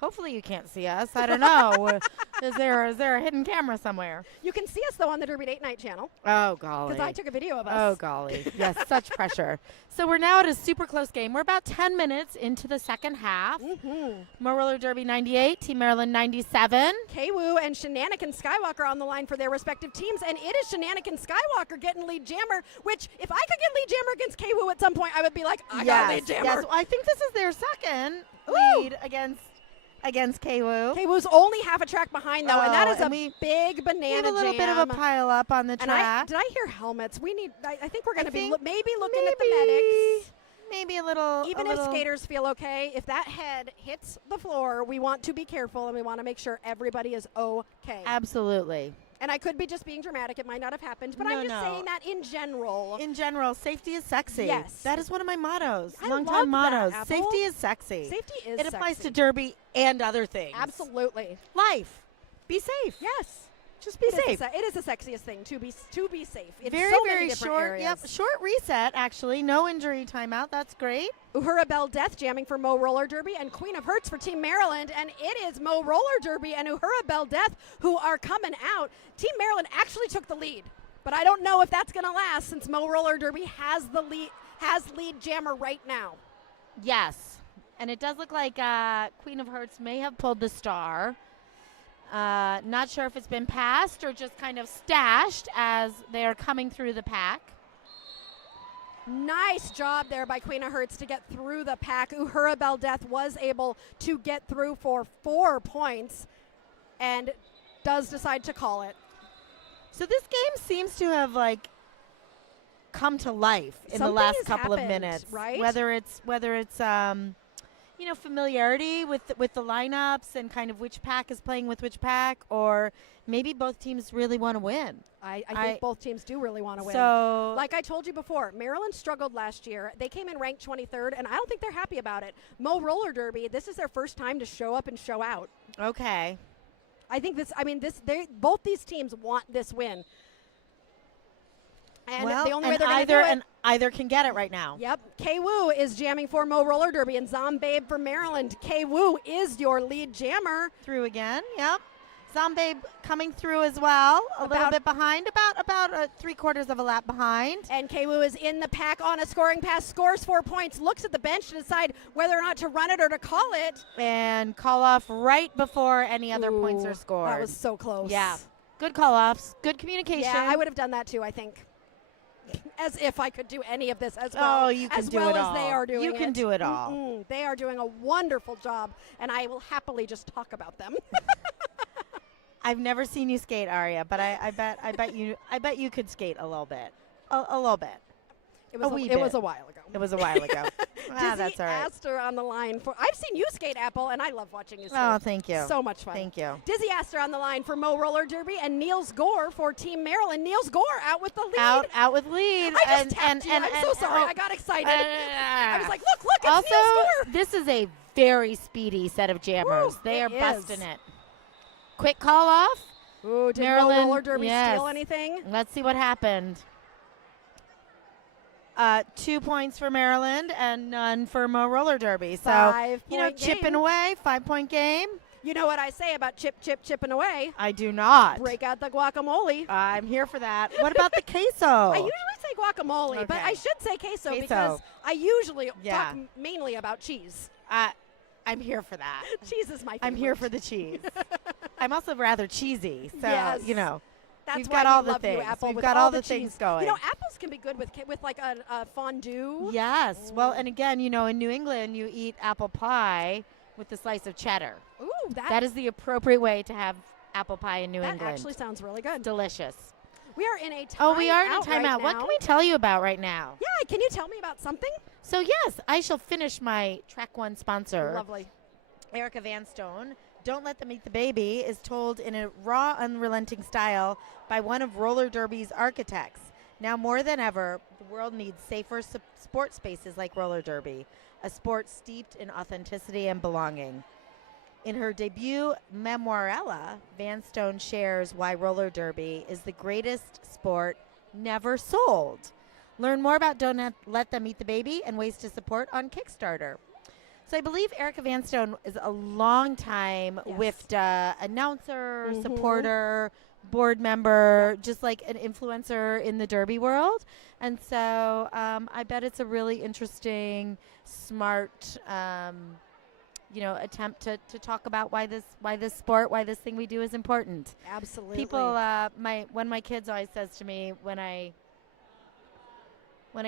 Hopefully you can't see us. I don't know. Is there a hidden camera somewhere? You can see us, though, on the Derby Date Night channel. Oh, golly. Because I took a video of us. Oh, golly. Yes, such pressure. So we're now at a super close game. We're about 10 minutes into the second half. Mo Roller Derby 98, Team Maryland 97. Kwu and Shenanigan Skywalker on the line for their respective teams. And it is Shenanigan Skywalker getting lead jammer, which if I could get lead jammer against Kwu at some point, I would be like, I got lead jammer. Yes, I think this is their second lead against against KWU. KWU's only half a track behind, though, and that is and a big We banana have a little bit of a jam. pile up on the And track. did I hear helmets? I think we're going to be think maybe looking at the medics. Maybe a little. Even a if little, skaters feel okay, if that head hits the floor, we want to be careful and we want to make sure everybody is okay. Absolutely. And I could be just being dramatic. It might not have happened, but No, I'm just no. saying that in general. In general, safety is sexy. Yes. That is one of my mottos. I Long-time love that, mottos. Apple. Safety is sexy. Safety is It applies sexy. to derby and other things. Absolutely. Life. Be safe. Yes. Just be safe. It is the sexiest thing to be safe. In Very, so many very different short. areas. Yep, short reset. Actually, no injury timeout. That's great. Uhura Bell Death jamming for Mo Roller Derby and Queen of Hearts for Team Maryland. And it is Mo Roller Derby and Uhura Bell Death who are coming out. Team Maryland actually took the lead, but I don't know if that's going to last since Mo Roller Derby has lead jammer right now. Yes, and it does look like Queen of Hearts may have pulled the star. Not sure if it's been passed or just kind of stashed as they are coming through the pack. Nice job there by Queen of Hearts to get through the pack. Uhura Bell Death was able to get through for 4 points and does decide to call it. So this game seems to have come to life in the Something last has couple of happened, minutes, right? Whether it's familiarity with the lineups and kind of which pack is playing with which pack, or maybe both teams really want to win. I think both teams do really want to win. So Like I told you before, Maryland struggled last year. They came in ranked 23rd, and I don't think they're happy about it. Mo Roller Derby, this is their first time to show up and show out. okay. I think both these teams want this win. And the only way they're going to do it. Either can get it right now. Yep. KWU is jamming for Mo Roller Derby and Zombabe for Maryland. KWU is your lead jammer. Through again. Yep. Zombabe coming through as well. A little bit behind, about 3/4 of a lap behind. And KWU is in the pack on a scoring pass, scores 4 points, looks at the bench to decide whether or not to run it or to call it. And call off right before any other points are scored. That was so close. Yeah. Good call offs. Good communication. Yeah, I would have done that too, I think. As if I could do any of this as well. Oh, you can as do well it as all. they are doing You can do it all. Mm-mm. They are doing a wonderful job, and I will happily just talk about them. I've never seen you skate, Aria, but I bet you could skate a little bit. A little bit. It A was wee it was bit. a while ago. It was a while ago. Dizzy That's all right. Astor on the line for. I've seen you skate, Apple, and I love watching you skate. Oh, thank you. So much fun. Thank you. Dizzy Astor on the line for Mo Roller Derby and Niels Gore for Team Maryland. Niels Gore out with the lead. Out with lead. I just tapped you. I'm so sorry. I got excited. I was like, look, it's also, Niels Gore. this is a very speedy set of jammers. Woo, they are it busting is. it. Quick call off. Ooh, did Maryland, Mo Roller Derby yes. steal anything? Let's see what happened. 2 points for Maryland and none for Mo Roller Derby. So, 5-point chipping game. away, 5-point game. You know what I say about chipping away? I do not. Break out the guacamole. I'm here for that. What about the queso? I usually say guacamole, but Okay. I should say queso, Queso. because I usually Yeah. talk mainly about cheese. I'm here for that. Cheese is my favorite. I'm here for the cheese. I'm also rather cheesy, so Yes. That's we've why got all we the love you, things. Apple, We've with got all the cheese. things going. You know, apples can be good with like a fondue. Yes. Well, and again, in New England, you eat apple pie with a slice of cheddar. Ooh, That is the appropriate way to have apple pie in New that England. actually sounds really good. Delicious. We are in a timeout. Oh, we are in a timeout. Right What now. can we tell you about right now? Yeah, can you tell me about something? So, yes, I shall finish my Track 1 sponsor. Lovely. Erica Vanstone, Don't Let Them Eat the Baby, is told in a raw, unrelenting style by one of roller derby's architects. Now more than ever, the world needs safer sport spaces like roller derby, a sport steeped in authenticity and belonging. In her debut memoirella, Vanstone shares why roller derby is the greatest sport never sold. Learn more about Don't Let Them Eat the Baby and ways to support on Kickstarter. So I believe Erica Vanstone is a long-time WIFTA announcer, supporter, board member, just like an influencer in the derby world. And so I bet it's a really interesting, smart, attempt to talk about why this sport, why this thing we do is important. Absolutely. People, one of my kids always says to me when I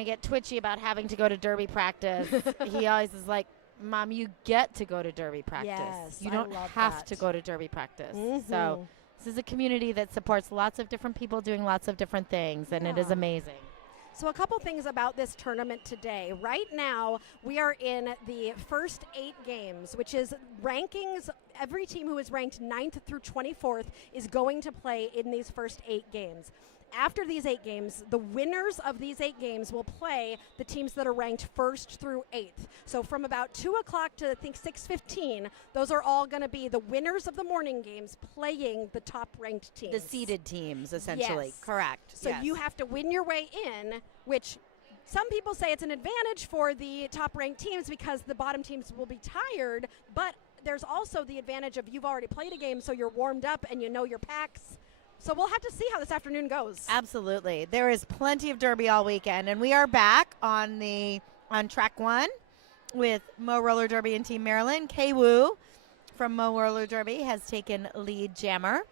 get twitchy about having to go to derby practice, he always is like, Mom, you get to go to Derby practice. Yes, You I don't love have that. to go to Derby practice. Mhm. So this is a community that supports lots of different people doing lots of different things, and it is Yeah. amazing. So a couple things about this tournament today. Right now, we are in the first 8 games, which is rankings. Every team who is ranked 9th through 24th is going to play in these first 8 games. After these 8 games, the winners of these 8 games will play the teams that are ranked 1st through 8th. So from about 2 o'clock to, I think, 6:15, those are all going to be the winners of the morning games playing the top-ranked teams. The seeded teams, essentially. Yes. Correct. So you have to win your way in, which some people say it's an advantage for the top-ranked teams because the bottom teams will be tired, but there's also the advantage of you've already played a game, so you're warmed up and you know your packs. So we'll have to see how this afternoon goes. Absolutely. There is plenty of Derby all weekend, and we are back on track 1 with Mo Roller Derby and Team Maryland. Kay Wu from Mo Roller Derby has taken lead jammer.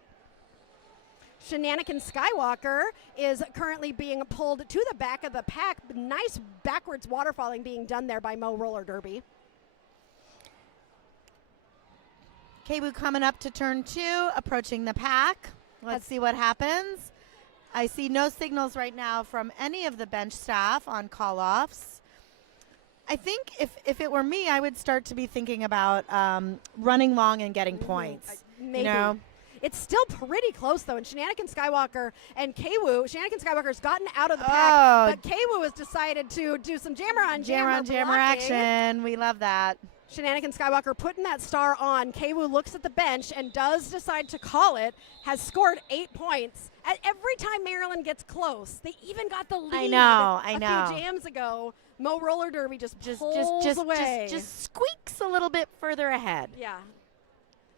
Shenanigan Skywalker is currently being pulled to the back of the pack. Nice backwards waterfalling being done there by Mo Roller Derby. Kay Wu coming up to turn 2, approaching the pack. Let's see what happens. I see no signals right now from any of the bench staff on call-offs. I think if it were me, I would start to be thinking about running long and getting points. Maybe. You know? It's still pretty close, though. And Shenanigan Skywalker and Kay-Woo, Shenanigan Skywalker's gotten out of the pack, but Kay-Woo has decided to do some jammer on jammer jammer blocking. action. We love that. Shenanigan Skywalker putting that star on. Kay-Woo looks at the bench and does decide to call it, has scored 8 points. Every time Maryland gets close, they even got the lead I know. a few jams ago. Mo Roller Derby just pulls away. Just squeaks a little bit further ahead. Yeah.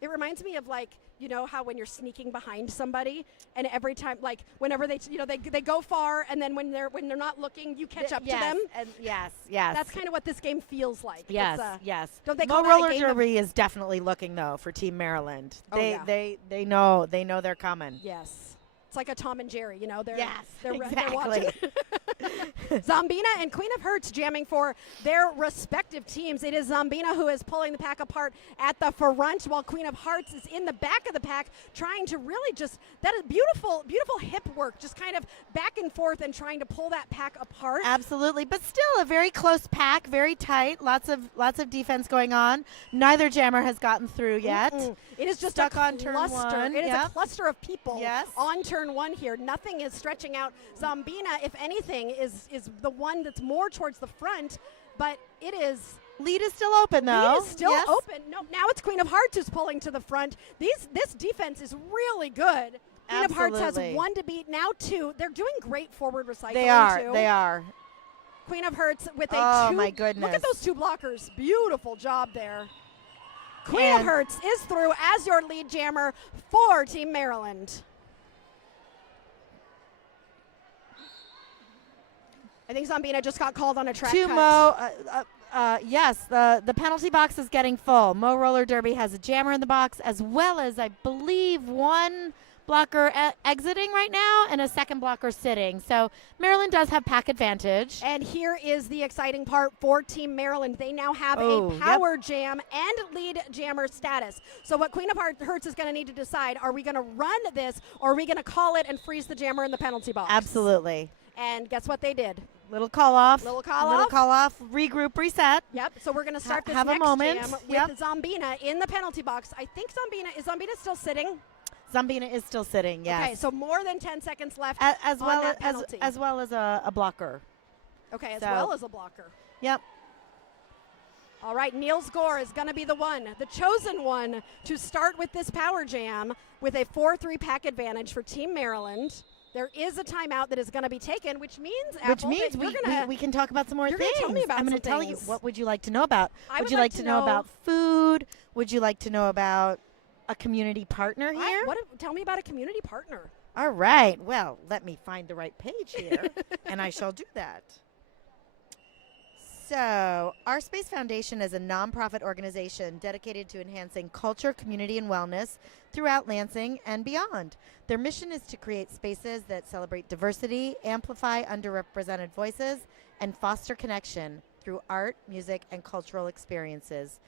It reminds me of, like, you know how when you're sneaking behind somebody and every time, like, whenever they go far and then when they're not looking, you catch up to them. And yes. That's kind of what this game feels like. Yes, It's, yes. Don't they Mo call that a Roller game of- Derby is definitely looking though for Team Maryland. Oh, They yeah. they know they're coming. Yes. It's like a Tom and Jerry, you know. They're Exactly. they're watching. Zombina and Queen of Hearts jamming for their respective teams. It is Zombina who is pulling the pack apart at the front, while Queen of Hearts is in the back of the pack, trying to really that is beautiful, beautiful hip work, just kind of back and forth and trying to pull that pack apart. Absolutely, but still a very close pack, very tight. Lots of defense going on. Neither jammer has gotten through yet. It is just Stuck a on turn cluster. 1. It is a cluster of people on turn 1 here. Nothing is stretching out. Zombina, if anything, is the one that's more towards the front, but it is. Lead is still open though. Lead is still open. No, now it's Queen of Hearts who's pulling to the front. This defense is really good. Queen of Hearts has 1 to beat, now 2. They're doing great forward recycling too. They are. Queen of Hearts with a 2. Oh my goodness. Look at those 2 blockers. Beautiful job there. Queen of Hearts is through as your lead jammer for Team Maryland. I think Zombina just got called on a track cut. Mo, yes, the penalty box is getting full. Mo Roller Derby has a jammer in the box, as well as, I believe, 1 blocker exiting right now and a 2nd blocker sitting. So Maryland does have pack advantage. And here is the exciting part for Team Maryland. They now have a power jam and lead jammer status. So what Queen of Hearts is going to need to decide, are we going to run this or are we going to call it and freeze the jammer in the penalty box? Absolutely. And guess what they did? Little call off. Little call off. Regroup, reset. Yep. So we're going to start this have next a moment. jam with Zombina in the penalty box. I think is Zombina still sitting? Zombina is still sitting. Yes. Okay. So more than 10 seconds left. As well as a blocker. Okay. As well as a blocker. Yep. All right, Niels Gore is going to be the chosen one, to start with this power jam with a 4-3 pack advantage for Team Maryland. There is a timeout that is going to be taken, which means we can talk about some more things. Tell me about I'm going to tell you. What would you like to know about? Would you like to know about food? Would you like to know about a community partner here? Tell me about a community partner. All right. Well, let me find the right page here, and I shall do that. So, Our Space Foundation is a nonprofit organization dedicated to enhancing culture, community, and wellness throughout Lansing and beyond. Their mission is to create spaces that celebrate diversity, amplify underrepresented voices, and foster connection through art, music, and cultural experiences.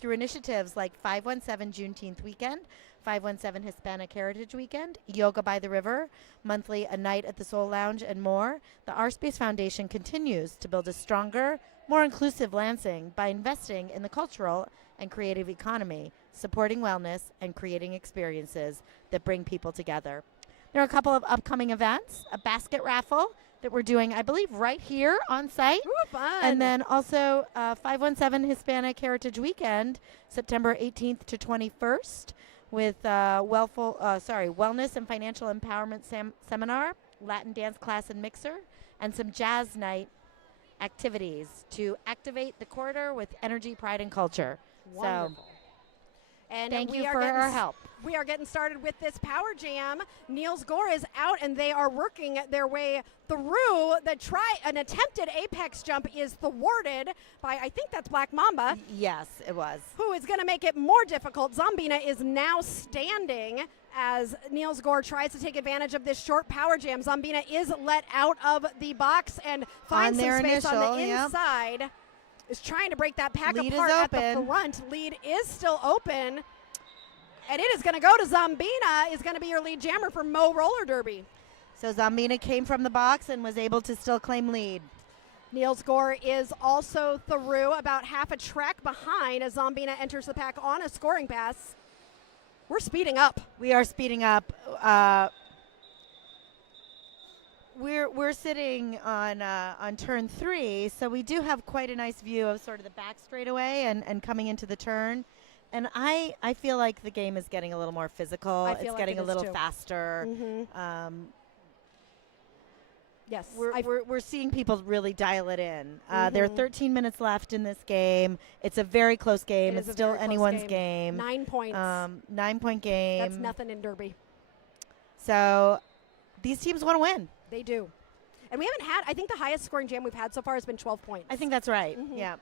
Through initiatives like 517 Juneteenth Weekend, 517 Hispanic Heritage Weekend, Yoga by the River, monthly A Night at the Soul Lounge, and more, the Our Space Foundation continues to build a stronger, more inclusive Lansing by investing in the cultural and creative economy, supporting wellness, and creating experiences that bring people together. There are a couple of upcoming events, a basket raffle that we're doing, I believe, right here on site. Ooh, fun. And then also 517 Hispanic Heritage Weekend, September 18th to 21st, with wellness and financial empowerment seminar, Latin dance class and mixer, and some jazz night activities to activate the corridor with energy, pride, and culture. Wonderful. So and thank we you are for getting our help. We are getting started with this power jam. Niels Gore is out, and they are working their way through. An attempted apex jump is thwarted by, I think that's Black Mamba, Yes, it was. who is going to make it more difficult. Zombina is now standing as Niels Gore tries to take advantage of this short power jam. Zombina is let out of the box and finds some their space on the initial, yep. inside. Is trying to break that pack Lead is apart at the open. front. Lead is still open. And it is going to go to Zombina, is going to be your lead jammer for Mo Roller Derby. So Zombina came from the box and was able to still claim lead. Niels Gore is also through, about half a track behind as Zombina enters the pack on a scoring pass. We're speeding up. We are speeding up. We're sitting on turn 3, so we do have quite a nice view of sort of the back straightaway and coming into the turn. And I feel like the game is getting a little more physical. I feel It's like getting it a is little too. faster. Yes. We're seeing people really dial it in. There are 13 minutes left in this game. It's a very close game. It It's is a still very close anyone's game. game. 9 points. 9-point game. That's nothing in Derby. So these teams want to win. They do. And we haven't had, I think the highest scoring jam we've had so far has been 12 points. I think that's right. Yeah.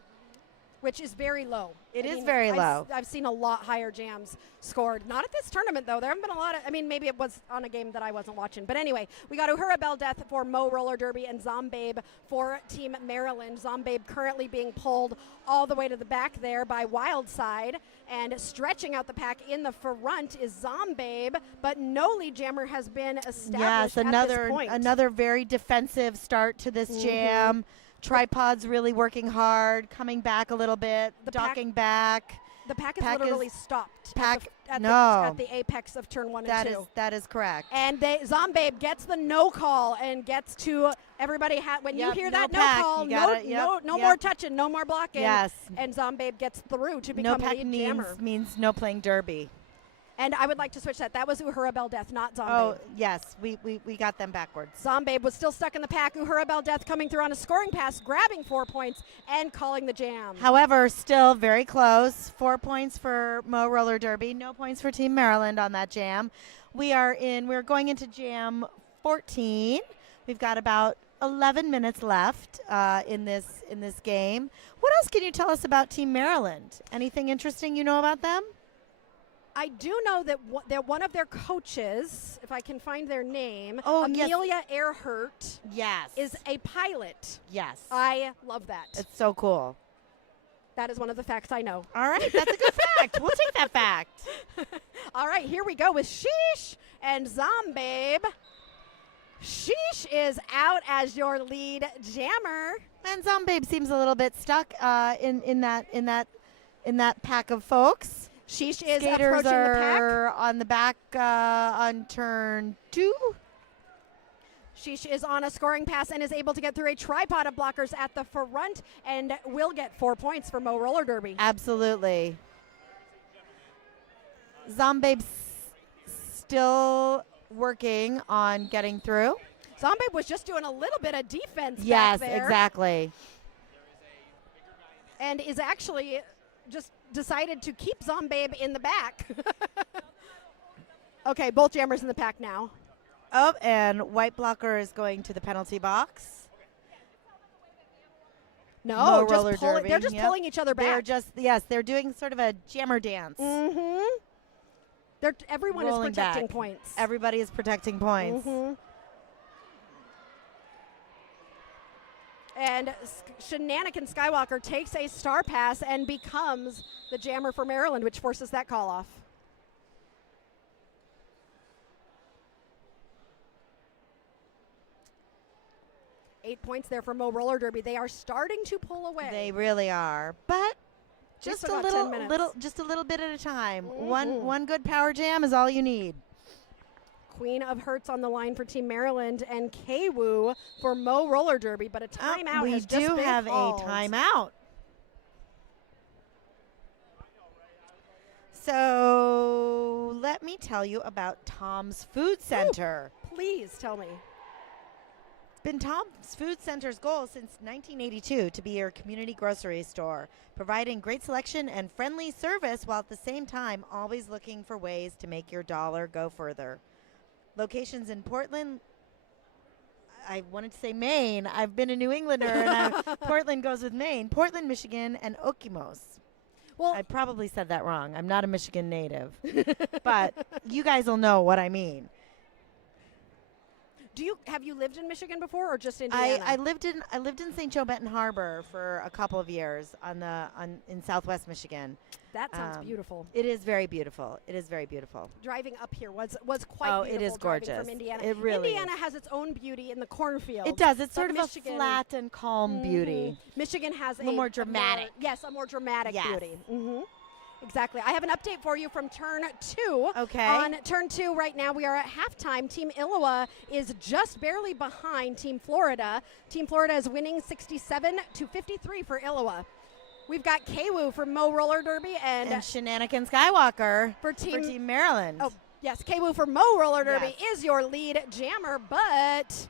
Which is very low. It is very low. I've seen a lot higher jams scored. Not at this tournament, though. There haven't been a lot of, maybe it was on a game that I wasn't watching. But anyway, we got Uhura Bell Death for Mo Roller Derby and Zombabe for Team Maryland. Zombabe currently being pulled all the way to the back there by Wildside. And stretching out the pack in the front is Zombabe, but no lead jammer has been established Yes, at this point. another very defensive start to this jam. Tripod's really working hard, coming back a little bit, docking back. The pack is Pack literally is- stopped pack- at no. the apex of turn 1 and 2. That is correct. And Zombabe gets the no call and gets to everybody. When you Yep, hear no that pack, no call, you gotta- no yep. more touching, no more blocking. Yes. And Zombabe gets through to No become pack lead jammer. means no playing derby. And I would like to switch that. That was Uhura Bell Death, not Zombabe. Oh, yes, we got them backwards. Zombabe was still stuck in the pack. Uhura Bell Death coming through on a scoring pass, grabbing 4 points and calling the jam. However, still very close. 4 points for Mo Roller Derby, no points for Team Maryland on that jam. We're going into jam 14. We've got about 11 minutes left in this game. What else can you tell us about Team Maryland? Anything interesting you know about them? I do know that one of their coaches, if I can find their name, Oh, yes. Amelia Earhart, Yes. is a pilot. Yes. I love that. It's so cool. That is one of the facts I know. All right, that's a good fact. We'll take that fact. All right, here we go with Sheesh and Zombabe. Sheesh is out as your lead jammer. And Zombabe seems a little bit stuck in that pack of folks. Sheesh is Skaters approaching the pack. are on the back on turn 2. Sheesh is on a scoring pass and is able to get through a tripod of blockers at the front and will get 4 points for Mo Roller Derby. Absolutely. Zombabe's still working on getting through. Zombabe was just doing a little bit of defense Yes, back there. exactly. And is actually just decided to keep Zombabe in the back. Okay, both jammers in the pack now. Oh, and white blocker is going to the penalty box. No, Mo just roller pulling, derby, they're just yep. pulling each other They're back. they're doing sort of a jammer dance. Mm-hmm. Everyone Rolling is protecting back. points. Everybody is protecting points. Mhm. And Shenanigan Skywalker takes a star pass and becomes the jammer for Maryland, which forces that call off. Eight points there for Mo Roller Derby. They are starting to pull away. They really are, but just a about 10 minutes. just a little bit at a time. Mhm. One good power jam is all you need. Queen of Hearts on the line for Team Maryland and K-Woo for Mo Roller Derby, but a timeout we has do just been have called. a timeout. So let me tell you about Tom's Food Center. Please tell me. It's been Tom's Food Center's goal since 1982 to be your community grocery store, providing great selection and friendly service while at the same time always looking for ways to make your dollar go further. Locations in Portland, I wanted to say Maine. I've been a New Englander, and Portland goes with Maine. Portland, Michigan, and Okemos. Well, I probably said that wrong. I'm not a Michigan native, but you guys will know what I mean. have you lived in Michigan before or just Indiana? I lived in St. Joe Benton Harbor for a couple of years in Southwest Michigan. That sounds beautiful. It is very beautiful. It is very beautiful. Driving up here was quite Oh, beautiful. it is driving gorgeous. From Indiana. It really Indiana is. has its own beauty in the cornfield. It does. It's but sort of Michigan, a flat and calm beauty. Michigan has A little more dramatic. A more dramatic Yes. beauty. Exactly. I have an update for you from turn 2. Okay. On turn 2 right now, we are at halftime. Team Iowa is just barely behind Team Florida. Team Florida is winning 67-53 for Iowa. We've got K-Woo for Mo Roller Derby and Shenanigan Skywalker for Team Maryland. Oh, yes, K-Woo for Mo Roller Derby Yes. is your lead jammer, but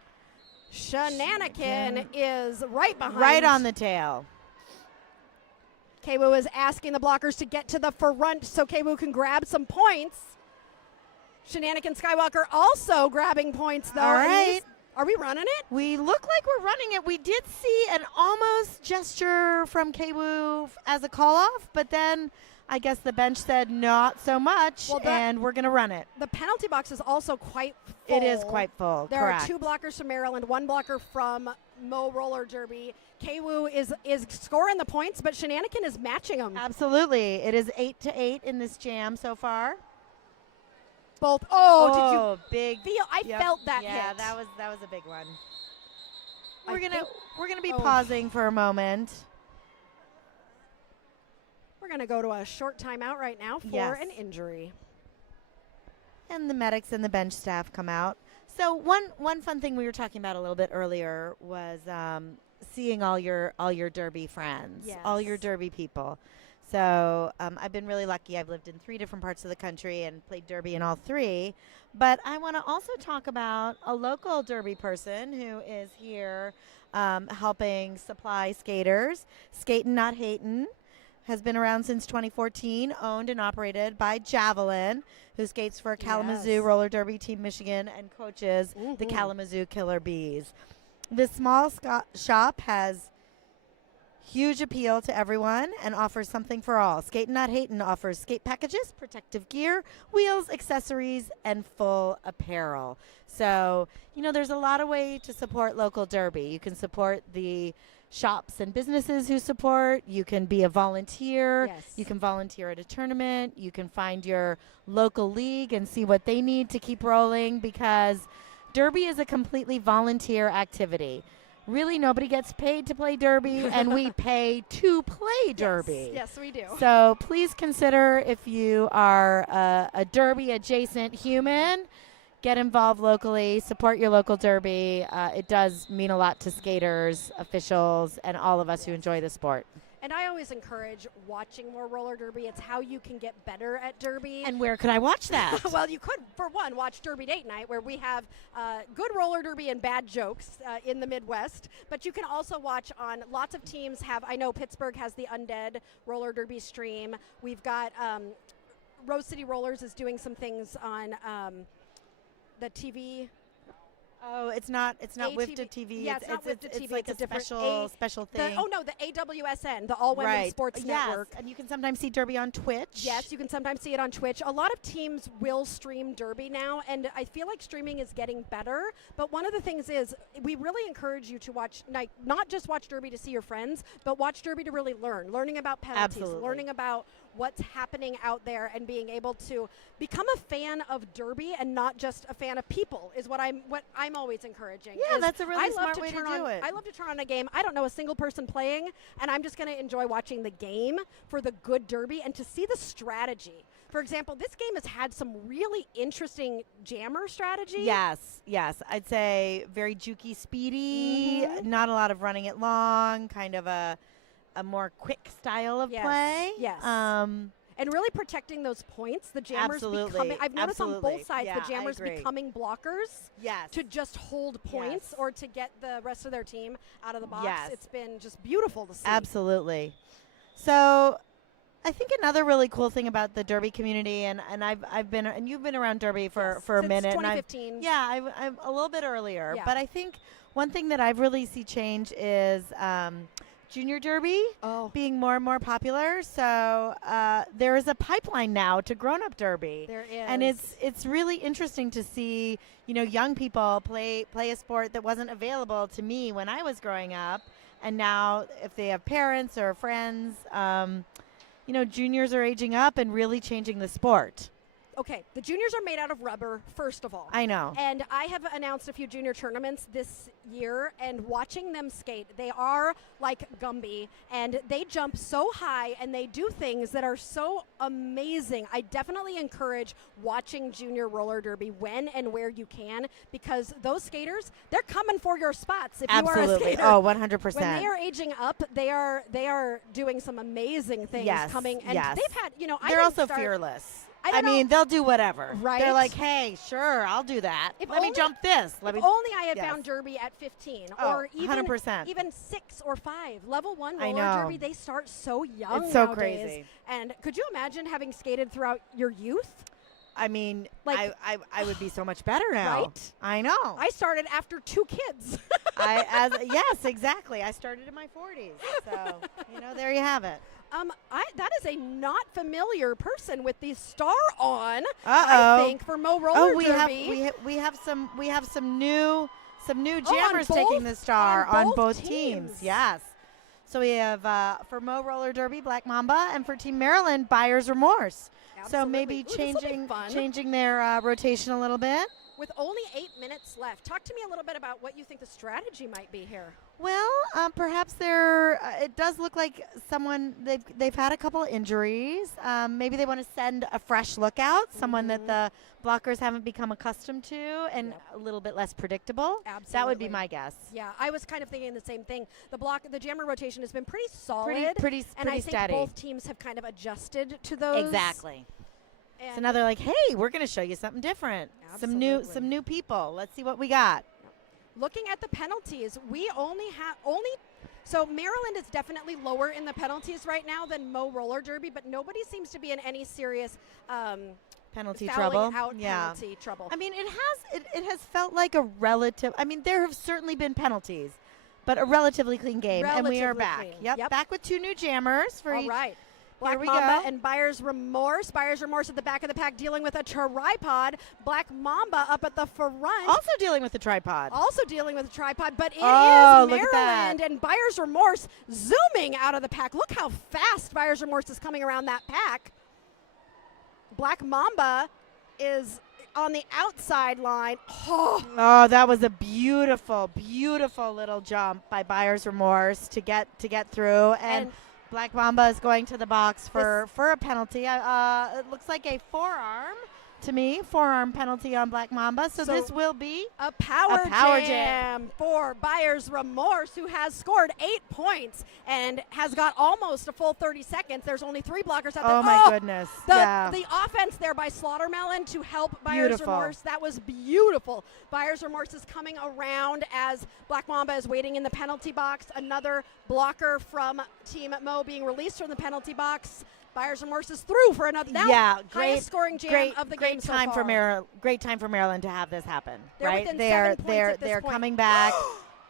Shenanigan is right behind. Right on the tail. K-Woo is asking the blockers to get to the front so K-Woo can grab some points. Shenanigan Skywalker also grabbing points, though. All and right. Are we running it? We look like we're running it. We did see an almost gesture from K-Woo as a call-off, but then I guess the bench said not so much, and we're going to run it. The penalty box is also quite full. It is quite full, There correct. are 2 blockers from Maryland, 1 blocker from Mo Roller Derby. K-Woo is scoring the points, but Shenanigan is matching them. Absolutely. It is 8-8 in this jam so far. Both. Did you big feel? I felt that hit. Yeah, that was a big one. I We're gonna be pausing for a moment. We're going to go to a short timeout right now for an injury. And the medics and the bench staff come out. So one fun thing we were talking about a little bit earlier was seeing all your Derby friends, all your Derby people. So I've been really lucky. I've lived in 3 different parts of the country and played Derby in all 3. But I want to also talk about a local Derby person who is here helping supply skaters. Skatin' Not Hatin' has been around since 2014, owned and operated by Javelin, who skates for Kalamazoo Roller Derby Team Michigan and coaches the Kalamazoo Killer Bees. This small shop has huge appeal to everyone and offers something for all. Skatin' Not Hatin' offers skate packages, protective gear, wheels, accessories, and full apparel. So, there's a lot of ways to support local Derby. You can support the shops and businesses who support. You can be a volunteer. Yes. You can volunteer at a tournament. You can find your local league and see what they need to keep rolling, because Derby is a completely volunteer activity. Really, nobody gets paid to play Derby, and we pay to play Derby. Yes, we do. So please consider, if you are a Derby adjacent human, get involved locally, support your local Derby. It does mean a lot to skaters, officials, and all of us who enjoy the sport. And I always encourage watching more roller derby. It's how you can get better at derby. And where could I watch that? Well, you could, for one, watch Derby Date Night, where we have good roller derby and bad jokes in the Midwest. But you can also watch on lots of teams have, I know Pittsburgh has the Undead roller derby stream. We've got Rose City Rollers is doing some things on the TV. Oh, it's not Wifted TV. Yeah, it's not Wifted TV. It's like it's a different special thing. The AWSN, the All Women Sports Network. And you can sometimes see Derby on Twitch. Yes, you can sometimes see it on Twitch. A lot of teams will stream Derby now, and I feel like streaming is getting better. But one of the things is we really encourage you to watch, like, not just watch Derby to see your friends, but watch Derby to really learning about penalties, Absolutely. learning about what's happening out there, and being able to become a fan of Derby and not just a fan of people is what I'm always encouraging. Yeah, is that's a really I love smart to way to turn do on, it. I love to turn on a game. I don't know a single person playing, and I'm just going to enjoy watching the game for the good Derby and to see the strategy. For example, this game has had some really interesting jammer strategy. Yes. I'd say very jukey, speedy, not a lot of running it long, kind of a more quick style of play. Yes. And really protecting those points, the jammers becoming, I've noticed on both sides, the jammers becoming blockers to just hold points or to get the rest of their team out of the box. Yes. It's been just beautiful to see. Absolutely. So I think another really cool thing about the Derby community, and I've been, and you've been around Derby for a minute. 2015. I'm a little bit earlier, Yeah. but I think one thing that I've really see change is Junior Derby being more and more popular. So there is a pipeline now to grown-up Derby. There is. And it's really interesting to see, young people play a sport that wasn't available to me when I was growing up. And now if they have parents or friends, juniors are aging up and really changing the sport. Okay, the juniors are made out of rubber, first of all. I know. And I have announced a few junior tournaments this year, and watching them skate, they are like Gumby, and they jump so high, and they do things that are so amazing. I definitely encourage watching junior roller derby when and where you can, because those skaters, they're coming for your spots if you are a skater. Oh, 100%. When they are aging up, they are doing some amazing things coming. And they've had, they're also fearless. I mean, they'll do whatever. Right. They're like, hey, sure, I'll do that. Let me jump this. If only I had found Derby at 15 or even 100%. even 6 or 5. Level 1 I roller know. derby, they start so young It's so nowadays. crazy. And could you imagine having skated throughout your youth? I mean, Like- I would be so much better now. Right? I know. I started after 2 kids. Yes, exactly. I started in my 40s. So, there you have it. That is a not familiar person with the star on. Uh-oh. I think for Mo Roller Derby. we have some new on jammers taking both- the star on on both both teams. teams. Yes. So we have for Mo Roller Derby, Black Mamba, and for Team Maryland, Buyer's Remorse. So maybe Absolutely. Ooh, this'll be fun. changing their rotation a little bit. With only 8 minutes left, talk to me a little bit about what you think the strategy might be here. Well, perhaps it does look like they've had a couple of injuries. Maybe they want to send a fresh look out, someone that the blockers haven't become accustomed to, and a little bit less predictable. Absolutely. That would be my guess. Yeah, I was kind of thinking the same thing. The jammer rotation has been pretty solid. Pretty and I think steady. both teams have kind of adjusted to those. Exactly. And So now they're like, hey, we're going to show you something different. Some new people. Let's see what we got. looking at the penalties, we so Maryland is definitely lower in the penalties right now than Mo Roller Derby, but nobody seems to be in any serious Penalty fouling trouble. out penalty trouble. I mean, it has felt like a relative. I mean, there have certainly been penalties, but a relatively clean game, and we are Relatively back. clean. Yep. Back with 2 new jammers for All each. right. Black Here we Mamba go. and Buyer's Remorse. Buyer's Remorse at the back of the pack dealing with a tripod. Black Mamba up at the front. Also dealing with the tripod. Also dealing with a tripod, but it Oh, is look at that. Maryland and Buyer's Remorse zooming out of the pack. Look how fast Buyer's Remorse is coming around that pack. Black Mamba is on the outside line. Oh, that was a beautiful, beautiful little jump by Buyer's Remorse to get through. And Black Mamba is going to the box for a penalty. It looks like a forearm penalty on Black Mamba. So this will be a power power jam for Buyer's Remorse, who has scored 8 points and has got almost a full 30 seconds. There's only 3 blockers out there. Oh, my goodness. The offense there by Slaughtermelon to help Buyer's Beautiful. Remorse. That was beautiful. Buyer's Remorse is coming around as Black Mamba is waiting in the penalty box. Another blocker from Team Mo being released from the penalty box. Buyer's Remorse is through for another. Now, Yeah, highest scoring jam of the game great time so for far. Great time for Maryland to have this happen. They're right? within They're 7 points at this they're point. coming back.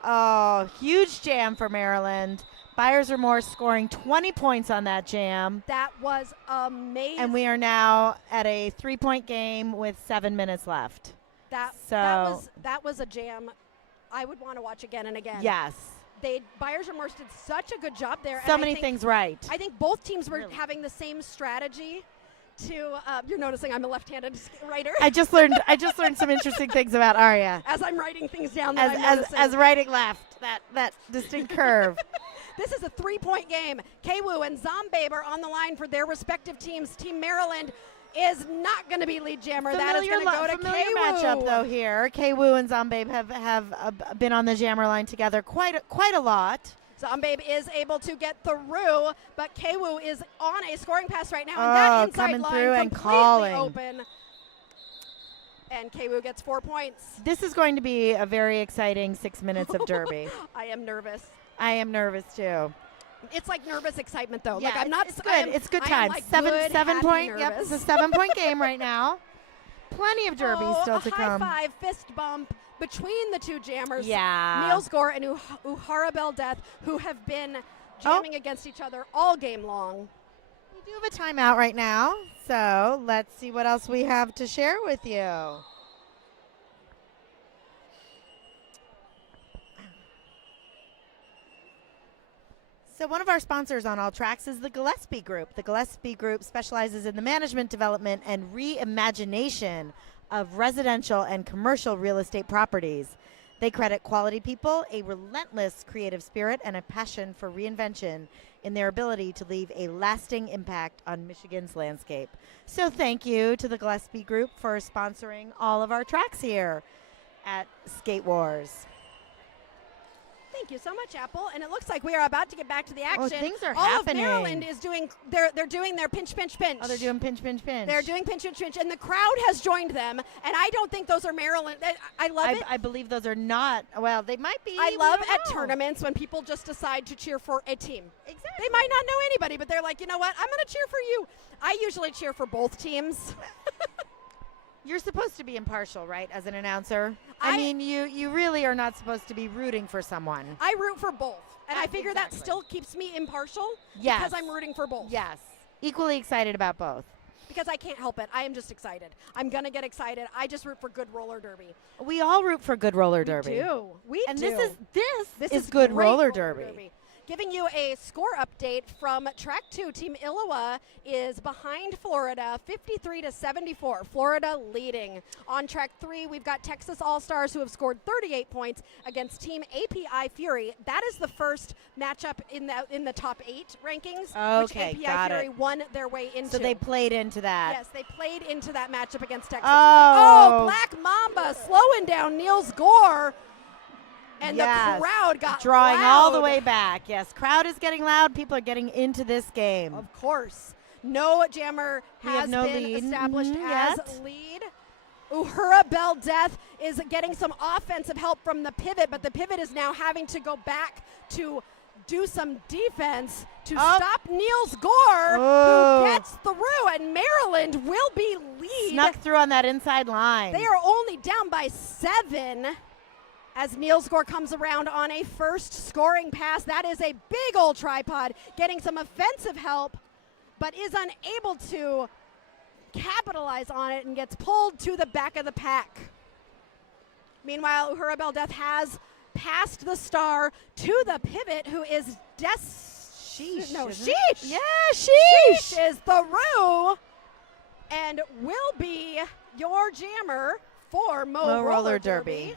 Oh, huge jam for Maryland. Buyer's Remorse scoring 20 points on that jam. That was amazing. And we are now at a 3-point game with 7 minutes left. that So was a jam I would want to watch again and again. yes, Buyer's Remorse did such a good job there. so and many things right. I think both teams were Really. having the same strategy. You're noticing I'm a left-handed writer. I just learned some interesting things about Aria. As I'm writing things down, that I'm noticing. As writing left, that distinct curve. This is a 3-point game. Kwoo and Zombabe are on the line for their respective teams. Team Maryland is not going to be lead jammer. That is going to go to familiar Kwoo. matchup though here. Kwoo and Zombabe have been on the jammer line together quite a lot. Zombabe is able to get through, but Kwoo is on a scoring pass right now, and that inside coming line through and completely calling. open. And Kwoo gets 4 points. This is going to be a very exciting 6 minutes of Derby. I am nervous. I am nervous too. It's like nervous excitement though. Yeah, like I'm not. It's I good. am- It's good I am, times. like, Seven happy point. Yep, nervous. it's a 7-point game right now. Plenty of Derby still to a high come. five fist bump between the two jammers. Yeah. Niels Gore and Uhara Beldeth, who have been jamming against each other all game long. We do have a timeout right now, so let's see what else we have to share with you. So one of our sponsors on All Tracks is the Gillespie Group. The Gillespie Group specializes in the management, development, and reimagination of residential and commercial real estate properties. They credit quality people, a relentless creative spirit, and a passion for reinvention in their ability to leave a lasting impact on Michigan's landscape. So thank you to the Gillespie Group for sponsoring all of our tracks here at Skate Wars. Thank you so much, Apple. And it looks like we are about to get back to the action. Oh, things are all happening. Of Maryland is doing. They're doing their pinch, pinch, pinch. Oh, they're doing pinch, pinch, pinch. They're doing pinch, pinch, pinch, and the crowd has joined them. And I don't think those are Maryland. I love it. I believe those are not. Well, they might be. I we love don't at know. tournaments when people just decide to cheer for a team. Exactly. They might not know anybody, but they're like, you know what? I'm going to cheer for you. I usually cheer for both teams. You're supposed to be impartial, right, as an announcer? I mean, you really are not supposed to be rooting for someone. I root for both. And I figure that Exactly. still keeps me impartial Yes. because I'm rooting for both. Yes. Equally excited about both. Because I can't help it. I am just excited. I'm going to get excited. I just root for good roller derby. We all root for good roller derby. We And do. this is good great roller derby. Giving you a score update from track 2. Team Iowa is behind Florida 53-74. Florida leading. On track 3, we've got Texas All-Stars who have scored 38 points against Team API Fury. That is the first matchup in the top 8 rankings, Okay, which API got Fury it. won their way into. So they played into that. Yes, they played into that matchup against Texas. Oh. Black Mamba slowing down Niels Gore. And Yes. the crowd got drawing loud. all the way back. Yes, crowd is getting loud. People are getting into this game. Of course. No jammer We have has no been lead. established Mhm, as yet. lead. Uhura Beldeth is getting some offensive help from the pivot, but the pivot is now having to go back to do some defense to stop Niels Gore, Oh. who gets through, and Maryland will be lead. Snuck through on that inside line. They are only down by 7 as Niels Gore comes around on a first scoring pass. That is a big old tripod, getting some offensive help, but is unable to capitalize on it and gets pulled to the back of the pack. Meanwhile, Uhura Beldeth has passed the star to the pivot, who is Sheesh. No, isn't it? Sheesh. Yeah, sheesh. Sheesh is through and will be your jammer for Mo Roller Derby.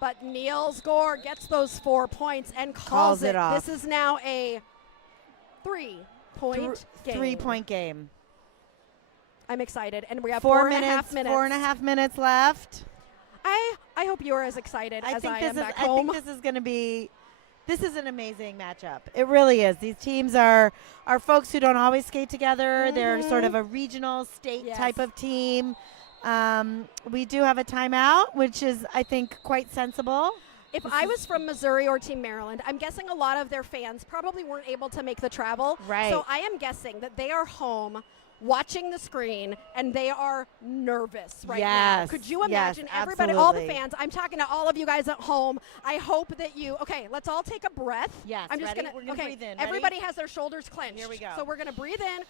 But Niels Gore gets those 4 points and calls it off. This is now a 3-point game. 3-point game. I'm excited, and we have 4 4.5 minutes. 4.5 minutes left. I hope you are as excited as I am back I home. think this is going to be. This is an amazing matchup. It really is. These teams are folks who don't always skate together. They're sort of a regional state Yes. type of team. We do have a timeout, which is, I think, quite sensible. If I was from Missouri or Team Maryland, I'm guessing a lot of their fans probably weren't able to make the travel. Right. So I am guessing that they are home watching the screen and they are nervous right now. Yes. Could you imagine Yes, everybody, all the absolutely. fans? I'm talking to all of you guys at home. I hope that you, okay, let's all take a breath. Yes, I'm just ready? gonna, We're gonna okay, breathe in. everybody has their shoulders clenched. Here we go. So we're gonna breathe in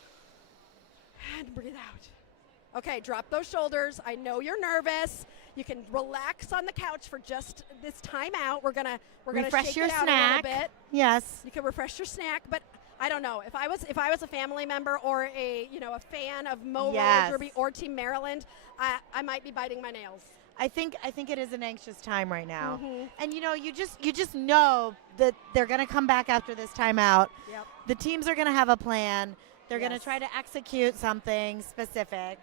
and breathe out. Okay, drop those shoulders. I know you're nervous. You can relax on the couch for just this time out. We're gonna Refresh shake your it out snack. a little bit. Yes. You can refresh your snack, but I don't know if I was a family member or a fan of Mo Roller Yes. Derby or Team Maryland, I might be biting my nails. I think it is an anxious time right now. Mhm. And you just know that they're going to come back after this timeout. Yep. The teams are going to have a plan. They're going to Yes. try to execute something specific.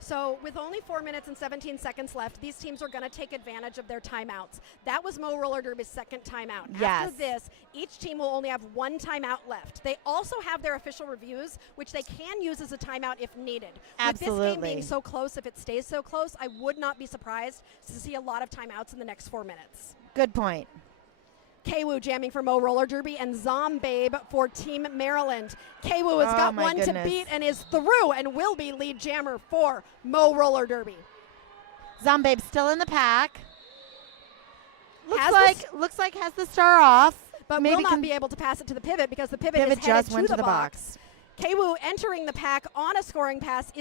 So with only 4 minutes and 17 seconds left, these teams are going to take advantage of their timeouts. That was Mo Roller Derby's second timeout. Yes. After this, each team will only have one timeout left. They also have their official reviews, which they can use as a timeout if needed. With this game Absolutely. being so close, if it stays so close, I would not be surprised to see a lot of timeouts in the next 4 minutes. Good point. Kwoo jamming for Mo Roller Derby and Zombabe for Team Maryland. Kwoo has got my one to goodness. beat and is through and will be lead jammer for Mo Roller Derby. Zombabe still in the pack. Has Looks like has the star off. But Maybe will not can- be able to pass it to the pivot because the pivot, Pivot is headed just went to the box. Kwoo entering the pack on a scoring pass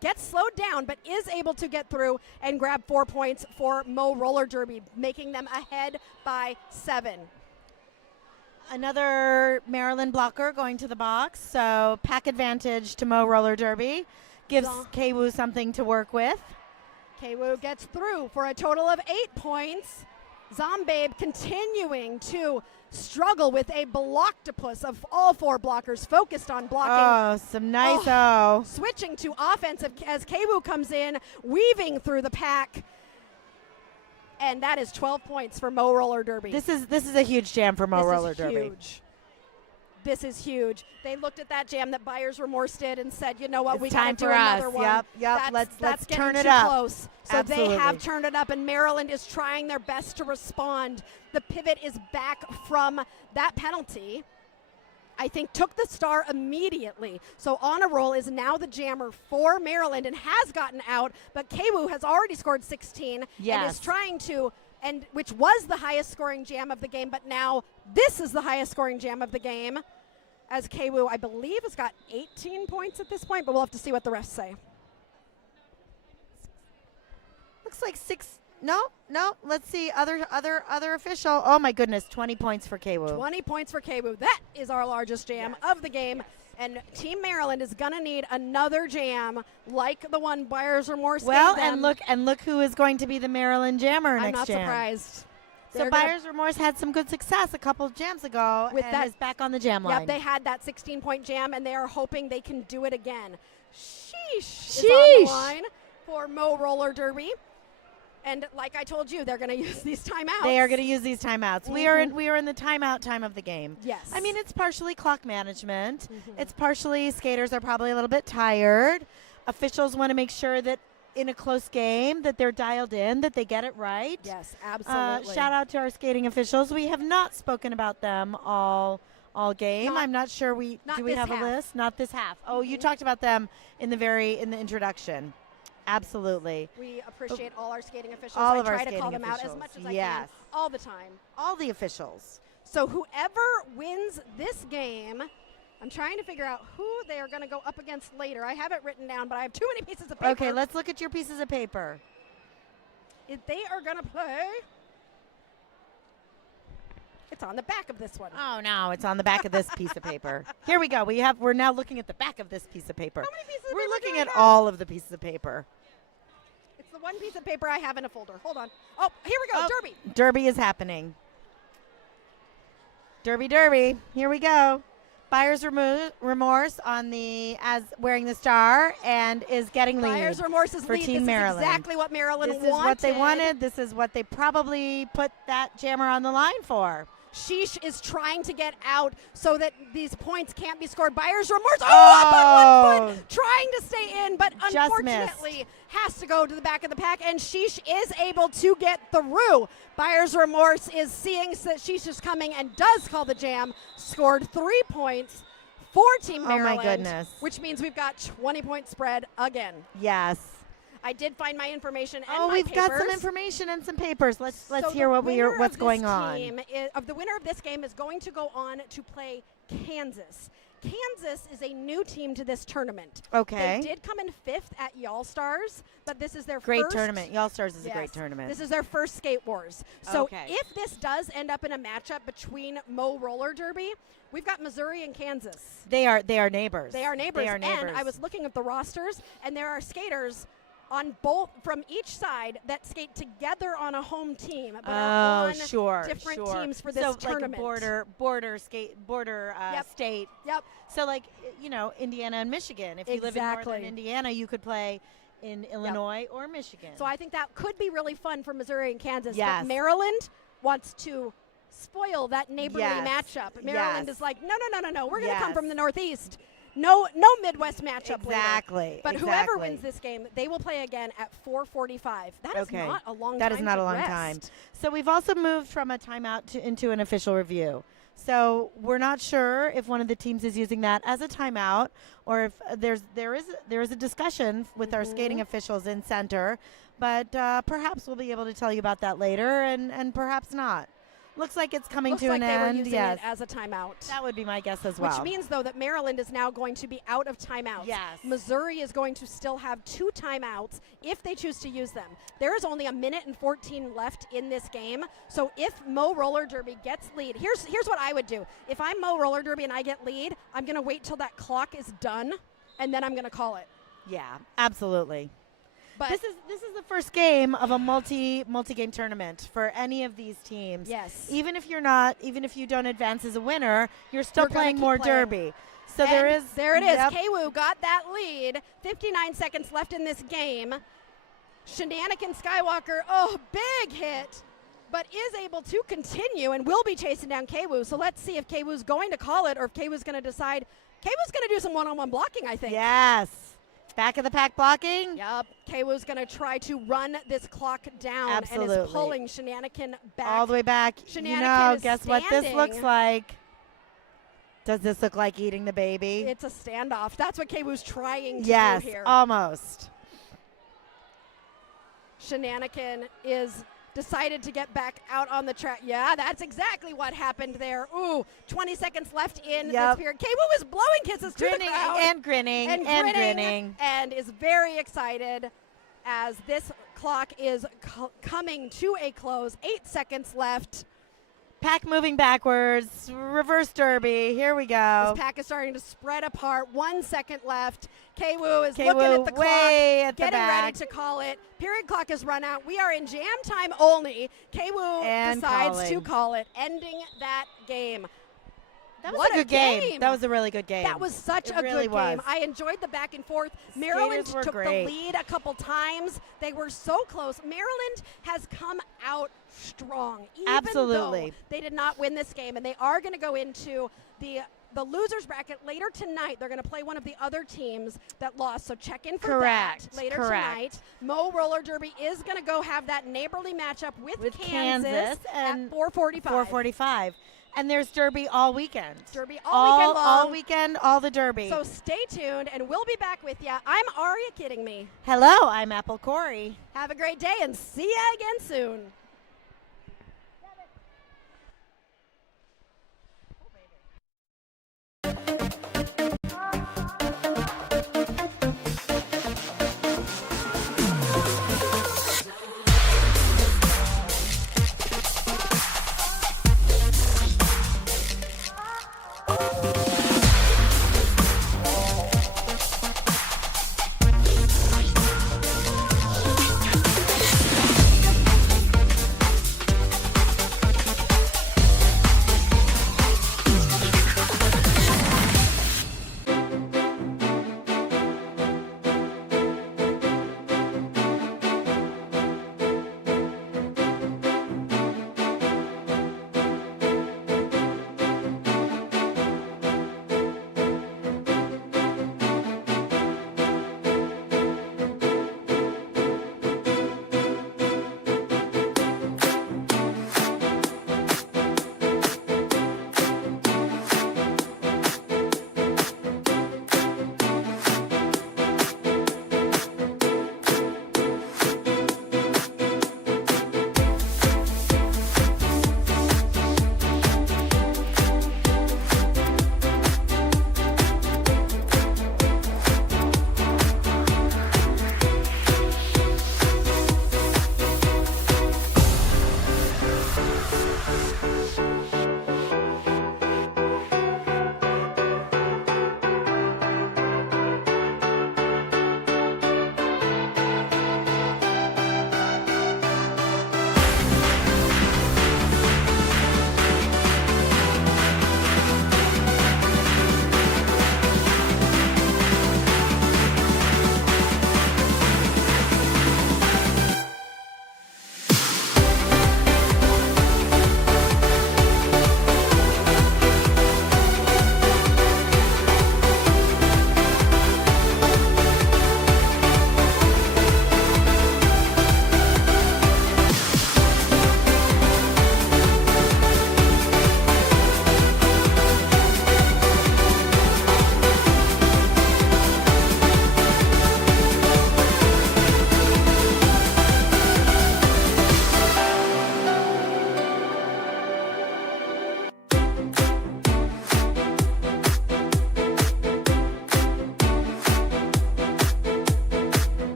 gets slowed down but is able to get through and grab 4 points for Mo Roller Derby, making them ahead by 7. Another Maryland blocker going to the box. So pack advantage to Mo Roller Derby. Gives Zo- Kwoo something to work with. Kwoo gets through for a total of 8 points. Zombabe continuing to struggle with a blocktopus of all 4 blockers focused on blocking. Oh, some nice Switching to offensive as Kwoo comes in, weaving through the pack. And that is 12 points for Mo Roller Derby. This is a huge jam for Mo This Roller is Derby. huge. This is huge. They looked at that jam that Buyer's Remorse did and said, you know what, It's we time got to do for another us. one. Yep. That's Let's getting turn it too up. close. So they have Absolutely. turned it up, and Maryland is trying their best to respond. The pivot is back from that penalty. I think took the star immediately. So On a Roll is now the jammer for Maryland and has gotten out, but Kwoo has already scored 16 and Yes. is trying to, and which was the highest scoring jam of the game, but now this is the highest scoring jam of the game, as Kwoo, I believe, has got 18 points at this point, but we'll have to see what the refs say. Looks like 6. No. Let's see. Other official. Oh my goodness, 20 points for Kwoo. 20 points for Kwoo. That is our largest jam of the game. And Team Maryland is going to need another jam like the one Buyer's Remorse Well, gave them. and look who is going to be the Maryland jammer I'm next not jam. surprised. So They're gonna- Buyer's Remorse had some good success a couple of jams ago With and that- is back on the jam line. Yep, they had that 16-point jam, and they are hoping they can do it again. Sheesh is on Sheesh. the line for Mo Roller Derby. And like I told you, they're going to use these timeouts. They are going to use these timeouts. We are in the timeout time of the game. Yes. I mean, it's partially clock management. Mhm. It's partially skaters are probably a little bit tired. Officials want to make sure that in a close game that they're dialed in, that they get it right. Yes, absolutely. Shout out to our skating officials. We have not spoken about them all game. Not- I'm not sure not do we this have half. a list? Not this half. Oh, you Mhm. talked about them in the introduction. Absolutely. We appreciate all our skating officials. All I of our try to call skating them out as officials. much as I Yes. can all the time. All the officials. So whoever wins this game, I'm trying to figure out who they are going to go up against later. I have it written down, but I have too many pieces of paper. Okay, let's look at your pieces of paper. If they are going to play, it's on the back of this one. Oh no, it's on the back of this piece of paper. Here we go. We're now looking at the back of this piece of paper. How many pieces of We're paper looking do I at have? all of the pieces of paper. It's the one piece of paper I have in a folder. Hold on. Oh, here we go. Oh. Derby. Derby is happening. Derby. Here we go. Buyer's remorse on the as wearing the star and is getting lead. Buyer's Remorse is for lead. Team this Maryland. is exactly what Maryland This wanted. is what they wanted. This is what they probably put that jammer on the line for. Sheesh is trying to get out so that these points can't be scored. Buyer's Remorse. Oh, up on 1 foot, trying to stay in, but but Just unfortunately has to go to the back of the pack, and Sheesh is able to get through. Buyer's Remorse is seeing that Sheesh is coming and does call the jam, scored 3 points for Team Oh, Maryland. my goodness. Which means we've got 20-point spread again. Yes. I did find my information and Oh, my we've got some papers. information and some papers. Let's So hear the what winner what's of going this on. team the winner of this game is going to go on to play Kansas. Kansas is a new team to this tournament. Okay. They did come in 5th at Y'all Stars, but this is their Great first tournament. Y'all Stars is a Yes. great tournament. This is their first Skate Wars. So Okay. if this does end up in a matchup between Mo Roller Derby, we've got Missouri and Kansas. They are neighbors. They are neighbors. They are neighbors. And I was looking at the rosters, and there are skaters on both from each side that skate together on a home team, but are on different teams for this so tournament. Like a border Yep. state. Yep. So like Indiana and Michigan. If you live in Exactly. northern Indiana, you could play in Illinois or Michigan. So I think that could be really fun for Missouri and Kansas. Yes. But Maryland wants to spoil that neighborly Yes. matchup. Maryland Yes. is like, no. We're going to come Yes. from the Northeast. No Midwest matchup later. Exactly. But whoever exactly. wins this game, they will play again at 4:45. That is Okay. not a long time. That is not to a long rest. time. So we've also moved from a timeout into an official review. So we're not sure if one of the teams is using that as a timeout or if there is a discussion with our skating officials in center, but perhaps we'll be able to tell you about that later, and perhaps not. Looks like it's coming Looks to like an they were end. using Yes, it as a timeout. that would be my guess as well. Which means, though, that Maryland is now going to be out of timeouts. Yes. Missouri is going to still have 2 timeouts if they choose to use them. There is only 1:14 left in this game. So if Mo Roller Derby gets lead, here's what I would do. If I'm Mo Roller Derby and I get lead, I'm going to wait till that clock is done, and then I'm going to call it. Yeah, absolutely. But This is the first game of a multi-game tournament for any of these teams. yes. Even if you don't advance as a winner, you're still You're gonna playing keep more playing. derby. So And there it is. Yep. Kwoo got that lead. 59 seconds left in this game. Shenanigan Skywalker, big hit, but is able to continue and will be chasing down Kwoo. So let's see if Kwoo's going to call it or if Kwoo's going to decide. Kwoo's going to do some one-on-one blocking, I think. Yes. Back of the pack blocking. Yep. Kwoo's going to try to run this clock down and Absolutely. is pulling Shenanigan back. All the way back. Shenanigan is Guess what this looks standing. like? Does this look like eating the baby? It's a standoff. That's what Kwoo's trying to Yes, do here. almost. Shenanigan is decided to get back out on the track. Yeah, that's exactly what happened there. Ooh, 20 seconds left in this period. Kwoo is blowing kisses to the Grinning crowd. and grinning and grinning. And is very excited as this clock is coming to a close. 8 seconds left. Pack moving backwards. Reverse derby. Here we go. This pack is starting to spread apart. 1 second left. Kwoo is Kwoo looking at the clock, way at the getting ready back. to call it. Period clock has run out. We are in jam time only. Kwoo And decides to calling. call it, ending that game. That was What a good game. That was a really good game. That was such It a really good game. was. I enjoyed the back and forth. Maryland were took great. the lead a couple times. They were so close. Maryland has come out strong, even Absolutely. though they did not win this game, and they are going to go into the losers bracket later tonight. They're going to play one of the other teams that lost, so check in for Correct. that later Correct. tonight. Mo Roller Derby is going to go have that neighborly matchup with Kansas and at 4:45. 4:45. And there's derby all weekend. Derby all weekend long. All weekend, all the derby. So stay tuned, and we'll be back with you. I'm Aria Kidding Me. Hello, I'm Apple Corey. Have a great day, and see ya again soon.